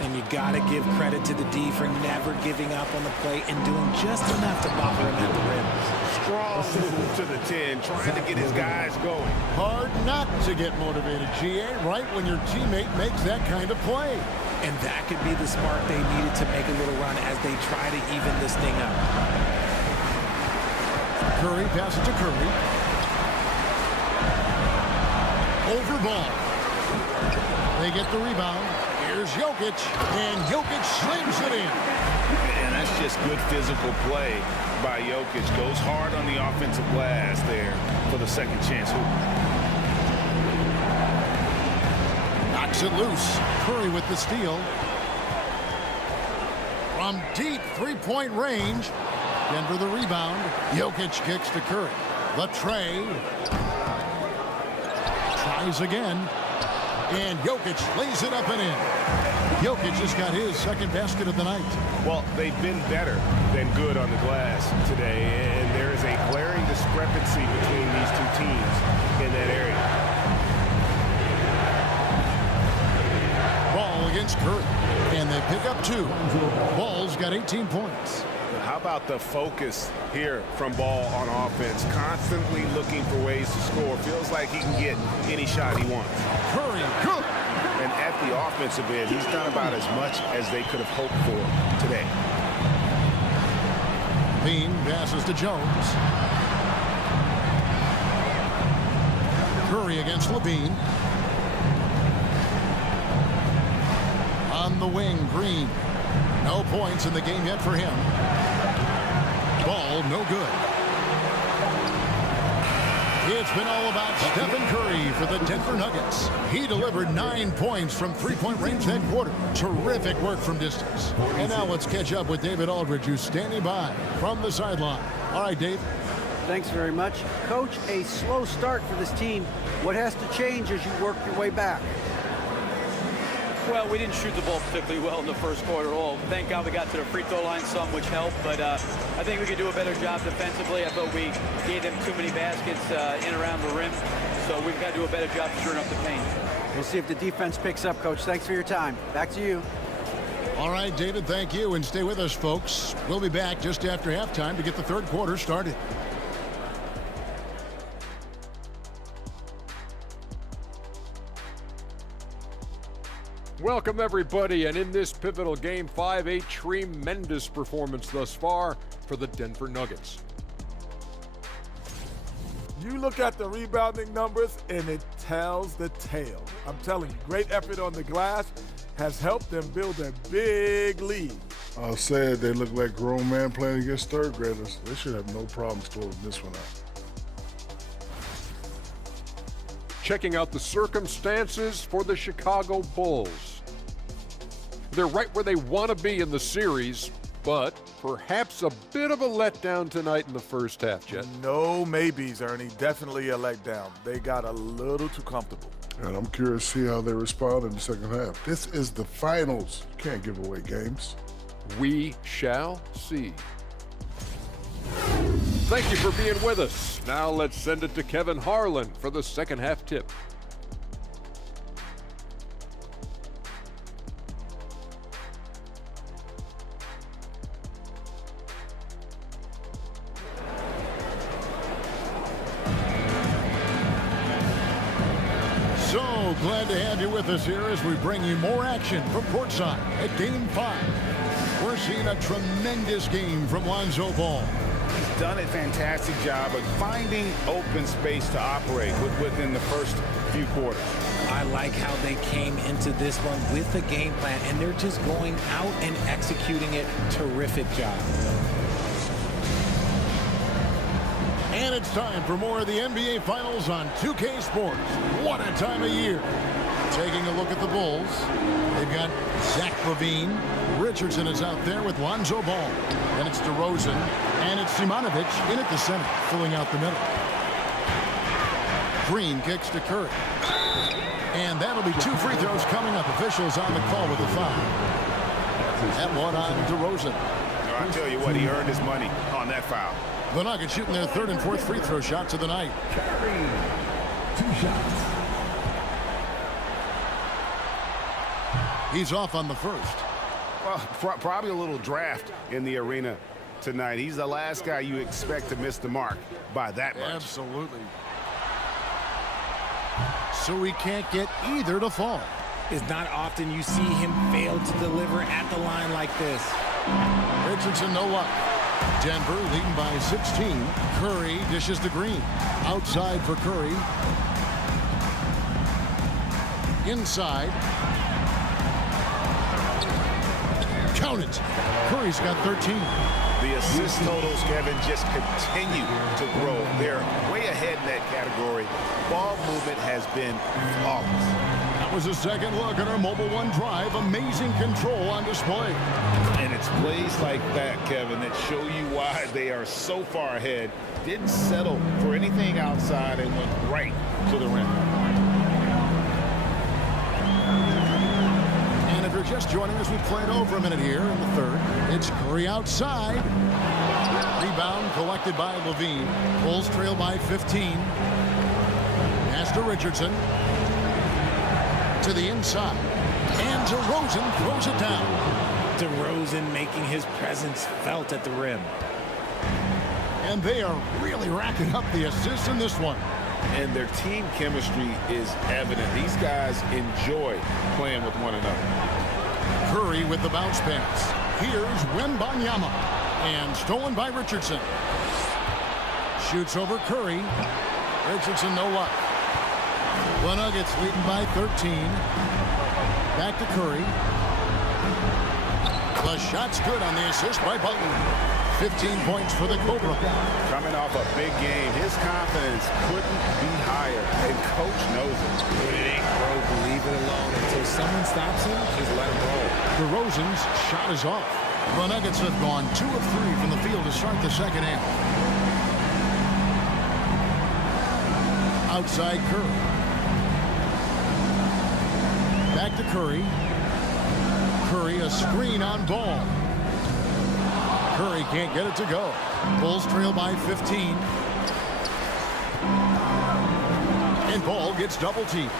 And you got to give credit to the D for never giving up on the play and doing just enough to bother him at the rim. Strong move to the 10, trying to get his guys going. Hard not to get motivated, GA, right when your teammate makes that kind of play. And that could be the spark they needed to make a little run as they try to even this thing up. Curry passes to Curry. Over Ball. They get the rebound. Here's Jokic, and Jokic slings it in. And that's just good physical play by Jokic. Goes hard on the offensive glass there for the second chance hoop. Knocks it loose. Curry with the steal. From deep three-point range. Denver the rebound. Jokic kicks to Curry. The tray. Tries again. And Jokic lays it up and in. Jokic just got his second basket of the night. Well, they've been better than good on the glass today, and there is a glaring discrepancy between these two teams in that area. Ball against Curry, and they pick up 2. Ball's got 18 points. How about the focus here from Ball on offense? Constantly looking for ways to score. Feels like he can get any shot he wants. Curry, good. And at the offensive end, he's done about as much as they could have hoped for today. Bean passes to Jones. Curry against LaVine. On the wing, Green. No points in the game yet for him. Ball no good. It's been all about Stephen Curry for the Denver Nuggets. He delivered 9 points from three-point range that quarter. Terrific work from distance. And now let's catch up with David Aldridge, who's standing by from the sideline. All right, Dave. Thanks very much. Coach, a slow start for this team. What has to change as you work your way back? Well, we didn't shoot the ball particularly well in the first quarter at all. Thank God we got to the free throw line some, which helped. But I think we could do a better job defensively. I thought we gave them too many baskets in around the rim. So we've got to do a better job shoring up the paint. We'll see if the defense picks up, Coach. Thanks for your time. Back to you. All right, David, thank you. And stay with us, folks. We'll be back just after halftime to get the third quarter started. Welcome, everybody, and in this pivotal Game 5, a tremendous performance thus far for the Denver Nuggets. You look at the rebounding numbers, and it tells the tale. I'm telling you, great effort on the glass has helped them build a big lead. I'll say it, they look like grown men playing against third graders. They should have no problem scoring this one out. Checking out the circumstances for the Chicago Bulls. They're right where they want to be in the series, but perhaps a bit of a letdown tonight in the first half, Jet. No maybes, Ernie. Definitely a letdown. They got a little too comfortable. And I'm curious to see how they respond in the second half. This is the finals. You can't give away games. We shall see. Thank you for being with us. Now let's send it to Kevin Harlan for the second half tip. So glad to have you with us here as we bring you more action from courtside at Game 5. We're seeing a tremendous game from Lonzo Ball. He's done a fantastic job of finding open space to operate within the first few quarters. I like how they came into this one with a game plan, and they're just going out and executing it. Terrific job. And it's time for more of the NBA Finals on 2K Sports. What a time of year. Taking a look at the Bulls. They've got Zach LaVine. Richardson is out there with Lonzo Ball. Then it's DeRozan. And it's Simonovic in at the center, filling out the middle. Green kicks to Curry. And that'll be 2 free throws coming up. Officials on the call with the foul. That one on DeRozan. I tell you what, he earned his money on that foul. The Nuggets shooting their 3rd and 4th free throw shots of the night. 2 shots. He's off on the first. Well, probably a little draft in the arena tonight. He's the last guy you expect to miss the mark by that much. Absolutely. So he can't get either to fall. It's not often you see him fail to deliver at the line like this. Richardson, no luck. Denver leading by 16. Curry dishes to Green. Outside for Curry. Inside. Count it. Curry's got 13. The assist totals, Kevin, just continue to grow. They're way ahead in that category. Ball movement has been flawless. That was a second look at our Mobile One Drive. Amazing control on display. And it's plays like that, Kevin, that show you why they are so far ahead. Didn't settle for anything outside and went right to the rim. And if you're just joining us, we've played over a minute here in the 3rd. It's Curry outside. Rebound collected by LaVine. Bulls trail by 15. Pass to Richardson. To the inside. And DeRozan throws it down. DeRozan making his presence felt at the rim. And they are really racking up the assists in this one. And their team chemistry is evident. These guys enjoy playing with one another. Curry with the bounce pass. Here's Wembanyama. And stolen by Richardson. Shoots over Curry. Richardson, no luck. The Nuggets leading by 13. Back to Curry. The shot's good on the assist by Butler. 15 points for the Cobra. Coming off a big game, his confidence couldn't be higher, and coach knows it. Put it in, bro. Leave it alone until someone stops him. Just let him roll. DeRozan's shot is off. The Nuggets have gone 2 of 3 from the field to start the second half. Outside Curry. Back to Curry. Curry, a screen on Ball. Curry can't get it to go. Bulls trail by 15. And Ball gets double teamed.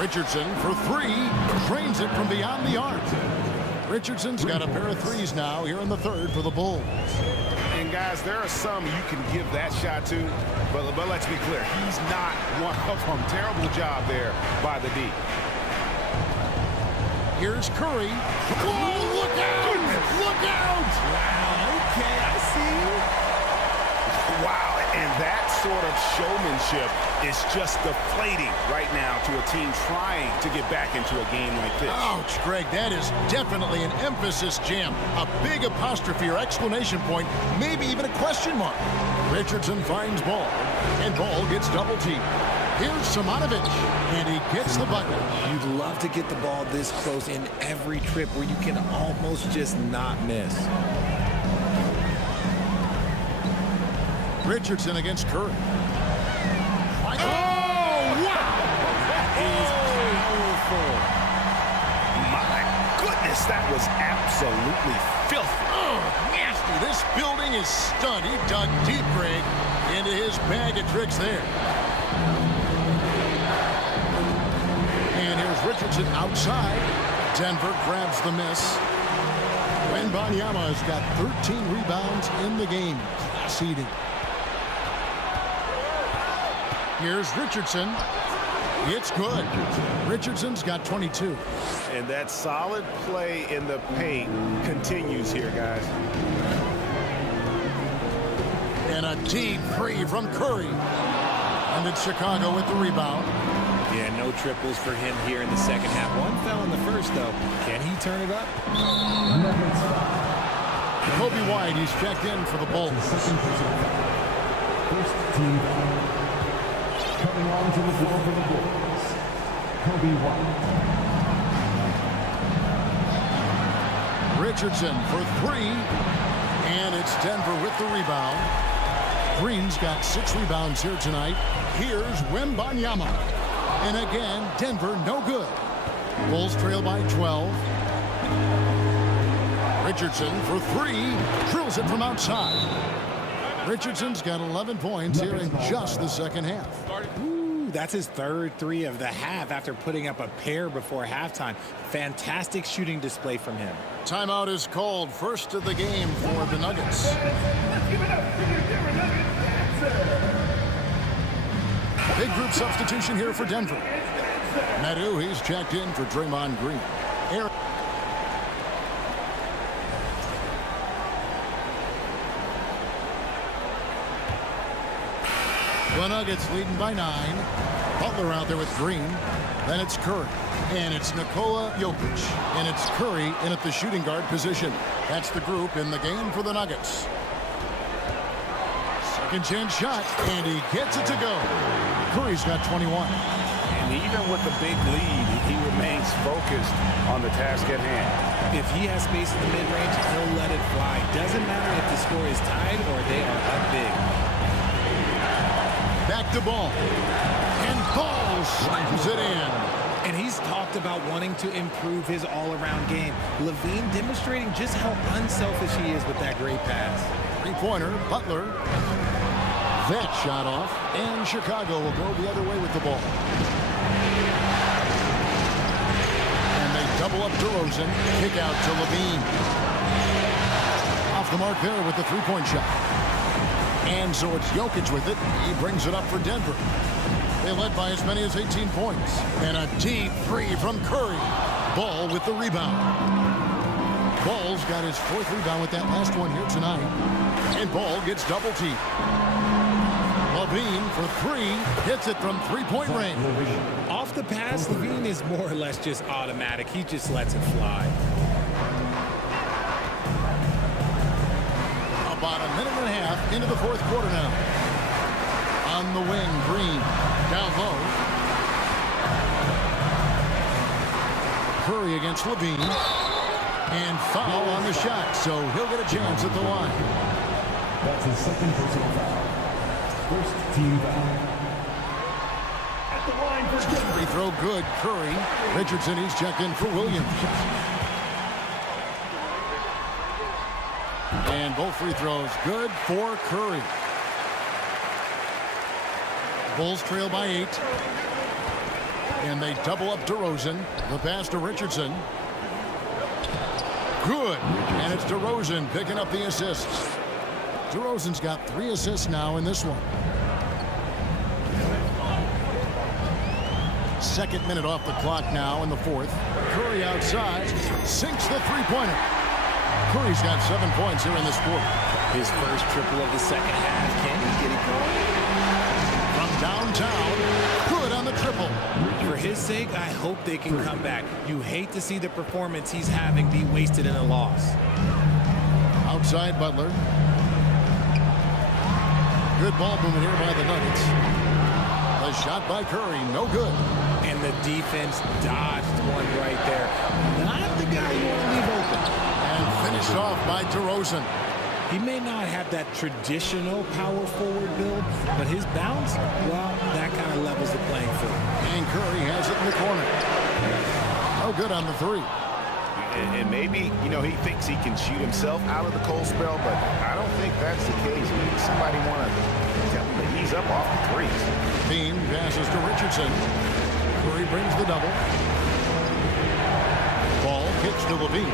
Richardson for 3. Drains it from beyond the arc. Richardson's got a pair of threes now here in the 3rd for the Bulls. And guys, there are some you can give that shot to, but let's be clear, he's not one of them. Terrible job there by the D. Here's Curry. Whoa, look out! Look out! Wow, okay, I see you. Wow, and that sort of showmanship is just deflating right now to a team trying to get back into a game like this. Ouch, Greg, that is definitely an emphasis jam. A big apostrophe or exclamation point, maybe even a question mark. Richardson finds Ball, and Ball gets double teamed. Here's Simonovic, and he gets the bucket. You'd love to get the ball this close in every trip where you can almost just not miss. Richardson against Curry. Oh, wow! That is powerful. My goodness, that was absolutely filthy. Oh, nasty. This building is stunned. He dug deep, Greg, into his bag of tricks there. And here's Richardson outside. Denver grabs the miss. Wembanyama has got 13 rebounds in the game. Class eating. Here's Richardson. It's good. Richardson's got 22. And that solid play in the paint continues here, guys. And a deep three from Curry. And it's Chicago with the rebound. Yeah, no triples for him here in the second half. One fell in the first, though. Can he turn it up? Kobe White, he's checked in for the Bulls. First team foul. Coming on to the floor for the Bulls, Kobe White. Richardson for 3, and it's Denver with the rebound. Green's got 6 rebounds here tonight. Here's Wembanyama. And again, Denver no good. Bulls trail by 12. Richardson for 3, drills it from outside. Richardson's got 11 points here in just the second half. Ooh, that's his third 3 of the half after putting up a pair before halftime. Fantastic shooting display from him. Timeout is called, first of the game for the Nuggets. Big group substitution here for Denver. Medu, he's checked in for Draymond Green. The Nuggets leading by 9. Butler out there with Green. Then it's Curry. And it's Nikola Jokic. And it's Curry in at the shooting guard position. That's the group in the game for the Nuggets. Second chance shot. And he gets it to go. Curry's got 21. And even with the big lead, he remains focused on the task at hand. If he has space in the mid-range, he'll let it fly. Doesn't matter if the score is tied or they are up big. Back to Ball. And Ball slams it in. And he's talked about wanting to improve his all-around game. LaVine demonstrating just how unselfish he is with that great pass. Three-pointer, Butler. That shot off, and Chicago will go the other way with the ball. And they double up DeRozan. Kick out to LaVine. Off the mark there with the three-point shot. And so it's Jokic with it. He brings it up for Denver. They led by as many as 18 points. And a deep 3 from Curry. Ball with the rebound. Ball's got his 4th rebound with that last one here tonight. And Ball gets double-teamed. LaVine for 3. Hits it from three-point range. Off the pass, LaVine is more or less just automatic. He just lets it fly. About a minute and a half into the 4th quarter now. On the wing, Green down low. Curry against LaVine. And foul on the shot, so he'll get a chance at the line. That's his second personal foul. First team foul. At the line for Denver. Free throw good, Curry. Richardson, he's checked in for Williams. And both free throws good for Curry. Bulls trail by 8. And they double up DeRozan. The pass to Richardson. Good. And it's DeRozan picking up the assists. DeRozan's got 3 assists now in this one. 2nd minute off the clock now in the 4th. Curry outside. Sinks the three-pointer. Curry's got 7 points here in this quarter. His first triple of the second half. Can he get it going? From downtown, good on the triple. For his sake, I hope they can come back. You hate to see the performance he's having be wasted in a loss. Outside Butler. Good ball movement here by the Nuggets. A shot by Curry, no good. And the defense dodged one right there. Not the guy you want to leave open. And finished off by DeRozan. He may not have that traditional power forward build, but his bounce, well, that kind of levels the playing field. And Curry has it in the corner. No good on the 3. And maybe, you know, he thinks he can shoot himself out of the cold spell, but I don't think that's the case. Maybe somebody want to tell him to ease up off the threes. Bean passes to Richardson. Curry brings the double. Ball kicks to LaVine.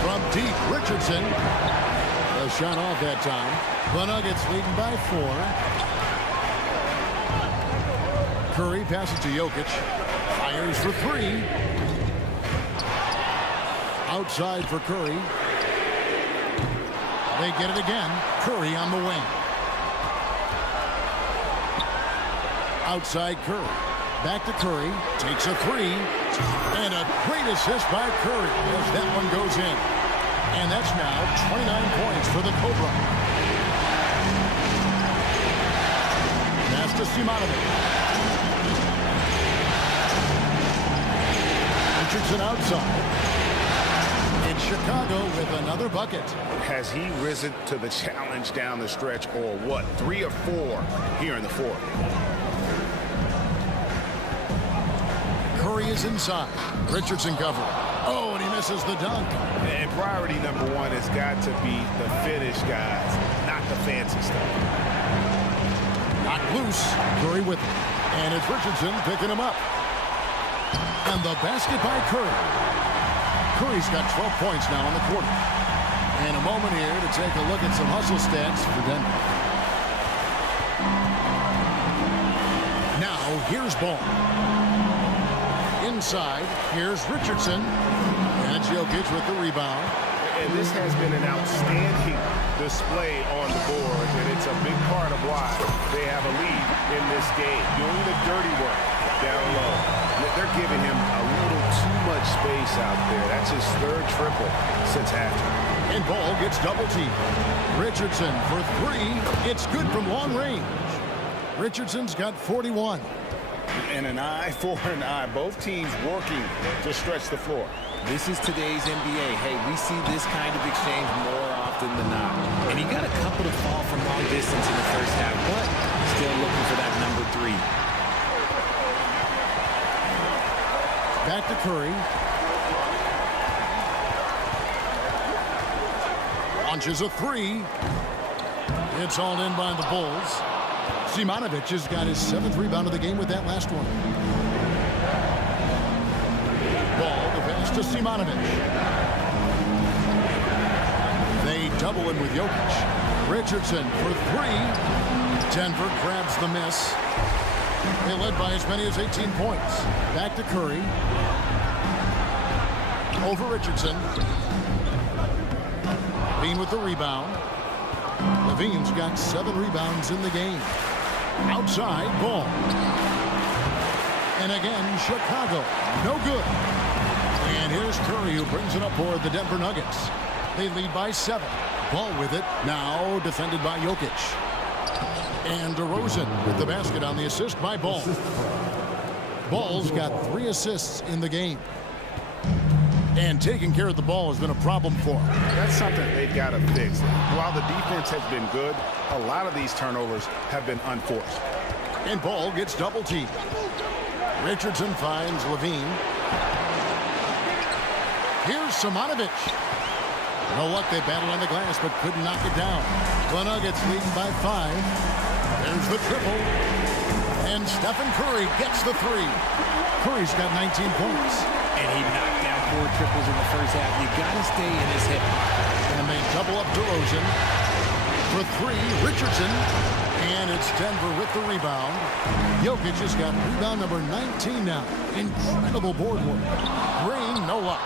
From deep, Richardson. A shot off that time. The Nuggets leading by 4. Curry passes to Jokic. Fires for 3. Outside for Curry. They get it again. Curry on the wing. Outside Curry. Back to Curry. Takes a 3. And a great assist by Curry as that one goes in. And that's now 29 points for the Cobra. Pass to Simonovic. Richardson outside. It's Chicago with another bucket. Has he risen to the challenge down the stretch, or what? 3 or 4 here in the fourth. Curry is inside. Richardson cover. Oh, and he misses the dunk. And priority number 1 has got to be the finish, guys, not the fancy stuff. Knocked loose. Curry with it. And it's Richardson picking him up. And the basket by Curry. Curry's got 12 points now in the quarter. And a moment here to take a look at some hustle stats for Denver. Now, here's Ball. Inside, here's Richardson. And it's Jokic with the rebound. And this has been an outstanding display on the board, and it's a big part of why they have a lead in this game. Doing the dirty work down low. They're giving him a little too much space out there. That's his 3rd triple since halftime. And Ball gets double teamed. Richardson for 3. It's good from long range. Richardson's got 41. And an eye for an eye. Both teams working to stretch the floor. This is today's NBA. Hey, we see this kind of exchange more often than not. And he got a couple to fall from long distance in the first half, but still looking for that number 3. Back to Curry. Launches a 3. It's all in by the Bulls. Simonovic has got his 7th rebound of the game with that last one. Ball, the pass to Simonovic. They double him with Jokic. Richardson for 3. Denver grabs the miss. They led by as many as 18 points. Back to Curry. Over Richardson. Levine with the rebound. Levine's got 7 rebounds in the game. Outside, Ball. And again, Chicago. No good. And here's Curry, who brings it up for the Denver Nuggets. They lead by 7. Ball with it. Now defended by Jokic. And DeRozan with the basket on the assist by Ball. Ball's got 3 assists in the game. And taking care of the ball has been a problem for him. That's something they've got to fix. While the defense has been good, a lot of these turnovers have been unforced. And Ball gets double teamed. Richardson finds Levine. Here's Simonovic. No luck, they battled on the glass, but couldn't knock it down. The Nuggets leading by 5. There's the triple. And Stephen Curry gets the 3. Curry's got 19 points. And he knocked down 4 triples in the first half. You got to stay in his hip. And they double up DeRozan. For 3, Richardson. And it's Denver with the rebound. Jokic has got rebound number 19 now. Incredible board work. Green, no luck.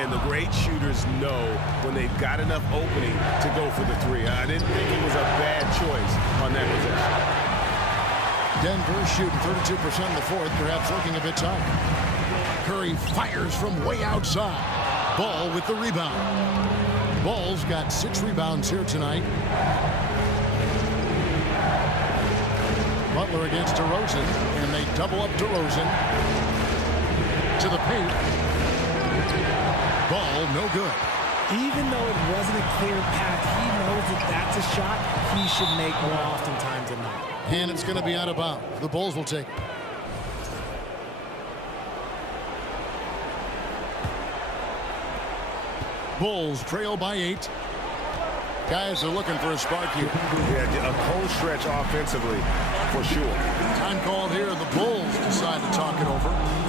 And the great shooters know when they've got enough opening to go for the 3. I didn't think it was a bad choice on that possession. Denver shooting 32% in the fourth, perhaps looking a bit tired. Curry fires from way outside. Ball with the rebound. Ball's got 6 rebounds here tonight. Butler against DeRozan, and they double up DeRozan. To the paint. Ball, no good. Even though it wasn't a clear path, he knows that that's a shot he should make more oftentimes than not. And it's going to be out of bounds. The Bulls will take it. Bulls trail by 8. Guys are looking for a spark here. Yeah, a cold stretch offensively, for sure. Time called here. The Bulls decide to talk it over.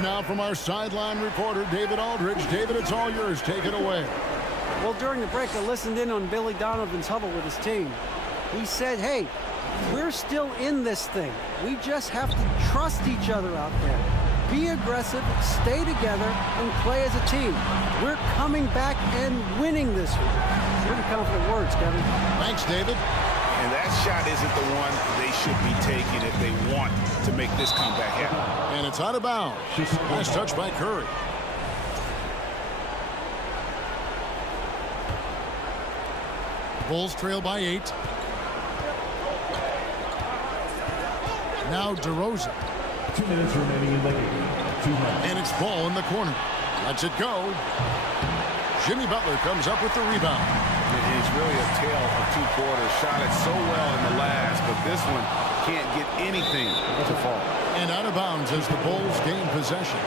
Now from our sideline reporter, David Aldridge. David, it's all yours. Take it away. Well, during the break, I listened in on Billy Donovan's huddle with his team. He said, hey, We're still in this thing. We just have to trust each other out there. Be aggressive, stay together, and play as a team. We're coming back and winning this week. Pretty confident words, Kevin. Thanks, David. And that shot isn't the one they should be taking if they want to make this comeback happen. And it's out of bounds. Nice touch by Curry. Bulls trail by 8. Now DeRozan. 2 minutes remaining in the game. And it's ball in the corner. Lets it go. Jimmy Butler comes up with the rebound. It's really a tale of 2 quarters. Shot it so well in the last, but this one can't get anything to fall. And out of bounds as the Bulls gain possession.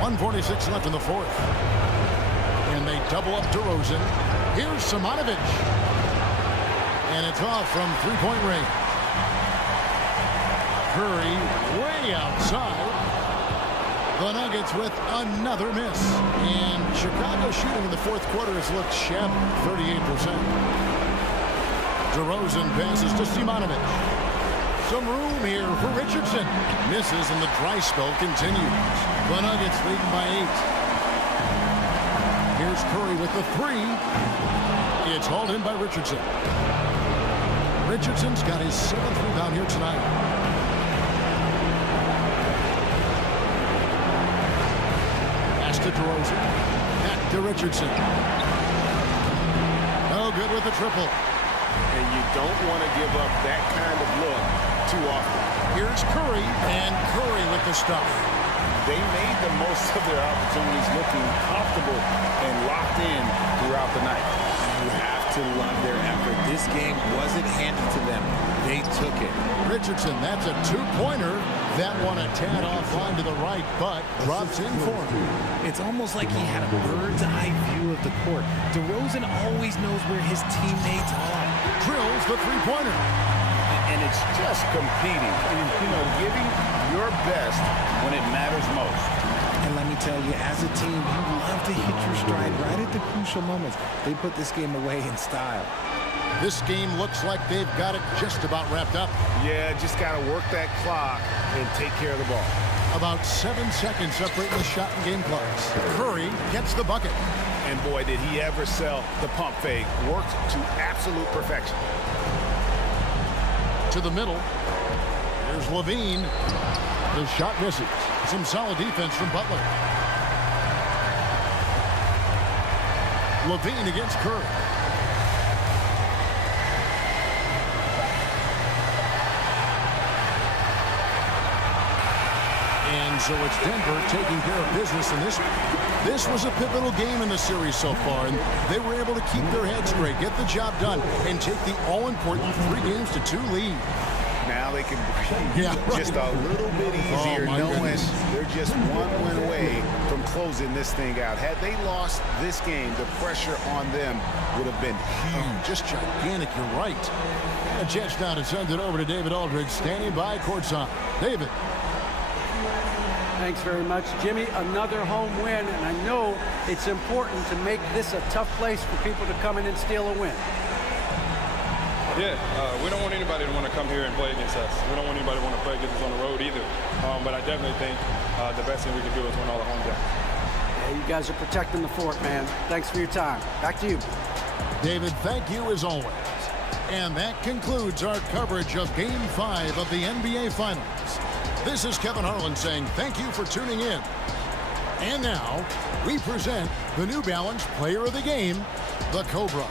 .146 left in the fourth. And they double up DeRozan. Here's Simonovic. And it's off from three-point range. Curry way outside. The Nuggets with another miss. And Chicago shooting in the fourth quarter has looked shabby, 38%. DeRozan passes to Simonovic. Some room here for Richardson. Misses and the dry spell continues. The Nuggets leading by 8. Here's Curry with the 3. It's hauled in by Richardson. Richardson's got his 7th rebound here tonight. Pass to DeRozan. Back to Richardson. No good with the triple. And you don't want to give up that kind of look too often. Here's Curry, and Curry with the stuff. They made the most of their opportunities, looking comfortable and locked in throughout the night. You have to love their effort. This game wasn't handed to them. They took it. Richardson, that's a 2-pointer. That one a tad offline to the right, but drops in for him. It's almost like he had a bird's-eye view of the court. DeRozan always knows where his teammates are. Drills the 3-pointer. And it's just competing, giving your best when it matters most. And let me tell you, as a team, you love to hit your stride right at the crucial moments. They put this game away in style. This game looks like they've got it just about wrapped up. Yeah, just got to work that clock and take care of the ball. About 7 seconds separating the shot and game clocks. Curry gets the bucket. And boy, did he ever sell the pump fake. Worked to absolute perfection. To the middle. Here's Levine. The shot misses. Some solid defense from Butler. Levine against Curry. And so it's Denver taking care of business in this one. This was a pivotal game in the series so far, and they were able to keep their heads straight, get the job done, and take the all-important 3-2 lead. Now they can breathe just a little bit easier, knowing they're just one win away from closing this thing out. Had they lost this game, the pressure on them would have been huge. Just gigantic, you're right. A chance now to send it over to David Aldridge, standing by courtside. David. Thanks very much, Jimmy. Another home win, and I know it's important to make this a tough place for people to come in and steal a win. Yeah, we don't want anybody to want to come here and play against us. We don't want anybody to want to play against us on the road either. But I definitely think the best thing we can do is win all the home games. Yeah, you guys are protecting the fort, man. Thanks for your time. Back to you. David, thank you as always. And that concludes our coverage of Game 5 of the NBA Finals. This is Kevin Harlan saying thank you for tuning in. And now, we present the New Balance Player of the Game, the Cobra.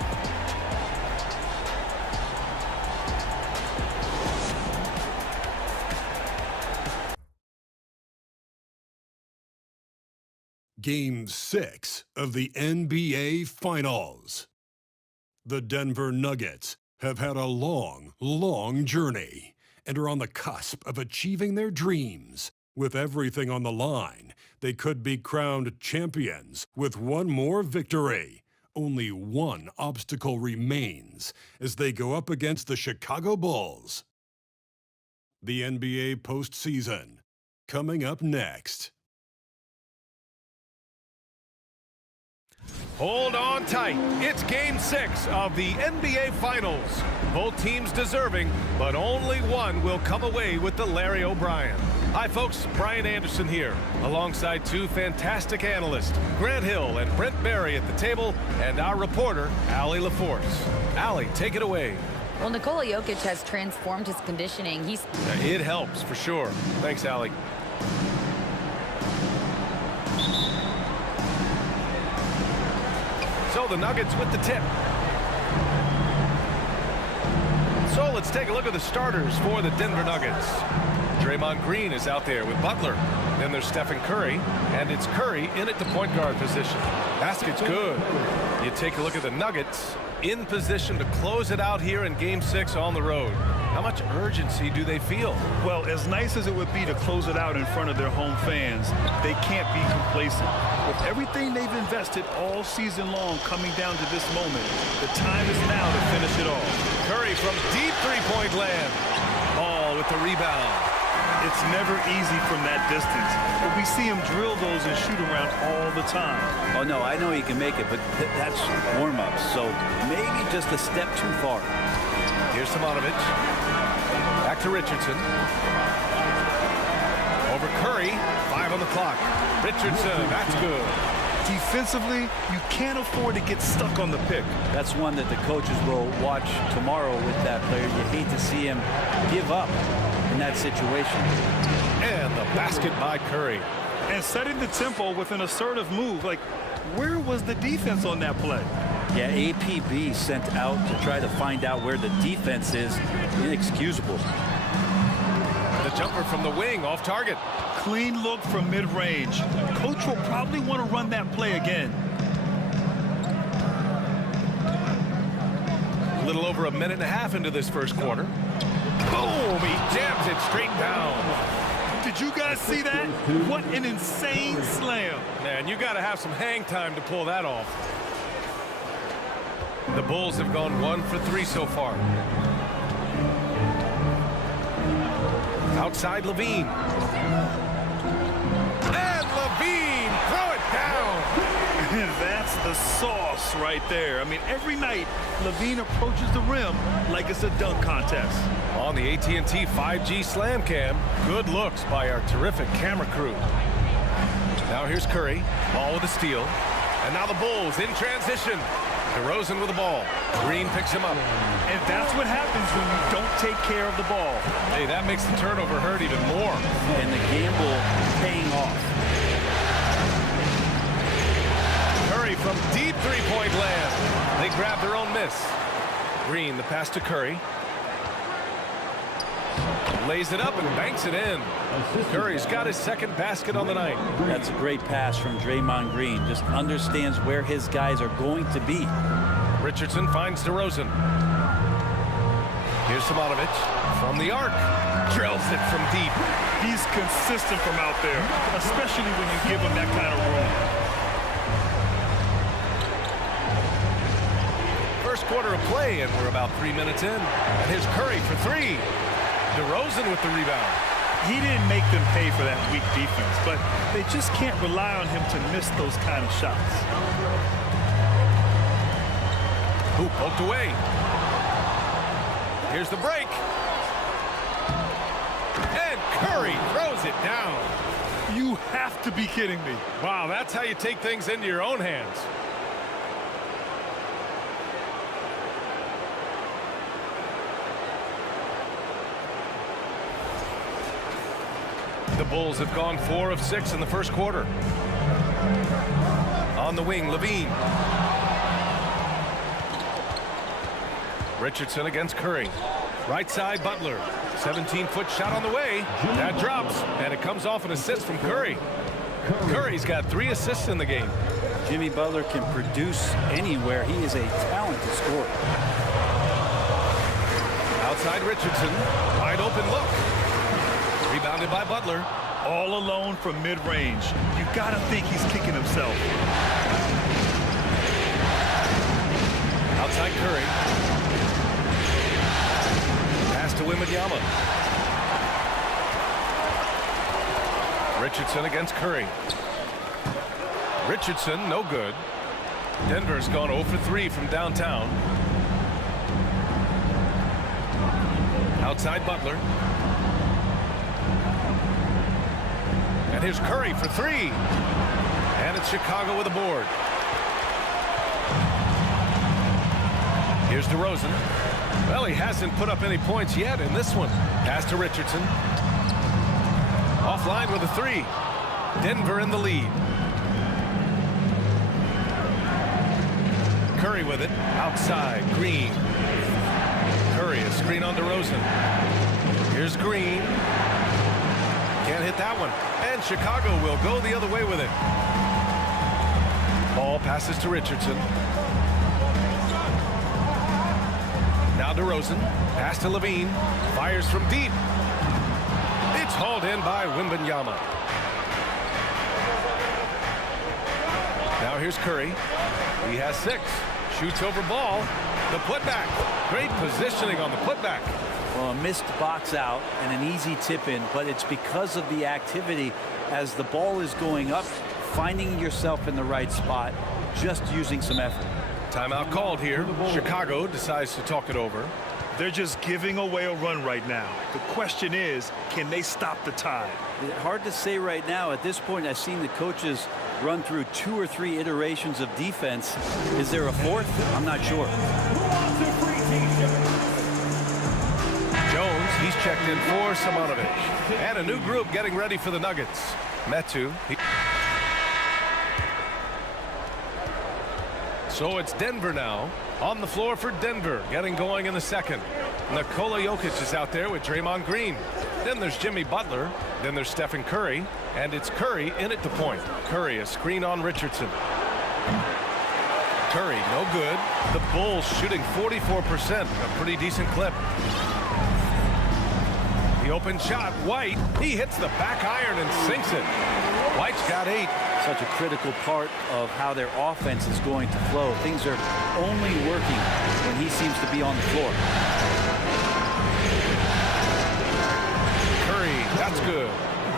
Game 6 of the NBA Finals. The Denver Nuggets have had a long, long journey and are on the cusp of achieving their dreams. With everything on the line, they could be crowned champions with one more victory. Only one obstacle remains as they go up against the Chicago Bulls. The NBA postseason, coming up next. Hold on tight. It's Game 6 of the NBA Finals. Both teams deserving, but only one will come away with the Larry O'Brien. Hi, folks. Brian Anderson here, alongside two fantastic analysts, Grant Hill and Brent Barry at the table, and our reporter, Allie LaForce. Allie, take it away. Well, Nikola Jokic has transformed his conditioning. It helps, for sure. Thanks, Allie. So the Nuggets with the tip. So let's take a look at the starters for the Denver Nuggets. Draymond Green is out there with Butler. Then there's Stephen Curry, and it's Curry in at the point guard position. Basket's good. You take a look at the Nuggets in position to close it out here in Game 6 on the road. How much urgency do they feel? Well, as nice as it would be to close it out in front of their home fans, they can't be complacent. With everything they've invested all season long coming down to this moment, the time is now to finish it off. Curry from deep three-point land. Ball with the rebound. It's never easy from that distance, but we see him drill those and shoot around all the time. Oh, no, I know he can make it, but that's warm-ups, so maybe just a step too far. Here's Simonovic. Back to Richardson. Over Curry. 5 on the clock. Richardson, that's good. Defensively, you can't afford to get stuck on the pick. That's one that the coaches will watch tomorrow with that player. You hate to see him give up in that situation. And the basket by Curry. And setting the tempo with an assertive move. Like, where was the defense on that play? Yeah, APB sent out to try to find out where the defense is. Inexcusable. The jumper from the wing, off target. Clean look from mid-range. Coach will probably want to run that play again. A little over a minute and a half into this first quarter. Boom! He jams it straight down. Did you guys see that? What an insane slam. Man, you got to have some hang time to pull that off. The Bulls have gone 1 for 3 so far. Outside Levine. And Levine, throw it down. That's the sauce right there. I mean, every night, Levine approaches the rim like it's a dunk contest. On the AT&T 5G Slam Cam, good looks by our terrific camera crew. Now here's Curry, ball with a steal. And now the Bulls in transition. DeRozan with the ball. Green picks him up. And that's what happens when you don't take care of the ball. Hey, that makes the turnover hurt even more. And the gamble paying off. Curry from deep three-point land. They grab their own miss. Green, the pass to Curry. Lays it up and banks it in. Curry's got his second basket on the night. That's a great pass from Draymond Green. Just understands where his guys are going to be. Richardson finds DeRozan. Here's Simonovic from the arc. Drills it from deep. He's consistent from out there, especially when you give him that kind of room. First quarter of play, and we're about 3 minutes in. And here's Curry for 3. DeRozan with the rebound. He didn't make them pay for that weak defense, but they just can't rely on him to miss those kind of shots. Hoop poked away. Here's the break. And Curry throws it down. You have to be kidding me. Wow, that's how you take things into your own hands. The Bulls have gone 4 of 6 in the first quarter. On the wing, Levine. Richardson against Curry. Right side, Butler. 17-foot shot on the way. That drops, and it comes off an assist from Curry. Curry's got 3 assists in the game. Jimmy Butler can produce anywhere. He is a talented scorer. Outside Richardson. Wide open look. Rebounded by Butler. All alone from mid-range. You gotta think he's kicking himself. Outside Curry. Pass to Wembanyama. Richardson against Curry. Richardson, no good. Denver's gone 0 for 3 from downtown. Outside Butler. And here's Curry for 3. And it's Chicago with a board. Here's DeRozan. Well, he hasn't put up any points yet in this one. Pass to Richardson. Offline with a 3. Denver in the lead. Curry with it. Outside. Green. Curry, a screen on DeRozan. Here's Green. Can't hit that one. And Chicago will go the other way with it. Ball passes to Richardson. Now DeRozan. Pass to Levine. Fires from deep. It's hauled in by Wembanyama. Now here's Curry. He has 6. Shoots over ball. The putback. Great positioning on the putback. Well, a missed box out and an easy tip in, but it's because of the activity as the ball is going up, finding yourself in the right spot, just using some effort. Timeout called here. Chicago decides to talk it over. They're just giving away a run right now. The question is, can they stop the tide? Hard to say right now. At this point, I've seen the coaches run through 2 or 3 iterations of defense. Is there a 4th? I'm not sure. Jones, he's checked in for Simonovic. And a new group getting ready for the Nuggets. Metu. So it's Denver now. On the floor for Denver, getting going in the second. Nikola Jokic is out there with Draymond Green. Then there's Jimmy Butler. Then there's Stephen Curry. And it's Curry in at the point. Curry, a screen on Richardson. Curry, no good. The Bulls shooting 44%, a pretty decent clip. The open shot, White. He hits the back iron and sinks it. White's got 8. Such a critical part of how their offense is going to flow. Things are only working when he seems to be on the floor. Curry, that's good.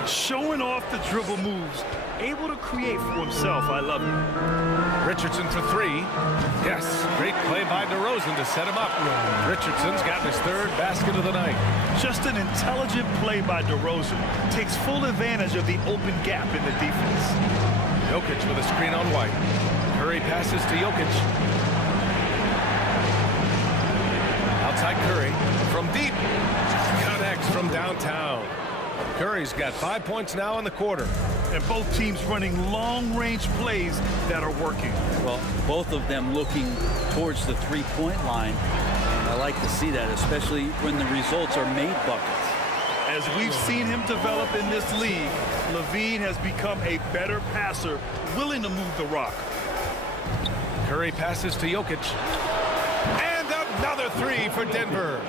Showing off the dribble moves. Able to create for himself. I love it. Richardson for 3. Yes, great play by DeRozan to set him up. Richardson's got his 3rd basket of the night. Just an intelligent play by DeRozan. Takes full advantage of the open gap in the defense. Jokic with a screen on White. Curry passes to Jokic. Outside Curry from deep. Connects from downtown. Curry's got 5 points now in the quarter. And both teams running long-range plays that are working. Well, both of them looking towards the 3-point line. And I like to see that, especially when the results are made buckets. As we've seen him develop in this league, Levine has become a better passer, willing to move the rock. Curry passes to Jokic. And another 3 for Denver.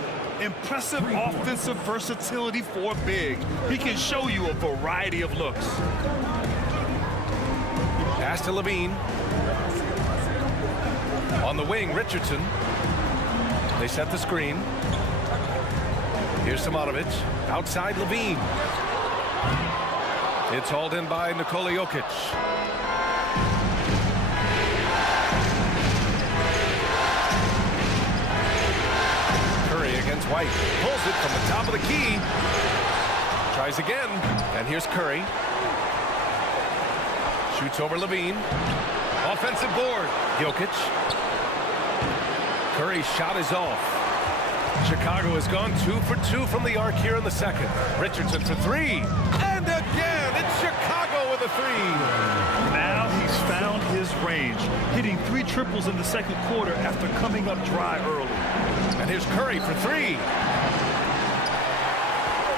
Impressive offensive versatility for big. He can show you a variety of looks. Pass to Levine. On the wing, Richardson. They set the screen. Here's Simonovic. Outside Levine. It's hauled in by Nikola Jokic. Curry against White. Pulls it from the top of the key. Tries again. And here's Curry. Shoots over Levine. Offensive board. Jokic. Curry's shot is off. Chicago has gone 2 for 2 from the arc here in the second. Richardson for 3. And again, it's Chicago with a 3. Now he's found his range, hitting 3 triples in the second quarter after coming up dry early. And here's Curry for 3.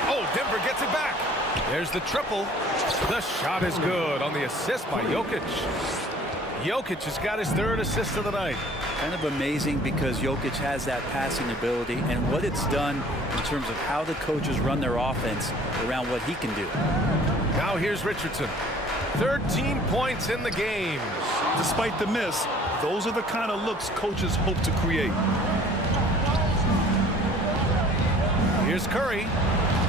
Oh, Denver gets it back. There's the triple. The shot is good on the assist by Jokic. Jokic has got his 3rd assist of the night. Kind of amazing because Jokic has that passing ability and what it's done in terms of how the coaches run their offense around what he can do. Now here's Richardson. 13 points in the game. Despite the miss, those are the kind of looks coaches hope to create. Here's Curry.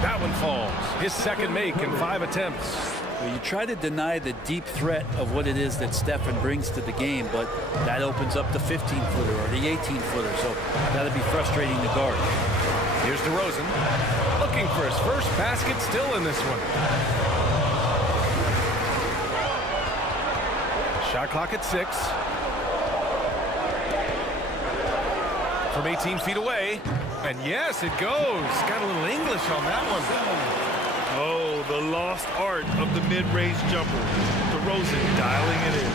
That one falls. His second make in 5 attempts. Well, you try to deny the deep threat of what it is that Stephen brings to the game, but that opens up the 15-footer or the 18-footer, so that'll be frustrating to guard. Here's DeRozan, looking for his first basket, still in this one. Shot clock at 6. From 18 feet away, and yes, it goes. Got a little English on that one. Oh, the lost art of the mid-range jumper. DeRozan dialing it in.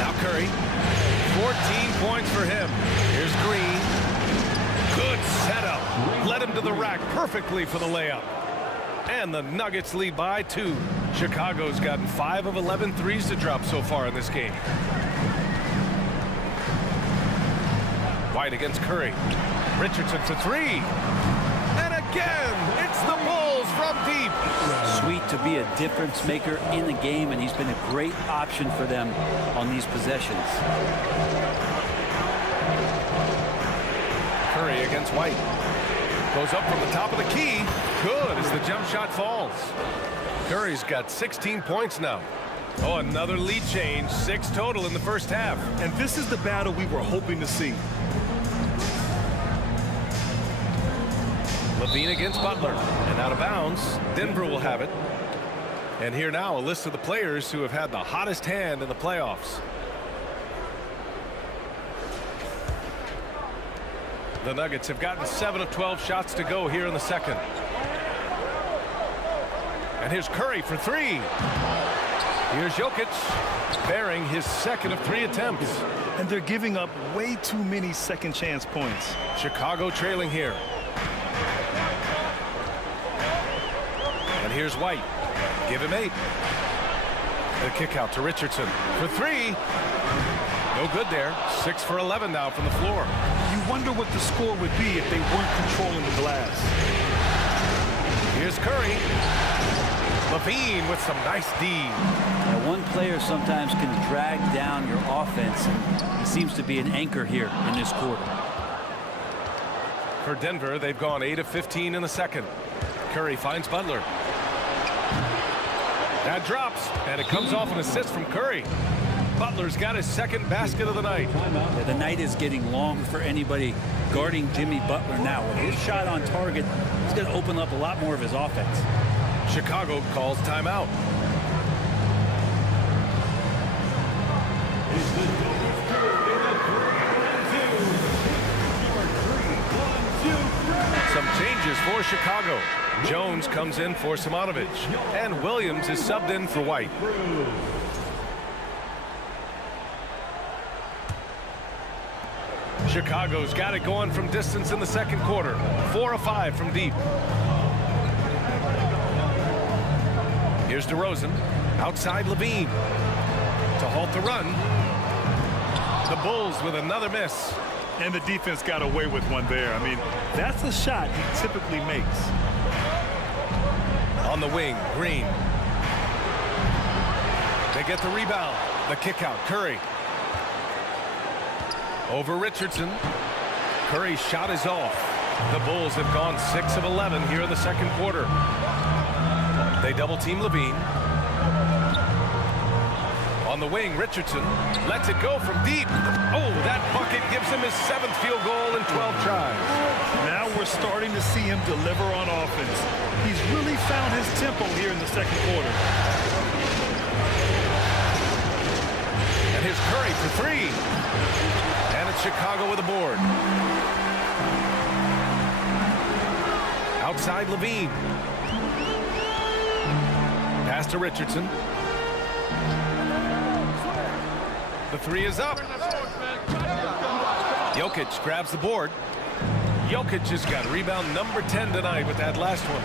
Now Curry. 14 points for him. Here's Green. Good setup. Led him to the rack perfectly for the layup. And the Nuggets lead by 2. Chicago's gotten 5 of 11 threes to drop so far in this game. White against Curry. Richardson for 3. And again, it's the Bulls from deep. Sweet to be a difference maker in the game, and he's been a great option for them on these possessions. Curry against White. Goes up from the top of the key. Good as the jump shot falls. Curry's got 16 points now. Oh, another lead change. 6 total in the first half. And this is the battle we were hoping to see. LaVine against Butler, and out of bounds. Denver will have it. And here now a list of the players who have had the hottest hand in the playoffs. The Nuggets have gotten 7 of 12 shots to go here in the second. And here's Curry for 3. Here's Jokic, bearing his second of 3 attempts. And they're giving up way too many second chance points. Chicago trailing here. And here's White. Give him 8. The kick out to Richardson for 3. No good there. 6 for 11 now from the floor. You wonder what the score would be if they weren't controlling the glass. Here's Curry. LaVine with some nice D. Now, one player sometimes can drag down your offense, and he seems to be an anchor here in this quarter. For Denver, they've gone 8 of 15 in the second. Curry finds Butler. That drops, and it comes off an assist from Curry. Butler's got his second basket of the night. Yeah, the night is getting long for anybody guarding Jimmy Butler now. With his shot on target, he's going to open up a lot more of his offense. Chicago calls timeout. Some changes for Chicago. Jones comes in for Simonovic, and Williams is subbed in for White. Chicago's got it going from distance in the second quarter. 4 of 5 from deep. Here's DeRozan. Outside LaVine. To halt the run. The Bulls with another miss. And the defense got away with one there. I mean, that's a shot he typically makes. On the wing, Green. They get the rebound. The kick out, Curry. Over Richardson. Curry's shot is off. The Bulls have gone 6 of 11 here in the second quarter. They double team LaVine. On the wing, Richardson lets it go from deep. Oh, that bucket gives him his 7th field goal in 12 tries. Now we're starting to see him deliver on offense. He's really found his tempo here in the second quarter. And here's Curry for 3. And it's Chicago with a board. Outside LaVine. Pass to Richardson. The 3 is up. Jokic grabs the board. Jokic has got rebound number 10 tonight with that last one.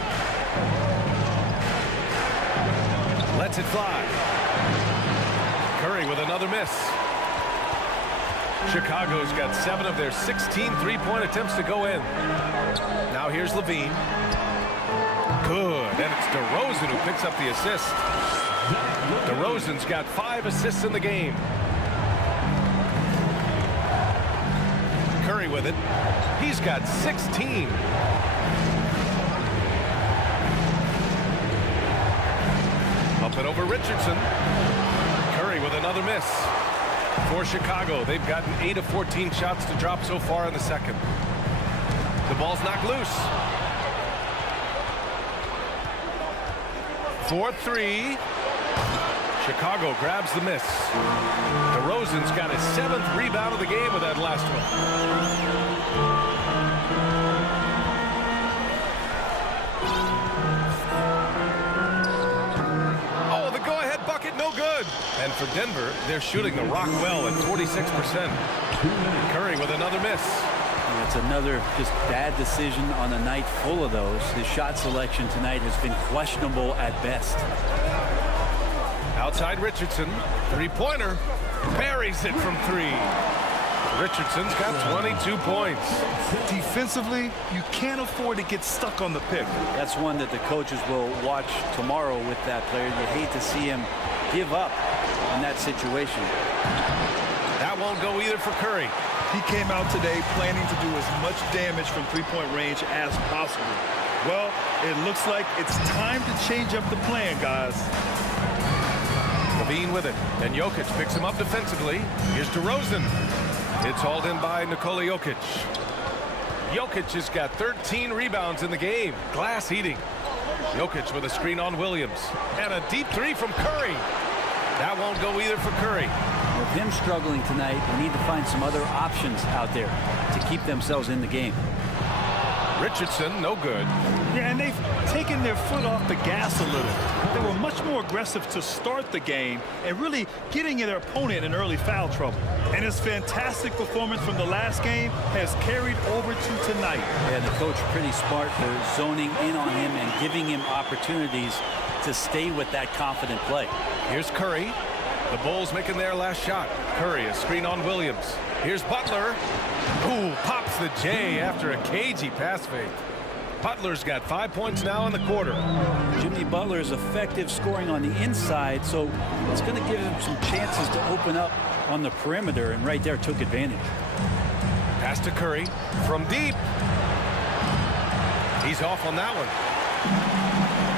Lets it fly. Curry with another miss. Chicago's got 7 of their 16 three-point attempts to go in. Now here's LaVine. Good, and it's DeRozan who picks up the assist. DeRozan's got 5 assists in the game. Curry with it. He's got 16. Dump it over Richardson. Curry with another miss. For Chicago, they've gotten 8 of 14 shots to drop so far in the second. The ball's knocked loose. 4-3. Chicago grabs the miss. DeRozan's got his 7th rebound of the game with that last one. Oh, the go-ahead bucket, no good. And for Denver, they're shooting the rock well at 46%. Curry with another miss. That's another just bad decision on a night full of those. His shot selection tonight has been questionable at best. Outside Richardson, three-pointer, buries it from 3. Richardson's got 22 points. Defensively, you can't afford to get stuck on the pick. That's one that the coaches will watch tomorrow with that player. You hate to see him give up on that situation. That won't go either for Curry. He came out today planning to do as much damage from three-point range as possible. Well, it looks like it's time to change up the plan, guys. Levine with it, and Jokic picks him up defensively. Here's DeRozan. It's hauled in by Nikola Jokic. Jokic has got 13 rebounds in the game. Glass eating. Jokic with a screen on Williams. And a deep 3 from Curry. That won't go either for Curry. With him struggling tonight, they need to find some other options out there to keep themselves in the game. Richardson, no good. Yeah, and they've taken their foot off the gas a little. They were much more aggressive to start the game and really getting their opponent in early foul trouble. And his fantastic performance from the last game has carried over to tonight. Yeah, the coach pretty smart for zoning in on him and giving him opportunities to stay with that confident play. Here's Curry. The Bulls making their last shot. Curry, a screen on Williams. Here's Butler. Ooh, pops the J after a cagey pass fake. Butler's got 5 points now in the quarter. Jimmy Butler is effective scoring on the inside, so it's going to give him some chances to open up on the perimeter, and right there took advantage. Pass to Curry from deep. He's off on that one.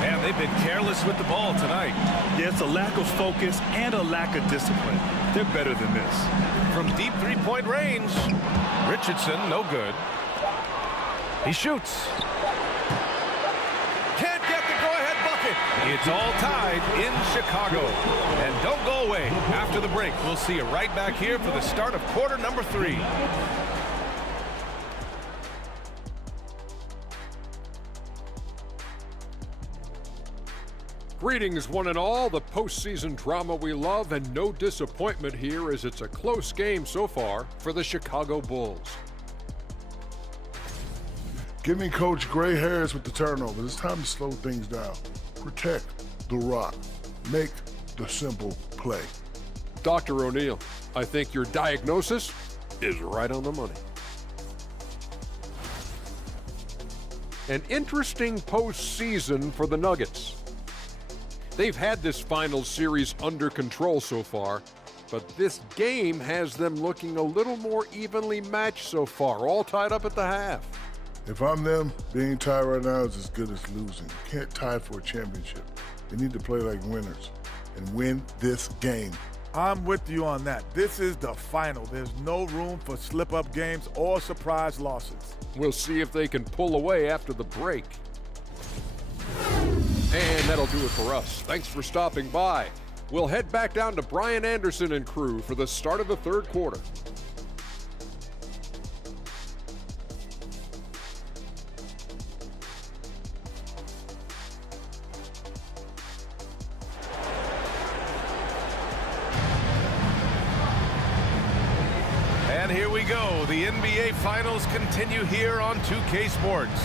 Man, they've been careless with the ball tonight. Yeah, it's a lack of focus and a lack of discipline. They're better than this. From deep three-point range, Richardson, no good. He shoots. Can't get the go-ahead bucket. It's all tied in Chicago. And don't go away. After the break, we'll see you right back here for the start of quarter number 3. Greetings, one and all. The postseason drama we love, and no disappointment here as it's a close game so far for the Chicago Bulls. Give me Coach gray hairs with the turnovers. It's time to slow things down. Protect the rock. Make the simple play. Dr. O'Neal, I think your diagnosis is right on the money. An interesting postseason for the Nuggets. They've had this finals series under control so far, but this game has them looking a little more evenly matched so far, all tied up at the half. If I'm them, being tied right now is as good as losing. You can't tie for a championship. They need to play like winners and win this game. I'm with you on that. This is the final. There's no room for slip-up games or surprise losses. We'll see if they can pull away after the break. And that'll do it for us. Thanks for stopping by. We'll head back down to Brian Anderson and crew for the start of the third quarter. And here we go. The NBA Finals continue here on 2K Sports.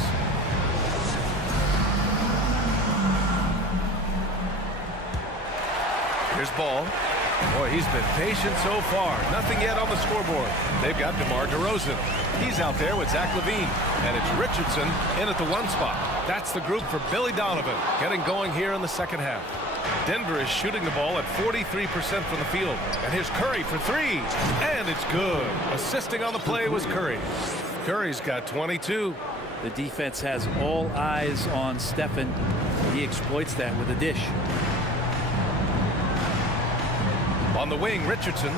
Here's Ball. Boy, he's been patient so far. Nothing yet on the scoreboard. They've got DeMar DeRozan. He's out there with Zach LaVine. And it's Richardson in at the 1 spot. That's the group for Billy Donovan, getting going here in the second half. Denver is shooting the ball at 43% from the field. And here's Curry for 3. And it's good. Assisting on the play was Curry. Curry's got 22. The defense has all eyes on Stephen. He exploits that with a dish. On the wing, Richardson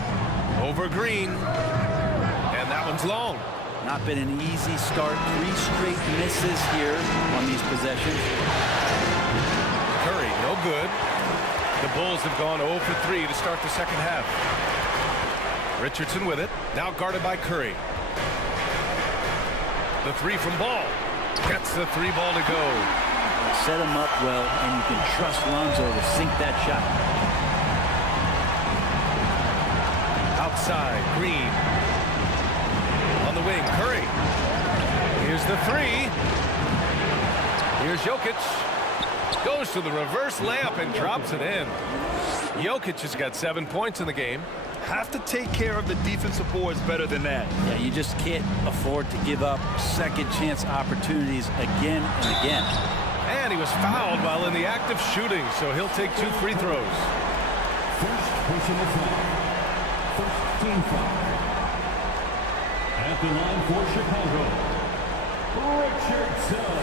over Green. And that one's long. Not been an easy start. 3 straight misses here on these possessions. Curry, no good. The Bulls have gone 0 for 3 to start the second half. Richardson with it. Now guarded by Curry. The 3 from Ball. Gets the 3 ball to go. Set him up well, and you can trust Lonzo to sink that shot. Outside, Green. On the wing, Curry. Here's the 3. Here's Jokic. Goes to the reverse layup and drops it in. Jokic has got 7 points in the game. Have to take care of the defensive boards better than that. Yeah, you just can't afford to give up second chance opportunities again and again. And he was fouled while in the act of shooting, so he'll take 2 free throws. First personal foul. First team foul. At the line for Chicago, Richardson.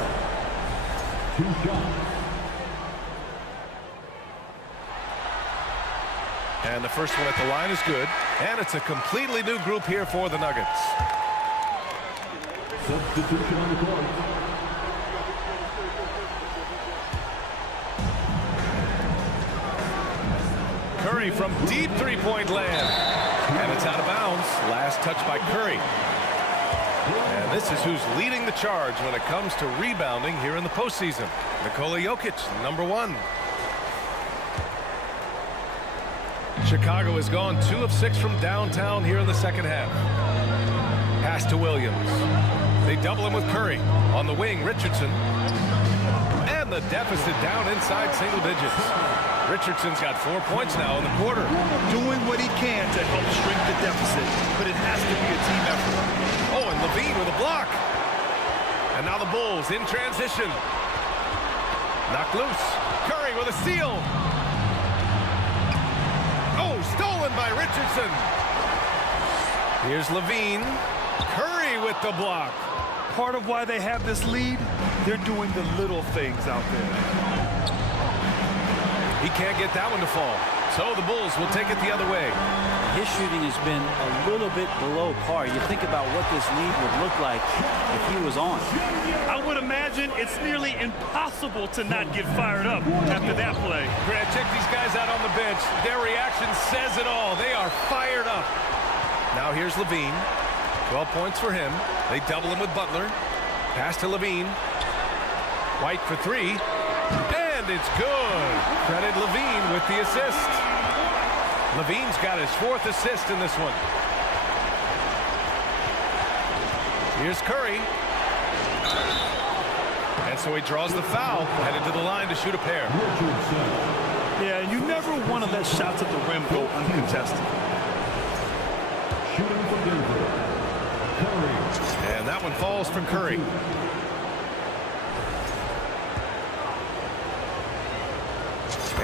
2 shots. And the first one at the line is good. And it's a completely new group here for the Nuggets. Substitution on the court. Curry from deep three-point land. And it's out of bounds. Last touch by Curry. And this is who's leading the charge when it comes to rebounding here in the postseason. Nikola Jokic, number 1. Chicago has gone 2 of 6 from downtown here in the second half. Pass to Williams. They double him with Curry. On the wing, Richardson. And the deficit down inside single digits. Richardson's got 4 points now in the quarter. Doing what he can to help shrink the deficit, but it has to be a team effort. Oh, and Levine with a block. And now the Bulls in transition. Knocked loose. Curry with a steal. Oh, stolen by Richardson. Here's Levine. Curry with the block. Part of why they have this lead, they're doing the little things out there. He can't get that one to fall. So the Bulls will take it the other way. His shooting has been a little bit below par. You think about what this lead would look like if he was on. I would imagine it's nearly impossible to not get fired up after that play. Grant, check these guys out on the bench. Their reaction says it all. They are fired up. Now here's Levine. 12 points for him. They double him with Butler. Pass to Levine. White for 3. And it's good. Credit Levine with the assist. Levine's got his 4th assist in this one. Here's Curry. And so he draws the foul, headed to the line to shoot a pair. Yeah, you never want to let shots at the rim go uncontested. Shooting for Denver, Curry. And that one falls for Curry.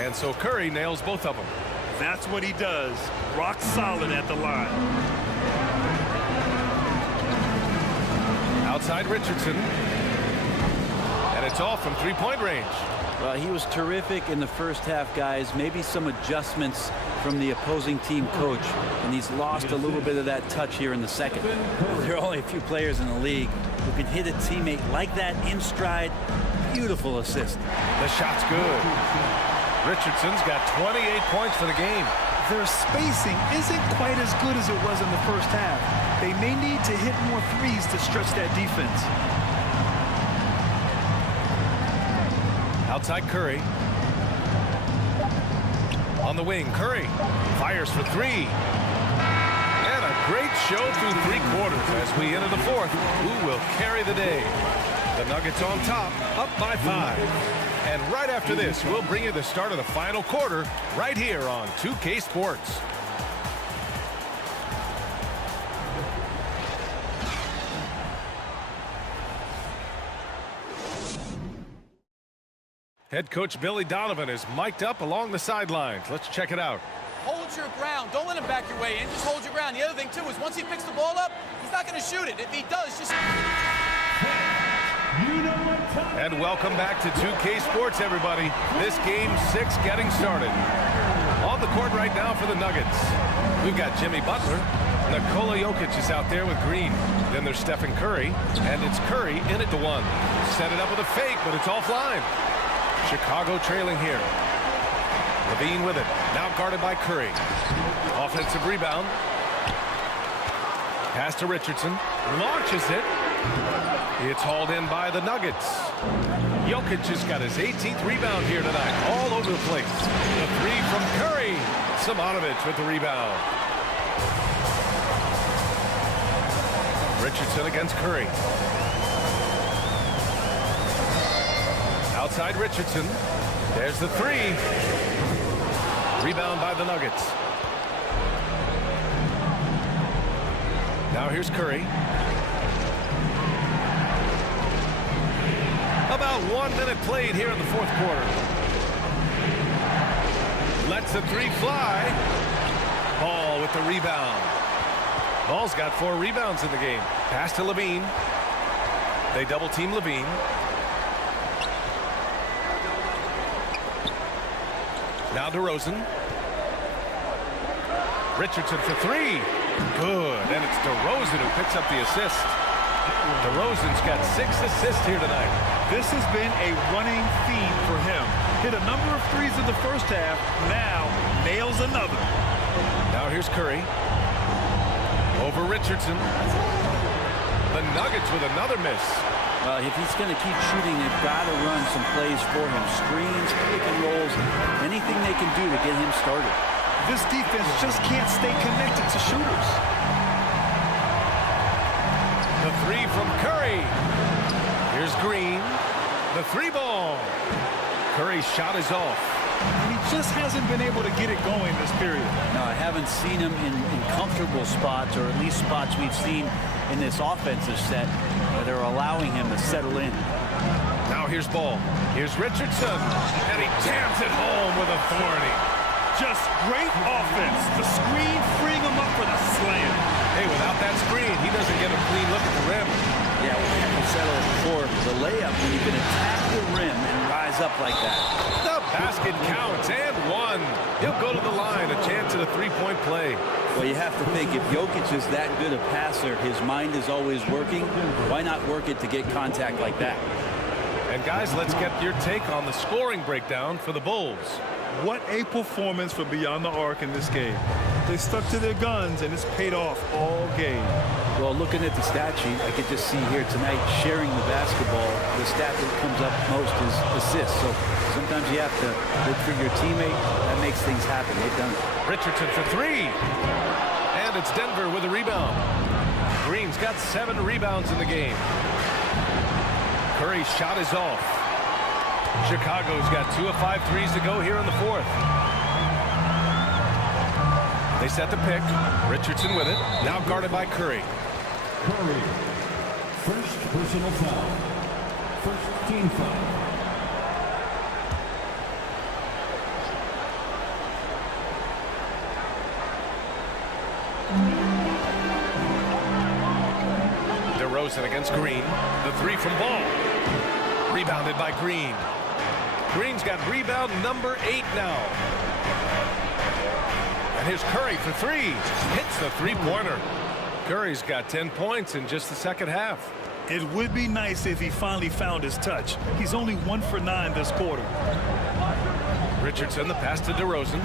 And so Curry nails both of them. That's what he does. Rock solid at the line. Outside Richardson. And it's off from 3-point range. Well, he was terrific in the first half, guys. Maybe some adjustments from the opposing team coach, and he's lost a little bit of that touch here in the second. There are only a few players in the league who can hit a teammate like that in stride. Beautiful assist. The shot's good. Richardson's got 28 points for the game. Their spacing isn't quite as good as it was in the first half. They may need to hit more threes to stretch that defense. Outside Curry. On the wing, Curry fires for 3. And a great show through 3 quarters as we enter the 4th. Who will carry the day? The Nuggets on top, up by 5. And right after this, we'll bring you the start of the final quarter right here on 2K Sports. Head coach Billy Donovan is mic'd up along the sidelines. Let's check it out. Hold your ground. Don't let him back your way in. Just hold your ground. The other thing, too, is once he picks the ball up, he's not going to shoot it. If he does, just... And welcome back to 2K Sports, everybody. This game 6 getting started. On the court right now for the Nuggets, we've got Jimmy Butler. Nikola Jokic is out there with Green. Then there's Stephen Curry, and it's Curry in at the one. Set it up with a fake, but it's offline. Chicago trailing here. LaVine with it. Now guarded by Curry. Offensive rebound. Pass to Richardson. Launches it. It's hauled in by the Nuggets. Jokic has got his 18th rebound here tonight. All over the place. The three from Curry. Simonovic with the rebound. Richardson against Curry. Outside Richardson. There's the three. Rebound by the Nuggets. Now here's Curry. About 1 minute played here in the fourth quarter. Lets the three fly. Ball with the rebound. Ball's got 4 rebounds in the game. Pass to LaVine. They double team LaVine. Now DeRozan. Richardson for three. Good. And it's DeRozan who picks up the assist. DeRozan's got 6 assists here tonight. This has been a running theme for him. Hit a number of threes in the first half. Now nails another. Now here's Curry. Over Richardson. The Nuggets with another miss. Well, if he's going to keep shooting, they've got to run some plays for him. Screens, pick and rolls, anything they can do to get him started. This defense just can't stay connected to shooters. The three from Curry. Here's Green. The three ball. Curry's shot is off. He just hasn't been able to get it going this period. No, I haven't seen him in comfortable spots, or at least spots we've seen in this offensive set where they're allowing him to settle in. Now here's Ball. Here's Richardson. And he jams it home with authority. Just great offense. The screen freeing him up for the slam. Hey, without that screen, he doesn't get a clean look at the rim. Yeah, we haven't settled before. The layup, when you can attack the rim and rise up like that. The basket counts, and one. He'll go to the line, a chance at a three-point play. Well, you have to think, if Jokic is that good a passer, his mind is always working. Why not work it to get contact like that? And guys, let's get your take on the scoring breakdown for the Bulls. What a performance for Beyond the Arc in this game. They stuck to their guns, and it's paid off all game. Well, looking at the stat sheet, I could just see here tonight, sharing the basketball, the stat that comes up most is assists. So sometimes you have to look for your teammate. That makes things happen. They've done it. Richardson for three. And it's Denver with a rebound. Green's got 7 rebounds in the game. Curry's shot is off. Chicago's got 2 of 5 threes to go here in the fourth. They set the pick. Richardson with it. Now guarded by Curry. Curry, first personal foul. First team foul. DeRozan against Green. The three from Ball. Rebounded by Green. Green's got rebound number 8 now. And here's Curry for three. Hits the three-pointer. Curry's got 10 points in just the second half. It would be nice if he finally found his touch. He's only 1 for 9 this quarter. Richardson, the pass to DeRozan.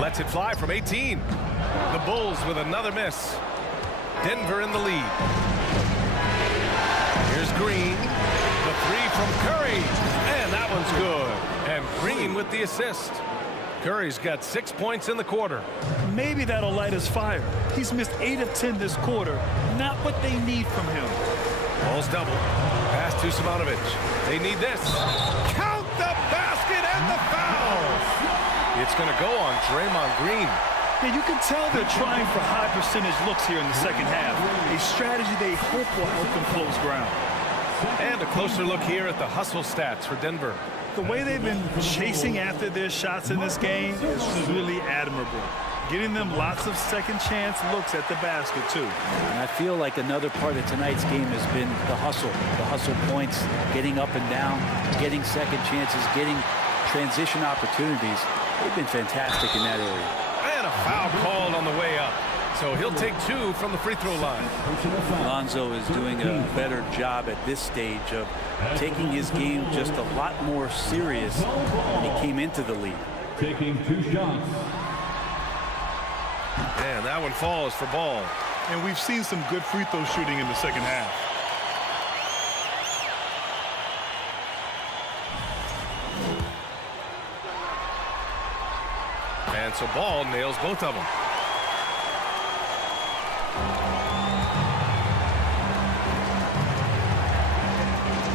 Lets it fly from 18. The Bulls with another miss. Denver in the lead. Here's Green. The three from Curry. And that one's good. And Green with the assist. Curry's got 6 points in the quarter. Maybe that'll light his fire. He's missed 8 of 10 this quarter. Not what they need from him. Bulls double. Pass to Simonovic. They need this. Count the basket and the foul. It's going to go on Draymond Green. Yeah, you can tell they're trying for high percentage looks here in the second half. A strategy they hope will help them close ground. And a closer look here at the hustle stats for Denver. The way they've been chasing after their shots in this game is really admirable. Getting them lots of second chance looks at the basket, too. And I feel like another part of tonight's game has been the hustle points, getting up and down, getting second chances, getting transition opportunities. They've been fantastic in that area. And a foul called on the way up. So he'll take 2 from the free throw line. Lonzo is doing a better job at this stage of taking his game just a lot more serious when he came into the league. Taking 2 shots. And that one falls for Ball. And we've seen some good free throw shooting in the second half. And so Ball nails both of them.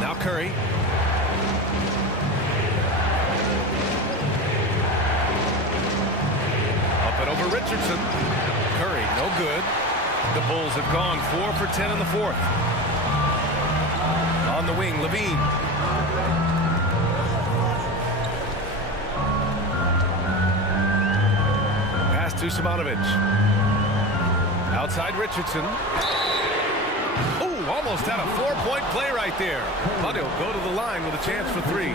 Now Curry. Up and over Richardson. Curry, no good. The Bulls have gone 4 for 10 in the fourth. On the wing, Levine. Pass to Simonovic. Outside Richardson. Oh, almost had a 4-point play right there. But he'll go to the line with a chance for 3.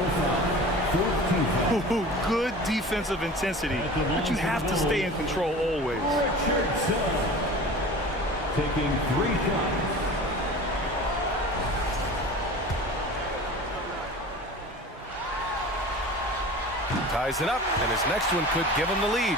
Ooh, good defensive intensity, but you have to stay in control always. Richardson taking 3 shots. Ties it up, and his next one could give him the lead.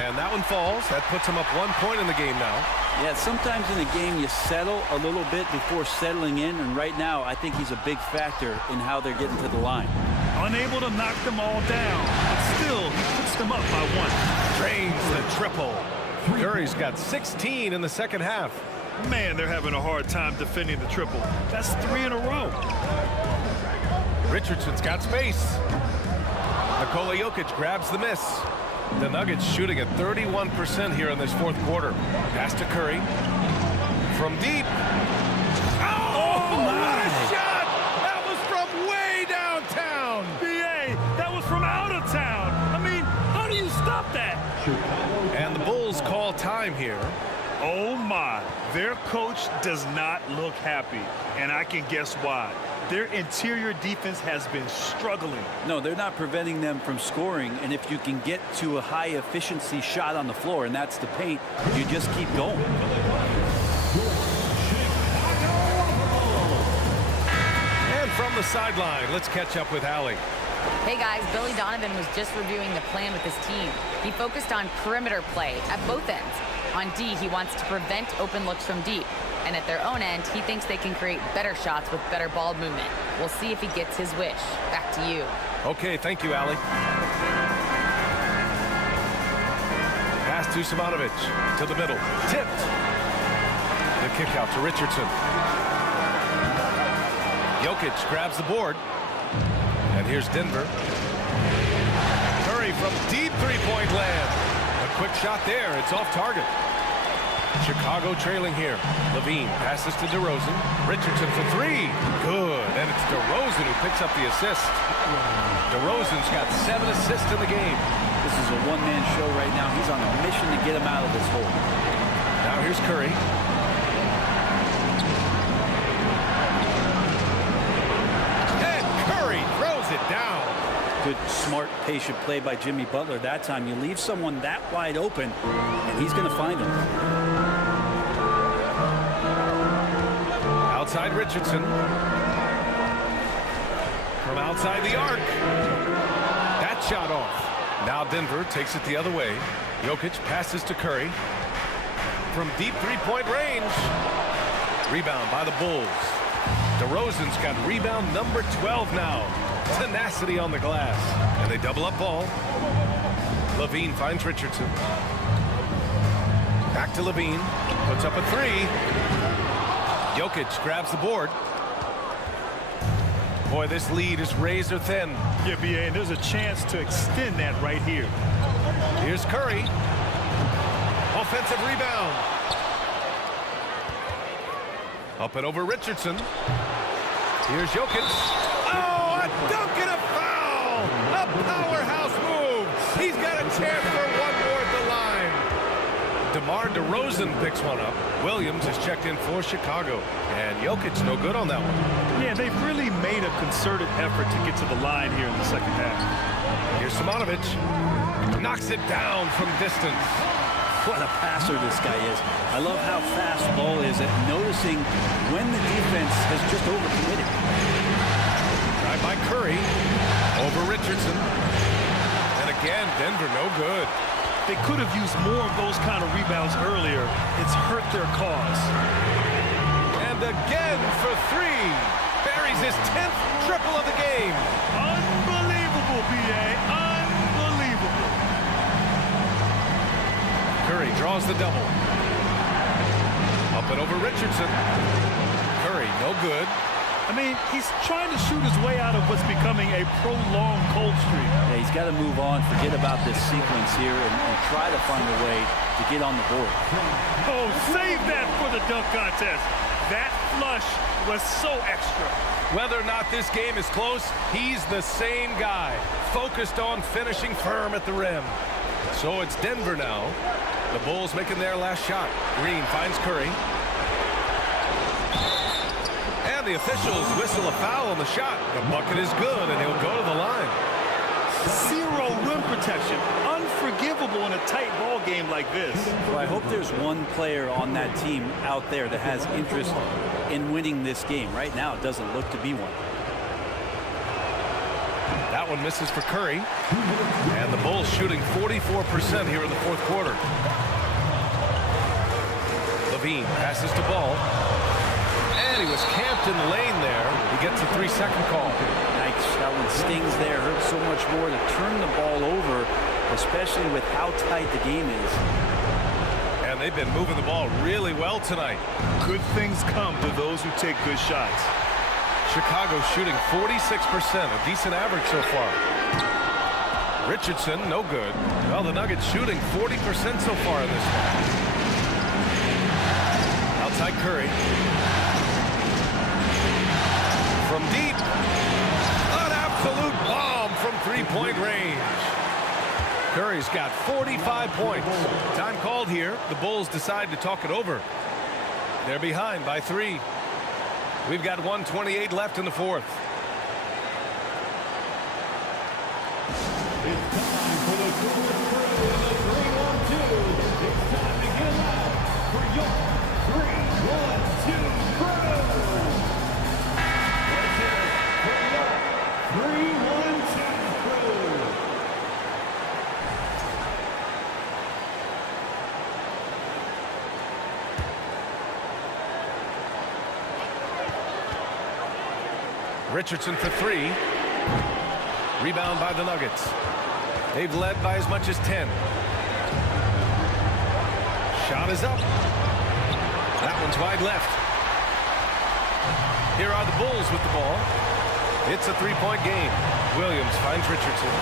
And that one falls. That puts him up 1 point in the game now. Yeah, sometimes in a game you settle a little bit before settling in, and right now I think he's a big factor in how they're getting to the line. Unable to knock them all down, but still he puts them up by 1. Drains the triple. Curry's got 16 in the second half. Man, they're having a hard time defending the triple. That's 3 in a row. Richardson's got space. Nikola Jokic grabs the miss. The Nuggets shooting at 31% here in this fourth quarter. Pass to Curry. From deep. Oh, what a shot! That was from way downtown. B.A., that was from out of town. I mean, how do you stop that? And the Bulls call time here. Oh, my. Their coach does not look happy, and I can guess why. Their interior defense has been struggling. No, they're not preventing them from scoring, and if you can get to a high-efficiency shot on the floor, and that's the paint, you just keep going. And from the sideline, let's catch up with Allie. Hey guys, Billy Donovan was just reviewing the plan with his team. He focused on perimeter play at both ends. On D, he wants to prevent open looks from deep. And at their own end, he thinks they can create better shots with better ball movement. We'll see if he gets his wish. Back to you. Okay, thank you, Allie. Pass to Simonovic. To the middle. Tipped. The kick out to Richardson. Jokic grabs the board. And here's Denver. Curry from deep three-point land. A quick shot there. It's off target. Chicago trailing here. Levine passes to DeRozan. Richardson for 3. Good. And it's DeRozan who picks up the assist. DeRozan's got 7 assists in the game. This is a one-man show right now. He's on a mission to get him out of this hole. Now here's Curry. And Curry throws it down. Good, smart, patient play by Jimmy Butler. That time you leave someone that wide open, and he's going to find him. Outside Richardson. From outside the arc. That shot off. Now Denver takes it the other way. Jokic passes to Curry. From deep three-point range. Rebound by the Bulls. DeRozan's got rebound number 12 now. Tenacity on the glass. And they double up Ball. Levine finds Richardson. Back to Levine. Puts up a 3. Jokic grabs the board. Boy, this lead is razor thin. Yeah, B.A., and there's a chance to extend that right here. Here's Curry. Offensive rebound. Up and over Richardson. Here's Jokic. Oh, a dunk and a foul! A powerhouse move. He's got a chance for one more at the line. DeMar DeRozan picks one up. Williams is checked in for Chicago. And Jokic no good on that one. Yeah, they've really made a concerted effort to get to the line here in the second half. Here's Simonovic. Knocks it down from distance. What a passer this guy is. I love how fast Ball is at noticing when the defense has just overcommitted. Drive by Curry. Over Richardson. And again, Denver no good. They could have used more of those kind of rebounds earlier. It's hurt their cause. And again for three. Buries his 10th triple of the game. Unbelievable, B.A. Unbelievable. Curry draws the double. Up and over Richardson. Curry, no good. I mean, he's trying to shoot his way out of what's becoming a prolonged cold streak. Yeah, he's got to move on, forget about this sequence here, and try to find a way to get on the board. Oh, save that for the dunk contest. That flush was so extra. Whether or not this game is close, he's the same guy, focused on finishing firm at the rim. So it's Denver now. The Bulls making their last shot. Green finds Curry. And the officials whistle a foul on the shot. The bucket is good, and he'll go to the line. Zero rim protection. Unforgivable in a tight ball game like this. Well, I hope there's one player on that team out there that has interest in winning this game. Right now, it doesn't look to be one. That one misses for Curry. And the Bulls shooting 44% here in the fourth quarter. Levine passes to Ball. And he was camped in the lane there. He gets a 3-second call. Yikes, that one stings there. Hurts so much more to turn the ball over, especially with how tight the game is. And they've been moving the ball really well tonight. Good things come to those who take good shots. Chicago shooting 46%, a decent average so far. Richardson, no good. Well, the Nuggets shooting 40% so far in this one. Outside Curry. From deep. An absolute bomb from three-point range. Curry's got 45 points. Time called here. The Bulls decide to talk it over. They're behind by 3. We've got 1:28 left in the fourth. It's time for the Coolest Crew in the 3-1-2. It's time to get loud for your 3-1-2 crew. Let's hear it for your 3-1-2 crew. Richardson for 3. Rebound by the Nuggets. They've led by as much as 10. Shot is up. That one's wide left. Here are the Bulls with the ball. It's a 3-point game. Williams finds Richardson.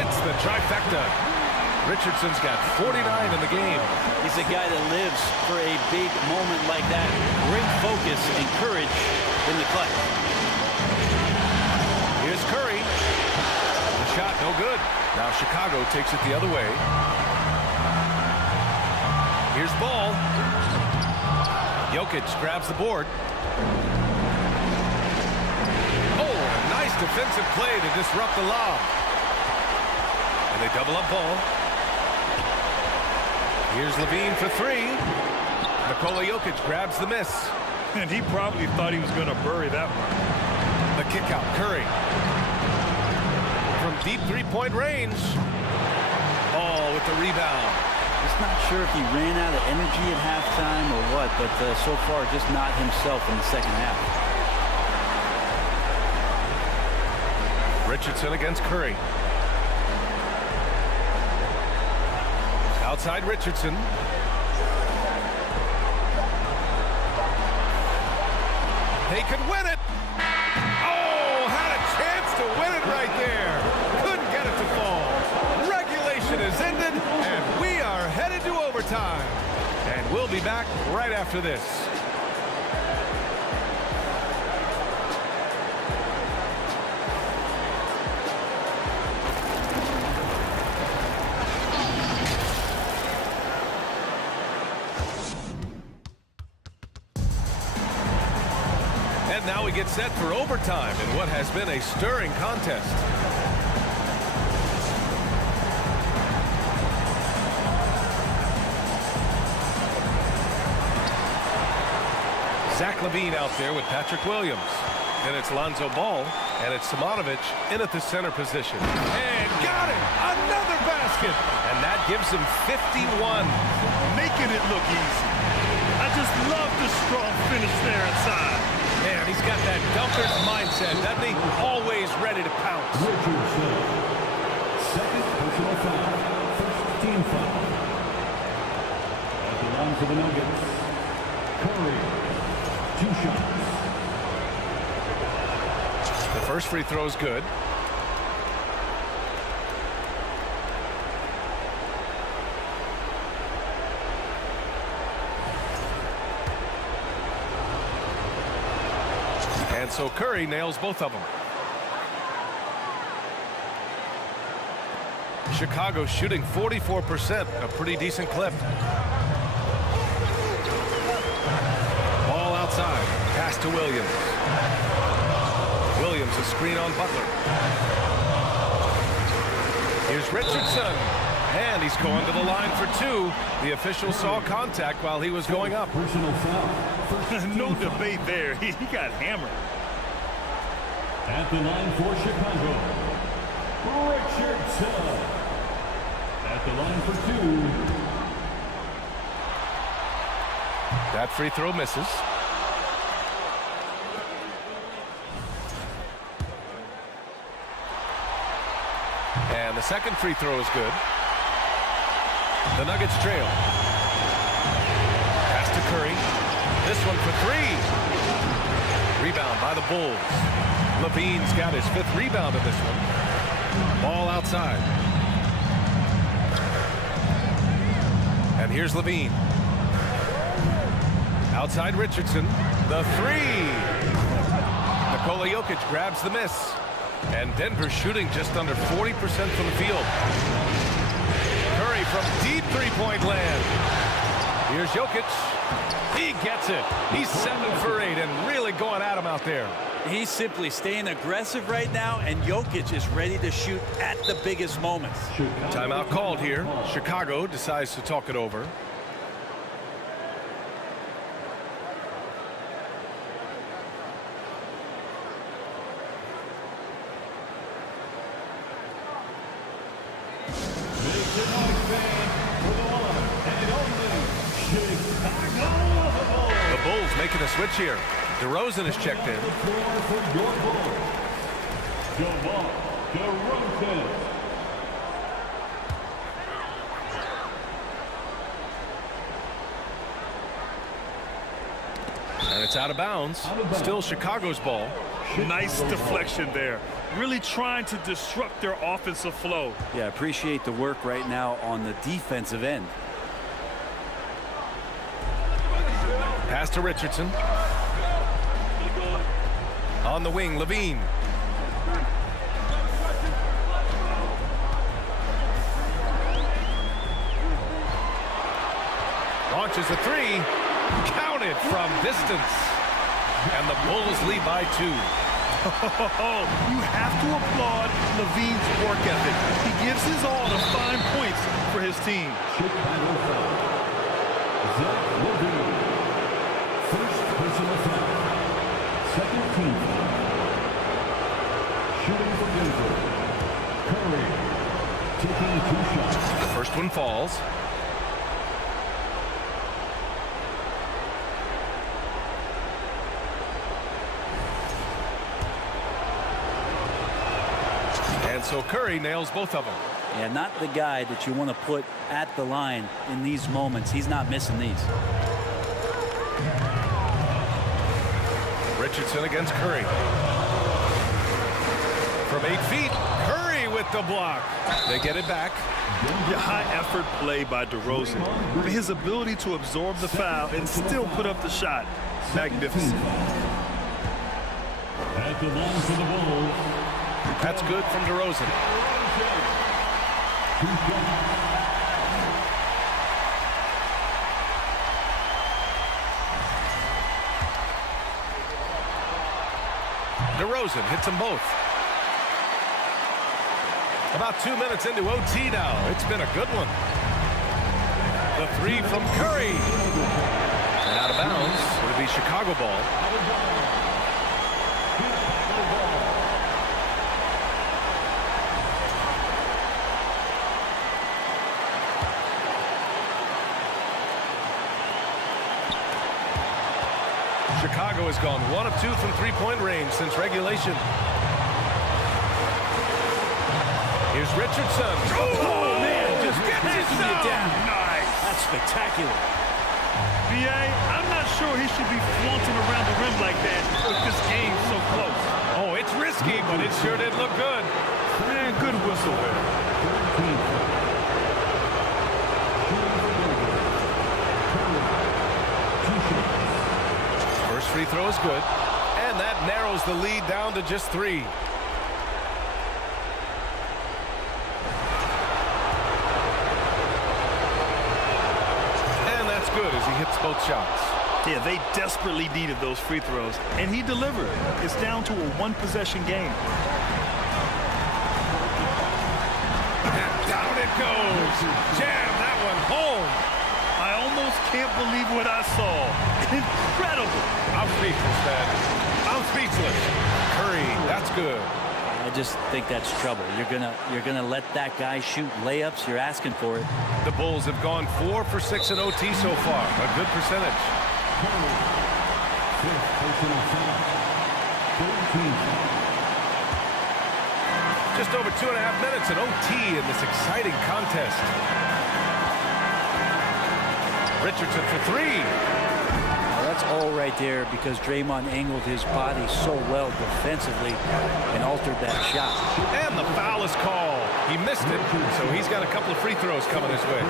Hits the trifecta. Richardson's got 49 in the game. He's a guy that lives for a big moment like that. Great focus and courage in the clutch. Here's Curry. The shot no good. Now Chicago takes it the other way. Here's Ball. Jokic grabs the board. Oh, a nice defensive play to disrupt the lob. And they double up Ball. Here's Levine for 3. Nikola Jokic grabs the miss. And he probably thought he was going to bury that one. The kick out, Curry. From deep three-point range. Ball with the rebound. Just not sure if he ran out of energy at halftime or what, but so far just not himself in the second half. Richardson against Curry. Outside Richardson. They could win it. Oh, had a chance to win it right there. Couldn't get it to fall. Regulation is ended, and we are headed to overtime. And we'll be back right after this. And now we get set for overtime in what has been a stirring contest. Zach LaVine out there with Patrick Williams. Then it's Lonzo Ball, and it's Simonovic in at the center position. And got it! Another basket! And that gives him 51. Making it look easy. I just love the strong finish there inside. Man, he's got that dunker's mindset, doesn't he? Always ready to pounce. Richardson. Second personal foul. First team foul. At the line for the Nuggets, Curry. 2 shots. The first free throw is good. And so Curry nails both of them. Chicago shooting 44%, a pretty decent clip. Ball outside, pass to Williams. Williams a screen on Butler. Here's Richardson, and he's going to the line for 2. The official saw contact while he was going up. Personal foul. No debate there. He got hammered. At the line for Chicago, Richardson. At the line for 2. That free throw misses. And the second free throw is good. The Nuggets trail. Pass to Curry. This one for 3. Rebound by the Bulls. LaVine's got his 5th rebound of this one. Ball outside. And here's LaVine. Outside Richardson. The 3. Nikola Jokic grabs the miss. And Denver shooting just under 40% from the field. Curry from deep three-point land. Here's Jokic. He gets it. He's 7 for 8 and really going at him out there. He's simply staying aggressive right now, and Jokic is ready to shoot at the biggest moments. Timeout called here. Chicago decides to talk it over. The Bulls making a switch here. DeRozan is checked in. And it's out of bounds. Still Chicago's ball. Nice deflection there. Really trying to disrupt their offensive flow. Yeah, appreciate the work right now on the defensive end. Pass to Richardson. On the wing, LaVine. Launches a 3. Counted from distance. And the Bulls lead by 2. You have to applaud LaVine's work ethic. He gives his all to find points for his team. Zach LaVine. First personal foul. Second team foul. Shooting for Denver. Curry taking 2 shots. The first one falls. And so Curry nails both of them. Yeah, not the guy that you want to put at the line in these moments. He's not missing these. Richardson against Curry. From 8 feet, Curry with the block. They get it back. Yeah, high effort play by DeRozan. His ability to absorb the foul and still put up the shot. Magnificent. At the line for the Bulls. That's good from DeRozan. DeRozan hits them both. About 2 minutes into OT now. It's been a good one. The three from Curry. And out of bounds. It'll be Chicago ball. Chicago has gone 1 of 2 from three-point range since regulation. Here's Richardson. Oh, man, just Taking it down. Nice. That's spectacular. B.A., I'm not sure he should be flaunting around the rim like that with this game so close. Oh, it's risky, but it sure did look good. Man, good whistle there. First free throw is good, and that narrows the lead down to just 3. And that's good as he hits both shots. Yeah, they desperately needed those free throws, and he delivered. It's down to a one-possession game. And down it goes. Jam that one home. I almost can't believe what I saw. Incredible. I'm speechless, man. I'm speechless. Curry, that's good. I just think that's trouble. You're gonna let that guy shoot layups. You're asking for it. The Bulls have gone 4 for 6 in OT so far. A good percentage. Just over 2.5 minutes in OT in this exciting contest. Richardson for 3. Well, that's all right there because Draymond angled his body so well defensively and altered that shot. And the foul is called. He missed it, so he's got a couple of free throws coming his way.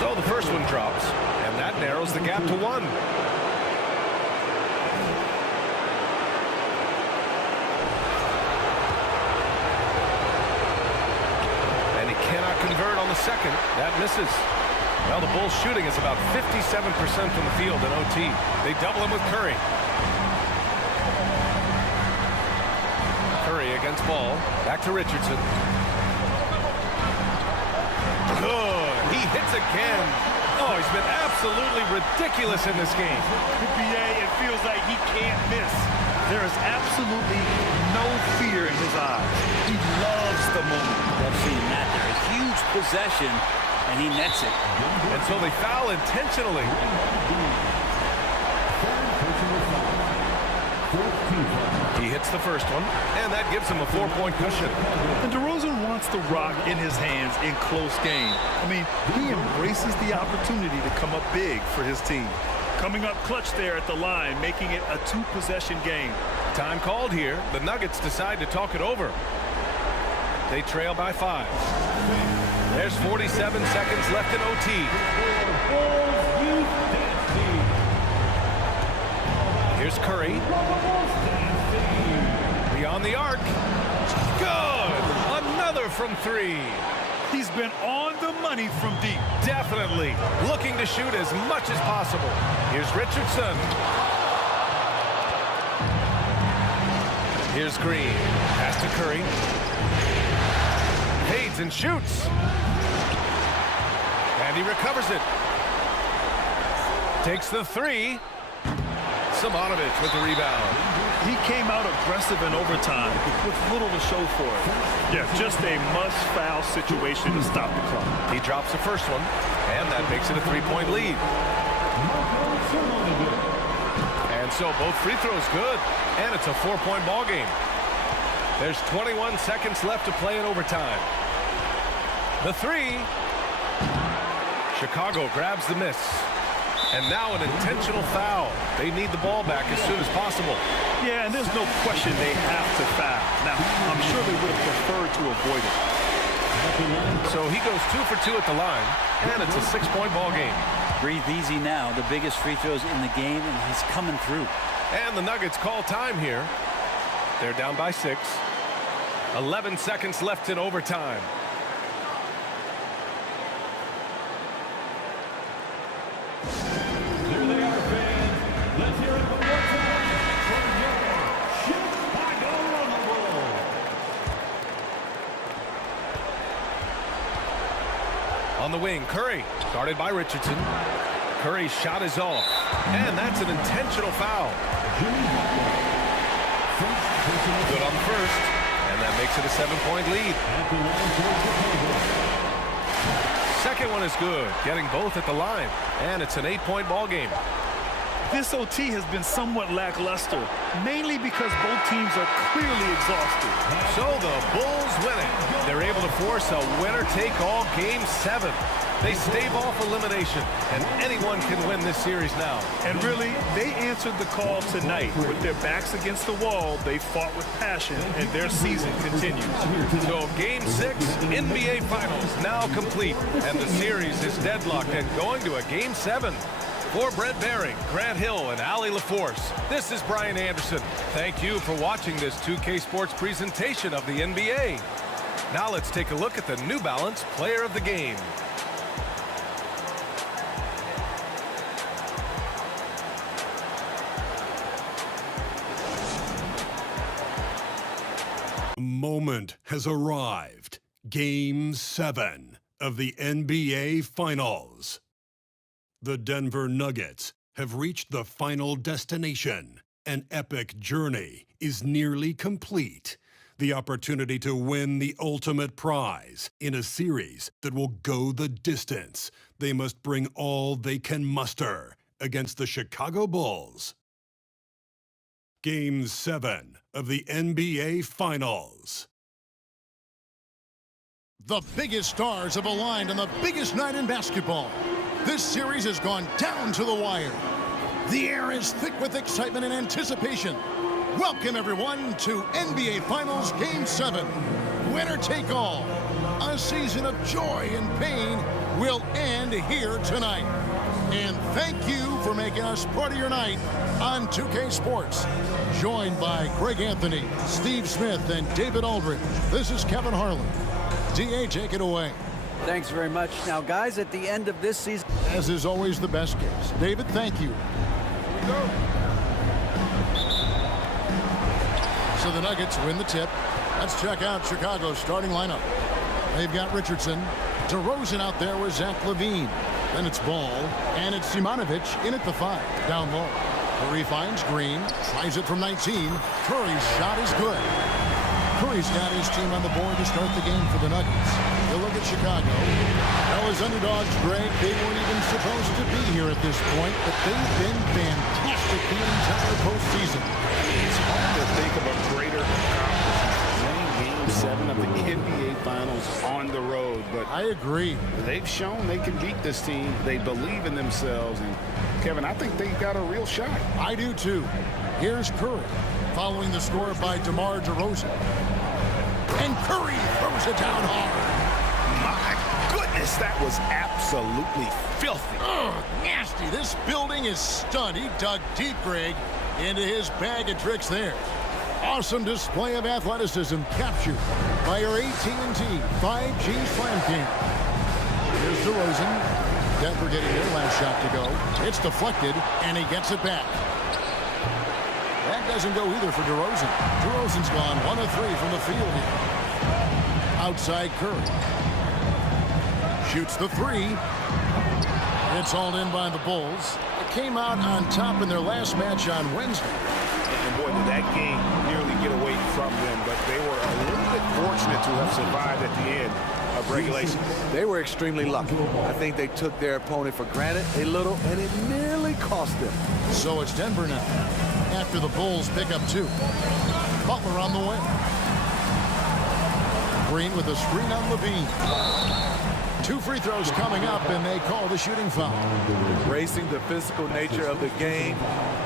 So the first one drops, and that narrows the gap to 1. Convert on the second. That misses. Well, the Bulls shooting is about 57% from the field in OT. They double him with Curry. Curry against Ball. Back to Richardson. Good. He hits again. Oh, he's been absolutely ridiculous in this game. BA, it feels like he can't miss. There is absolutely no fear in his eyes. He loves the moment. I've seen that there. A huge possession, and he nets it. And so they foul intentionally. He hits the first one, and that gives him a 4-point cushion. And DeRozan wants the rock in his hands in close game. I mean, he embraces the opportunity to come up big for his team. Coming up clutch there at the line, making it a 2-possession game. Time called here. The Nuggets decide to talk it over. They trail by 5. There's 47 seconds left in OT. Here's Curry. Beyond the arc. Good! Another from 3. He's been on the money from deep. Definitely. Looking to shoot as much as possible. Here's Richardson. Here's Green. Pass to Curry. Fades and shoots. And he recovers it. Takes the 3. Simonovic with the rebound. He came out aggressive in overtime with little to show for it. Yeah, just a must-foul situation to stop the clock. He drops the first one, and that makes it a 3-point lead. And so both free throws good, and it's a 4-point ball game. There's 21 seconds left to play in overtime. The 3. Chicago grabs the miss. And now an intentional foul. They need the ball back as soon as possible. Yeah, and there's no question they have to foul. Now, I'm sure they would have preferred to avoid it. So he goes 2 for 2 at the line, and it's a 6-point ball game. Breathe easy now. The biggest free throws in the game, and he's coming through. And the Nuggets call time here. They're down by 6. 11 seconds left in overtime. On the wing, Curry, guarded by Richardson. Curry's shot is off, and that's an intentional foul. Good on the first, and that makes it a 7-point lead. Second one is good, getting both at the line, and it's an 8-point ball game. This OT has been somewhat lackluster, mainly because both teams are clearly exhausted. So the Bulls win it. They're able to force a winner-take-all Game 7. They stave off elimination, and anyone can win this series now. And really, they answered the call tonight. With their backs against the wall, they fought with passion, and their season continues. So Game 6, NBA Finals now complete, and the series is deadlocked and going to a Game 7. For Brent Behring, Grant Hill, and Allie LaForce, this is Brian Anderson. Thank you for watching this 2K Sports presentation of the NBA. Now let's take a look at the New Balance Player of the Game. Moment has arrived. Game 7 of the NBA Finals. The Denver Nuggets have reached the final destination. An epic journey is nearly complete. The opportunity to win the ultimate prize in a series that will go the distance. They must bring all they can muster against the Chicago Bulls. Game 7 of the NBA Finals. The biggest stars have aligned on the biggest night in basketball. This series has gone down to the wire. The air is thick with excitement and anticipation. Welcome, everyone, to NBA Finals Game 7. Winner take all. A season of joy and pain will end here tonight. And thank you for making us part of your night on 2K Sports. Joined by Greg Anthony, Steve Smith, and David Aldridge. This is Kevin Harlan. DA, take it away. Thanks very much. Now, guys, at the end of this season, as is always the best case. David, thank you. Here we go. So the Nuggets win the tip. Let's check out Chicago's starting lineup. They've got Richardson, DeRozan out there with Zach LaVine. Then it's Ball, and it's Simonovic in at the 5, down low. Curry finds Green, tries it from 19. Curry's shot is good. Curry's got his team on the board to start the game for the Nuggets. You look at Chicago. Well, as underdogs, Greg, they weren't even supposed to be here at this point, but they've been fantastic the entire postseason. It's hard to think of a greater accomplishment. Winning Game 7 of the NBA Finals on the road, but I agree. They've shown they can beat this team. They believe in themselves, and Kevin, I think they've got a real shot. I do too. Here's Curry, following the score by DeMar DeRozan. And Curry throws it down hard. My goodness, that was absolutely filthy. Ugh, nasty. This building is stunned. He dug deep, Greg, into his bag of tricks there. Awesome display of athleticism captured by our AT&T 5G Slam Cam. Here's DeRozan. Denver getting their last shot to go. It's deflected, and he gets it back. That doesn't go either for DeRozan. DeRozan's gone 1 of 3 from the field here. Outside Curry. Shoots the 3. It's hauled in by the Bulls. It came out on top in their last match on Wednesday. And boy, did that game nearly get away from them, but they were a little bit fortunate to have survived at the end of regulation. They were extremely lucky. I think they took their opponent for granted a little, and it nearly cost them. So it's Denver now, after the Bulls pick up 2. Butler on the wing. Green with a screen on LaVine. 2 free throws coming up, and they call the shooting foul. Racing the physical nature of the game.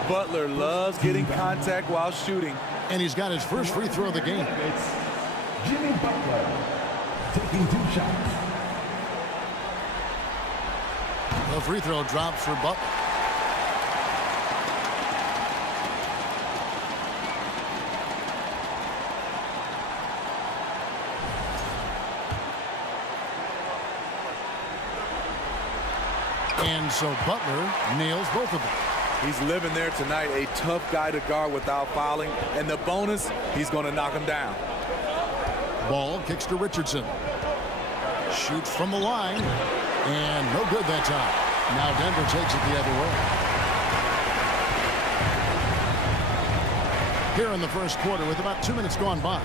Butler loves getting contact while shooting. And he's got his first free throw of the game. It's Jimmy Butler taking 2 shots. The free throw drops for Butler. And so Butler nails both of them. He's living there tonight, a tough guy to guard without fouling. And the bonus, he's going to knock him down. Ball kicks to Richardson. Shoots from the line. And no good that time. Now Denver takes it the other way. Here in the first quarter with about 2 minutes gone by.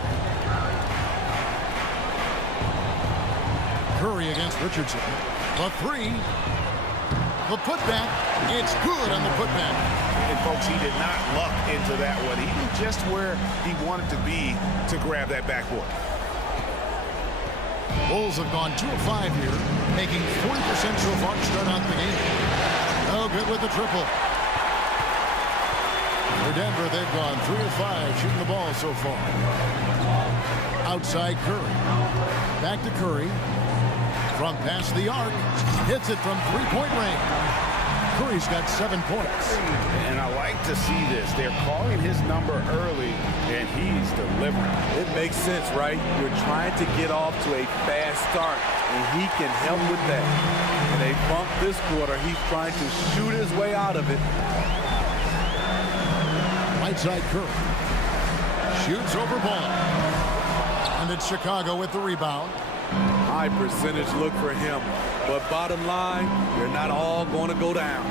Curry against Richardson. The three. The putback. It's good on the putback. And folks, he did not luck into that one. He knew just where he wanted to be to grab that backboard. Bulls have gone 2 of 5 here, making 40% so far to start out the game. Oh, good with the triple. For Denver, they've gone 3 of 5 shooting the ball so far. Outside Curry. Back to Curry. From past the arc. Hits it from three-point range. Curry's got 7 points. And I like to see this. They're calling his number early, and he's delivering. It makes sense, right? You're trying to get off to a fast start, and he can help with that. And they bump this quarter. He's trying to shoot his way out of it. Right side Curry. Shoots over ball. And it's Chicago with the rebound. High percentage look for him. But bottom line, they're not all going to go down.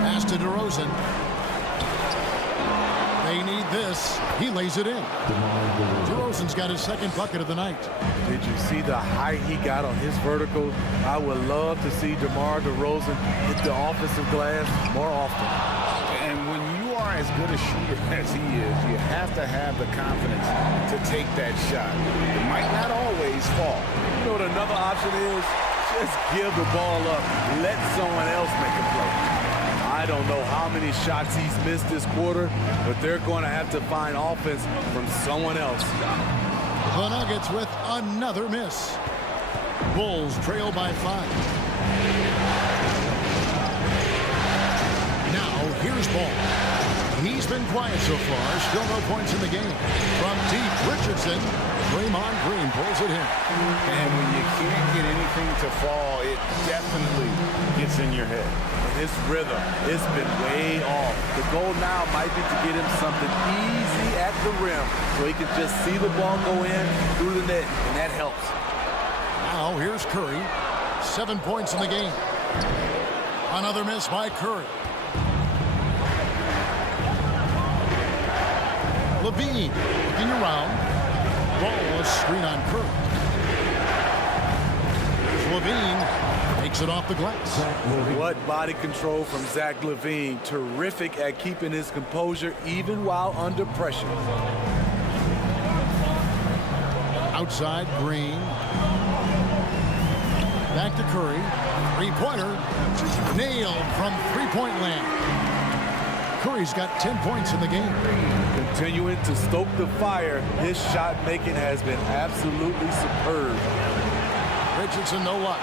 Pass to DeRozan. They need this. He lays it in. DeRozan's got his second bucket of the night. Did you see the height he got on his vertical? I would love to see DeMar DeRozan hit the offensive glass more often. And when you are as good a shooter as he is, you have to have the confidence to take that shot. It might not always fall. You know what another option is? Just give the ball up. Let someone else make a play. I don't know how many shots he's missed this quarter, but they're going to have to find offense from someone else. The Nuggets with another miss. Bulls trail by 5. Now here's Ball. He's been quiet so far. Still no points in the game. From deep, Richardson. Draymond Green pulls it in. And when you can't get anything to fall, it definitely gets in your head. And his rhythm, it's been way off. The goal now might be to get him something easy at the rim so he can just see the ball go in through the net, and that helps. Now here's Curry. 7 points in the game. Another miss by Curry. Levine looking around. Ball, a screen on Curry. Levine takes it off the glass. What body control from Zach LaVine. Terrific at keeping his composure even while under pressure. Outside, Green. Back to Curry. Three-pointer. Nailed from three-point land. Curry's got 10 points in the game. Continuing to stoke the fire, his shot making has been absolutely superb. Richardson, no luck.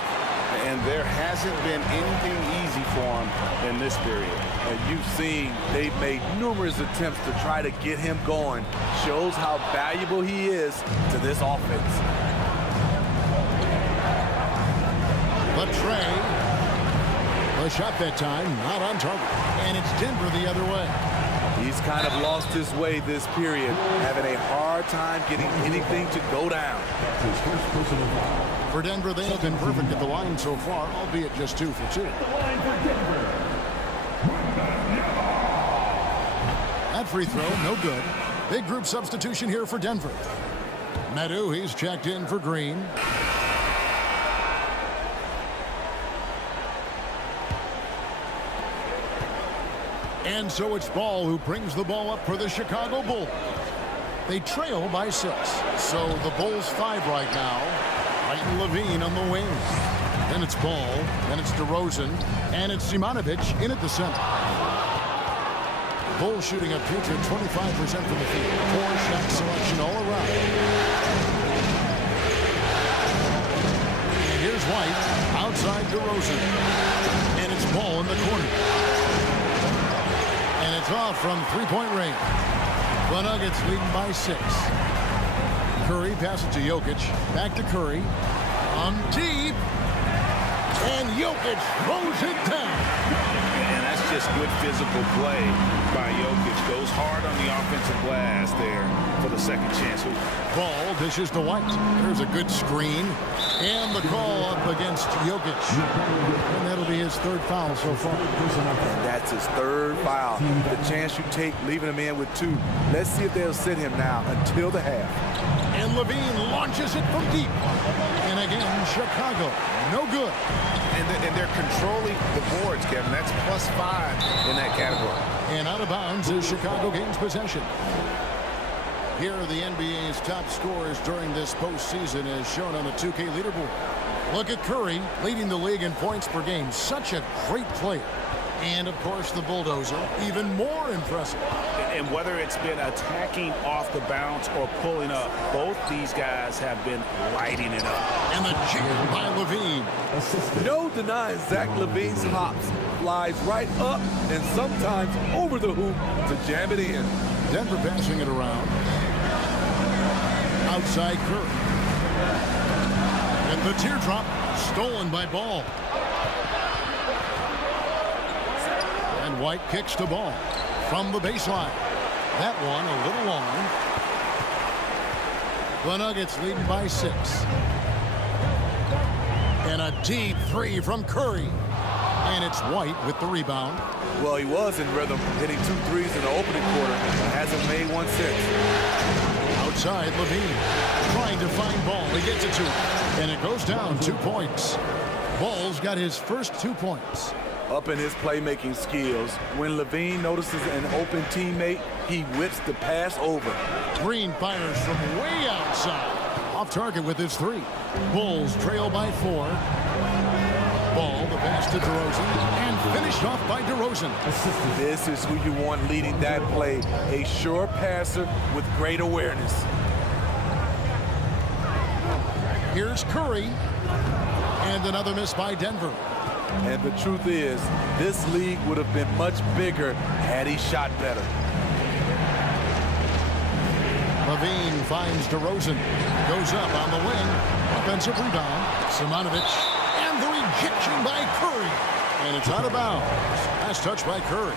And there hasn't been anything easy for him in this period. And you've seen they've made numerous attempts to try to get him going. Shows how valuable he is to this offense. Latrey. A shot that time, not on target. And it's Denver the other way. He's kind of lost his way this period, having a hard time getting anything to go down. For Denver, they have been perfect at the line so far, albeit just 2 for 2. That free throw, no good. Big group substitution here for Denver. Meadow, he's checked in for Green. And so it's Ball who brings the ball up for the Chicago Bulls. They trail by 6. So the Bulls 5 right now. Right, Levine on the wing. Then it's Ball. Then it's DeRozan. And it's Simonovic in at the center. Bulls shooting a putrid 25% from the field. 4-shot selection all around. And here's White. Outside DeRozan. And it's Ball in the corner. And it's off from three-point range. The Nuggets leading by 6. Curry passes to Jokic. Back to Curry. On deep. And Jokic throws it down. And that's just good physical play by Jokic. Goes hard on the offensive glass there for the second chance hoop. Ball dishes to White. There's a good screen. And the call up against Jokic. And that'll be his third foul so far. And that's his third foul. The chance you take leaving him in with 2. Let's see if they'll sit him now until the half. And Levine launches it from deep. And again, Chicago, no good. And they're controlling the boards, Kevin. That's +5 in that category. And out of bounds as Chicago gains possession. Here are the NBA's top scorers during this postseason as shown on the 2K leaderboard. Look at Curry leading the league in points per game. Such a great player. And, of course, the bulldozer, even more impressive. And whether it's been attacking off the bounce or pulling up, both these guys have been lighting it up. And the jam by Levine. No denying Zach Levine's hops. Flies right up and sometimes over the hoop to jam it in. Denver passing it around. Outside Curry. And the teardrop stolen by Ball. And White kicks the ball from the baseline. That one a little long. The Nuggets leading by 6. And a deep 3 from Curry. And it's White with the rebound. Well, he was in rhythm, hitting 2 threes in the opening quarter. Hasn't made one since. Outside Levine trying to find Ball. He gets it to him. And it goes down 2 points. Ball's got his first 2 points. Up in his playmaking skills. When Levine notices an open teammate, he whips the pass over. Green fires from way outside. Off target with his 3. Bulls trail by 4. Ball, the pass to DeRozan, and finished off by DeRozan. This is who you want leading that play. A sure passer with great awareness. Here's Curry. And another miss by Denver. And the truth is, this league would have been much bigger had he shot better. Levine finds DeRozan. Goes up on the wing. Offensive rebound. Simonovic. And the rejection by Curry. And it's out of bounds. Last touch by Curry.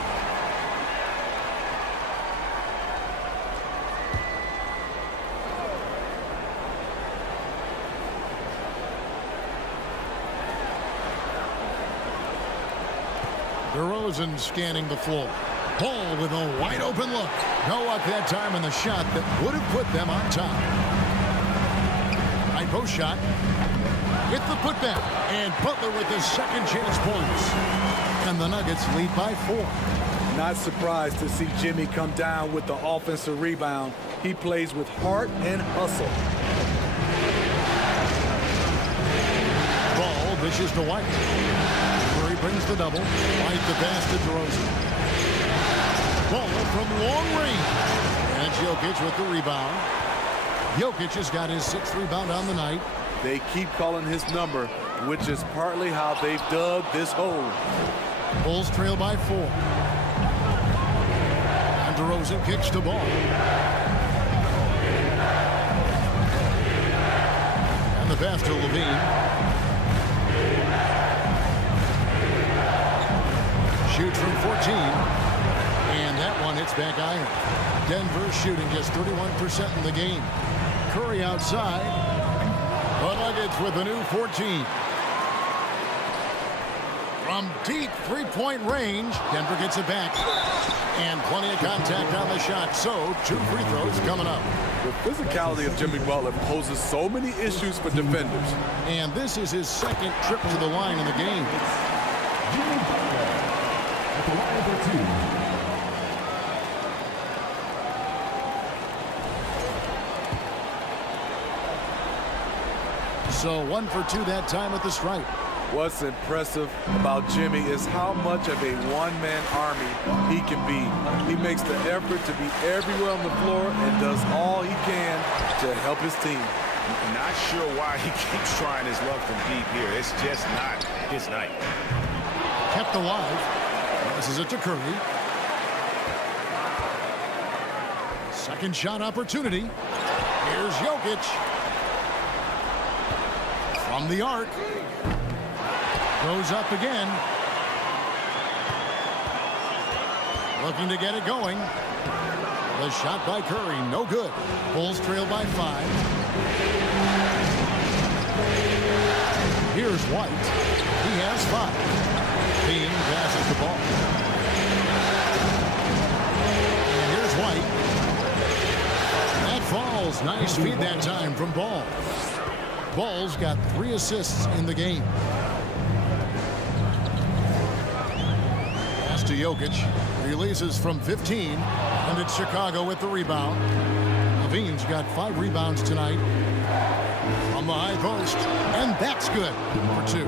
DeRozan scanning the floor. Ball with a wide open look. No up that time in the shot that would have put them on top. High post shot. With the putback. And Butler with his second chance points. And the Nuggets lead by 4. Not surprised to see Jimmy come down with the offensive rebound. He plays with heart and hustle. Ball dishes to White. Curry brings the double. White the pass to DeRozan. Ball from long range. And it's Jokic with the rebound. Jokic has got his 6th rebound on the night. They keep calling his number, which is partly how they've dug this hole. Bulls trail by 4. And DeRozan kicks the ball. And the pass to Levine. Shoots from 14. And that one hits back iron. Denver shooting just 31% in the game. Curry outside. The Nuggets with a new 14. From deep three-point range, Denver gets it back. And plenty of contact on the shot, so 2 free throws coming up. The physicality of Jimmy Butler poses so many issues for defenders. And this is his 2nd trip to the line in the game. Jimmy Butler at the line for 2. So 1 for 2 that time at the stripe. What's impressive about Jimmy is how much of a one-man army he can be. He makes the effort to be everywhere on the floor and does all he can to help his team. Not sure why he keeps trying his luck from deep here. It's just not his night. Kept alive. Passes it to Curry. Second shot opportunity. Here's Jokic. From the arc. Goes up again. Looking to get it going. The shot by Curry, no good. Bulls trail by 5. Here's White. He has 5. Bean passes the ball. And here's White. That falls. Nice feed that time from Ball. Ball's got 3 assists in the game. Pass to Jokic. Releases from 15. And it's Chicago with the rebound. Levine's got 5 rebounds tonight. From the high post. And that's good for 2.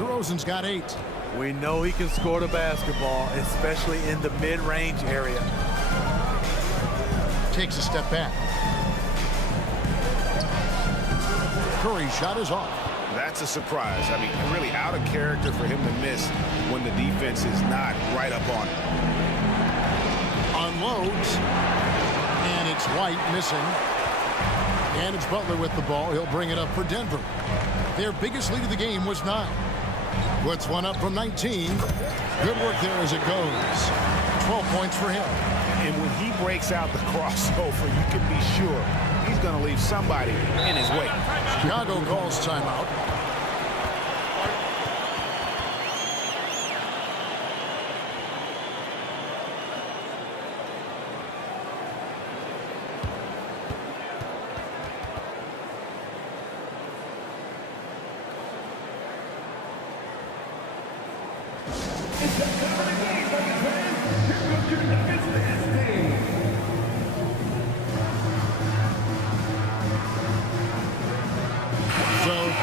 DeRozan's got 8. We know he can score the basketball, especially in the mid-range area. Takes a step back. Curry's shot is off. That's a surprise. I mean, really out of character for him to miss when the defense is not right up on him. Unloads. And it's White missing. And it's Butler with the ball. He'll bring it up for Denver. Their biggest lead of the game was 9. Puts one up from 19. Good work there as it goes. 12 points for him. And when he breaks out the crossover, you can be sure he's going to leave somebody in his way. Chicago calls timeout.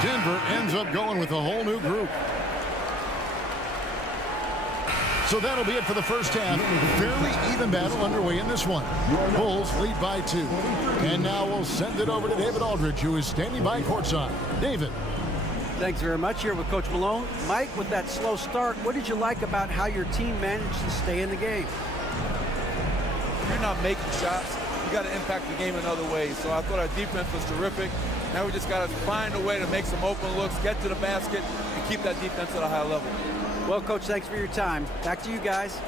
Denver ends up going with a whole new group. So that'll be it for the first half. Fairly even battle underway in this one. Bulls lead by 2. And now we'll send it over to David Aldridge, who is standing by courtside. David. Thanks very much. Here with Coach Malone. Mike, with that slow start, what did you like about how your team managed to stay in the game? If you're not making shots, you got to impact the game in other ways. So I thought our defense was terrific. Now we just got to find a way to make some open looks, get to the basket, and keep that defense at a high level. Well, Coach, thanks for your time. Back to you guys.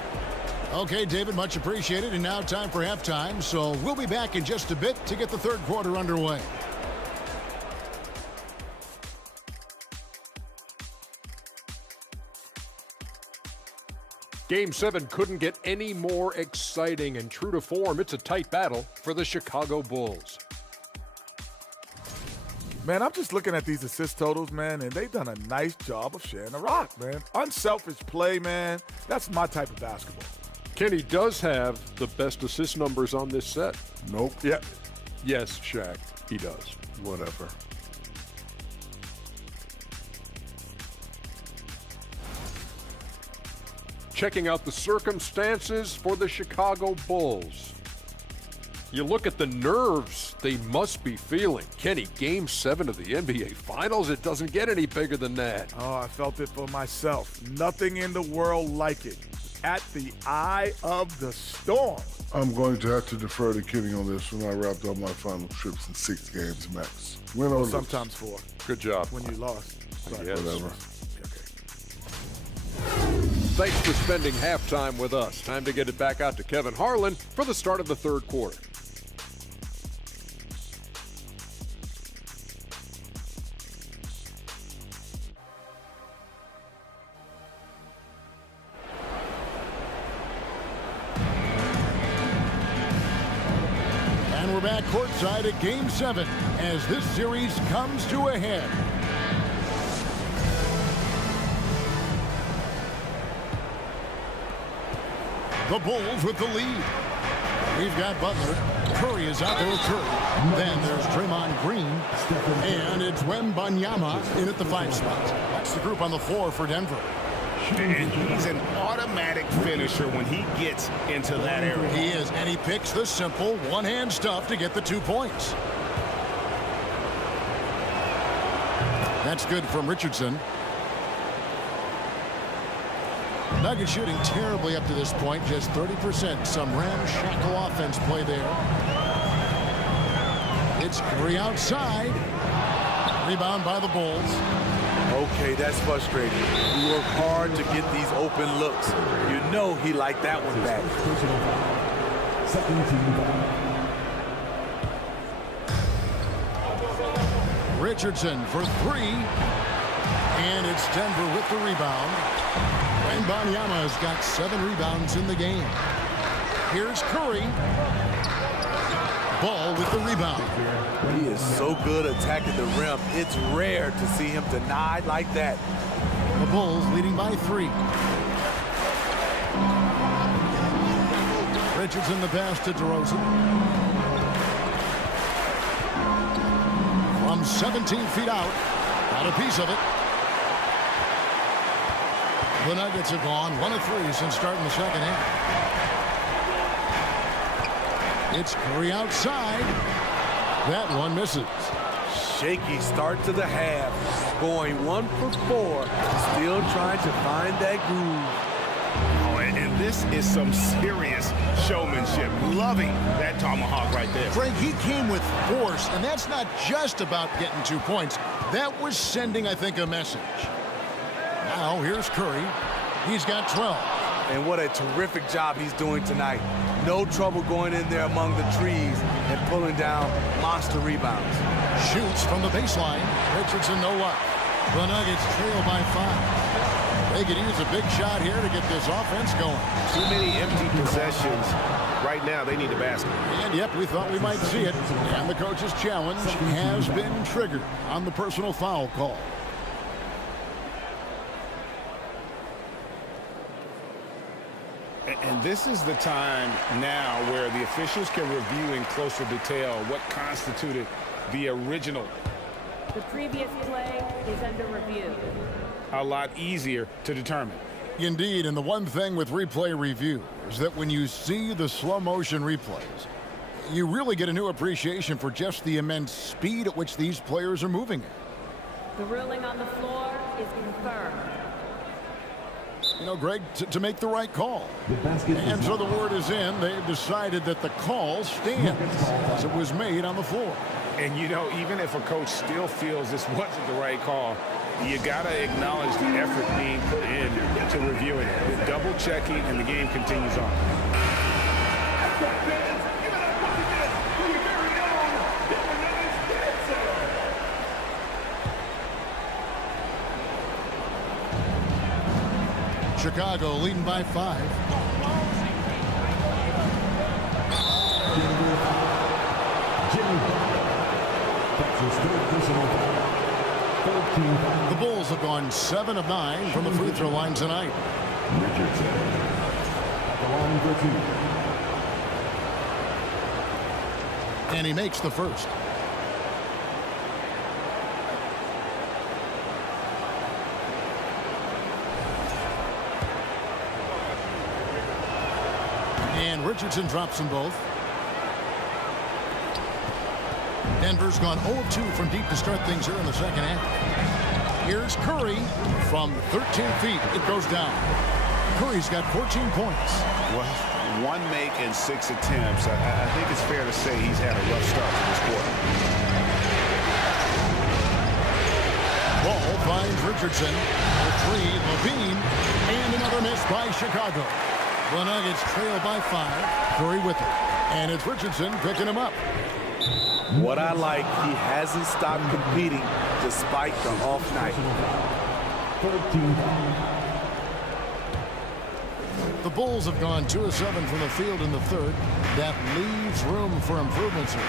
Okay, David, much appreciated. And now time for halftime. So we'll be back in just a bit to get the third quarter underway. Game 7 couldn't get any more exciting, and true to form, it's a tight battle for the Chicago Bulls. Man, I'm just looking at these assist totals, man, and they've done a nice job of sharing the rock, man. Unselfish play, man. That's my type of basketball. Kenny does have the best assist numbers on this set. Nope. Yeah. Yes, Shaq, he does. Whatever. Checking out the circumstances for the Chicago Bulls. You look at the nerves they must be feeling. Kenny, Game 7 of the NBA Finals, it doesn't get any bigger than that. Oh, I felt it for myself. Nothing in the world like it. At the eye of the storm. I'm going to have to defer to Kenny on this when I wrapped up my final trips in 6 games max. Win or lose. Sometimes 4. Good job. When you lost. Yes. Whatever. Thanks for spending halftime with us. Time to get it back out to Kevin Harlan for the start of the third quarter. And we're back courtside at Game 7 as this series comes to a head. The Bulls with the lead. We've got Butler. Curry is out there with Curry. Then there's Draymond Green. And it's Wembanyama in at the 5 spot. That's the group on the floor for Denver. And he's an automatic finisher when he gets into that area. He is, and he picks the simple one-hand stuff to get the 2 points. That's good from Richardson. Nuggets shooting terribly up to this point, just 30%. Some ramshackle offense play there. It's Curry outside. Rebound by the Bulls. Okay, that's frustrating. We work hard to get these open looks. You know he liked that one back. Richardson for three. And it's Denver with the rebound. Wembanyama's got 7 rebounds in the game. Here's Curry. Ball with the rebound. He is so good attacking the rim. It's rare to see him denied like that. The Bulls leading by 3. Richardson the pass to DeRozan. From 17 feet out. Got a piece of it. The Nuggets have gone 1 of 3 since starting the second half. It's Curry outside. That one misses. Shaky start to the half. Going 1 for 4. Still trying to find that groove. Oh, and this is some serious showmanship. Loving that tomahawk right there. Frank, he came with force, and that's not just about getting 2 points. That was sending, I think, a message. Now, here's Curry. He's got 12. And what a terrific job he's doing tonight. No trouble going in there among the trees and pulling down monster rebounds. Shoots from the baseline. Richardson, no luck. The Nuggets trail by 5. They could use a big shot here to get this offense going. Too many empty possessions. Right now, they need a basket. And, yep, we thought we might see it. And the coach's challenge has been triggered on the personal foul call. And this is the time now where the officials can review in closer detail what constituted the original. The previous play is under review. A lot easier to determine. Indeed, and the one thing with replay review is that when you see the slow motion replays, you really get a new appreciation for just the immense speed at which these players are moving at. The ruling on the floor is confirmed. You know, Greg, to make the right call. And so the word is in. They've decided that the call stands as it was made on the floor. And, you know, even if a coach still feels this wasn't the right call, you got to acknowledge the effort being put in to reviewing it. The double checking, and the game continues on. Chicago leading by 5. The Bulls have gone 7 of 9 from the free throw line tonight. Richardson at the line for 2. And he makes the first. And Richardson drops them both. Denver's gone 0-2 from deep to start things here in the second half. Here's Curry from 13 feet. It goes down. Curry's got 14 points. Well, 1 make and 6 attempts. I think it's fair to say he's had a rough start to this quarter. Ball finds Richardson. The 3, Levine, and another miss by Chicago. The Nuggets trail by 5. Curry with it. And it's Richardson picking him up. What I like, he hasn't stopped competing despite the off night. 13. The Bulls have gone 2 of 7 from the field in the third. That leaves room for improvements here.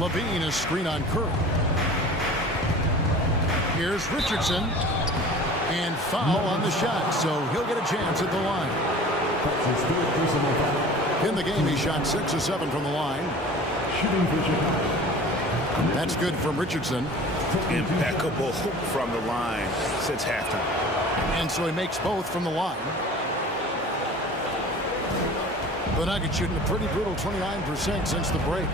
Levine is screen on Curry. Here's Richardson. And foul on the shot, so he'll get a chance at the line. In the game, he shot 6 of 7 from the line. That's good from Richardson. Impeccable from the line since halftime. And so he makes both from the line. The Nuggets shooting a pretty brutal 29% since the break.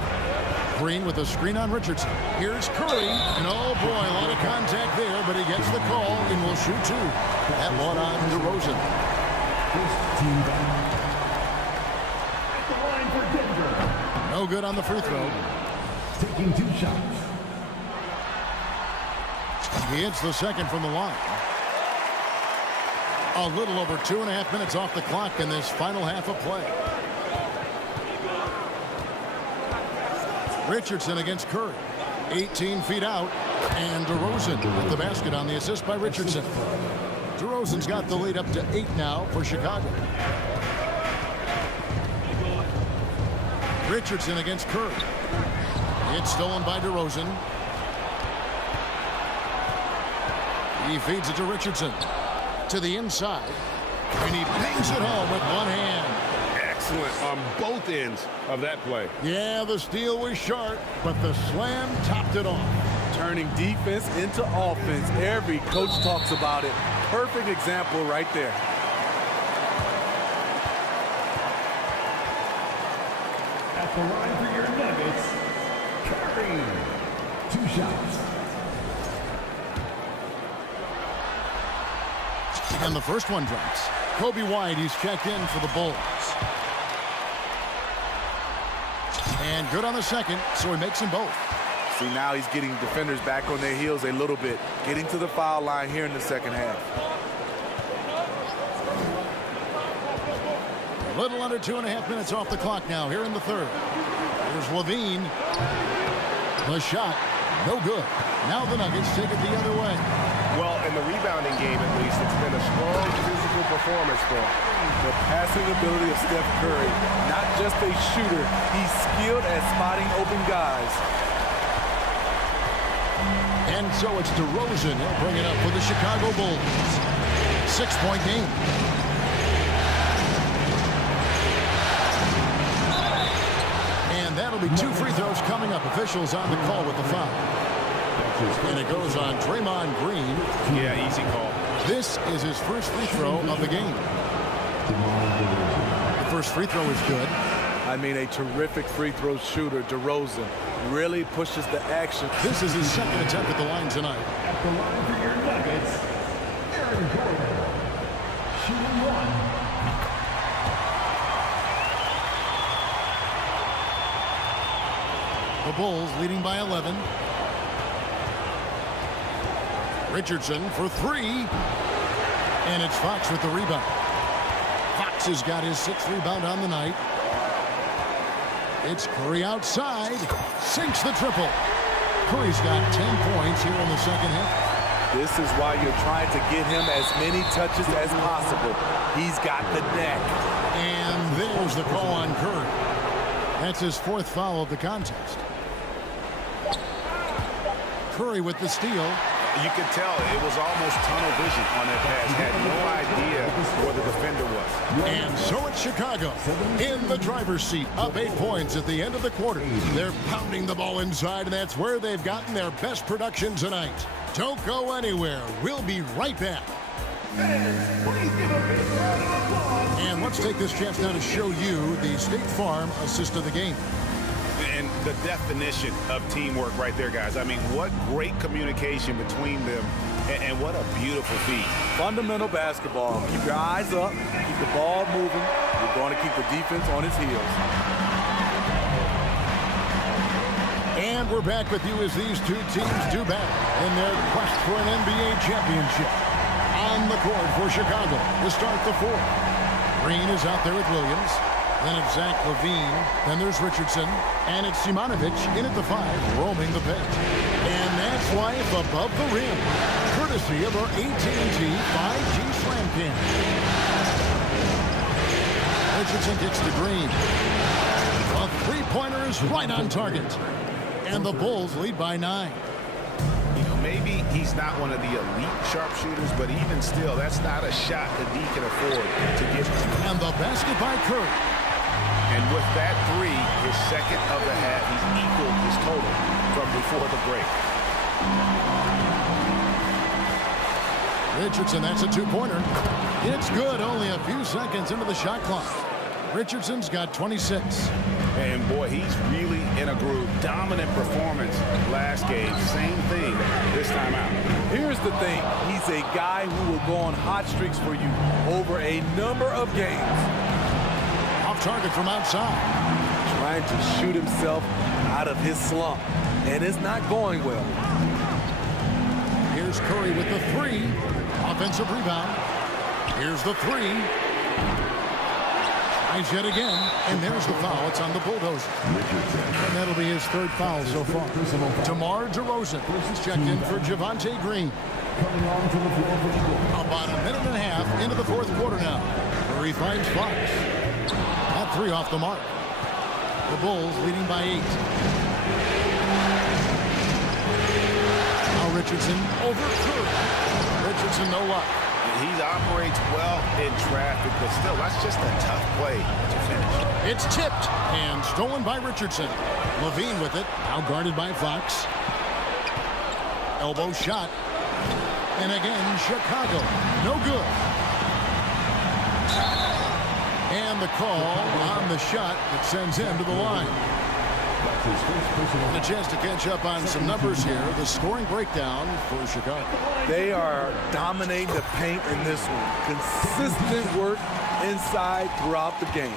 Green with a screen on Richardson. Here's Curry. And oh boy, a lot of contact there, but he gets the call and will shoot 2. That one on DeRozan. At the line for Denver. No good on the free throw. Taking 2 shots. He hits the second from the line. A little over 2.5 minutes off the clock in this final half of play. Richardson against Curry. 18 feet out. And DeRozan with the basket on the assist by Richardson. DeRozan's got the lead up to 8 now for Chicago. Richardson against Curry. It's stolen by DeRozan. He feeds it to Richardson. To the inside. And he bangs it home with one hand. Excellent on both ends of that play. Yeah, the steal was short, but the slam topped it off. Turning defense into offense. Every coach talks about it. Perfect example right there. At the line for your Nuggets, Curry. 2 shots. And the first one drops. Kobe White, he's checked in for the Bulls. And good on the second, so he makes them both. See, now he's getting defenders back on their heels a little bit. Getting to the foul line here in the second half. A little under 2.5 minutes off the clock now here in the third. Here's Levine. The shot, no good. Now the Nuggets take it the other way. Well, in the rebounding game, at least, it's been a strong physical performance for him. The passing ability of Steph Curry, not just a shooter, he's skilled at spotting open guys. And so it's DeRozan. He'll bring it up for the Chicago Bulls. 6-point game. And that'll be 2 free throws coming up. Officials on the call with the foul. And it goes on Draymond Green. Yeah, easy call. This is his first free throw of the game. The first free throw is good. I mean, a terrific free throw shooter, DeRozan. Really pushes the action. This is his second attempt at the line tonight. At the line for your Nuggets, Aaron Gordon. Shooting 1. The Bulls leading by 11. Richardson for 3. And it's Fox with the rebound. Fox has got his 6th rebound on the night. It's Curry outside. Sinks the triple. Curry's got 10 points here in the second half. This is why you're trying to get him as many touches as possible. He's got the neck. And there's the call on Curry. That's his 4th foul of the contest. Curry with the steal. You could tell it was almost tunnel vision on that pass. Had no idea where the defender was. And so it's Chicago in the driver's seat, up 8 points at the end of the quarter. They're pounding the ball inside, and that's where they've gotten their best production tonight. Don't go anywhere. We'll be right back. And let's take this chance now to show you the State Farm assist of the game. And the definition of teamwork right there, guys. I mean, what great communication between them, and what a beautiful feat. Fundamental basketball. Keep your eyes up, keep the ball moving. You're going to keep the defense on its heels. And we're back with you as these two teams do battle in their quest for an NBA championship. On the court for Chicago to start the 4th. Green is out there with Williams. Then it's Zach LaVine. Then there's Richardson. And it's Simonovic in at the 5, roaming the pitch. And that's life above the rim, courtesy of our AT&T 5G Slam Cam. Richardson gets to Green. A 3-pointer is right on target. And the Bulls lead by 9. You know, maybe he's not one of the elite sharpshooters, but even still, that's not a shot that he can afford to get. And the basket by Curry. And with that 3, his second of the half, he's equaled his total from before the break. Richardson, that's a 2-pointer. It's good, only a few seconds into the shot clock. Richardson's got 26. And boy, he's really in a groove. Dominant performance last game. Same thing this time out. Here's the thing. He's a guy who will go on hot streaks for you over a number of games. Off target from outside. Trying to shoot himself out of his slump. And it's not going well. Here's Here's Curry with the three. Offensive rebound. Here's the three. Tries yet again, and there's the foul. It's on the Bulldozer. And that'll be his third foul so far. DeMar DeRozan is checked in for Javonte Green. About a minute and a half into the fourth quarter now. Curry finds Fox. That three off the mark. The Bulls leading by 8. Now Richardson over Curry. Richardson no luck. He operates well in traffic, but still, that's just a tough play to finish. It's tipped and stolen by Richardson. Levine with it, now guarded by Fox. Elbow shot. And again, Chicago, no good. And the call on the shot that sends him to the line. And a chance to catch up on some numbers here. The scoring breakdown for Chicago. They are dominating the paint in this one. Consistent work inside throughout the game.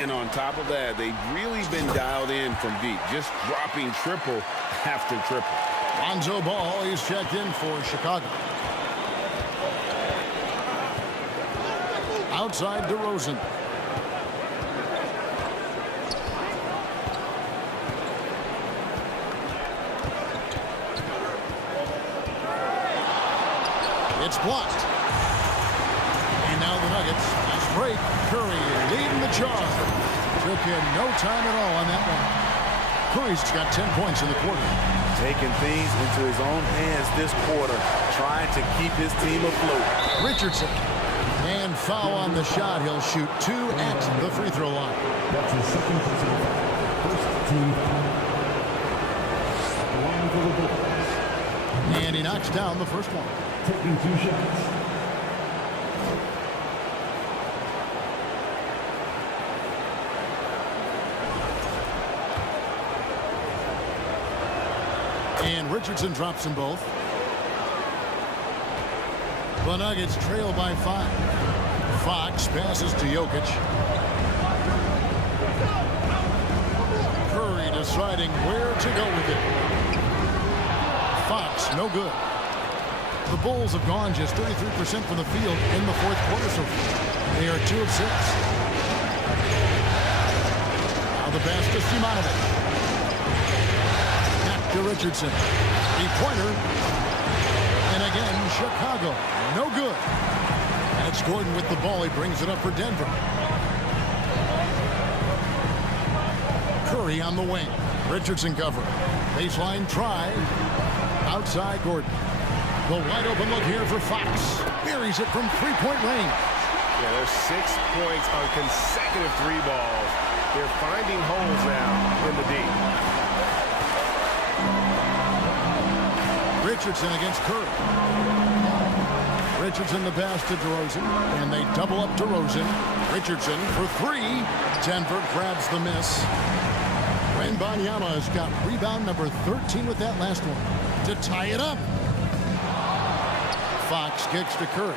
And on top of that, they've really been dialed in from deep, just dropping triple after triple. Lonzo Ball, he's checked in for Chicago. Outside DeRozan. It's blocked. And now the Nuggets. Nice break. Curry leading the charge. Took him no time at all on that one. Curry's got 10 points in the quarter. Taking things into his own hands this quarter, trying to keep his team afloat. Richardson. And foul on the shot. He'll shoot 2 at the free throw line. That's his second personal foul. First team foul. Line for the Bulls. And he knocks down the first one. Taking 2 shots. And Richardson drops them both. The Nuggets trail by 5. Fox passes to Jokic. Curry deciding where to go with it. Fox, no good. The Bulls have gone just 33% from the field in the fourth quarter so far. They are 2 of 6. Now the pass to Simonovic. Back to Richardson. 3-pointer. And again, Chicago. No good. And it's Gordon with the ball. He brings it up for Denver. Curry on the wing. Richardson cover. Baseline try. Outside Gordon. The wide open look here for Fox. Buries it from 3-point range. Yeah, there's 6 points on consecutive 3 balls. They're finding holes now in the D. Richardson against Curry. Richardson the pass to DeRozan, and they double up DeRozan. Richardson for 3. Denver grabs the miss. Wembanyama has got rebound number 13 with that last one to tie it up. Fox kicks to Curry.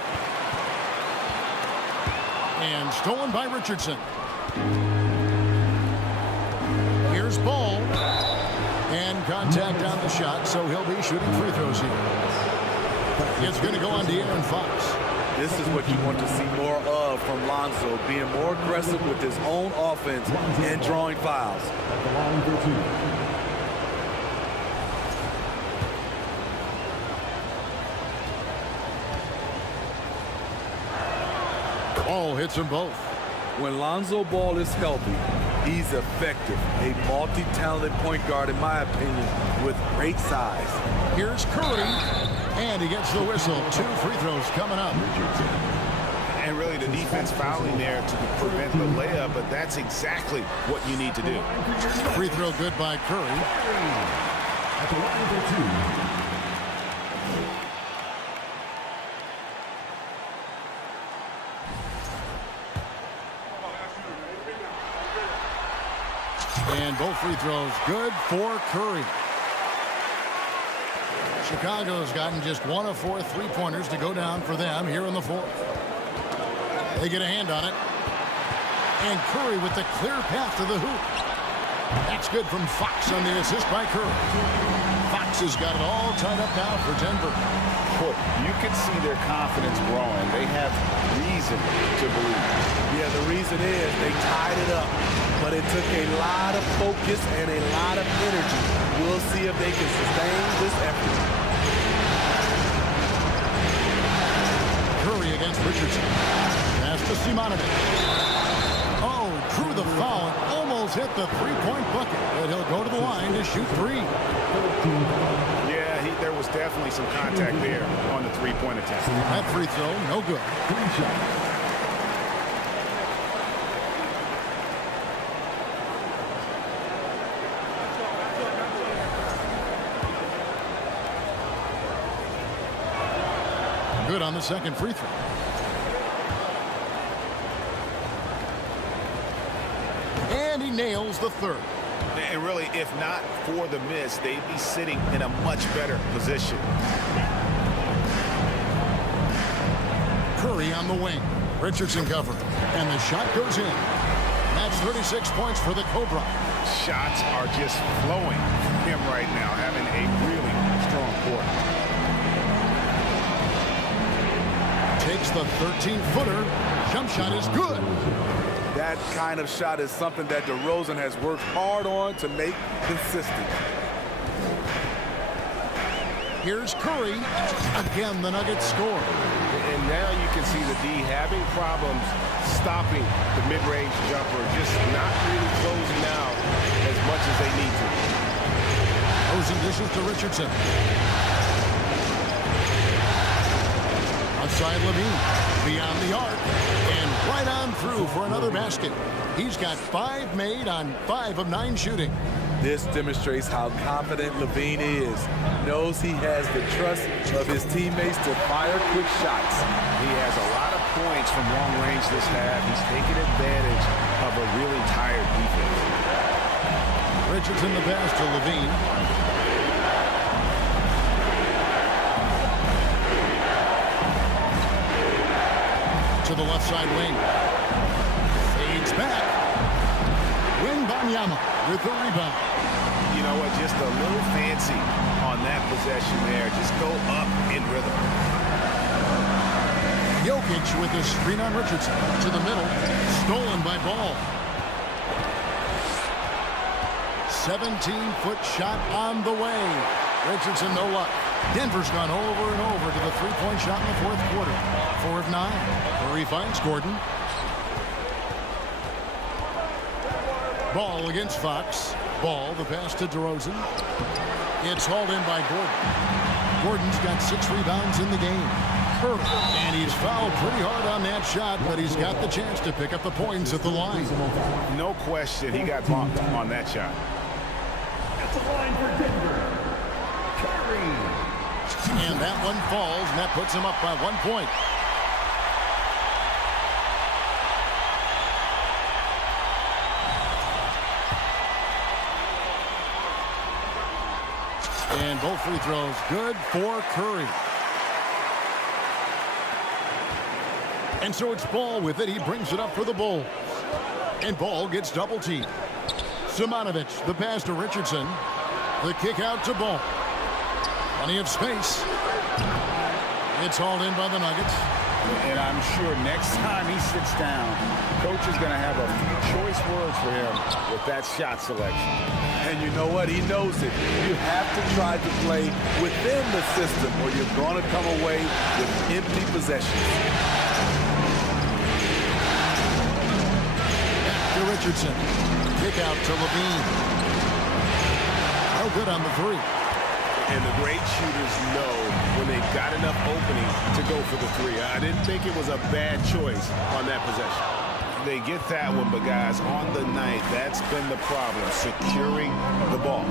And stolen by Richardson. Here's Ball. And contact on the shot, so he'll be shooting free throws here. It's going to go on De'Aaron Fox. This is what you want to see more of from Lonzo, being more aggressive with his own offense and drawing fouls. At the line for 2. Ball hits them both. When Lonzo Ball is healthy, he's effective. A multi-talented point guard, in my opinion, with great size. Here's Curry, and he gets the whistle. 2 free throws coming up. And really the defense fouling there to prevent the layup, but that's exactly what you need to do. Free throw good by Curry. At the line for 2. And both free throws good for Curry. Chicago's gotten just 1 of 4 3-pointers to go down for them here in the fourth. They get a hand on it. And Curry with the clear path to the hoop. That's good from Fox on the assist by Curry. Fox Fox has got it all tied up now for Denver. Boy, you can see their confidence growing. They have reason to believe. Yeah, the reason is they tied it up, but it took a lot of focus and a lot of energy. We'll see if they can sustain this effort. Curry against Richardson. Pass to Simonovic. Oh, drew the foul and almost hit the three-point bucket, but he'll go to the line to shoot three. Yeah, there was definitely some contact there on the three-point attempt. That free throw, no good. Good on the second free throw. And he nails the third. And really, if not for the miss, they'd be sitting in a much better position. Curry on the wing. Richardson covered. And the shot goes in. That's 36 points for the Cobra. Shots are just flowing from him right now, having a really strong quarter. Takes the 13-footer. Jump shot is good. That kind of shot is something that DeRozan has worked hard on to make consistent. Here's Curry. Again, the Nuggets score. And now you can see the D having problems stopping the mid-range jumper, just not really closing out as much as they need to. Rosen dishes to Richardson. Outside Levine, beyond the arc, and right on through for another basket. He's got 5 made on 5 of 9 shooting. This demonstrates how confident Levine is. Knows he has the trust of his teammates to fire quick shots. He has a lot of points from long range this half. He's taking advantage of a really tired defense. Richardson the pass to Levine. To the left side wing. Fades back. Wembanyama with the rebound. You know what? Just a little fancy on that possession there. Just go up in rhythm. Jokic with his screen on Richardson. To the middle. Stolen by Ball. 17-foot shot on the way. Richardson no luck. Denver's gone over and over to the three-point shot in the fourth quarter. 4 of 9. Curry finds Gordon. Ball against Fox. Ball, the pass to DeRozan. It's hauled in by Gordon. Gordon's got 6 rebounds in the game. Curry. And he's fouled pretty hard on that shot, but he's got the chance to pick up the points at the line. No question, he got bumped on that shot. At the line for Denver, Curry. And that one falls, and that puts him up by 1 point. And both free throws good for Curry. And so it's Ball with it. He brings it up for the Bulls. And Ball gets double teamed. Simonovic, the pass to Richardson. The kick out to Ball. Plenty of space. It's hauled in by the Nuggets. And I'm sure next time he sits down, coach is going to have a few choice words for him with that shot selection. And you know what? He knows it. You have to try to play within the system or you're going to come away with empty possessions. Back to Richardson. Kick out to Levine. No good on the 3. And the great shooters know when they've got enough opening to go for the 3. I didn't think it was a bad choice on that possession. They get that one, but guys, on the night, that's been the problem, securing the ball.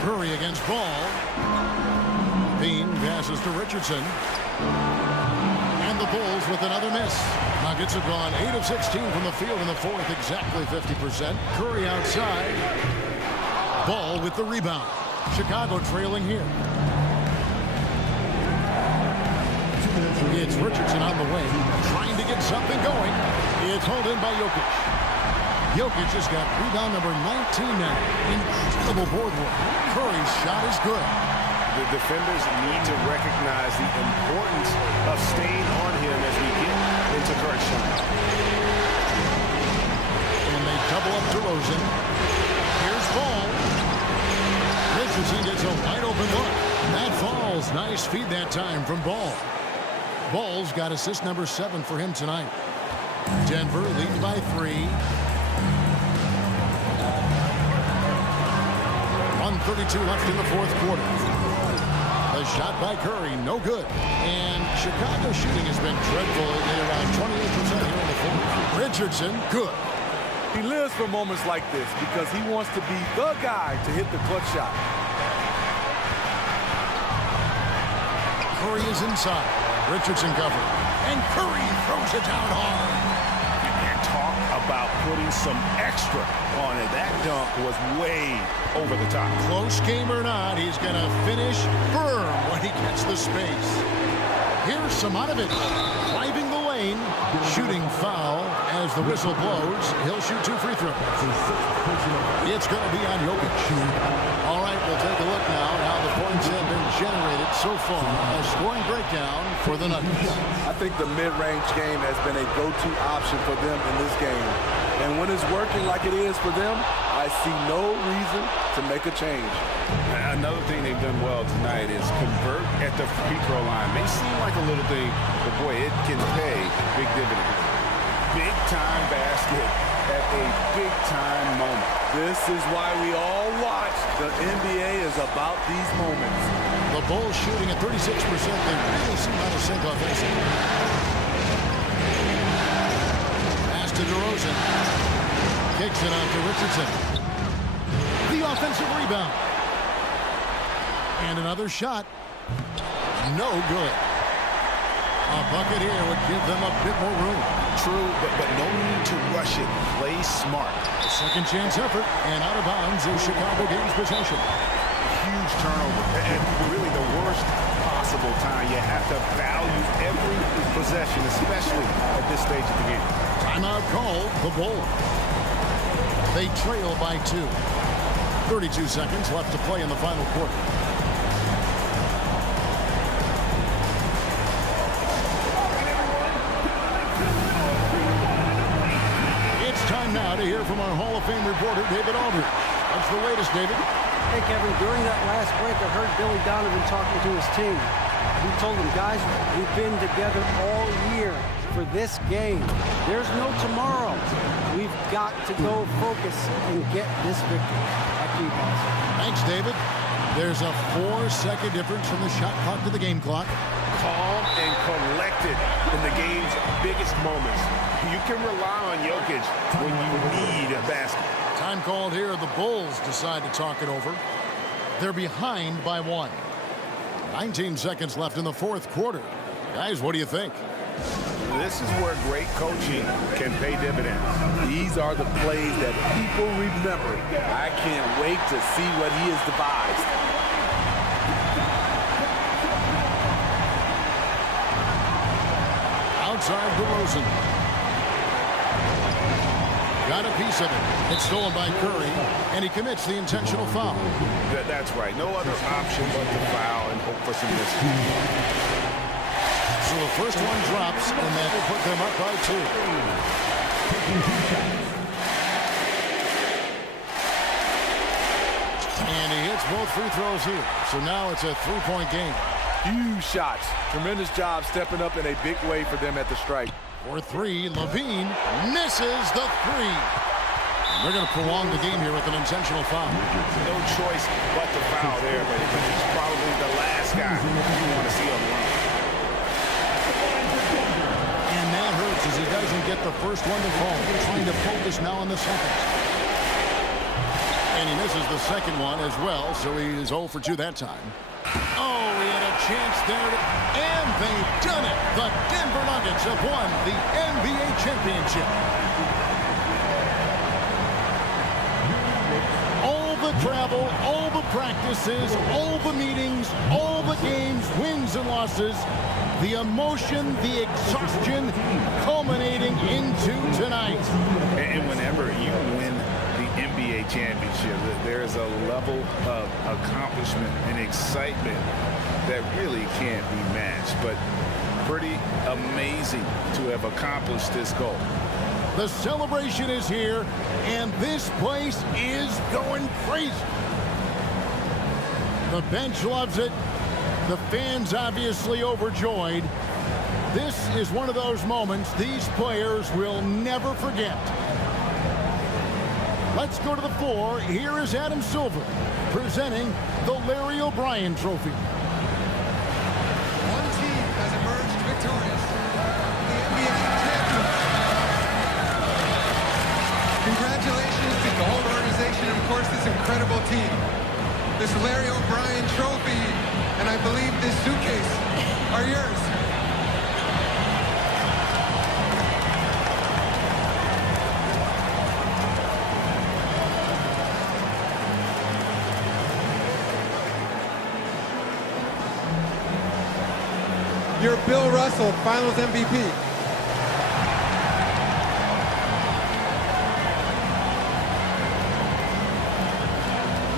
Curry against Ball. Bean passes to Richardson. And the Bulls with another miss. Nuggets have gone 8 of 16 from the field in the fourth, exactly 50%. Curry outside. Ball with the rebound. Chicago trailing here. It's Richardson on the way, trying to get something going. It's hauled in by Jokic. Jokic has got rebound number 19 now. Incredible board work. Curry's shot is good. The defenders need to recognize the importance of staying on him as we get into crunch time. And they double up DeRozan. Here's Ball. Richardson gets a wide open look. That falls. Nice feed that time from Ball. Ball's got assist number 7 for him tonight. Denver leads by 3. 1:32 left in the fourth quarter. A shot by Curry, no good. And Chicago's shooting has been dreadful. They're around 28% here in the fourth. Richardson, good. He lives for moments like this because he wants to be the guy to hit the clutch shot. Curry is inside. Richardson covered. And Curry throws it down hard. And talk about putting some extra on it. That dunk was way over the top. Close game or not, he's going to finish firm when he gets the space. Here's Simonovic driving the lane. Shooting foul as the whistle blows. He'll shoot 2 free throws. It's going to be on Jokic. All right, we'll take a look now at how the points have been generated so far. A scoring breakdown for the Nuggets. I think the mid-range game has been a go-to option for them in this game. And when it's working like it is for them, I see no reason to make a change. Another thing they've done well tonight is convert at the free throw line. May seem like a little thing, but boy, it can pay big dividends. Big time basket at a big time moment. This is why we all watch. The NBA is about these moments. The Bulls shooting at 36%. They really seem out of sync offensively. Pass to DeRozan. Kicks it out to Richardson. The offensive rebound. And another shot. No good. A bucket here would give them a bit more room. True, but no need to rush it. Play smart. A second chance effort, and out of bounds is Chicago gains possession. Huge turnover, and really the worst possible time. You have to value every possession, especially at this stage of the game. Timeout called, the Bulls. They trail by 2. 32 seconds left to play in the final quarter. Time now to hear from our Hall of Fame reporter, David Aldridge. What's the latest, David? Hey, Kevin, during that last break, I heard Billy Donovan talking to his team. He told them, guys, we've been together all year for this game. There's no tomorrow. We've got to go focus and get this victory. Back to you guys. Thanks, David. There's a 4-second difference from the shot clock to the game clock. Calm and collected in the game's biggest moments. You can rely on Jokic when you need a basket. Time called here. The Bulls decide to talk it over. They're behind by 1. 19 seconds left in the fourth quarter. Guys, what do you think? This is where great coaching can pay dividends. These are the plays that people remember. I can't wait to see what he has devised. Outside DeRozan. Got a piece of it. It's stolen by Curry, and he commits the intentional foul. That's right. No other option but to foul and hope for some distance. So the first one drops, and that will put them up by 2. And he hits both free throws here. So now it's a 3-point game. Huge shots. Tremendous job stepping up in a big way for them at the strike. For 3, LaVine misses the 3. They're going to prolong the game here with an intentional foul. No choice but to foul there, but he's probably the last guy you want to see on the line. And that hurts as he doesn't get the first one to fall. Trying to focus now on the second. And he misses the second one as well, so he is 0 for 2 that time. Oh, he had a chance there, and they've done it. The Denver Nuggets have won the NBA championship. All the travel, all the practices, all the meetings, all the games, wins and losses. The emotion, the exhaustion, culminating into tonight. And whenever you win the NBA championship, there's a level of accomplishment and excitement that really can't be matched. But pretty amazing to have accomplished this goal. The celebration is here, and this place is going crazy. The bench loves it. The fans obviously overjoyed. This is one of those moments these players will never forget. Let's go to the floor. Here is Adam Silver presenting the Larry O'Brien Trophy. One team has emerged victorious. The NBA champions. Congratulations to the whole organization and, of course, this incredible team. This Larry O'Brien Trophy, and I believe this suitcase are yours. You're Bill Russell, Finals MVP.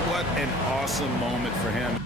What an awesome moment for him.